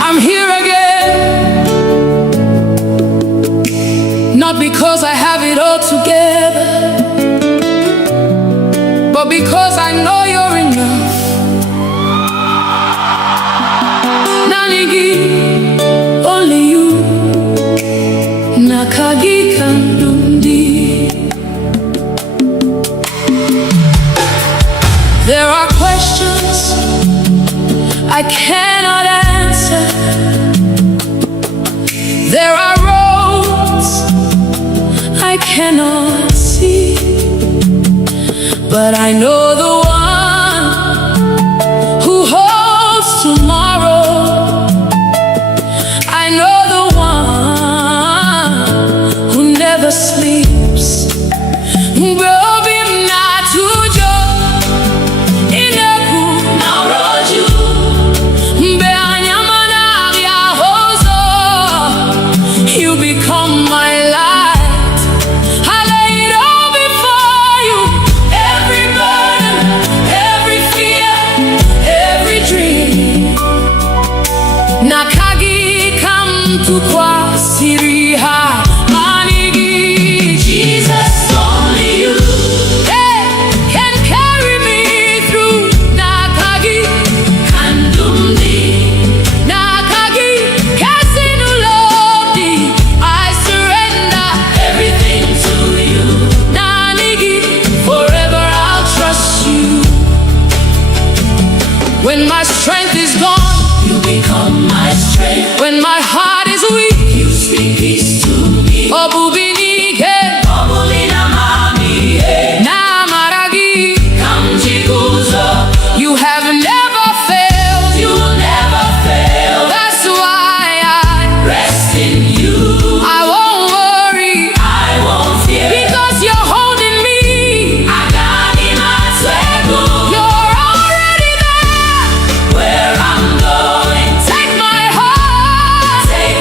I'm here again. Not because I have it all together, but because I know you're enough. Nanigi, only you. Nakagi kandundi. There are questions I cannot answer. There are roads I cannot see, but I know the one who holds tomorrow. I know the one who never sleeps. You become my light. I lay it all before you. Every burden, every fear, every dream. Nakagi kam tukwa siriha manigi. Jesus, only you, hey, can carry me through. Nakagi kandumdi. Nakagi kasinulodi. I surrender everything to you. Nanigi, forever I'll trust you. When my strength is gone, you become my strength. When my heart is weak, you speak peace to me. Obubinike, obulina mami, namaragi, kamjiguzo. You have never failed. You will never fail. That's why I rest in you. I won't worry. I won't fear. Because you're holding me. You're already there. Where I'm going. Take my heart. Take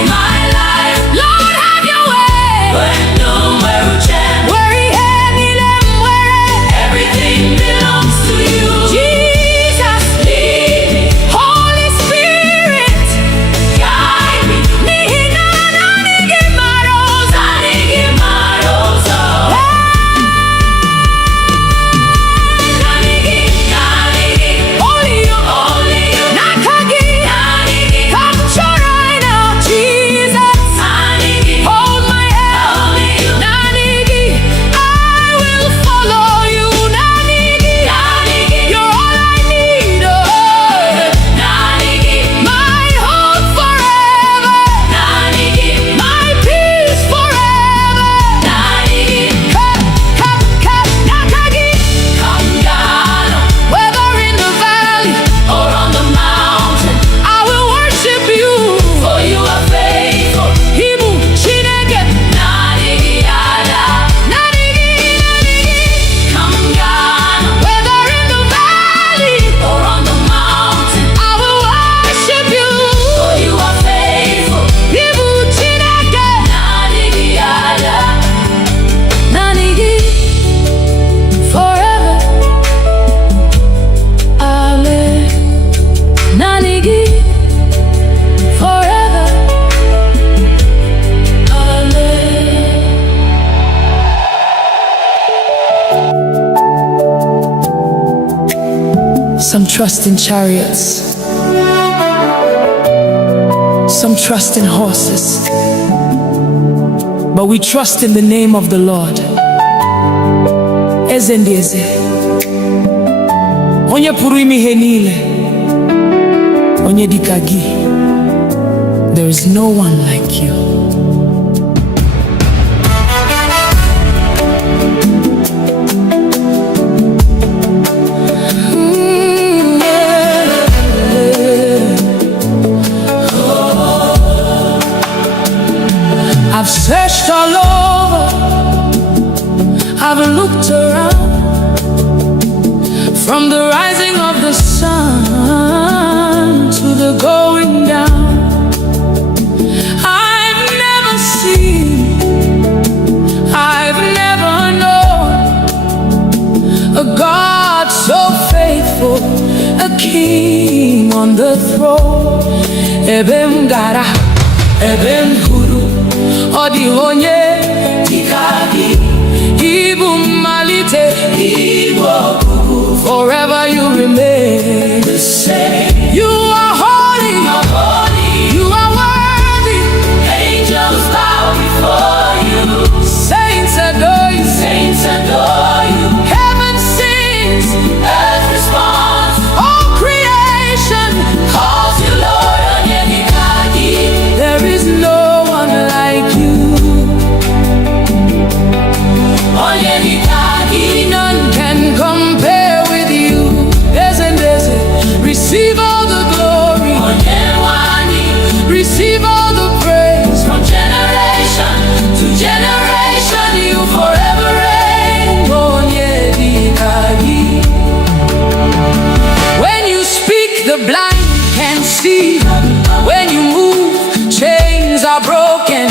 Some trust in chariots, some trust in horses, but we trust in the name of the Lord. Eze ndị eze, onye pụrụ ime ihe niile, onye dịka gị. There is no one like you. I've searched all over, I've looked around, from the rising of the sun to the going down. I've never seen, I've never known a God so faithful, a king on the throne. Ebem gara, ebem guru, odi onye dịka gị. Ibu mmalite, Ibu ọgwụgwụ. Forever you remain the same. You are holy, you are worthy. Angels bow before you. Saints adore you, saints adore you. Heaven sings, earth responds. All creation calls you Lord. Onye dịka gị. There is no one like you. Onye dịka gị. None can compare with you. Receive all the glory. Receive all the praise. From generation to generation, you forever reign. Onye dịka gị. When you speak, the blind can see. When you move, chains are broken.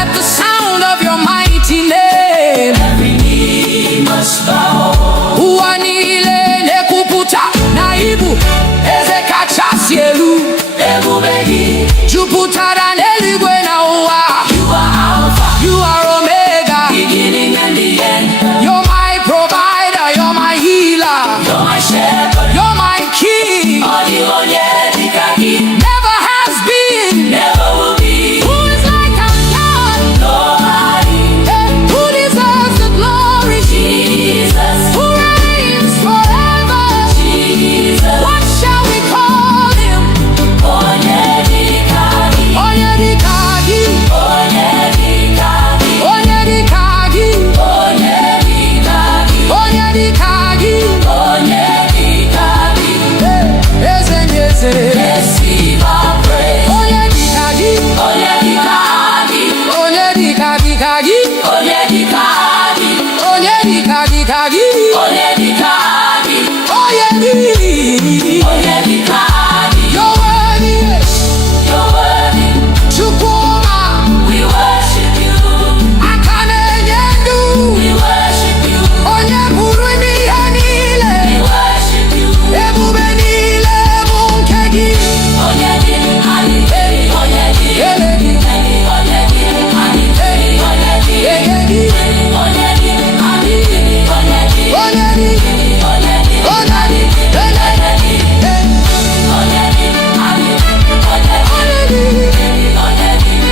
At the sound of your mighty name, every knee must bow. Ụwa niile na-ekwupụta na Ibu eze kachasị elu. Ebube gị jupụtara n'eluigwe na ụwa. You are Alpha, you are Omega, beginning and the end. You're my provider, you're my healer, you're my shepherd, you're my king. Ọ dị onye dịka gị. Never has been, never will be. Who is like our God? Nobody. Who deserves the glory? Jesus. Who reigns forever? Jesus. What shall we call him? Onye dịka gị. Onye dịka gị. Onye dịka gị. Onye dịka gị. Onye dịka gị. Onye dịka gị. Onye dịka gị. Eze ndị eze. Receive our praise. Onye dịka gị. Onye dịka gị. Onye dịka dịka gị. Onye dịka gị. Onye dịka dịka gị. Onye dịka gị. Onye dịka. Onye dịka gị. You're worthy. You're worthy. Chukwuma. We worship you. Aka na-enye ndụ. We worship you. Onye pụrụ ime ihe niile. We worship you. Ebube niile bụ nke gị. Onye dị anyị. Onye dị anyị. Onye dị anyị. Onye dị anyị. Onye dị anyị. Onye dị. Onye dị. Onye dị. Onye dị.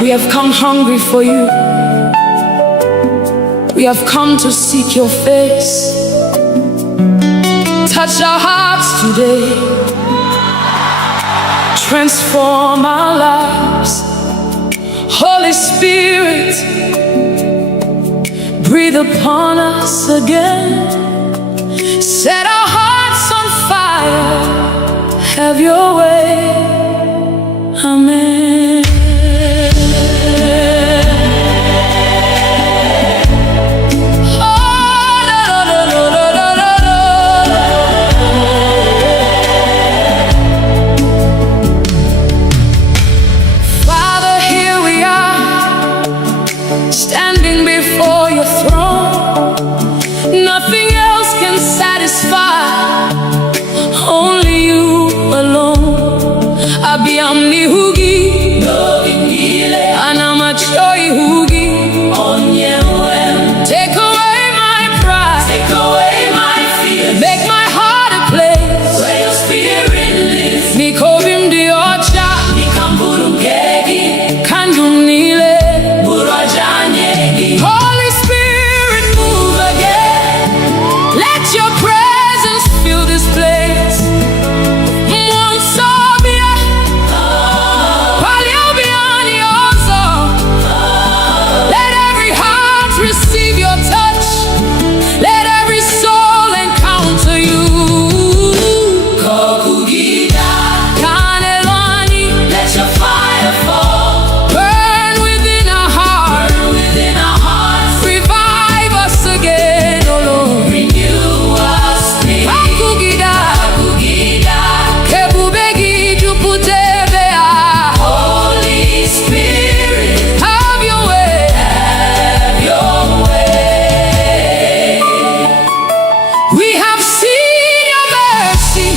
We have come hungry for you. We have come to seek your face. Touch our hearts today, transform our lives. Holy Spirit, breathe upon us again. Set our hearts on fire, have your way. Amen. Father, here we are, standing before your throne. Nothing else can satisfy, only you alone. Abiyamni hugi, anamachoi hugi. Take away my pride, take away my fear, make my heart a place where your spirit lives. Nikovim diocha, nikamburungegi, kandumnile, burajanyegi. Holy Spirit, move again. Let your presence fill this place. Let every heart receive your touch. Let every soul encounter you. Let your fire fall. Burn within our hearts. Revive us again, oh Lord. Renew us. Holy Spirit, have your way. We have seen your mercy,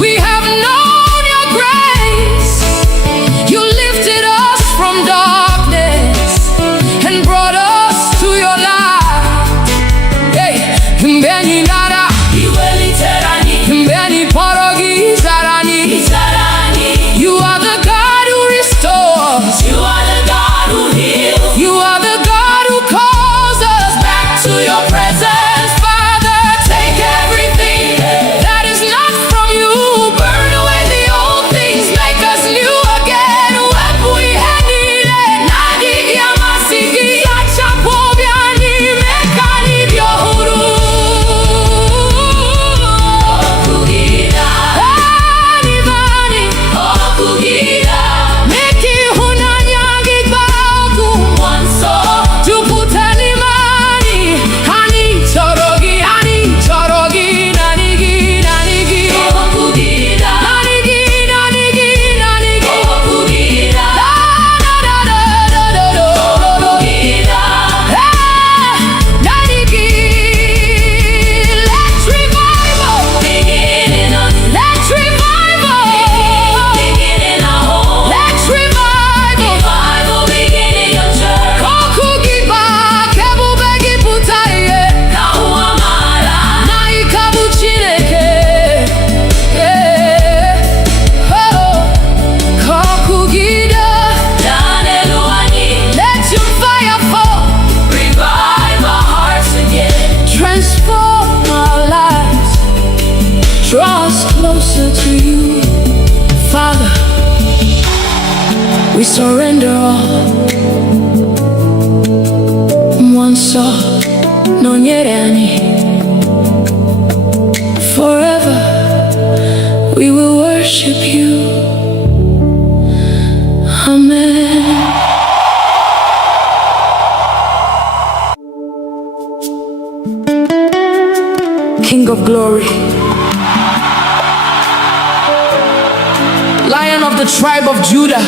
we have known your grace. You lifted us from darkness and brought us to your light. Hey, mbeni nara, mbeni porogi zarani. You are the God who restores. You are the God who heals. You are the God who calls us back to your presence. Father, take everything that is not from you. Burn away the old things, make us new again. When we had needed, nadi yamasigi, sachapobiani, mekani byohuru. Anivani, meki hunanyagi bagu. Tuputani mani, hani chorogi, nanigi. Nanigi. Da da da da da da. Nanigi. Let's revival. Let's revival. Let's revival. Kokugiba, kebubegi putaye. Naikabu chineke. Oh, kokugida. Let your fire fall. Revive our hearts again. Transform our lives. Draw us closer to you. Father, we surrender all. Mwanso, nonyerani. Forever we will worship you. Amen. King of glory, Lion of the tribe of Judah,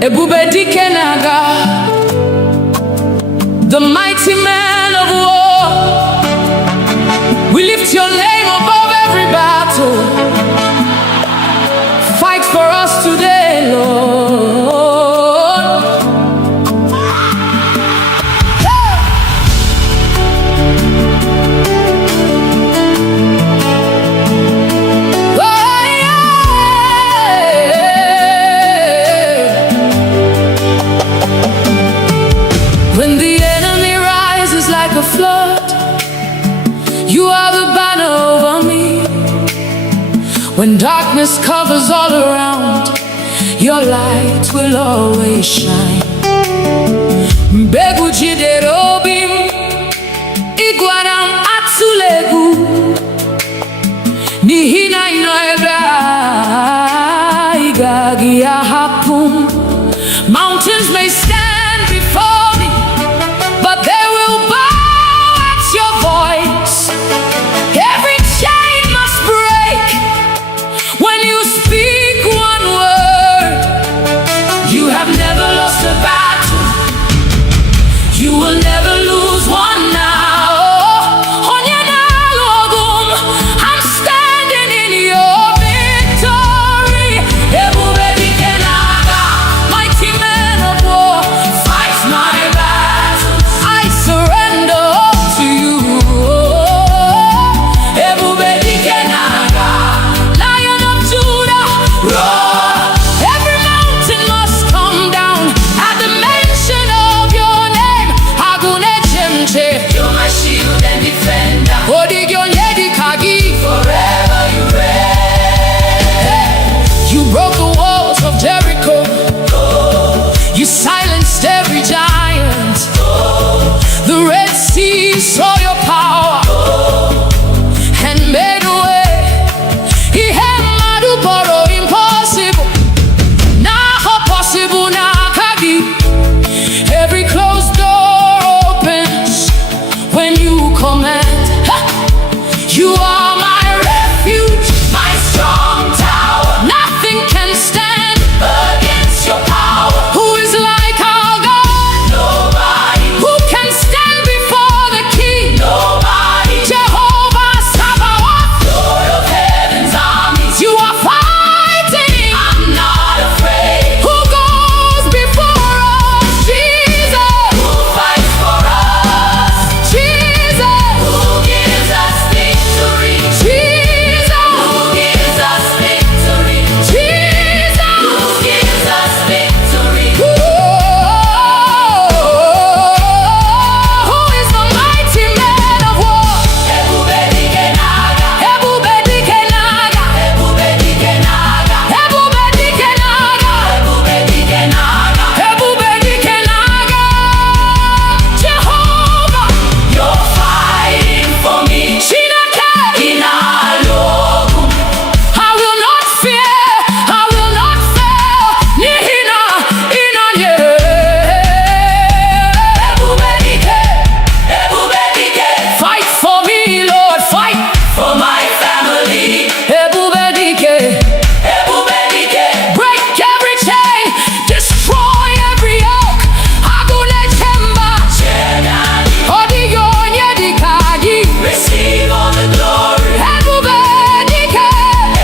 Ebube dike naga, the mighty man of war. We lift your name above every battle. Fight for us today, Lord. When the enemy rises like a flood, you When darkness covers all around, your light will always shine. Mbegu jidere obi m, ịgwara m atụla egwu, n'ihi na ị nọ ebe a, ị gaghị ahapụ m. Mountains may stand before me, but they will bow at your voice. Every chain must break when you speak one word. You have never lost a battle, you will never lose one now. Onye na-alụ ọgụ m, I'm standing in your victory. Ebube dike na-aga, mighty man of war, fight my battles. I surrender all to you. Ebube dike na-aga, Lion of Judah, roar. Every mountain must come down at the mention of your name. Agune chemche, you're my shield and defender. Odigyo yedi kagi, forever you reign. You broke the walls of Jericho, you silenced every giant. The Red Sea saw your power and made a way. Ihe mmadụ kpọrọ impossible, now possible na kagi. Every closed door opens when you command. Ha! You are my refuge, my strong tower. Nothing can stand against your power. Who is like our God? Nobody. Who can stand before the King? Nobody. Jehovah Sabaoth, Lord of heaven's armies. You are fighting, I'm not afraid. Who goes before us? Jesus. Who fights for us? Jesus. Who gives us victory? Jesus. Who gives us victory? Jesus. Who gives us victory? Who is the mighty man of war? Ebube dike na-aga, ebube dike na-aga, ebube dike na-aga, ebube dike na-aga, ebube dike na-aga, ebube dike na-aga. Jehovah, you're fighting for me. Chineke, ị na-alụ ọgụ. I will not fear, I will not fail. N'ihi na ị nọnyere. Ebube dike, ebube dike. Fight for me, Lord, fight for my family. Ebube dike, ebube dike. Break every chain, destroy every yoke. Agune chemba, odigyo onye dịka gị. Receive all the glory. Ebube dike,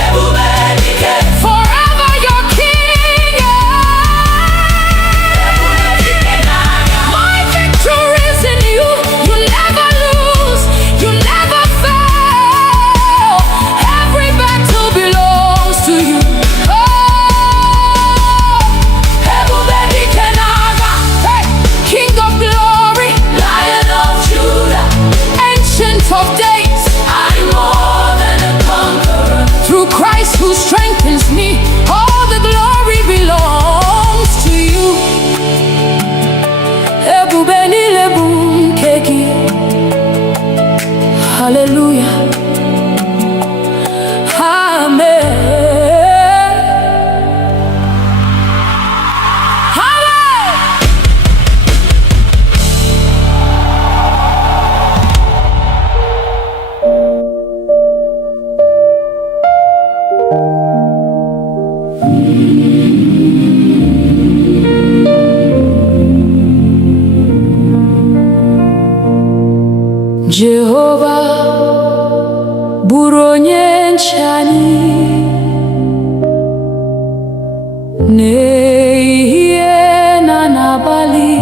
ebube dike. Forever your king. Ebube dike na-aga. My victory is in you. You never lose, you never fail. Every battle belongs to you. Oh, ebube dike na-aga. Hey, King of glory, Lion of Judah, Ancient of days, I'm more than a conqueror. Through Christ who strengthens me, all the glory belongs to you. Ebube niile bụ nke gị. Hallelujah. Amen. Hallelujah. Jehovah bụrụ onye nche anyị n'ehihie na n'abalị,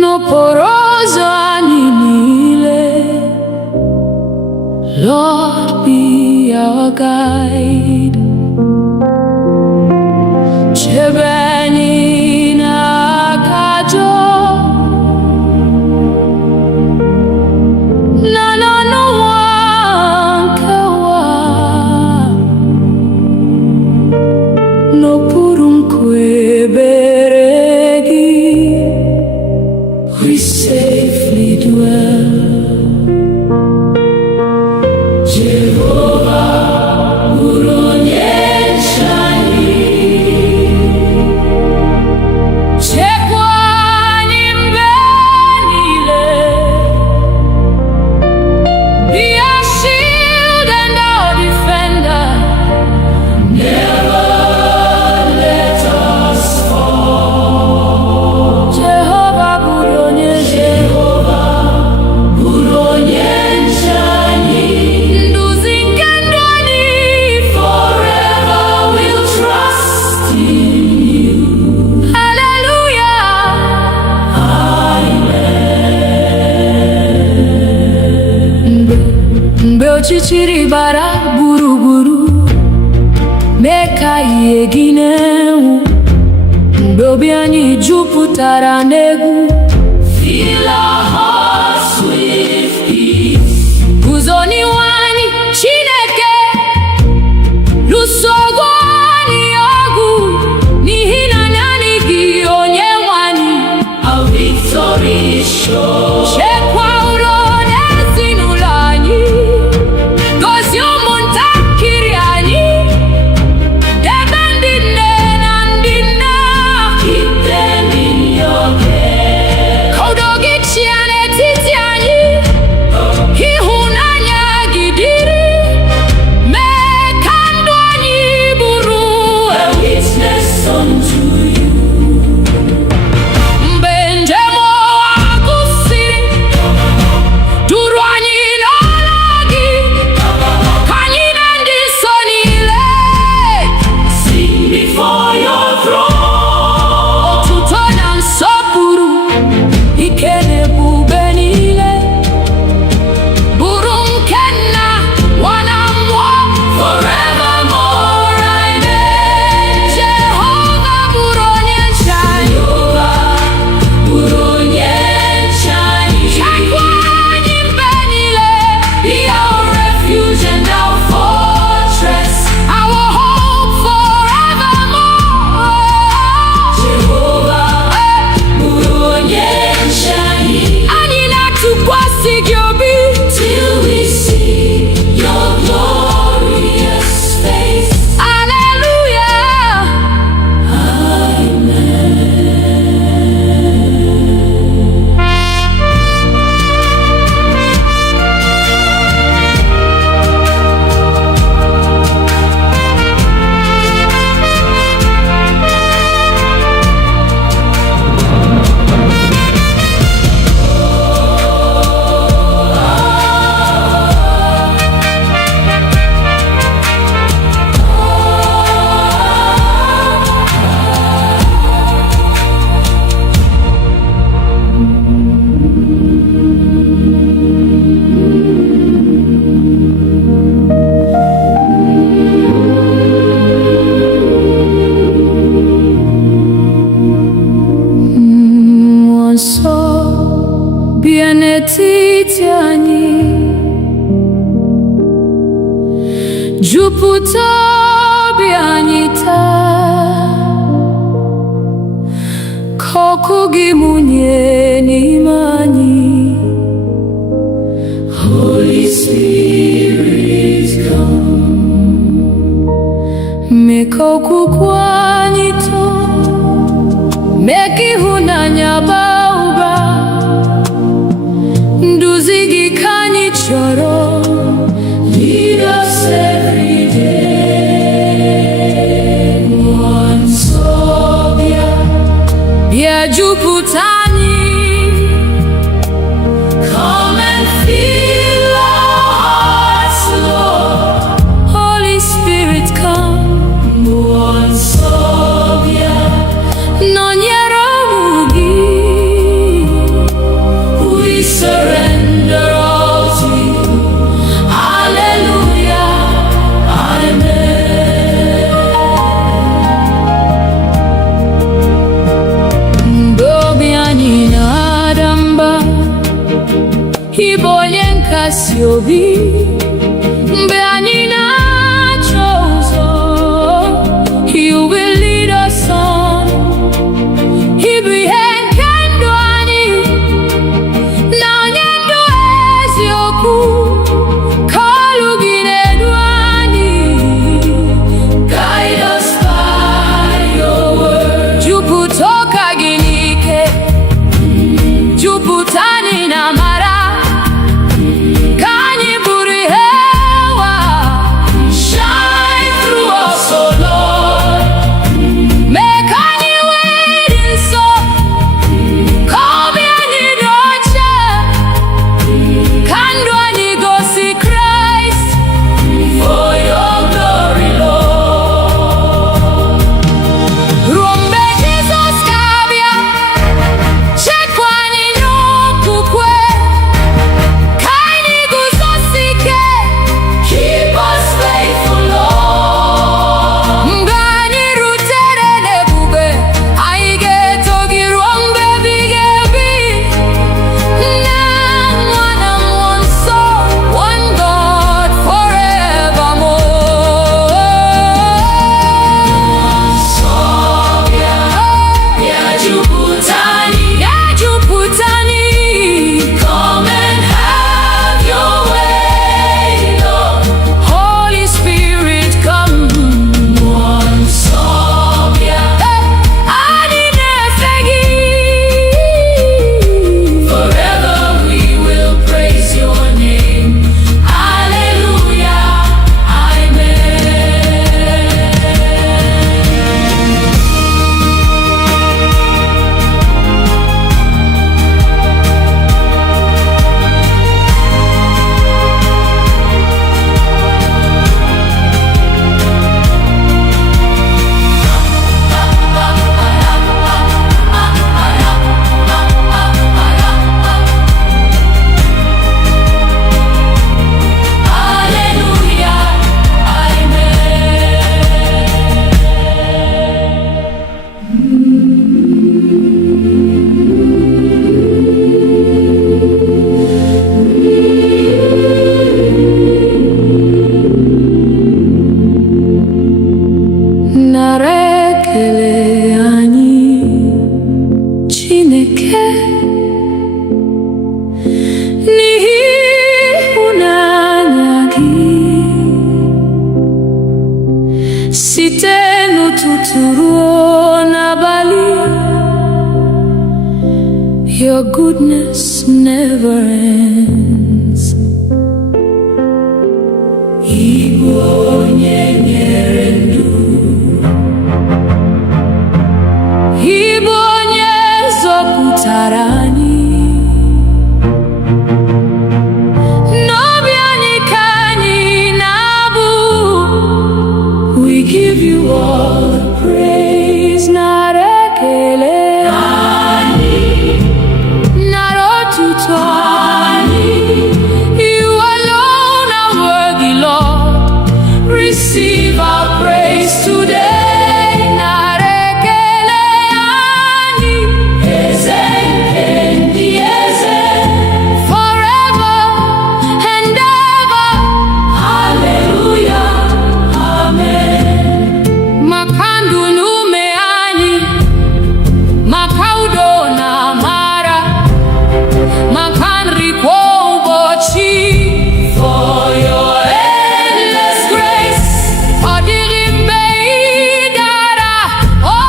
n'okporo ụzọ anyị niile. Lord, be our guide. Chebe anyị n'aka ajọ na n'ọnụnwa nke ọchịchịrị bara gburugburu, mee ka ihe gị na-enwu. Mgbe obi anyị jupụtara n'egwu, Fill our hearts with peace. guzo n'ihu anyị Chineke, lụso ọgụ anyị ọgụ, n'ihi na naanị gị Onyenwe anyị. Our victory is sure. Chekwa udo n'ezinụlọ anyị, gozie ụmụntakịrị anyị, debe ndị nne na ndị nna. Keep them in your care. Ka udo gị chịa n'etiti anyị, ịhụnanya gị dịrị, mee ka ndụ anyị bụrụ A witness unto you. mgbe njem ụwa gụsịrị, duru anyị n'ọla gị, ka anyị na ndị nsọ niile Sing before your throne. otuto na nsọpụrụ, ike na ebube niile bụrụ nke Nna, Nwa na Mmụọ Forevermore, amen. Jehova bụrụ onye nche anyị. Jehovah, bụrụ onye nche anyị. Chekwa anyị mgbe niile, Be our refuge and our fortress. our hope forevermore. Jehovah, bụrụ onye nche anyị. Anyị na-atụkwasị gị obi, Till we see your glorious face. Hallelujah. Mmụọ nsọ bịa n'etiti anyị, jupụta obi anyị taa, ka ọkụ gị mụnye n'ime anyị. Holy Spirit, come. Mee ka okwukwe anyị too, mee ka ịhụnanya baa ụba. Nduzi gị ka anyị chọrọ, Lead us every day. Mmụọ nsọ bịa. bịa jupụta anyị. Come and fill our hearts, Lord. Holy Spirit, come. Mmụọ nsọ bịa. Nọnyere ụmụ gị. We surrender all to you. Hallelujah, amen. Mgbe obi anyị na-ada mba, ị bụ onye nkasi obi. Mgbe anyị na-achọ ụzọ, you will lead us on. Ị bụ ihe nke ndụ anyị, na onye ndụ eziokwu, ka olu gị na-edu anyị. Guide us by your word. Jupụta ụka gị n'ike, jupụta anyị na amara, ka anyị bụrụ ihe Chineke n'ịhụnanya gị site n'ụtụtụ ruo n'abalị. Your goodness never ends. Igbo onye nyere ndụ, Igbo onye zọpụtara anyị, n'obi anyị ka anyị na-abụ. We give you all the praise, nara ekele anyị, nara otuto anyị. You alone are worthy, Lord. Receive our praise today. Nara ekele anyị, eze nke ndị eze, forever and ever. Hallelujah, amen. Maka ndụ na ume anyị, maka udo na amara, maka nri kwa ụbọchị. For your endless grace, ọ dịghị mgbe ị dara, ọ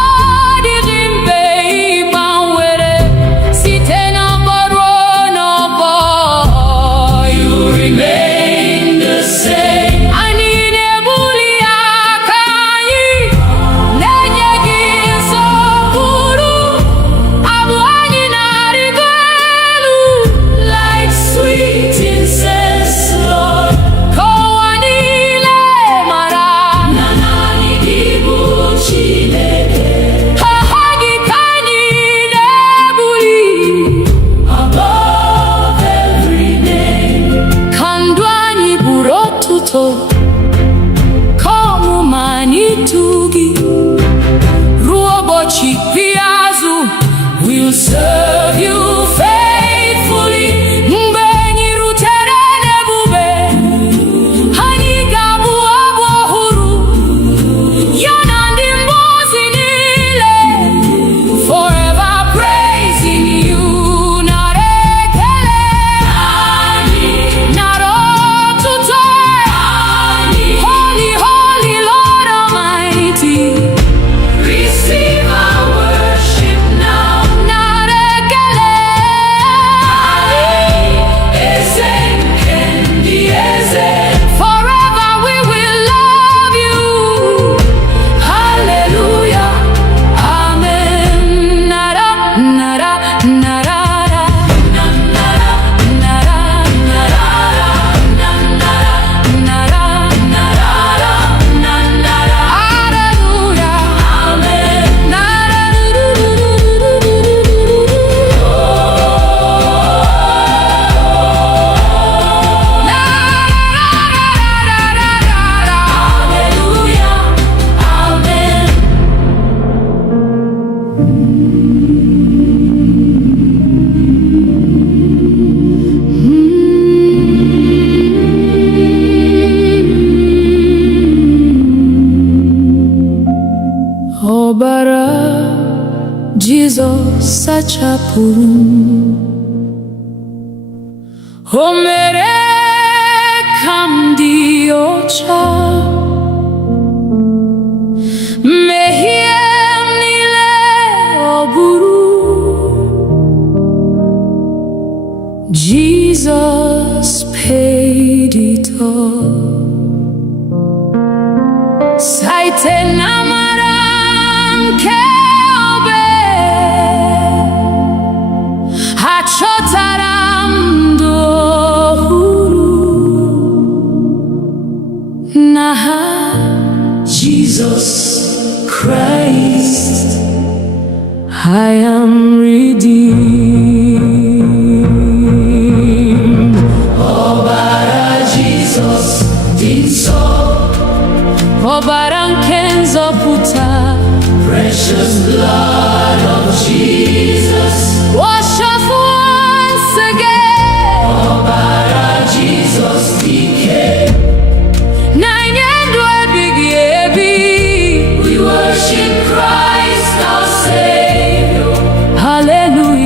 dịghị mgbe ị gbanwere, site n'ọgbọ ruo n'ọgbọ. You remain the same. Anyị na-ebuli aka anyị, na-enye gị nsọpụrụ. Abụ anyị na-arịgo elu like sweet incense, Lord. Ka ụwa niile mara na naanị gị bụ Chineke. Aha gị ka anyị na-ebuli above every name. Ka ndụ anyị bụrụ otuto, ka ọmụma anyị too gị. Ruo ụbọchị ikpeazụ, we'll serve you faithfully. Mgbe anyị rutere n'ebube, anyị ga-abụ abụ ọhụrụ, ya na ndị mmụọ ozi niile. Forever praising you. Nara ekele anyị, nara otuto anyị. Holy, holy Lord Almighty, receive our worship now. Nara ekele anyị, eze nke ndị eze. Forever we will love you. Hallelujah, amen. Nara, nara, nara, nara, nara, nara, nara, nara, nara. Hallelujah, amen. Nara, hallelujah, amen. Ọbara Jizọs sachapụrụ m, o mere ka m dị ọcha. Mmehie m niile ọ bụrụ, Jesus paid it all. Site n'amara nke obe, achọtara m ndụ ọhụrụ. N'aha Jesus Christ, I am redeemed. Ọbara Jesus dị nsọ, ọbara nke nzọpụta. Precious blood of Jesus, wash us once again. Ọbara Jesus dike, na nye ndụ ebighị ebi. We worship Christ our Savior. Hallelujah.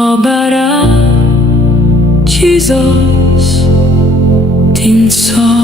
ọbara Jizọs dị nsọ.